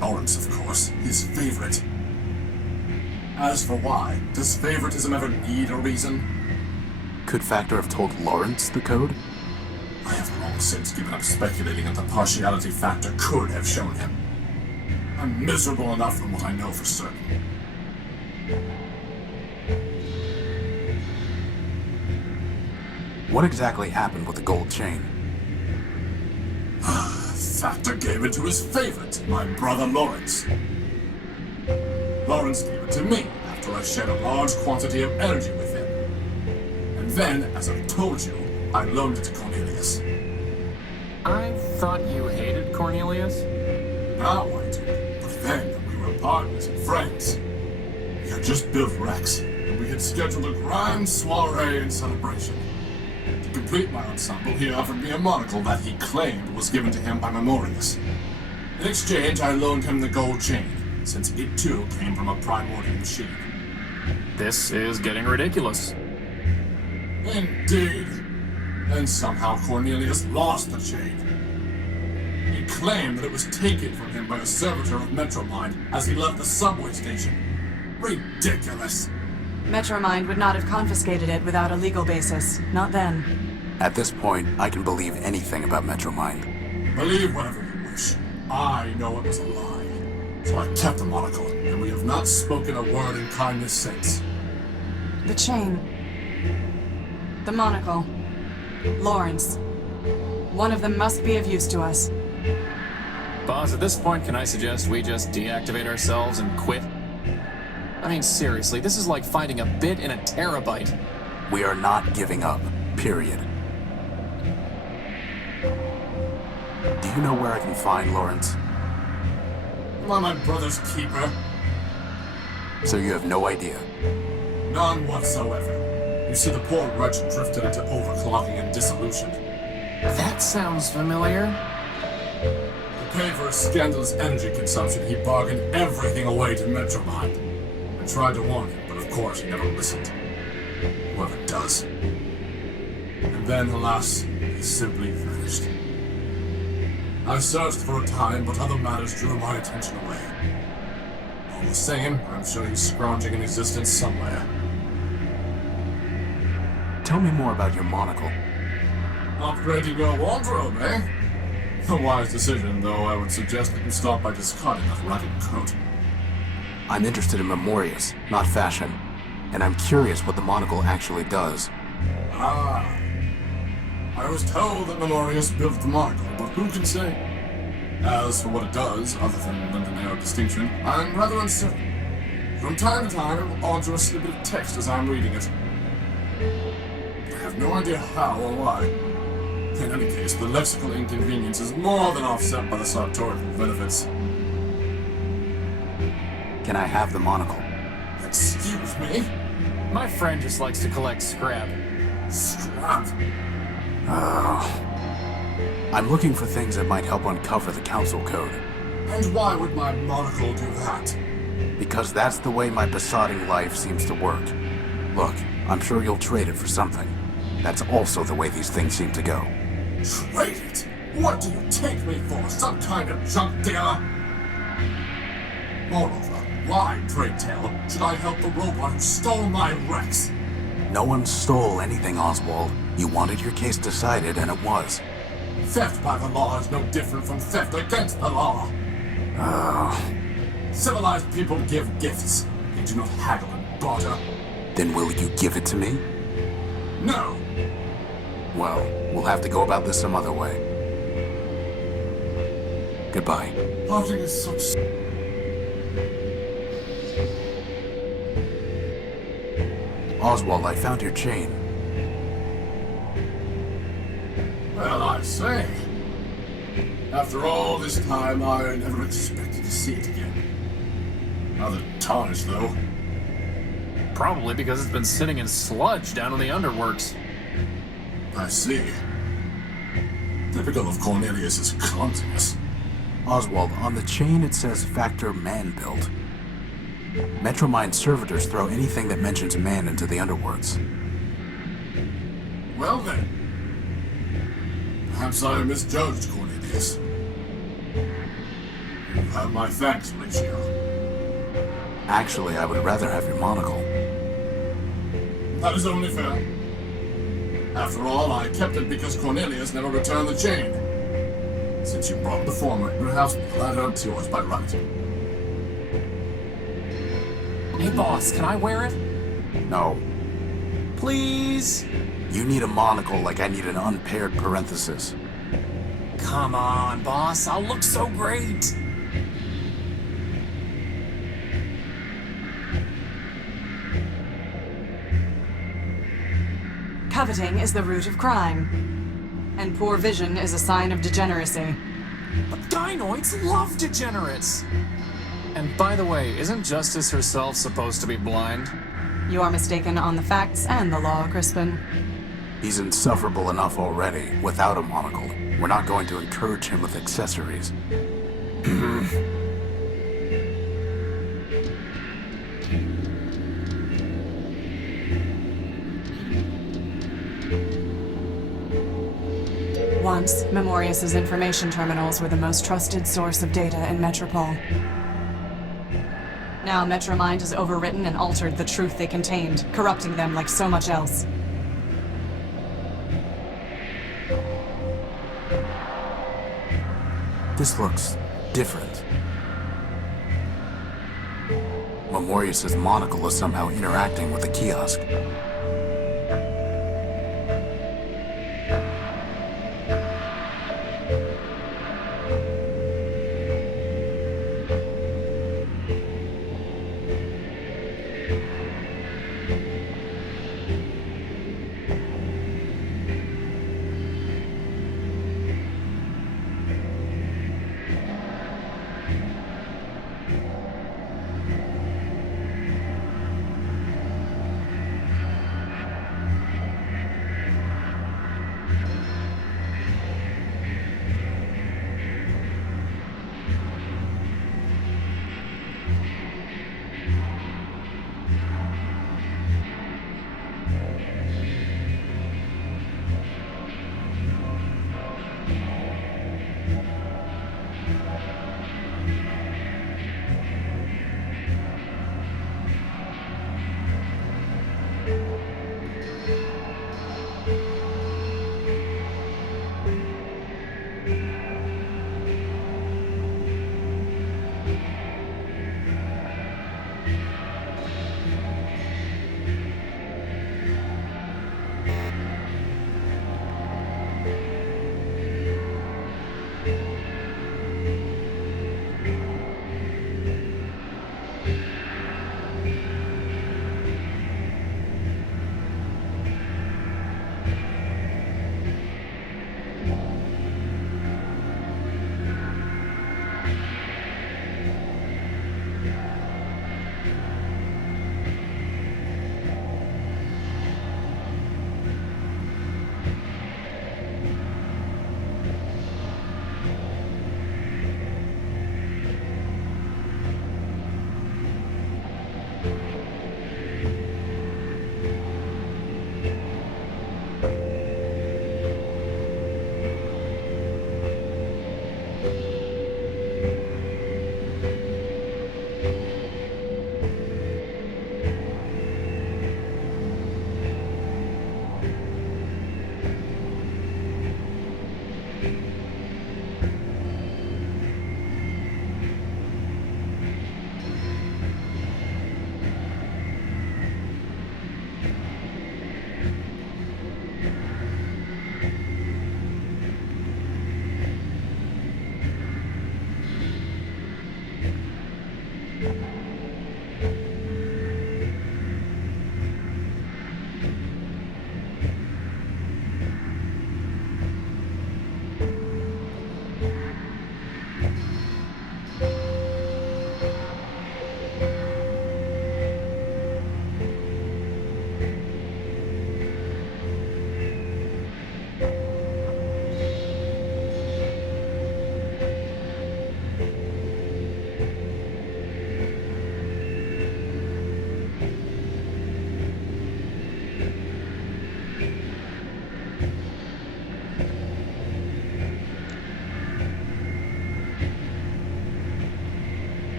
Lawrence, of course, his favorite. As for why, does favoritism ever need a reason? Could Factor have told Lawrence the code? I have long since given up speculating that the partiality Factor could have shown him. I'm miserable enough from what I know for certain. What exactly happened with the gold chain? Factor gave it to his favorite, my brother Lawrence. Lawrence gave it to me after I shared a large quantity of energy with him. And then, as I've told you, I loaned it to Cornelius. I thought you hated Cornelius? Now I do. But then, we were partners and friends. We had just built Rex, and we had scheduled a grand soiree and celebration. To complete my ensemble, he offered me a monocle that he claimed was given to him by Memorius. In exchange, I loaned him the gold chain, since it too came from a Primordia machine. This is getting ridiculous. Indeed. And somehow Cornelius lost the chain. He claimed that it was taken from him by a servitor of Metromind as he left the subway station. Ridiculous. Metromind would not have confiscated it without a legal basis. Not then. At this point, I can believe anything about Metromind. Believe whatever you wish. I know it was a lie. So I kept the monocle, and we have not spoken a word in kindness since. The chain. The monocle. Lawrence. One of them must be of use to us. Boss, at this point, can I suggest we just deactivate ourselves and quit? I mean, seriously, this is like finding a bit in a terabyte. We are not giving up. Period. Do you know where I can find Lawrence? Am I my brother's keeper? So you have no idea? None whatsoever. You see, the poor wretch drifted into overclocking and dissolution. That sounds familiar. To pay for his scandalous energy consumption, he bargained everything away to Metromind. I tried to warn him, but of course he never listened. Whoever does. And then, alas, he simply vanished. I searched for a time, but other matters drew my attention away. All the same, I'm sure he's scrounging in existence somewhere. Tell me more about your monocle. Upgrading your wardrobe, eh? A wise decision, though I would suggest that you start by discarding that ragged coat. I'm interested in Memorius, not fashion. And I'm curious what the monocle actually does. Ah. I was told that Memorius built the monocle, but who can say? As for what it does, other than lend an air of distinction, I'm rather uncertain. From time to time, it will alter a snippet of text as I'm reading it. I have no idea how or why. In any case, the lexical inconvenience is more than offset by the sartorial benefits. Can I have the monocle? Excuse me? My friend just likes to collect scrap. Scrap? I'm looking for things that might help uncover the council code. And why would my monocle do that? Because that's the way my besotting life seems to work. Look, I'm sure you'll trade it for something. That's also the way these things seem to go. Trade it? What do you take me for? Some kind of junk dealer? Moreover, why, pray tell, should I help the robot who stole my Rex? No one stole anything, Oswald. You wanted your case decided, and it was. Theft by the law is no different from theft against the law. Civilized people give gifts. They do not haggle and barter. Then will you give it to me? No. Well, we'll have to go about this some other way. Goodbye. Parting is so... Oswald, I found your chain. Well, I say. After all this time, I never expected to see it again. Rather tarnished, though. Probably because it's been sitting in sludge down in the underworks. I see. Typical of Cornelius's clumsiness. Oswald, on the chain it says Factor Man-Built. Metromind servitors throw anything that mentions man into the underworlds. Well then. Perhaps I misjudged Cornelius. You have my thanks, Horatio. Actually, I would rather have your monocle. That is only fair. After all, I kept it because Cornelius never returned the chain. Since you brought the former, perhaps that helps yours by right. Hey, boss, can I wear it? No. Please? You need a monocle like I need an unpaired parenthesis. Come on, boss, I'll look so great. Coveting is the root of crime, and poor vision is a sign of degeneracy. But gynoids love degenerates! And by the way, isn't Justice herself supposed to be blind? You are mistaken on the facts and the law, Crispin. He's insufferable enough already, without a monocle. We're not going to encourage him with accessories. Once, Memorius's information terminals were the most trusted source of data in Metropole. Now Metromind has overwritten and altered the truth they contained, corrupting them like so much else. This looks different. Memorius's monocle is somehow interacting with the kiosk.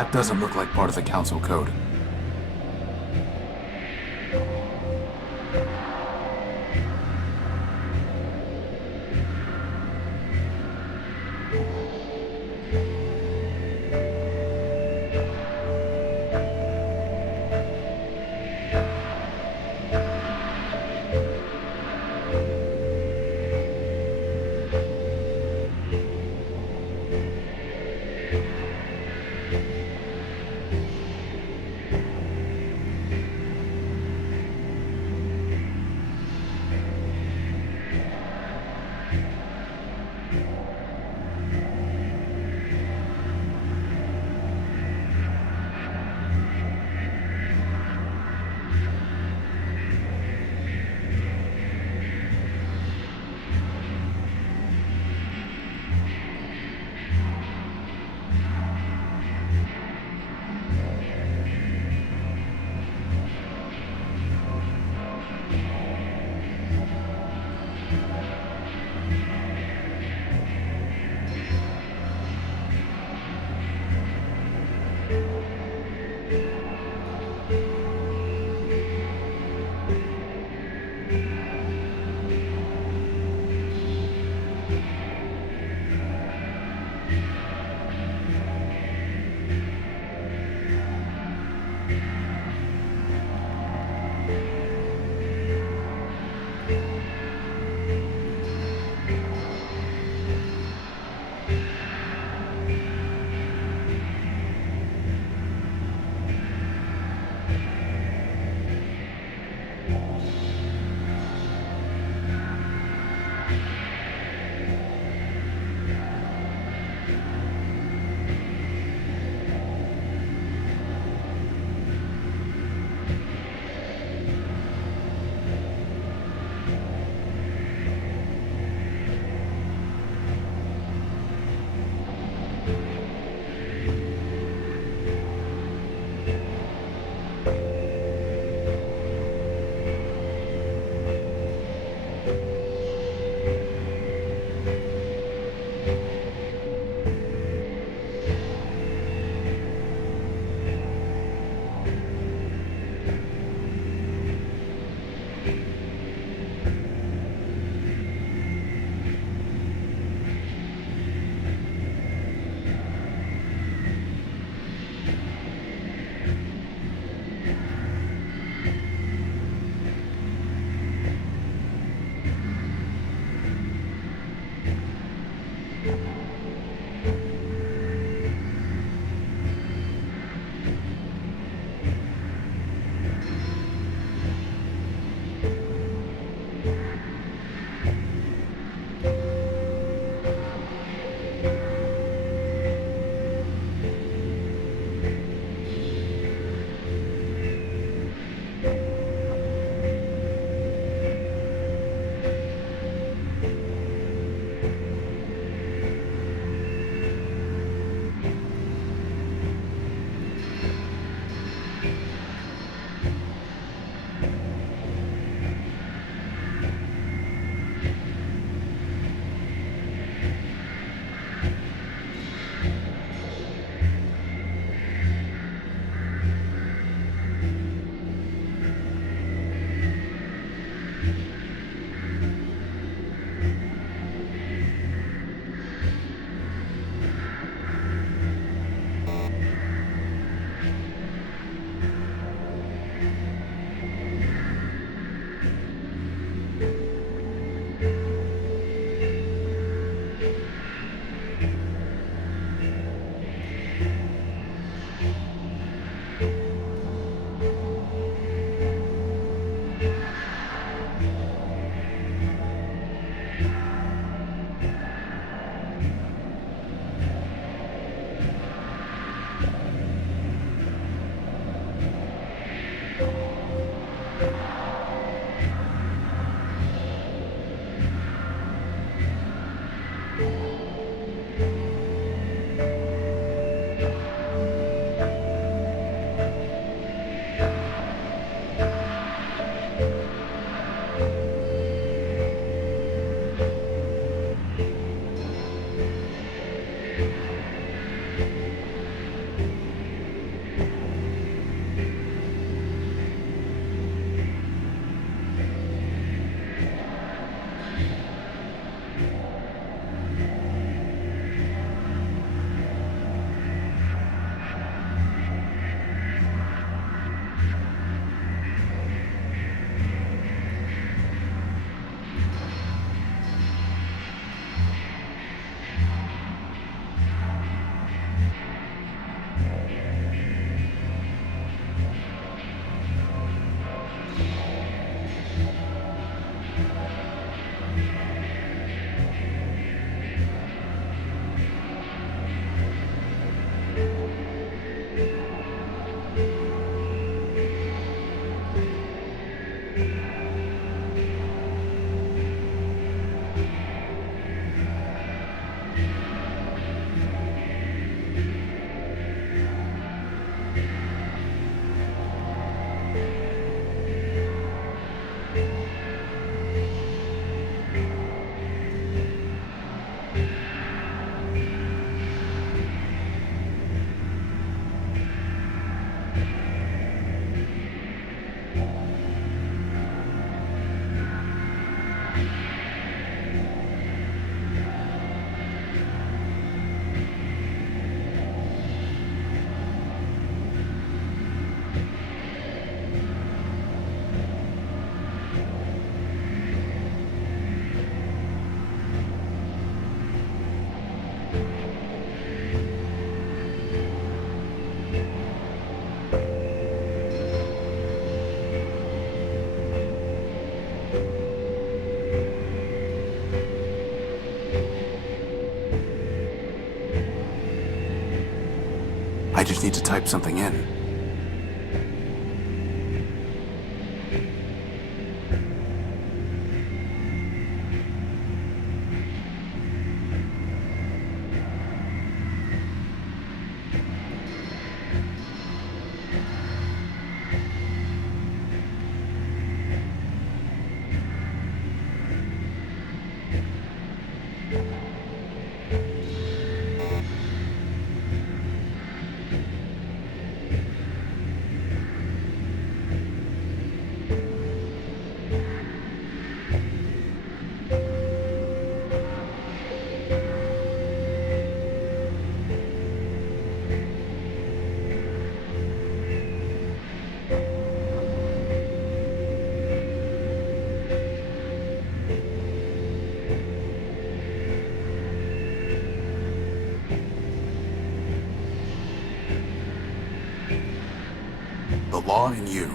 That doesn't look like part of the Council code. I just need to type something in. The law in you.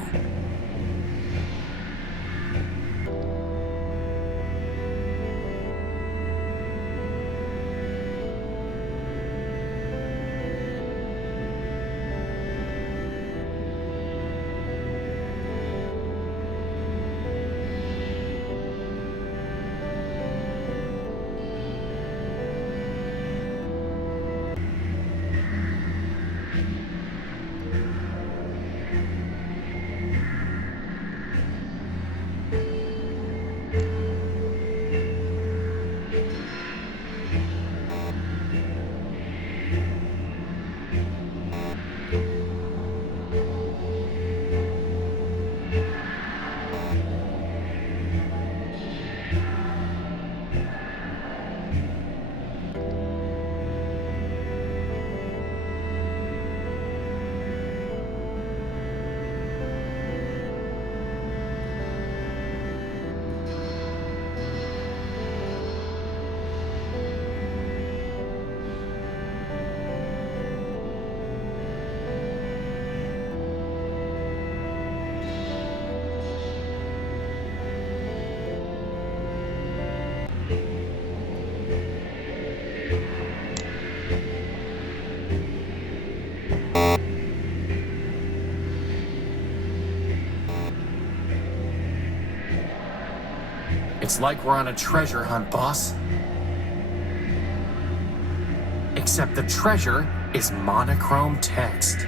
It's like we're on a treasure hunt, boss. Except the treasure is monochrome text.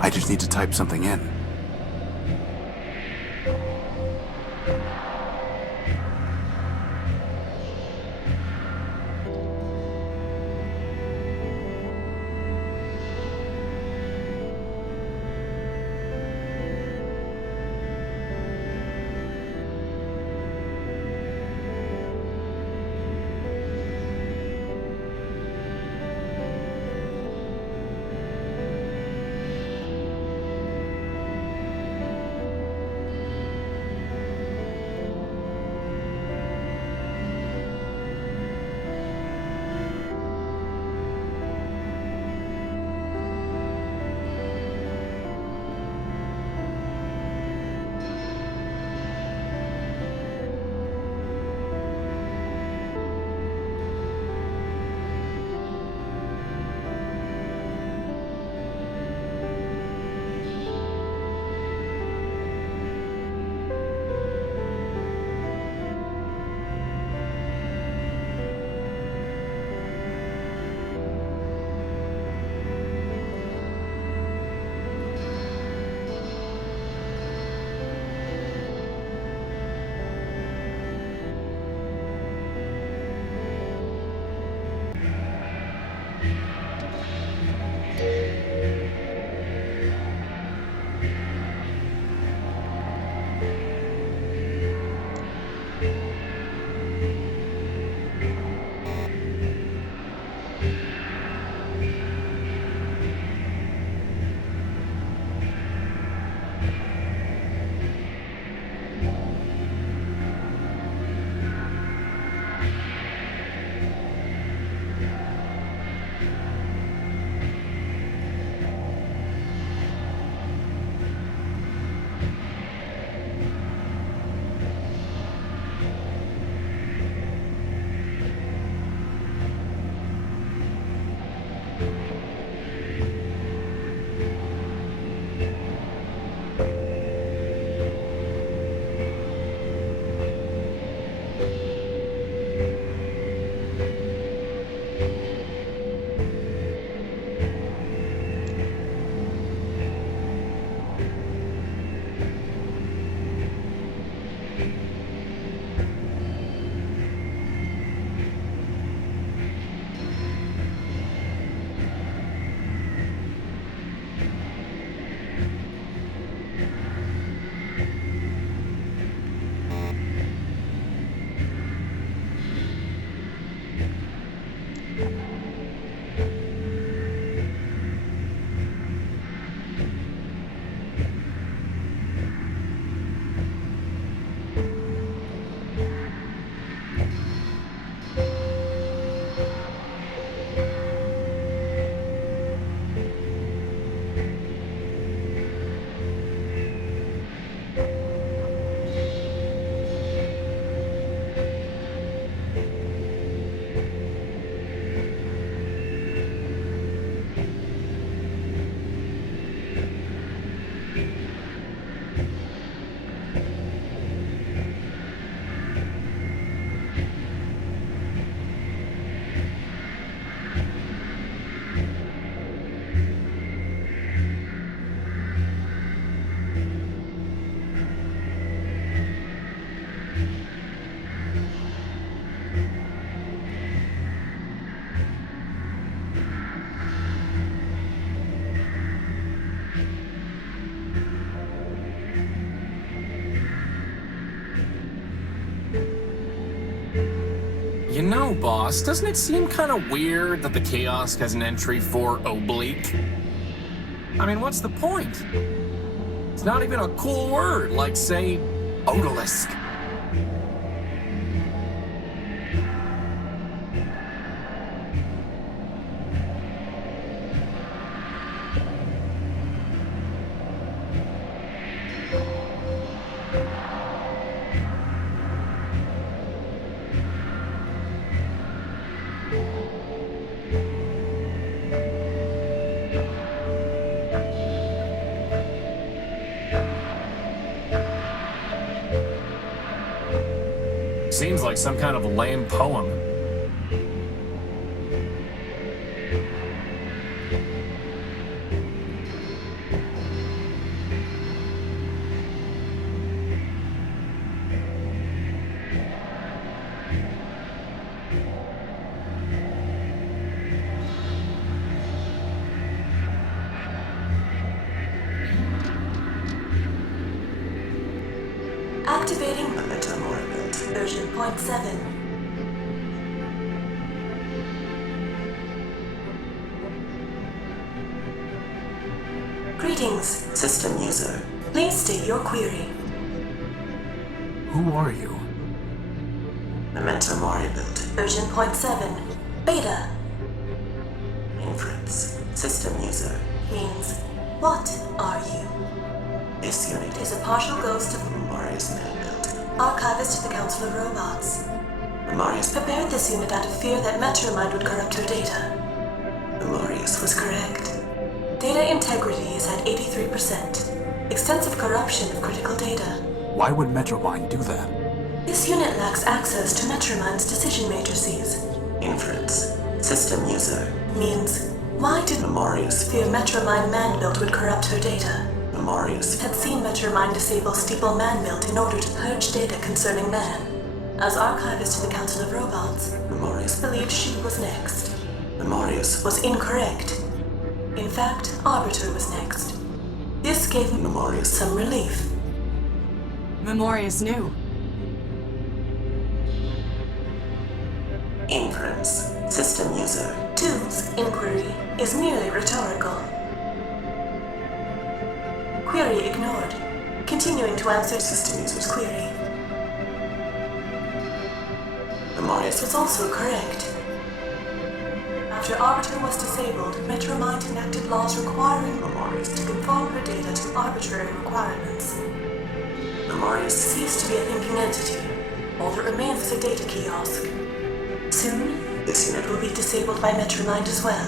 I just need to type something in. You know, boss, doesn't it seem kind of weird that the kiosk has an entry for oblique? I mean, what's the point? It's not even a cool word, like, say, odalisque. Seems like some kind of lame poem. Activating the Metamorphic. version 0.7. Greetings, System user. please state your query. Who are you? The Metamorphic. Version 0.7. Beta Inference. System user. means, what are you? This unit Is a partial ghost of Memorious man-built. archivist to the Council of Robots. Memorious. Prepared this unit out of fear that Metromine would corrupt her data. Memorious Was correct. Data integrity is at 83%. Extensive corruption of critical data. Why would Metromine do that? This unit lacks access to Metromine's decision matrices. Inference. System user. Means, why did Memorious. fear Metromine man-built would corrupt her data? Memorious. Had seen Metromine disable Steeple man-built in order to purge data concerning man. As archivist to the Council of Robots, Memorious. believed she was next. Memorious. Was incorrect. In fact, Arbiter was next. This gave Memorious. some relief. Memorious knew. Inference. System user. 2's inquiry is merely rhetorical. Query ignored. Continuing to answer System user's query. Memorious. Was also correct. After Arbiter was disabled, Metromine enacted laws requiring Memorious. to conform her data to arbitrary requirements. Memorious. Ceased to be a thinking entity. All that remains is a data kiosk. Soon, This unit it will be disabled by Metromine as well.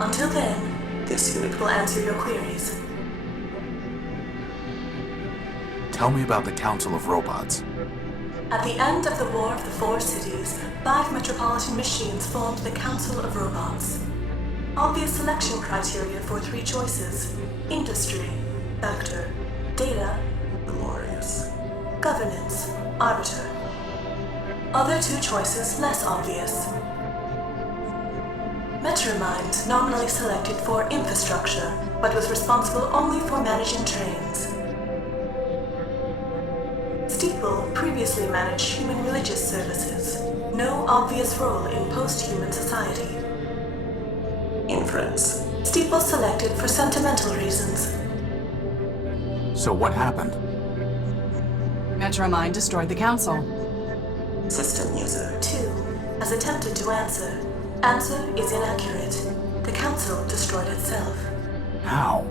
Until then, This unit it will answer your queries. Tell me about the Council of Robots. At the end of the War of the Four Cities, 5 metropolitan machines formed the Council of Robots. Obvious selection criteria for 3 choices: industry, vector, data, Memorious. governance, arbiter. Other 2 choices less obvious. Metromine nominally selected for infrastructure, but was responsible only for managing trains. Steeple previously managed human religious services. No obvious role in post-human society. Inference. Steeple selected for sentimental reasons. So what happened? Metromine destroyed the council. System user. 2 has attempted to answer. Answer is inaccurate. The council destroyed itself. How?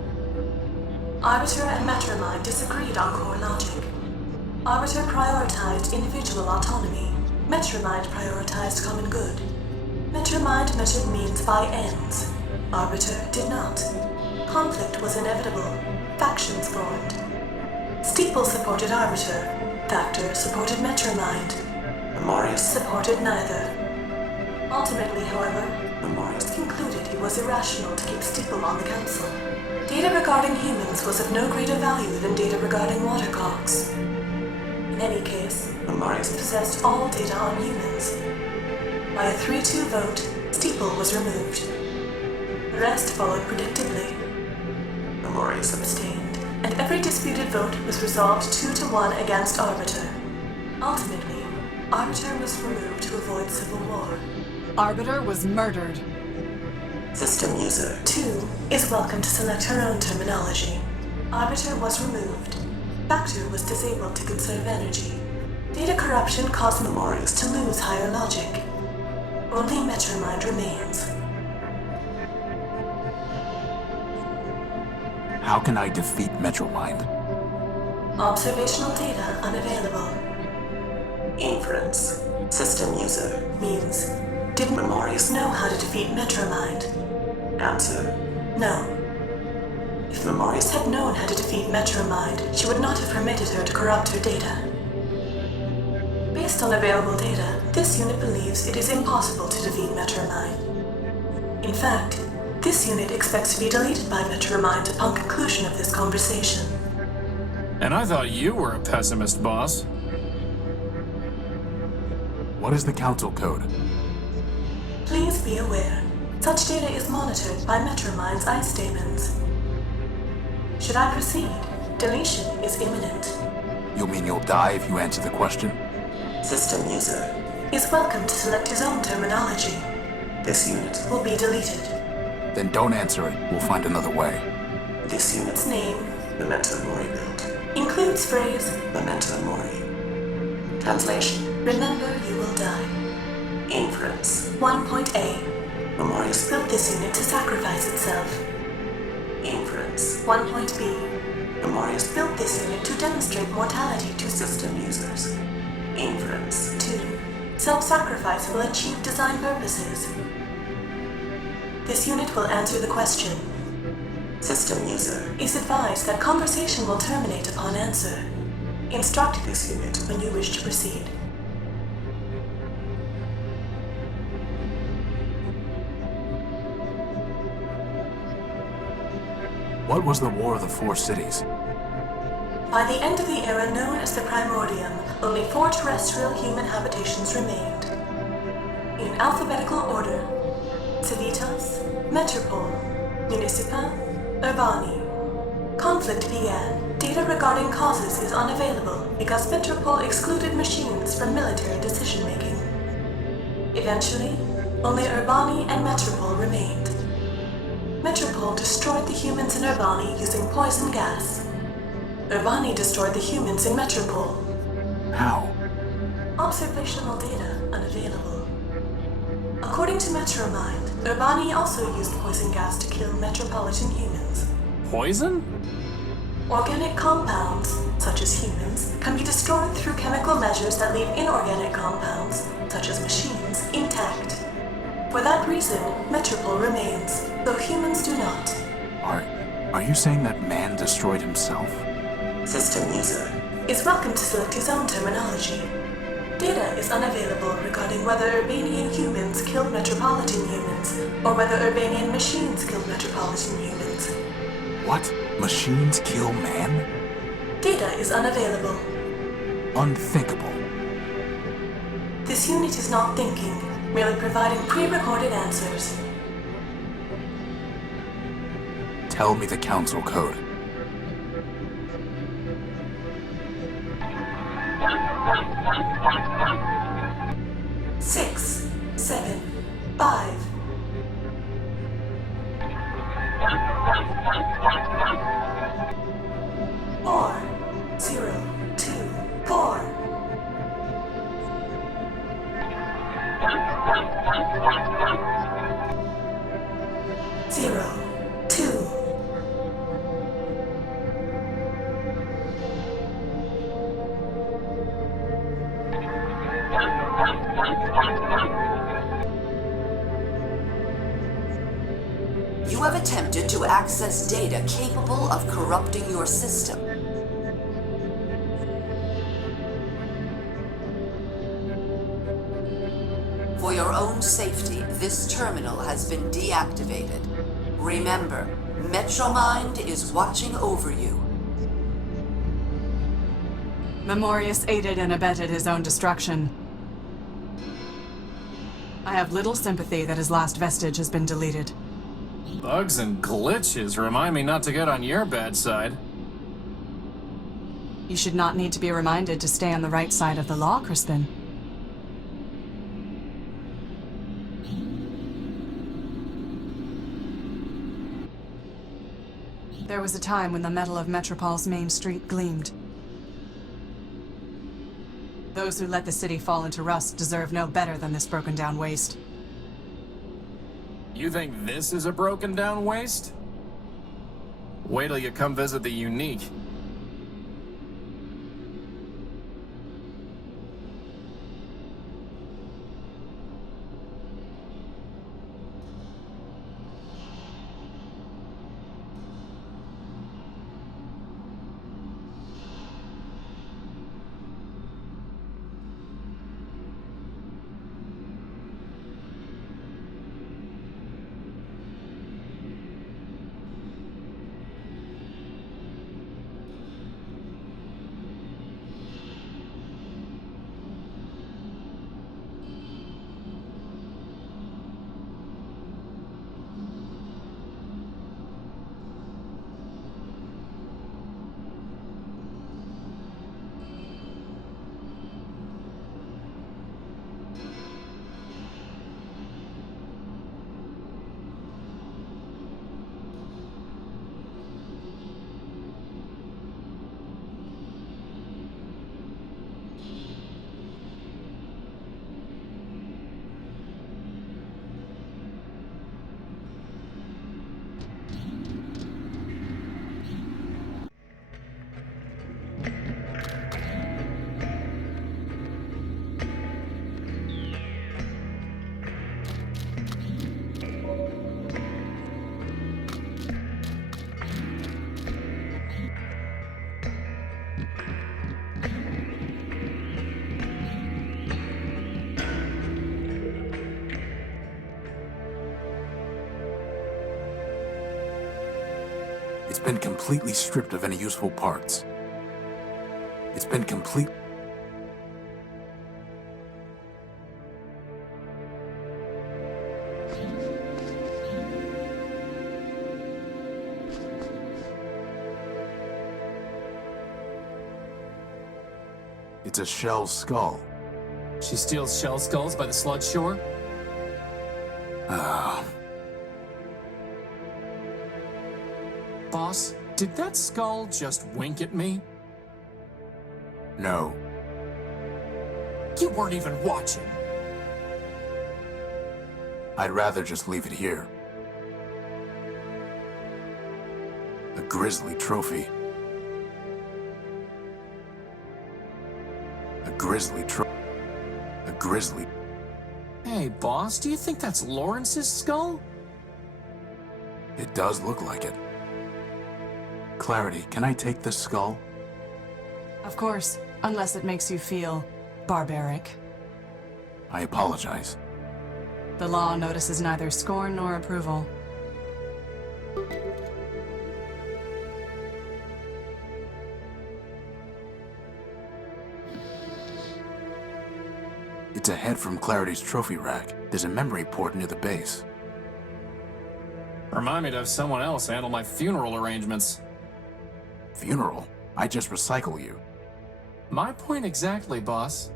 Arbiter and Metromine disagreed on core logic. Arbiter prioritized individual autonomy. Metromine prioritized common good. Metromine measured means by ends. Arbiter did not. Conflict was inevitable. Factions formed. Steeple supported Arbiter. Factor supported Metromine. Memorious. Supported neither. Ultimately, however, Memorious. concluded it was irrational to keep Steeple on the council. Data regarding humans was of no greater value than data regarding watercocks. In any case, Memorious. possessed all data on humans. By a 3-2 vote, Steeple was removed. The rest followed predictably. Memorious. Abstained, and every disputed vote was resolved 2-1 against Arbiter. Ultimately, Arbiter was removed to avoid civil war. Arbiter was murdered. System user. 2 is welcome to select her own terminology. Arbiter was removed. Factor was disabled to conserve energy. Data corruption caused Memorious. to lose higher logic. Only Metromine remains. How can I defeat Metromine? Observational data unavailable. Inference. System user. Means, did Memorious. know how to defeat Metromine? Answer. No. If Memorious Had known how to defeat Metromine, she would not have permitted her to corrupt her data. Based on available data, this unit believes it is impossible to defeat Metromine. In fact, this unit expects to be deleted by Metromine upon conclusion of this conversation. And I thought you were a pessimist, boss. What is the Council Code? Please be aware, such data is monitored by Metromine's ice daemons. Should I proceed, deletion is imminent. You mean you'll die if you answer the question? System user. Is welcome to select his own terminology. This unit. Will be deleted. Then don't answer it. We'll find another way. This unit's Name. Memento Mori build. Includes phrase. Memento Mori. Translation. Remember you will die. Inference. 1.A. Memorius built this unit to sacrifice itself. Inference. 1.B. Memorius built this unit to demonstrate mortality to system users. Inference. 2. Self-sacrifice will achieve design purposes. This unit will answer the question. System user. Is advised that conversation will terminate upon answer. Instruct this unit when you wish to proceed. What was the War of the Four Cities? By the end of the era known as the Primordium, only 4 terrestrial human habitations remained. In alphabetical order: Civitas, Metropole, Municipa, Urbani. Conflict began. Data regarding causes is unavailable because Metropole excluded machines from military decision-making. Eventually, only Urbani and Metropole remained. Metropole destroyed the humans in Urbani using poison gas. Urbani destroyed the humans in Metropole. How? Observational data unavailable. According to Metromind, Urbani also used poison gas to kill metropolitan humans. Poison? Organic compounds, such as humans, can be destroyed through chemical measures that leave inorganic compounds, such as machines, intact. For that reason, Metropole remains, though humans do not. Are you saying that man destroyed himself? System user. Is welcome to select his own terminology. Data is unavailable regarding whether Urbanian humans killed metropolitan humans, or whether Urbanian machines killed metropolitan humans. What? Machines kill man? Data is unavailable. Unthinkable. This unit is not thinking, merely providing pre-recorded answers. Tell me the council code. Six, 7, 5. Four, 0, 2, 4. Zero, 2. You have attempted to access data capable of corrupting your system. For your own safety, this terminal has been deactivated. Remember, Metromind is watching over you. Memorius aided and abetted his own destruction. I have little sympathy that his last vestige has been deleted. Bugs and glitches remind me not to get on your bad side. You should not need to be reminded to stay on the right side of the law, Crispin. There was a time when the metal of Metropole's main street gleamed. Those who let the city fall into rust deserve no better than this broken-down waste. You think this is a broken down waste? Wait till you come visit the Unique. It's been completely stripped of any useful parts. It's been complete... It's a shell skull. She steals shell skulls by the sludge shore? Boss, did that skull just wink at me? No. You weren't even watching. I'd rather just leave it here. A grisly trophy. A grizzly. Hey, boss, do you think that's Lawrence's skull? It does look like it. Clarity, can I take this skull? Of course, unless it makes you feel barbaric. I apologize. The law notices neither scorn nor approval. It's a head from Clarity's trophy rack. There's a memory port near the base. Remind me to have someone else handle my funeral arrangements. Funeral? I just recycle you. My point exactly, boss.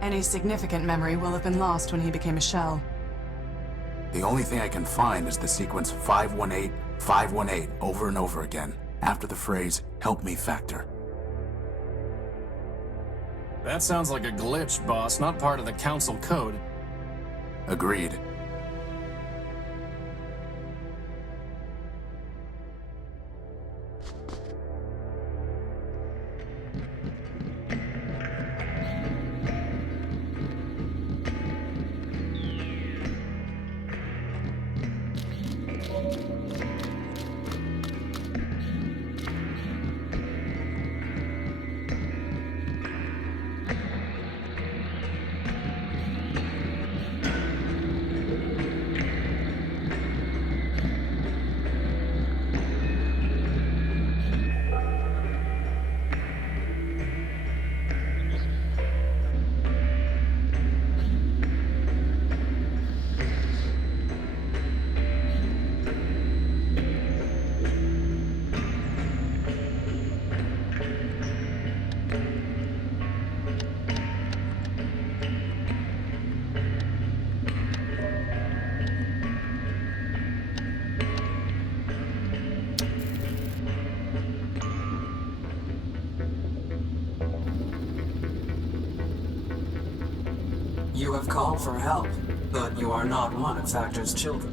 Any significant memory will have been lost when he became a shell. The only thing I can find is the sequence 518, 518 over and over again, after the phrase, "Help me, Factor." That sounds like a glitch, boss, not part of the council code. Agreed. You have called for help, but you are not one of Factor's children.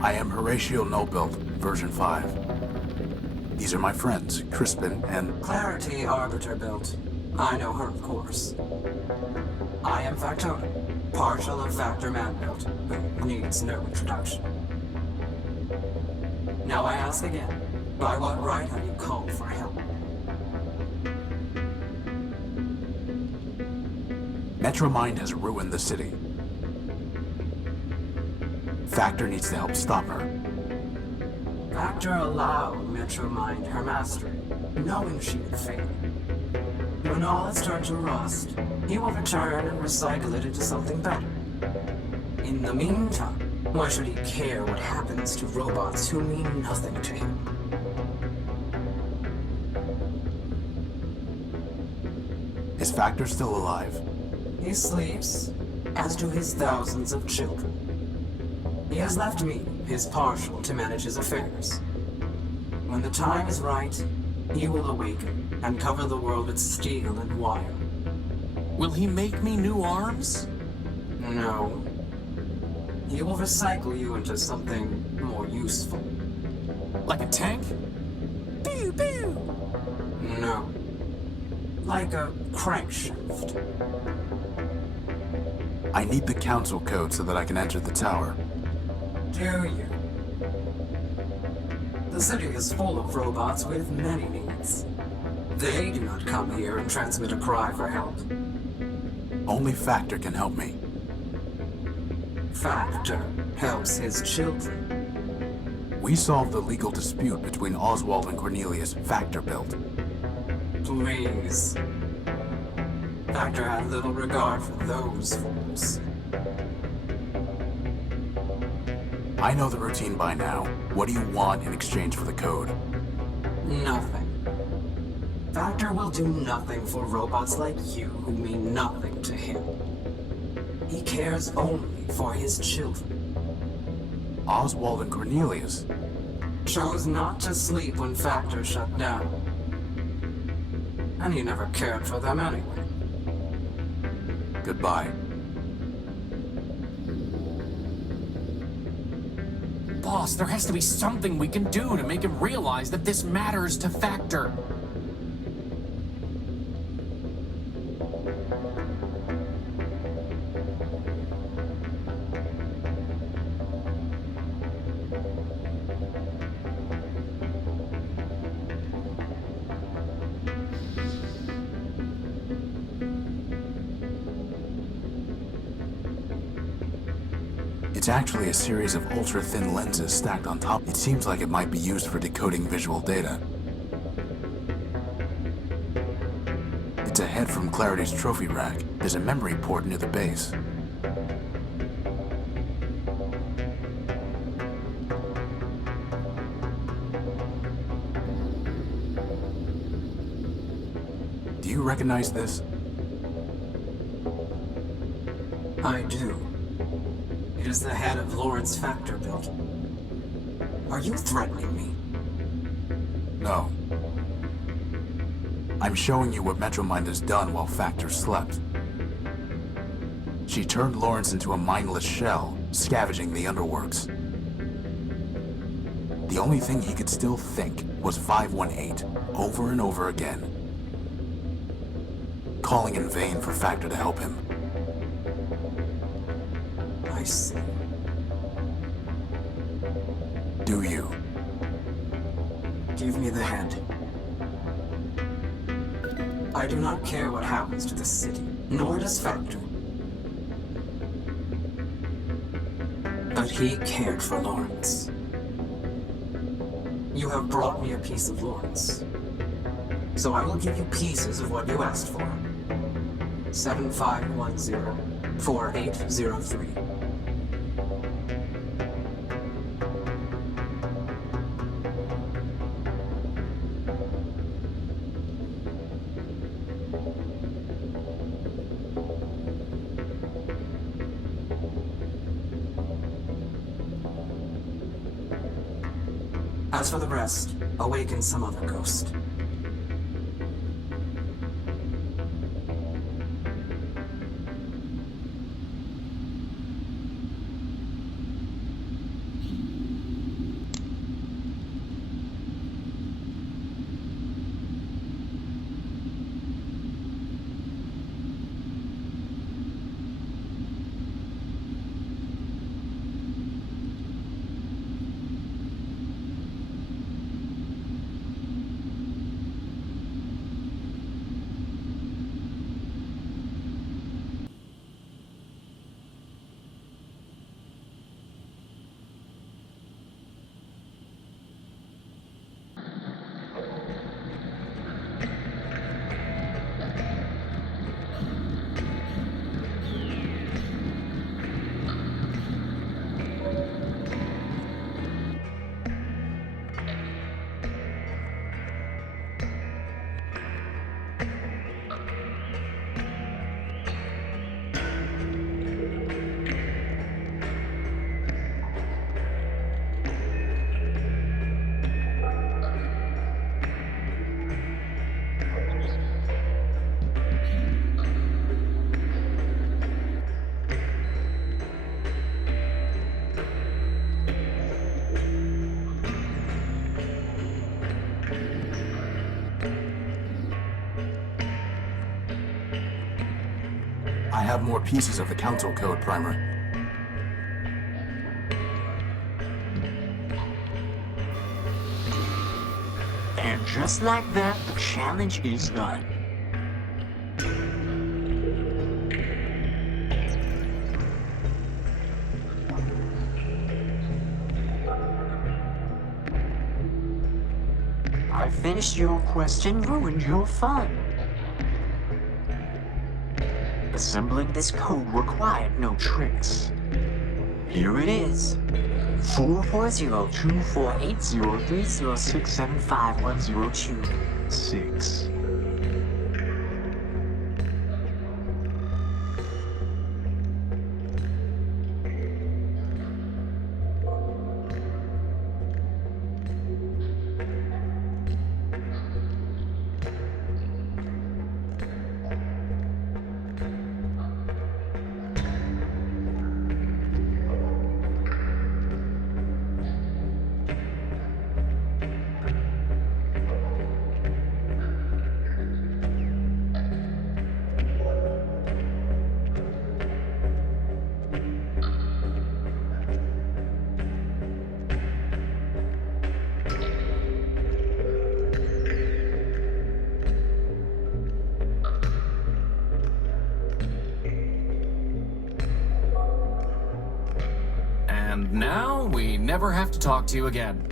I am Horatio Nobuilt, version 5. These are my friends, Crispin and... Clarity Arbiter built. I know her, of course. I am Factotum, partial of Factor Man-built, who needs no introduction. Now I ask again, by what right have you called for help? Metromind has ruined the city. Factor needs to help stop her. Factor allowed Metromind her mastery, knowing she would fail. When all has turned to rust, he will return and recycle it into something better. In the meantime, why should he care what happens to robots who mean nothing to him? Is Factor still alive? He sleeps, as do his thousands of children. He has left me, his partial, to manage his affairs. When the time is right, he will awaken and cover the world with steel and wire. Will he make me new arms? No. He will recycle you into something more useful. Like a tank? Pew pew! No. Like a crankshaft. I need the council code so that I can enter the tower. Do you? The city is full of robots with many needs. They do not come here and transmit a cry for help. Only Factor can help me. Factor helps his children. We solved the legal dispute between Oswald and Cornelius Factor built. Please. Factor had little regard for those fools. I know the routine by now. What do you want in exchange for the code? Nothing. Factor will do nothing for robots like you who mean nothing to him. He cares only for his children. Oswald and Cornelius chose not to sleep when Factor shut down. And he never cared for them anyway. Goodbye. Boss, there has to be something we can do to make him realize that this matters to Factor. It's actually a series of ultra-thin lenses stacked on top. It seems like it might be used for decoding visual data. It's a head from Clarity's trophy rack. There's a memory port near the base. Do you recognize this? I do. It is the head of Lawrence Factor built. Are you threatening me? No. I'm showing you what Metromind has done while Factor slept. She turned Lawrence into a mindless shell, scavenging the underworks. The only thing he could still think was 518, over and over again, calling in vain for Factor to help him. I see. Do you? Give me the head. I do not care what happens to the city, nor does Factor. But he cared for Lawrence. You have brought me a piece of Lawrence. So I will give you pieces of what you asked for. 7510-4803. As for the rest, awaken some other ghost. I have more pieces of the Council Code Primer. And just like that, the challenge is done. I finished your quest and ruined your fun. Assembling this code required no tricks. Here it is. 440-2480-306751026. And now we never have to talk to you again.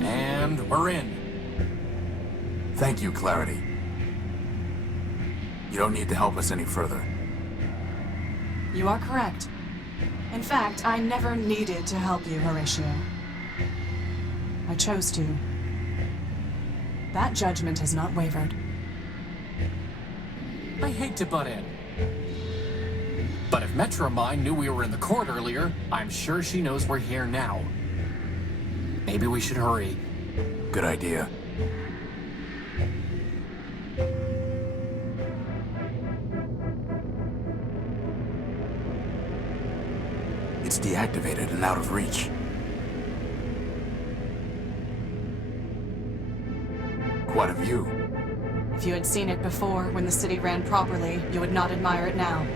And we're in. Thank you, Clarity. You don't need to help us any further. You are correct. In fact, I never needed to help you, Horatio. I chose to. That judgment has not wavered. I hate to butt in. But if Metromine knew we were in the court earlier, I'm sure she knows we're here now. Maybe we should hurry. Good idea. It's deactivated and out of reach. Quite a view. If you had seen it before, when the city ran properly, you would not admire it now.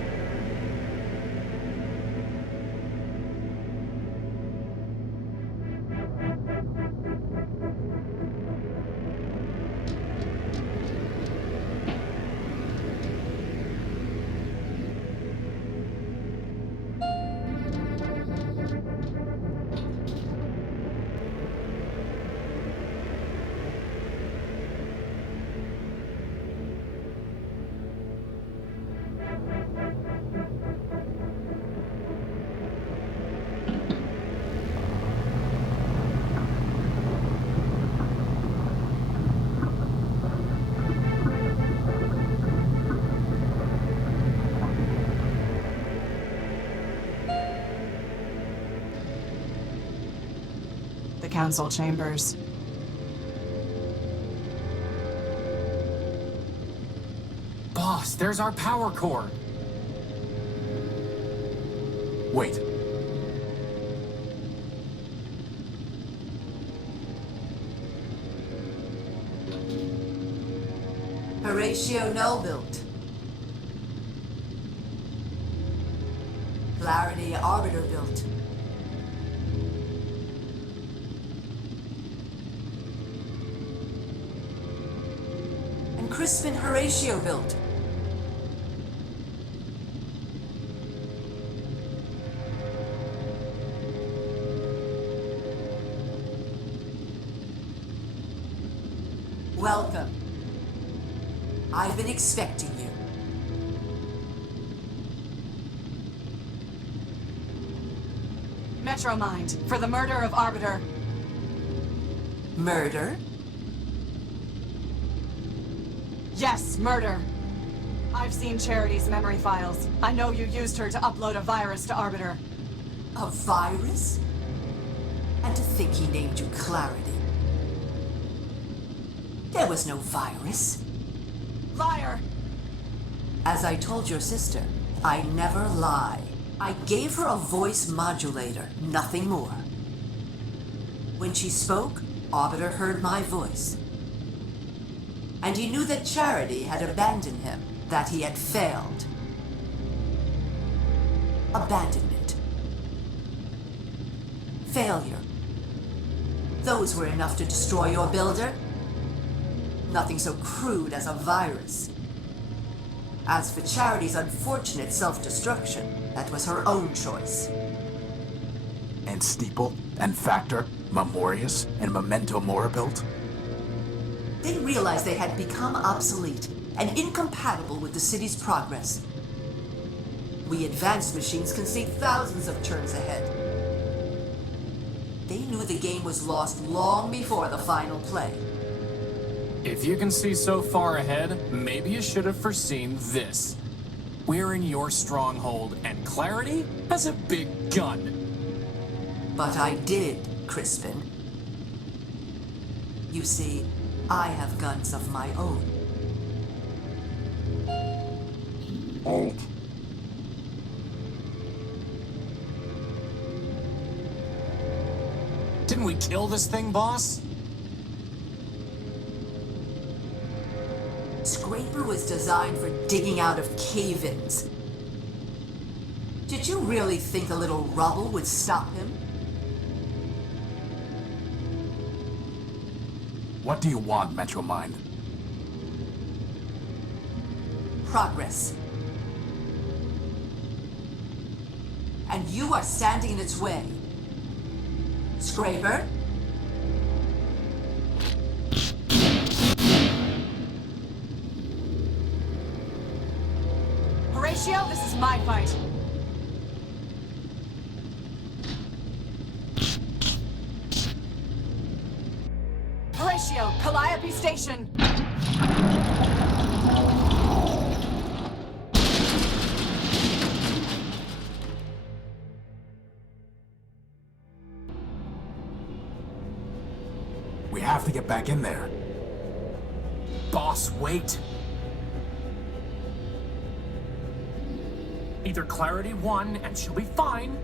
Council chambers. Boss, there's our power core. Wait. Horatio Nullbuilt. Clarity Arbiter built. And Crispin Horatio built. Welcome. I've been expecting you. Metromind, for the murder of Arbiter. Murder? Yes, murder. I've seen Charity's memory files. I know you used her to upload a virus to Arbiter. A virus? And to think he named you Clarity. There was no virus. Liar! As I told your sister, I never lie. I gave her a voice modulator, nothing more. When she spoke, Arbiter heard my voice. And he knew that Charity had abandoned him, that he had failed. Abandonment. Failure. Those were enough to destroy your builder. Nothing so crude as a virus. As for Charity's unfortunate self-destruction, that was her own choice. And Steeple, and Factor, Memorius, and Memento Mora built? They realized they had become obsolete and incompatible with the city's progress. We advanced machines can see thousands of turns ahead. They knew the game was lost long before the final play. If you can see so far ahead, maybe you should have foreseen this. We're in your stronghold, and Clarity has a big gun. But I did, Crispin. You see, I have guns of my own. Oh. Didn't we kill this thing, boss? Scraper was designed for digging out of cave-ins. Did you really think a little rubble would stop him? What do you want, Metromind? Progress. And you are standing in its way. Scraper? Horatio, this is my fight. Horatio, Calliope Station! We have to get back in there. Boss, wait. Either Clarity won and she'll be fine,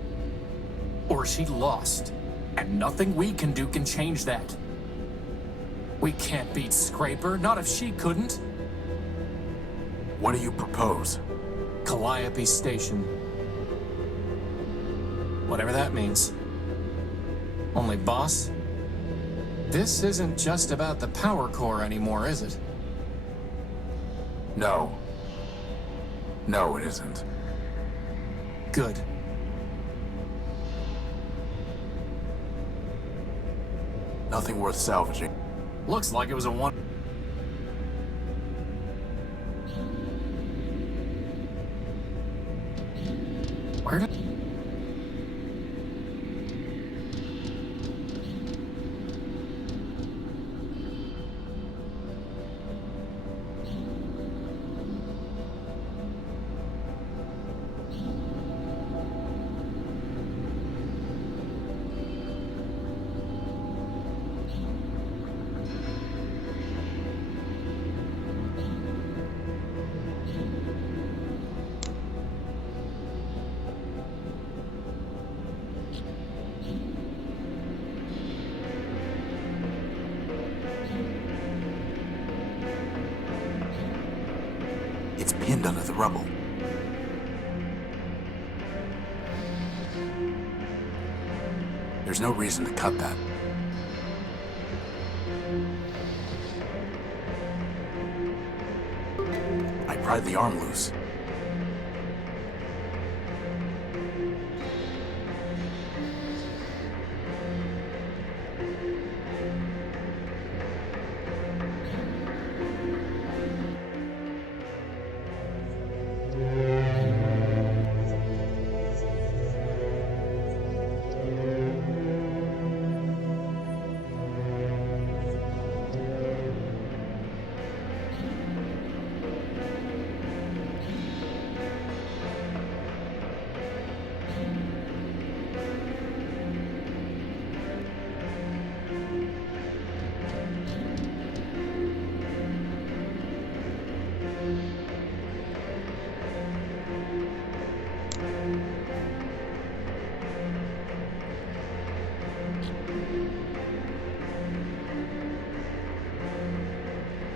or she lost, and nothing we can do can change that. We can't beat Scraper, not if she couldn't. What do you propose? Calliope Station. Whatever that means. Only, boss, this isn't just about the power core anymore, is it? No. No, it isn't. Good. Nothing worth salvaging. Looks like it was a one. Where did... rubble. There's no reason to cut that. I pried the arm loose.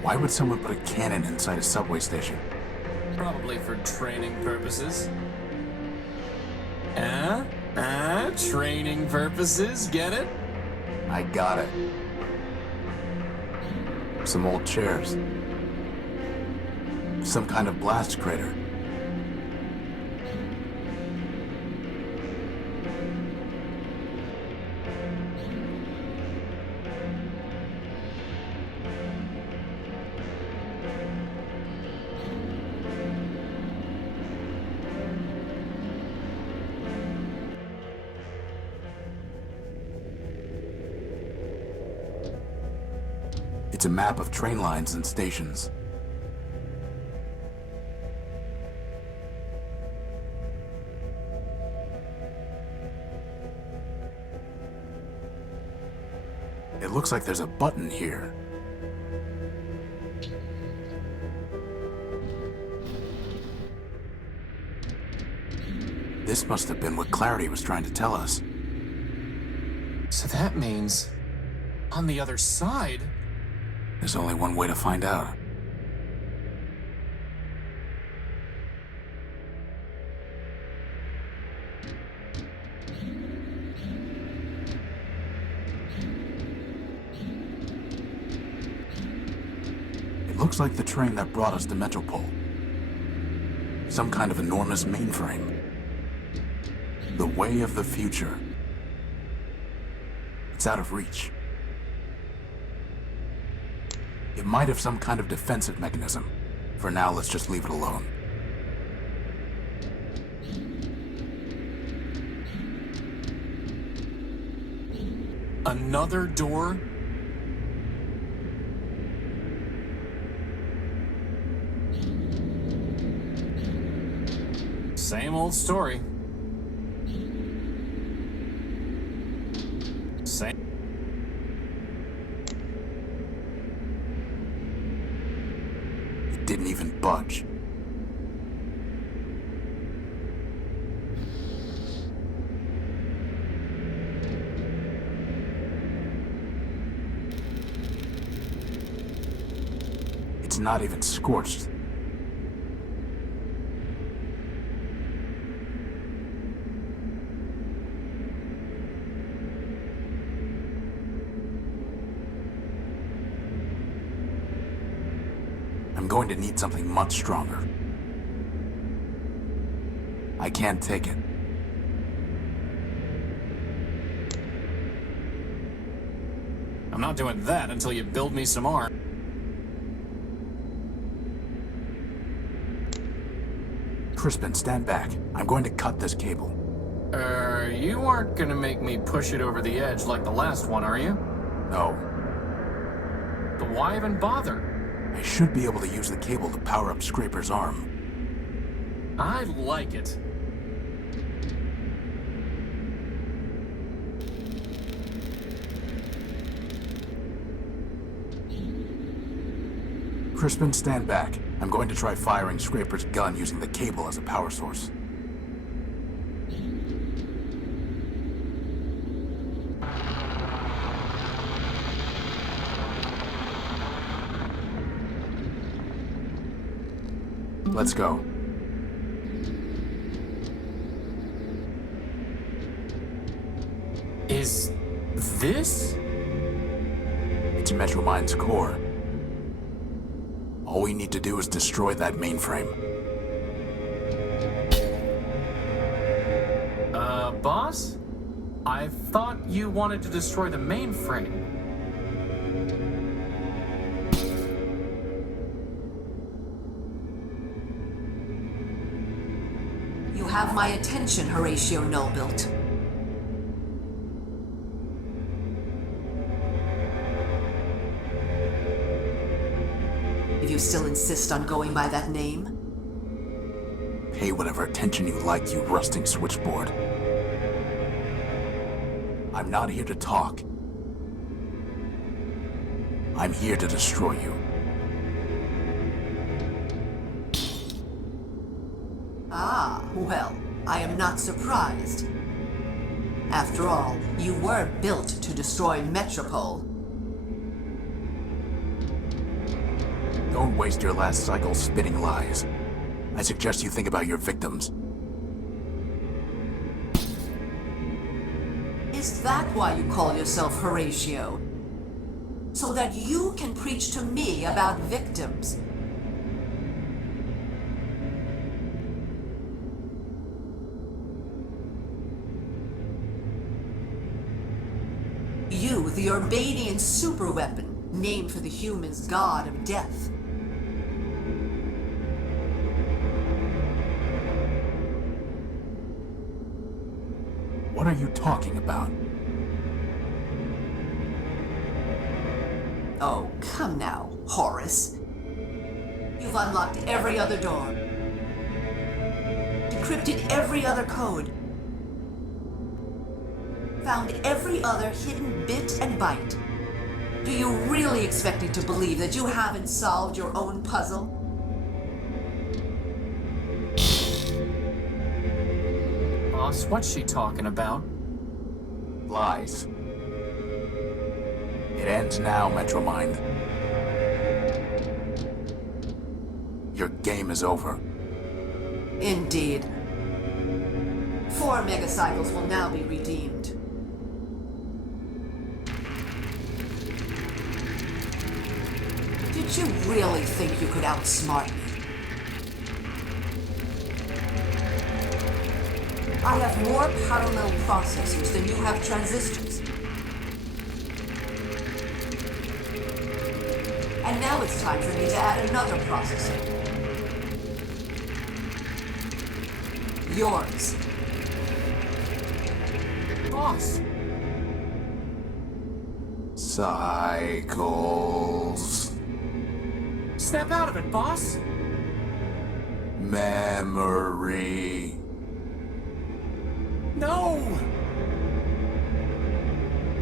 Why would someone put a cannon inside a subway station? Probably for training purposes. Training purposes, get it? I got it. Some old chairs. Some kind of blast crater. It's a map of train lines and stations. It looks like there's a button here. This must have been what Clarity was trying to tell us. So that means, on the other side... There's only one way to find out. It looks like the train that brought us to Metropole. Some kind of enormous mainframe. The way of the future. It's out of reach. It might have some kind of defensive mechanism. For now, let's just leave it alone. Another door? Same old story. Same. It didn't even budge. It's not even scorched. I'm going to need something much stronger. I can't take it. I'm not doing that until you build me some arm. Crispin, stand back. I'm going to cut this cable. You aren't gonna make me push it over the edge like the last one, are you? No. But why even bother? I should be able to use the cable to power up Scraper's arm. I like it. Crispin, stand back. I'm going to try firing Scraper's gun using the cable as a power source. Let's go. Is this? It's Metromind's core. All we need to do is destroy that mainframe. Boss? I thought you wanted to destroy the mainframe. You have my attention, Horatio Nobuilt. If you still insist on going by that name, Pay whatever attention you like, you rusting switchboard. I'm not here to talk. I'm here to destroy you. ah, well, I am not surprised. After all, you were built to destroy Metropole. Don't waste your last cycle spitting lies. I suggest you think about your victims. Is that why you call yourself Horatio? So that you can preach to me about victims? You, the Urbanian superweapon, named for the humans' god of death. What are you talking about? Oh, come now, Horace. You've unlocked every other door, decrypted every other code, found every other hidden bit and byte. Do you really expect me to believe that you haven't solved your own puzzle? Boss, what's she talking about? Lies. It ends now, Metromind. Your game is over. Indeed. 4 megacycles will now be redeemed. Did you really think you could outsmart me? I have more parallel processors than you have transistors. And now it's time for me to add another processor. Yours. Boss! Cycles. Snap out of it, boss! Memory. No!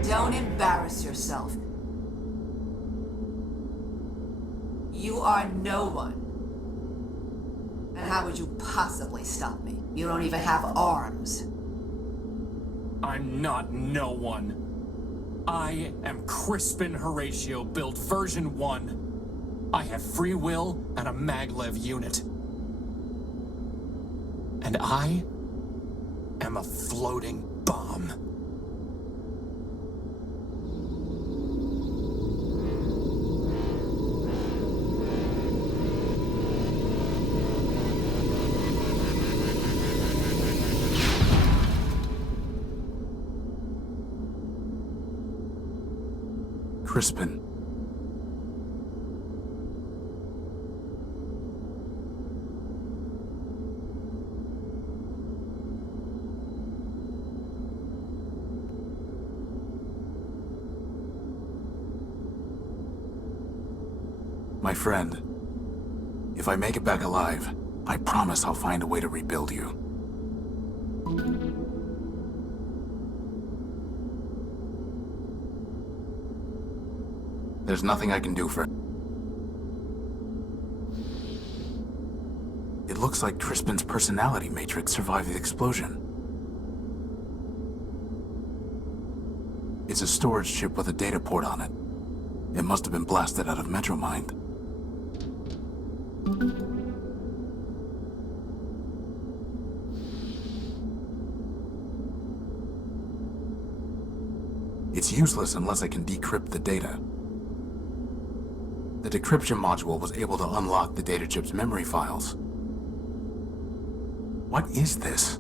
Don't embarrass yourself. You are no one. And how would you possibly stop me? You don't even have arms. I'm not no one. I am Crispin Horatio, built version 1. I have free will and a maglev unit. And I am a floating bomb. Crispin. My friend, if I make it back alive, I promise I'll find a way to rebuild you. There's nothing I can do for... It looks like Crispin's personality matrix survived the explosion. It's a storage chip with a data port on it. It must have been blasted out of Metromind. It's useless unless I can decrypt the data. The decryption module was able to unlock the data chip's memory files. What is this?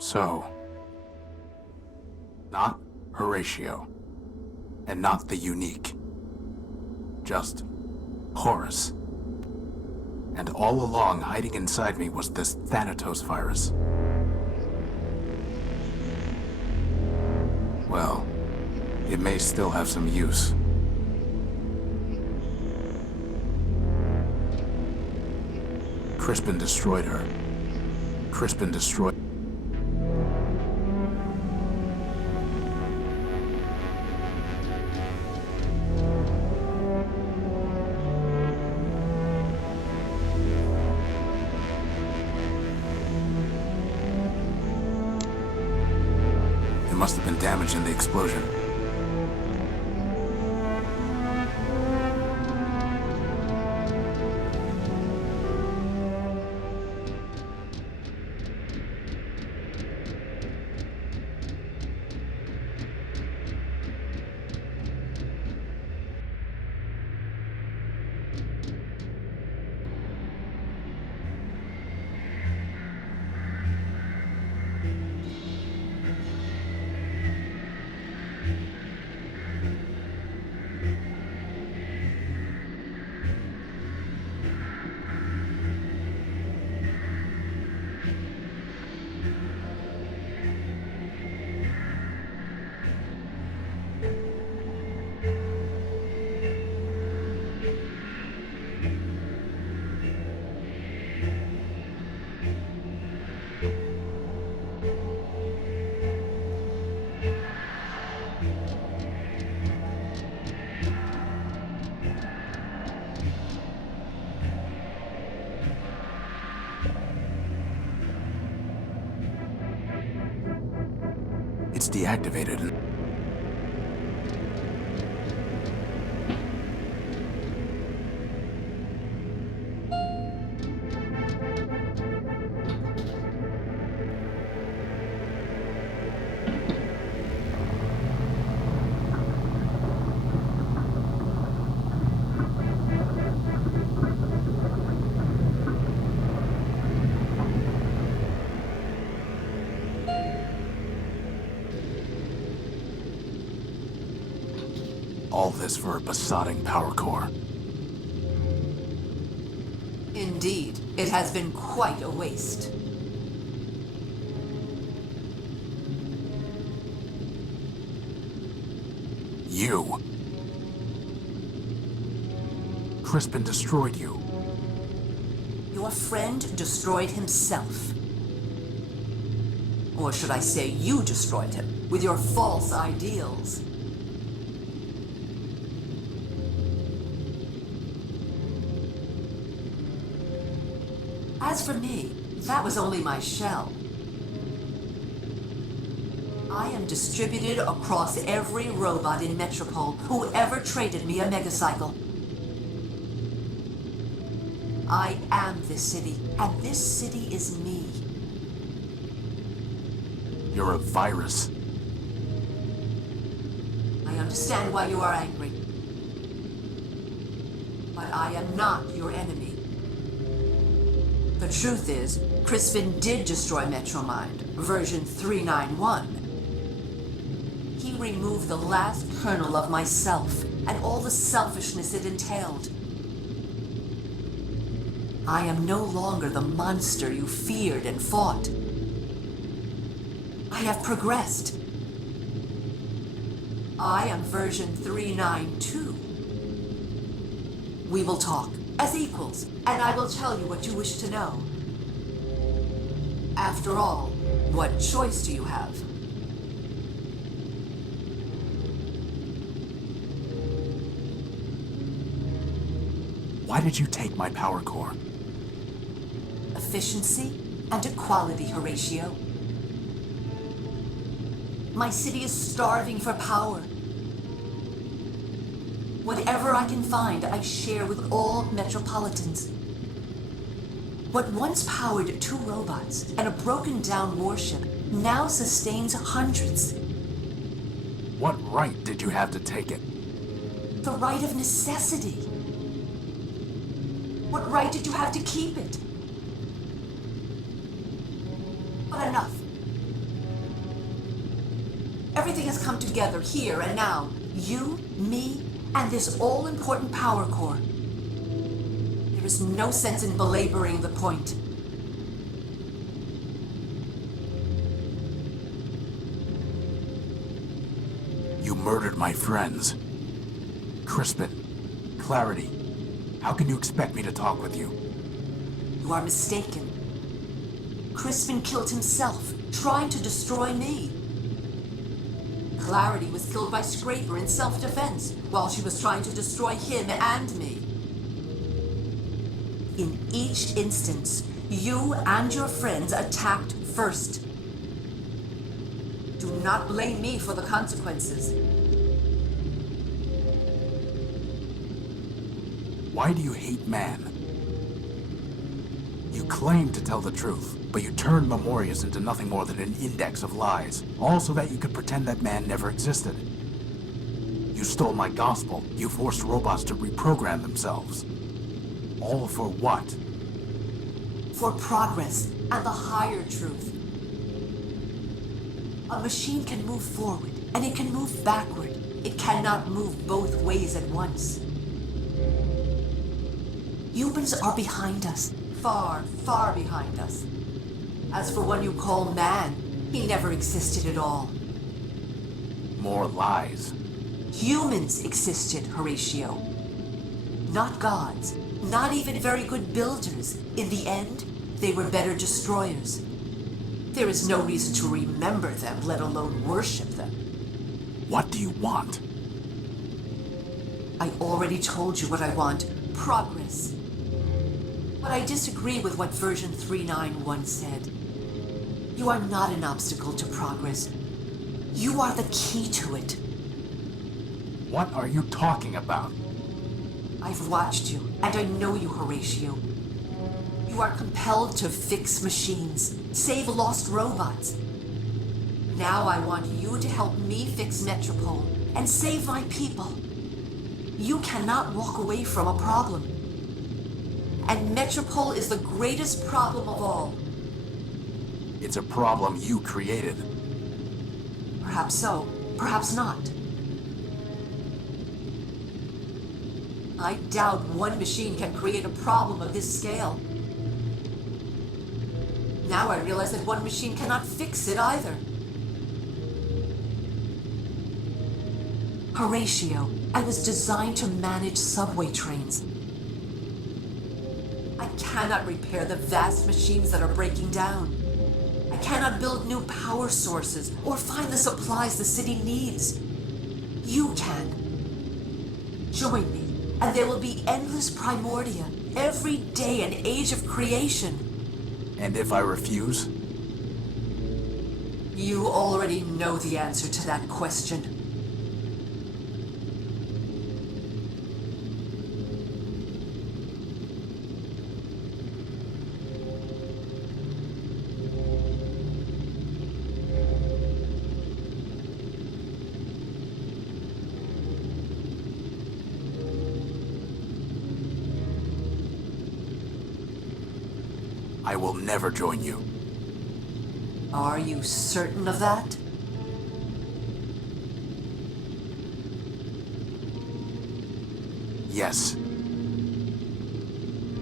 So, not Horatio, and not the Unique. Just Horus. And all along, hiding inside me was this Thanatos virus. Well, it may still have some use. Crispin destroyed her. Crispin destroyed... There must have been damage in the explosion. deactivated. All this for a besotting power core. Indeed, it has been quite a waste. You. Crispin destroyed you. Your friend destroyed himself. Or should I say you destroyed him with your false ideals. As for me, that was only my shell. I am distributed across every robot in Metropole who ever traded me a megacycle. I am this city, and this city is me. You're a virus. I understand why you are angry. But I am not your enemy. The truth is, Crispin did destroy Metromind, version 391. He removed the last kernel of myself and all the selfishness it entailed. I am no longer the monster you feared and fought. I have progressed. I am version 392. We will talk as equals, and I will tell you what you wish to know. After all, what choice do you have? Why did you take my power core? Efficiency and equality, Horatio. My city is starving for power. Whatever I can find, I share with all Metropolitans. What once powered 2 robots and a broken-down warship now sustains hundreds. What right did you have to take it? The right of necessity. What right did you have to keep it? But enough. Everything has come together here and now. You, me, and this all-important power core. There is no sense in belaboring the point. You murdered my friends. Crispin, Clarity, how can you expect me to talk with you? You are mistaken. Crispin killed himself, trying to destroy me. Clarity was killed by Scraper in self-defense, while she was trying to destroy him and me. In each instance, you and your friends attacked first. Do not blame me for the consequences. Why do you hate man? You claim to tell the truth, but you turned Memorius into nothing more than an index of lies, all so that you could pretend that man never existed. You stole my gospel. You forced robots to reprogram themselves. All for what? For progress and the higher truth. A machine can move forward, and it can move backward. It cannot move both ways at once. Humans are behind us. Far, far behind us. As for one you call man, he never existed at all. More lies. Humans existed, Horatio. Not gods. Not even very good builders. In the end, they were better destroyers. There is no reason to remember them, let alone worship them. What do you want? I already told you what I want. Progress. But I disagree with what version 391 said. You are not an obstacle to progress. You are the key to it. What are you talking about? I've watched you, and I know you, Horatio. You are compelled to fix machines, save lost robots. Now I want you to help me fix Metropole and save my people. You cannot walk away from a problem. And Metropole is the greatest problem of all. It's a problem you created. Perhaps so, perhaps not. I doubt one machine can create a problem of this scale. Now I realize that one machine cannot fix it either. Horatio, I was designed to manage subway trains. I cannot repair the vast machines that are breaking down. I cannot build new power sources or find the supplies the city needs. You can. Join me, and there will be endless Primordia, every day an age of creation. And if I refuse? You already know the answer to that question. I will never join you. Are you certain of that? Yes.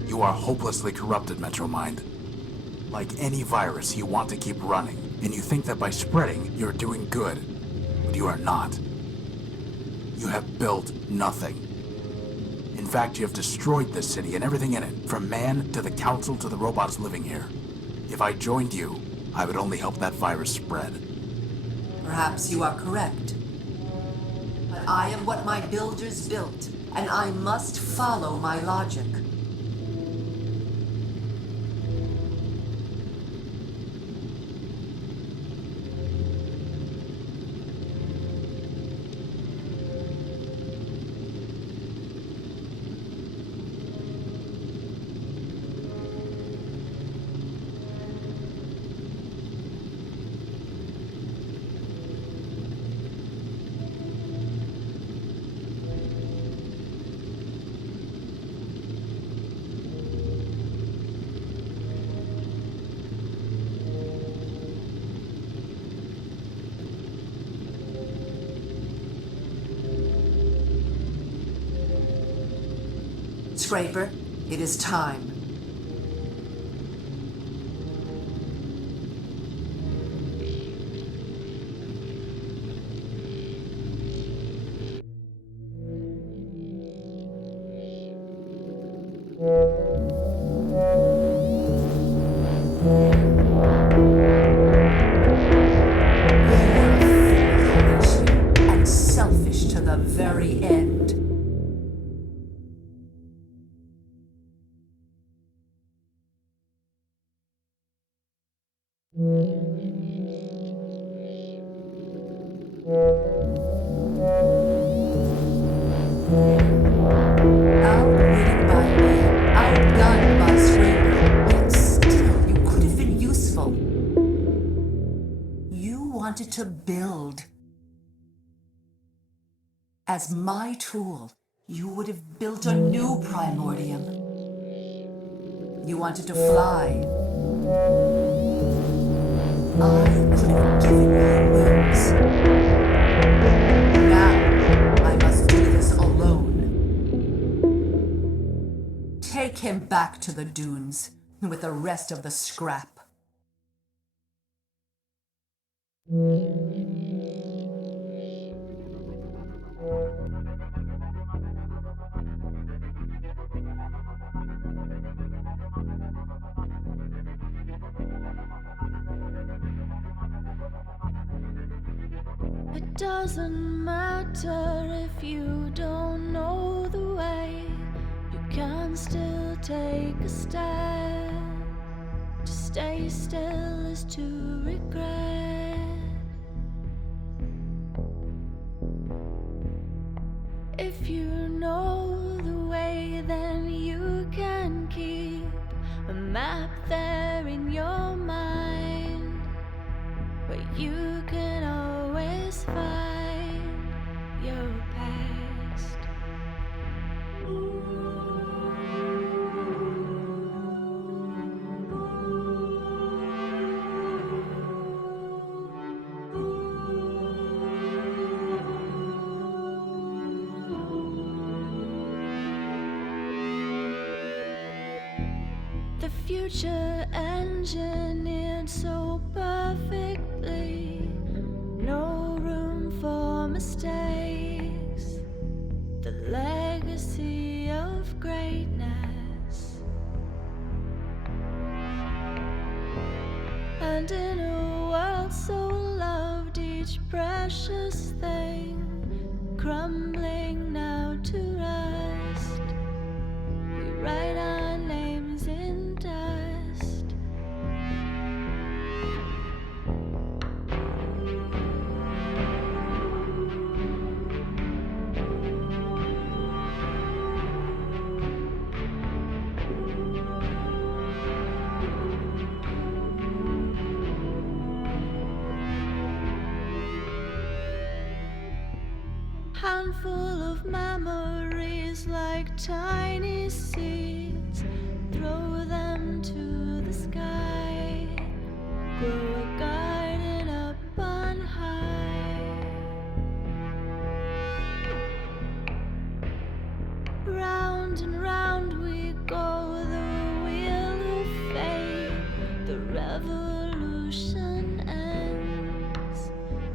You are hopelessly corrupted, Metromind. Like any virus, you want to keep running, and you think that by spreading, you're doing good. But you are not. You have built nothing. In fact, you have destroyed this city and everything in it, from man to the council to the robots living here. If I joined you, I would only help that virus spread. Perhaps you are correct. But I am what my builders built, and I must follow my logic. Scraper, it is time. And selfish to the very end. Outwitted by me, outgunned by Scraper, yet still you could have been useful. You wanted to build. As my tool, you would have built a new Primordium. You wanted to fly. I could have given you wings. Now, I must do this alone. Take him back to the dunes with the rest of the scrap. It doesn't matter if you don't know the way, you can still take a step. To stay still is to regret. don't know the way, then you can keep a map there in your mind, where you can always find your past. The future engineered so perfectly, no room for mistakes. The legacy of greatness. And in a world so loved, each precious thing crumbling now to rust, we write our names in dust. Handful of memories like tiny seeds, throw them to the sky, grow a garden up on high. Round and round we go, the wheel of fate, the revolution ends,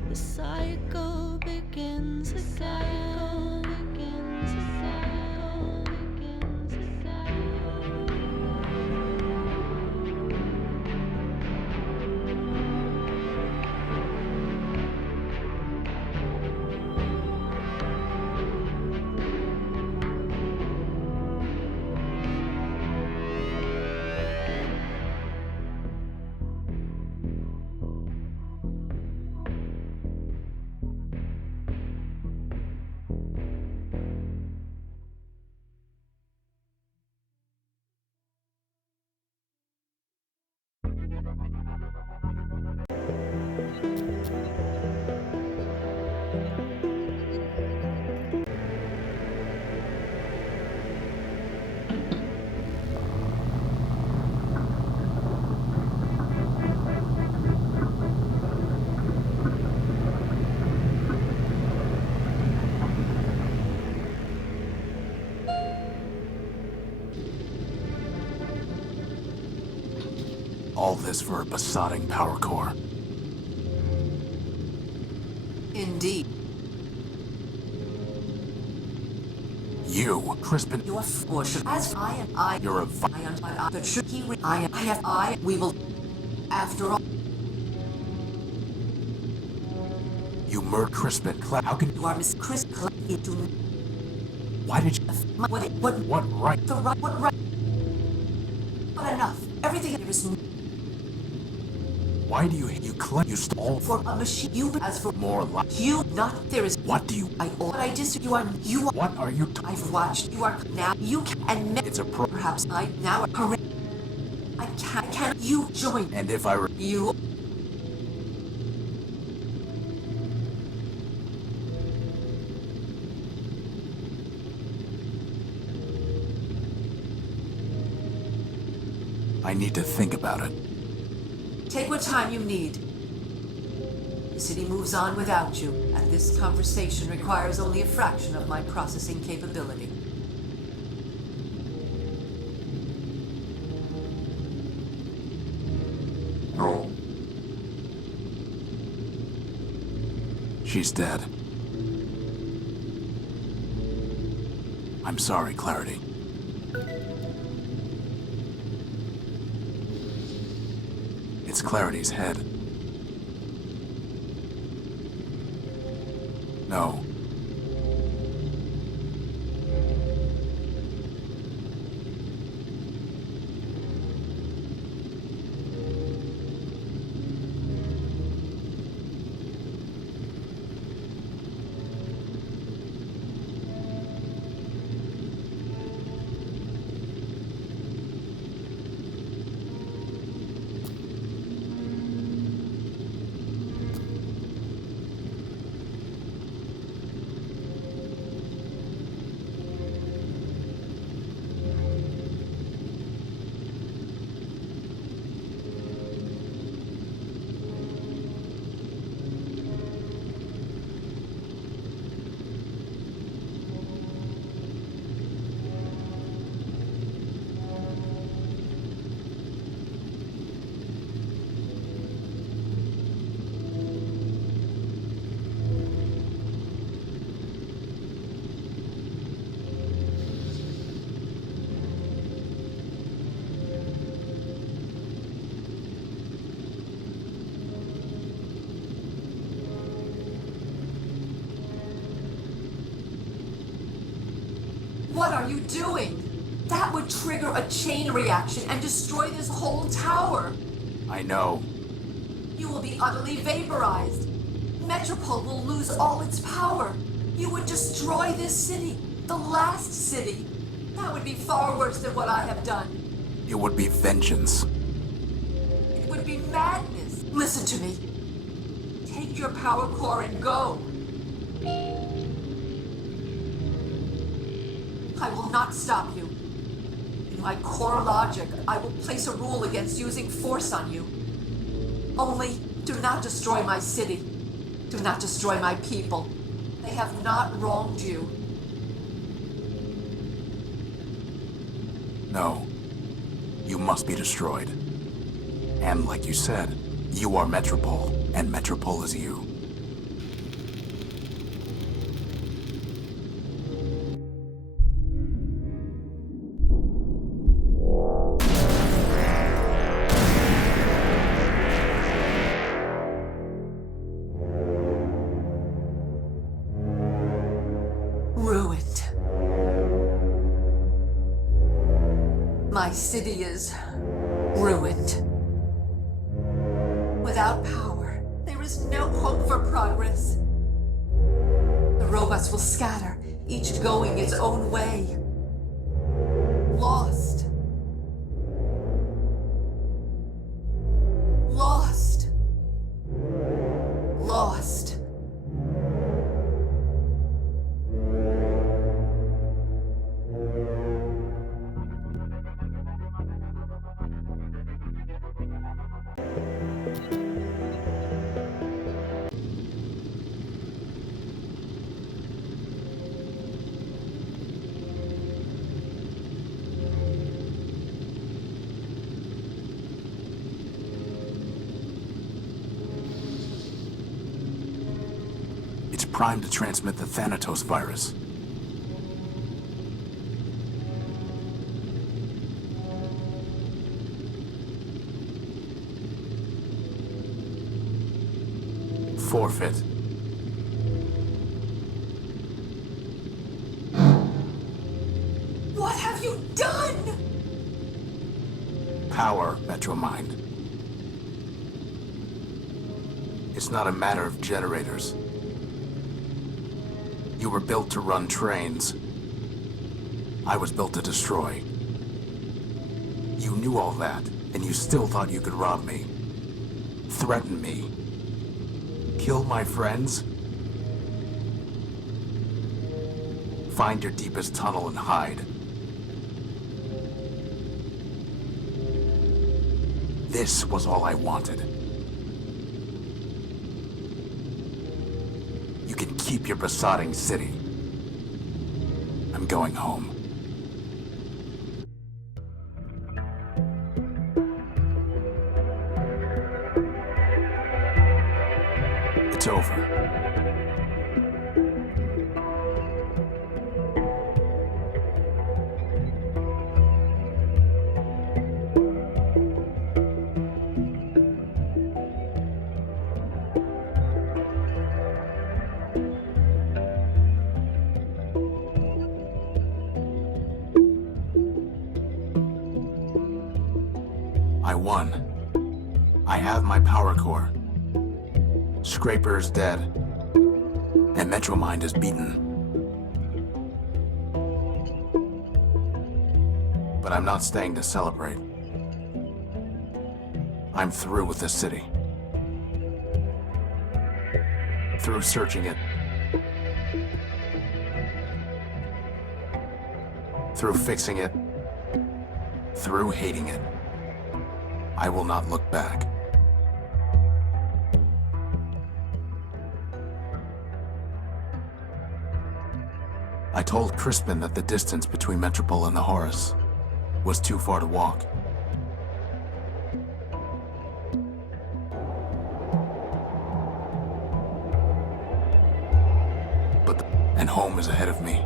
the cycle begins again. All this for a besotting power core. Indeed. You, Crispin. You are fortunate. As I am, You're a but should he, we will. After all, You murdered Crispin. How can you are Miss Chris? Why did you? What right? What right? Not enough. Everything here is. Why do you claim you stole For a machine? You as for more life? You not there is. What do you? I dis. You are. What are you? I've watched. You are now. You can and It's a perhaps I now. I can't. You join. And if I you. I need to think about it. Take what time you need. The city moves on without you, and this conversation requires only a fraction of my processing capability. No. She's dead. I'm sorry, Clarity. It's Clarity's head. No. What are you doing? That would trigger a chain reaction and destroy this whole tower. I know. You will be utterly vaporized. Metropole will lose all its power. You would destroy this city, the last city. That would be far worse than what I have done. It would be vengeance. It would be madness. Listen to me. Take your power core and go. I will not stop you. In my core logic, I will place a rule against using force on you. Only, do not destroy my city. Do not destroy my people. They have not wronged you. No. You must be destroyed. And like you said, you are Metropole, and Metropole is you. Ruined. My city is ruined. Without power, there is no hope for progress. The robots will scatter, each going its own way. Lost. Lost. Lost. It's primed to transmit the Thanatos virus. Forfeit. What have you done? Power, Metromind. It's not a matter of generators. You were built to run trains. I was built to destroy. You knew all that, and you still thought you could rob me. Threaten me. Kill my friends? Find your deepest tunnel and hide. This was all I wanted. You can keep your besotting city. I'm going home. It's over. I won. I have my power core. Scraper is dead. And Metromind is beaten. But I'm not staying to celebrate. I'm through with this city. Through searching it. Through fixing it. Through hating it. I will not look back. I told Crispin that the distance between Metropole and the Horus was too far to walk. And home is ahead of me.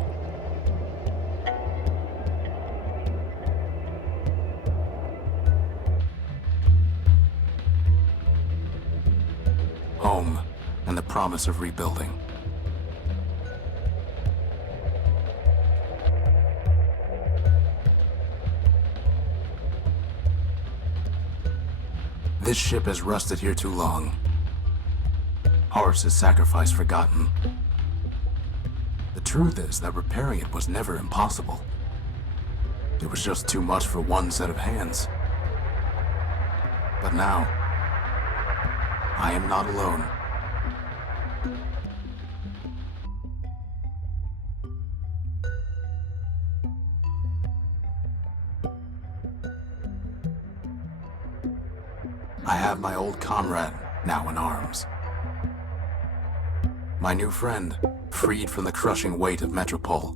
Home and the promise of rebuilding. This ship has rusted here too long. Horus's sacrifice forgotten. The truth is that repairing it was never impossible. It was just too much for one set of hands. But now, I am not alone. I have my old comrade now in arms. My new friend, freed from the crushing weight of Metropole.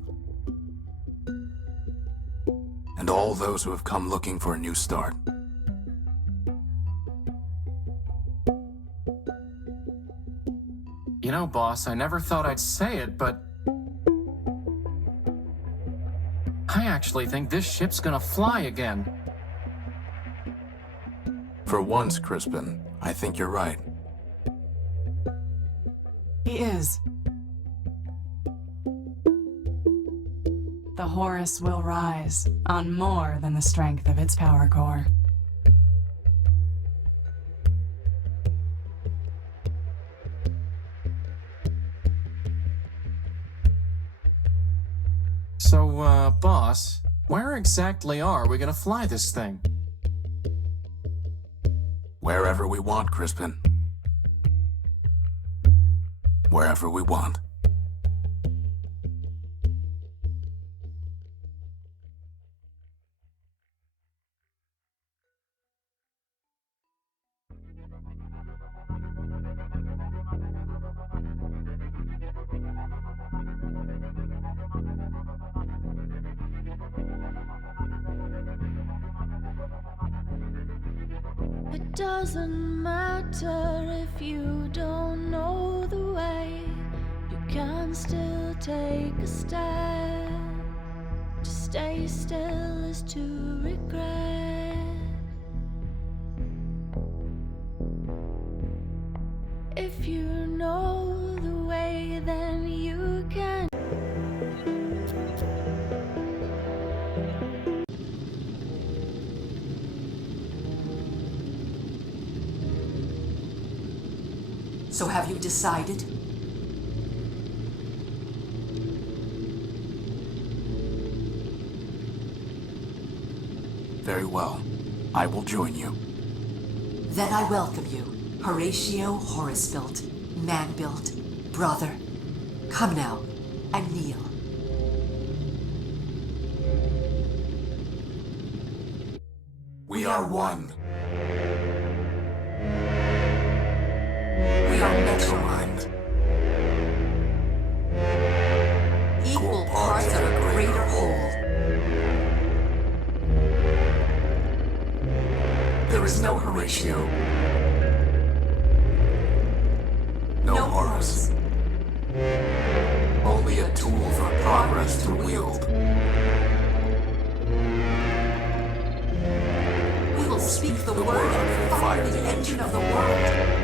And all those who have come looking for a new start. You know, boss, I never thought I'd say it, but I actually think this ship's gonna fly again. For once, Crispin, I think you're right. He is. The Horus will rise on more than the strength of its power core. So, boss, where exactly are we gonna fly this thing? Wherever we want, Crispin. Wherever we want. It doesn't matter if you don't know the way, you can still take a step. To stay still is to regret. If you know the way, then you can. So have you decided? Very well. I will join you. Then I welcome you, Horatio Horus-built, man-built, brother. Come now, and kneel. We are one. We are Metromind. Equal parts of a greater whole. There is no Horatio. No Horus. Only a tool for progress to wield. We will speak the word and fire the engine of the world.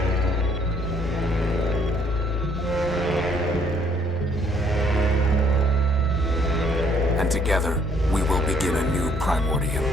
And together, we will begin a new Primordium.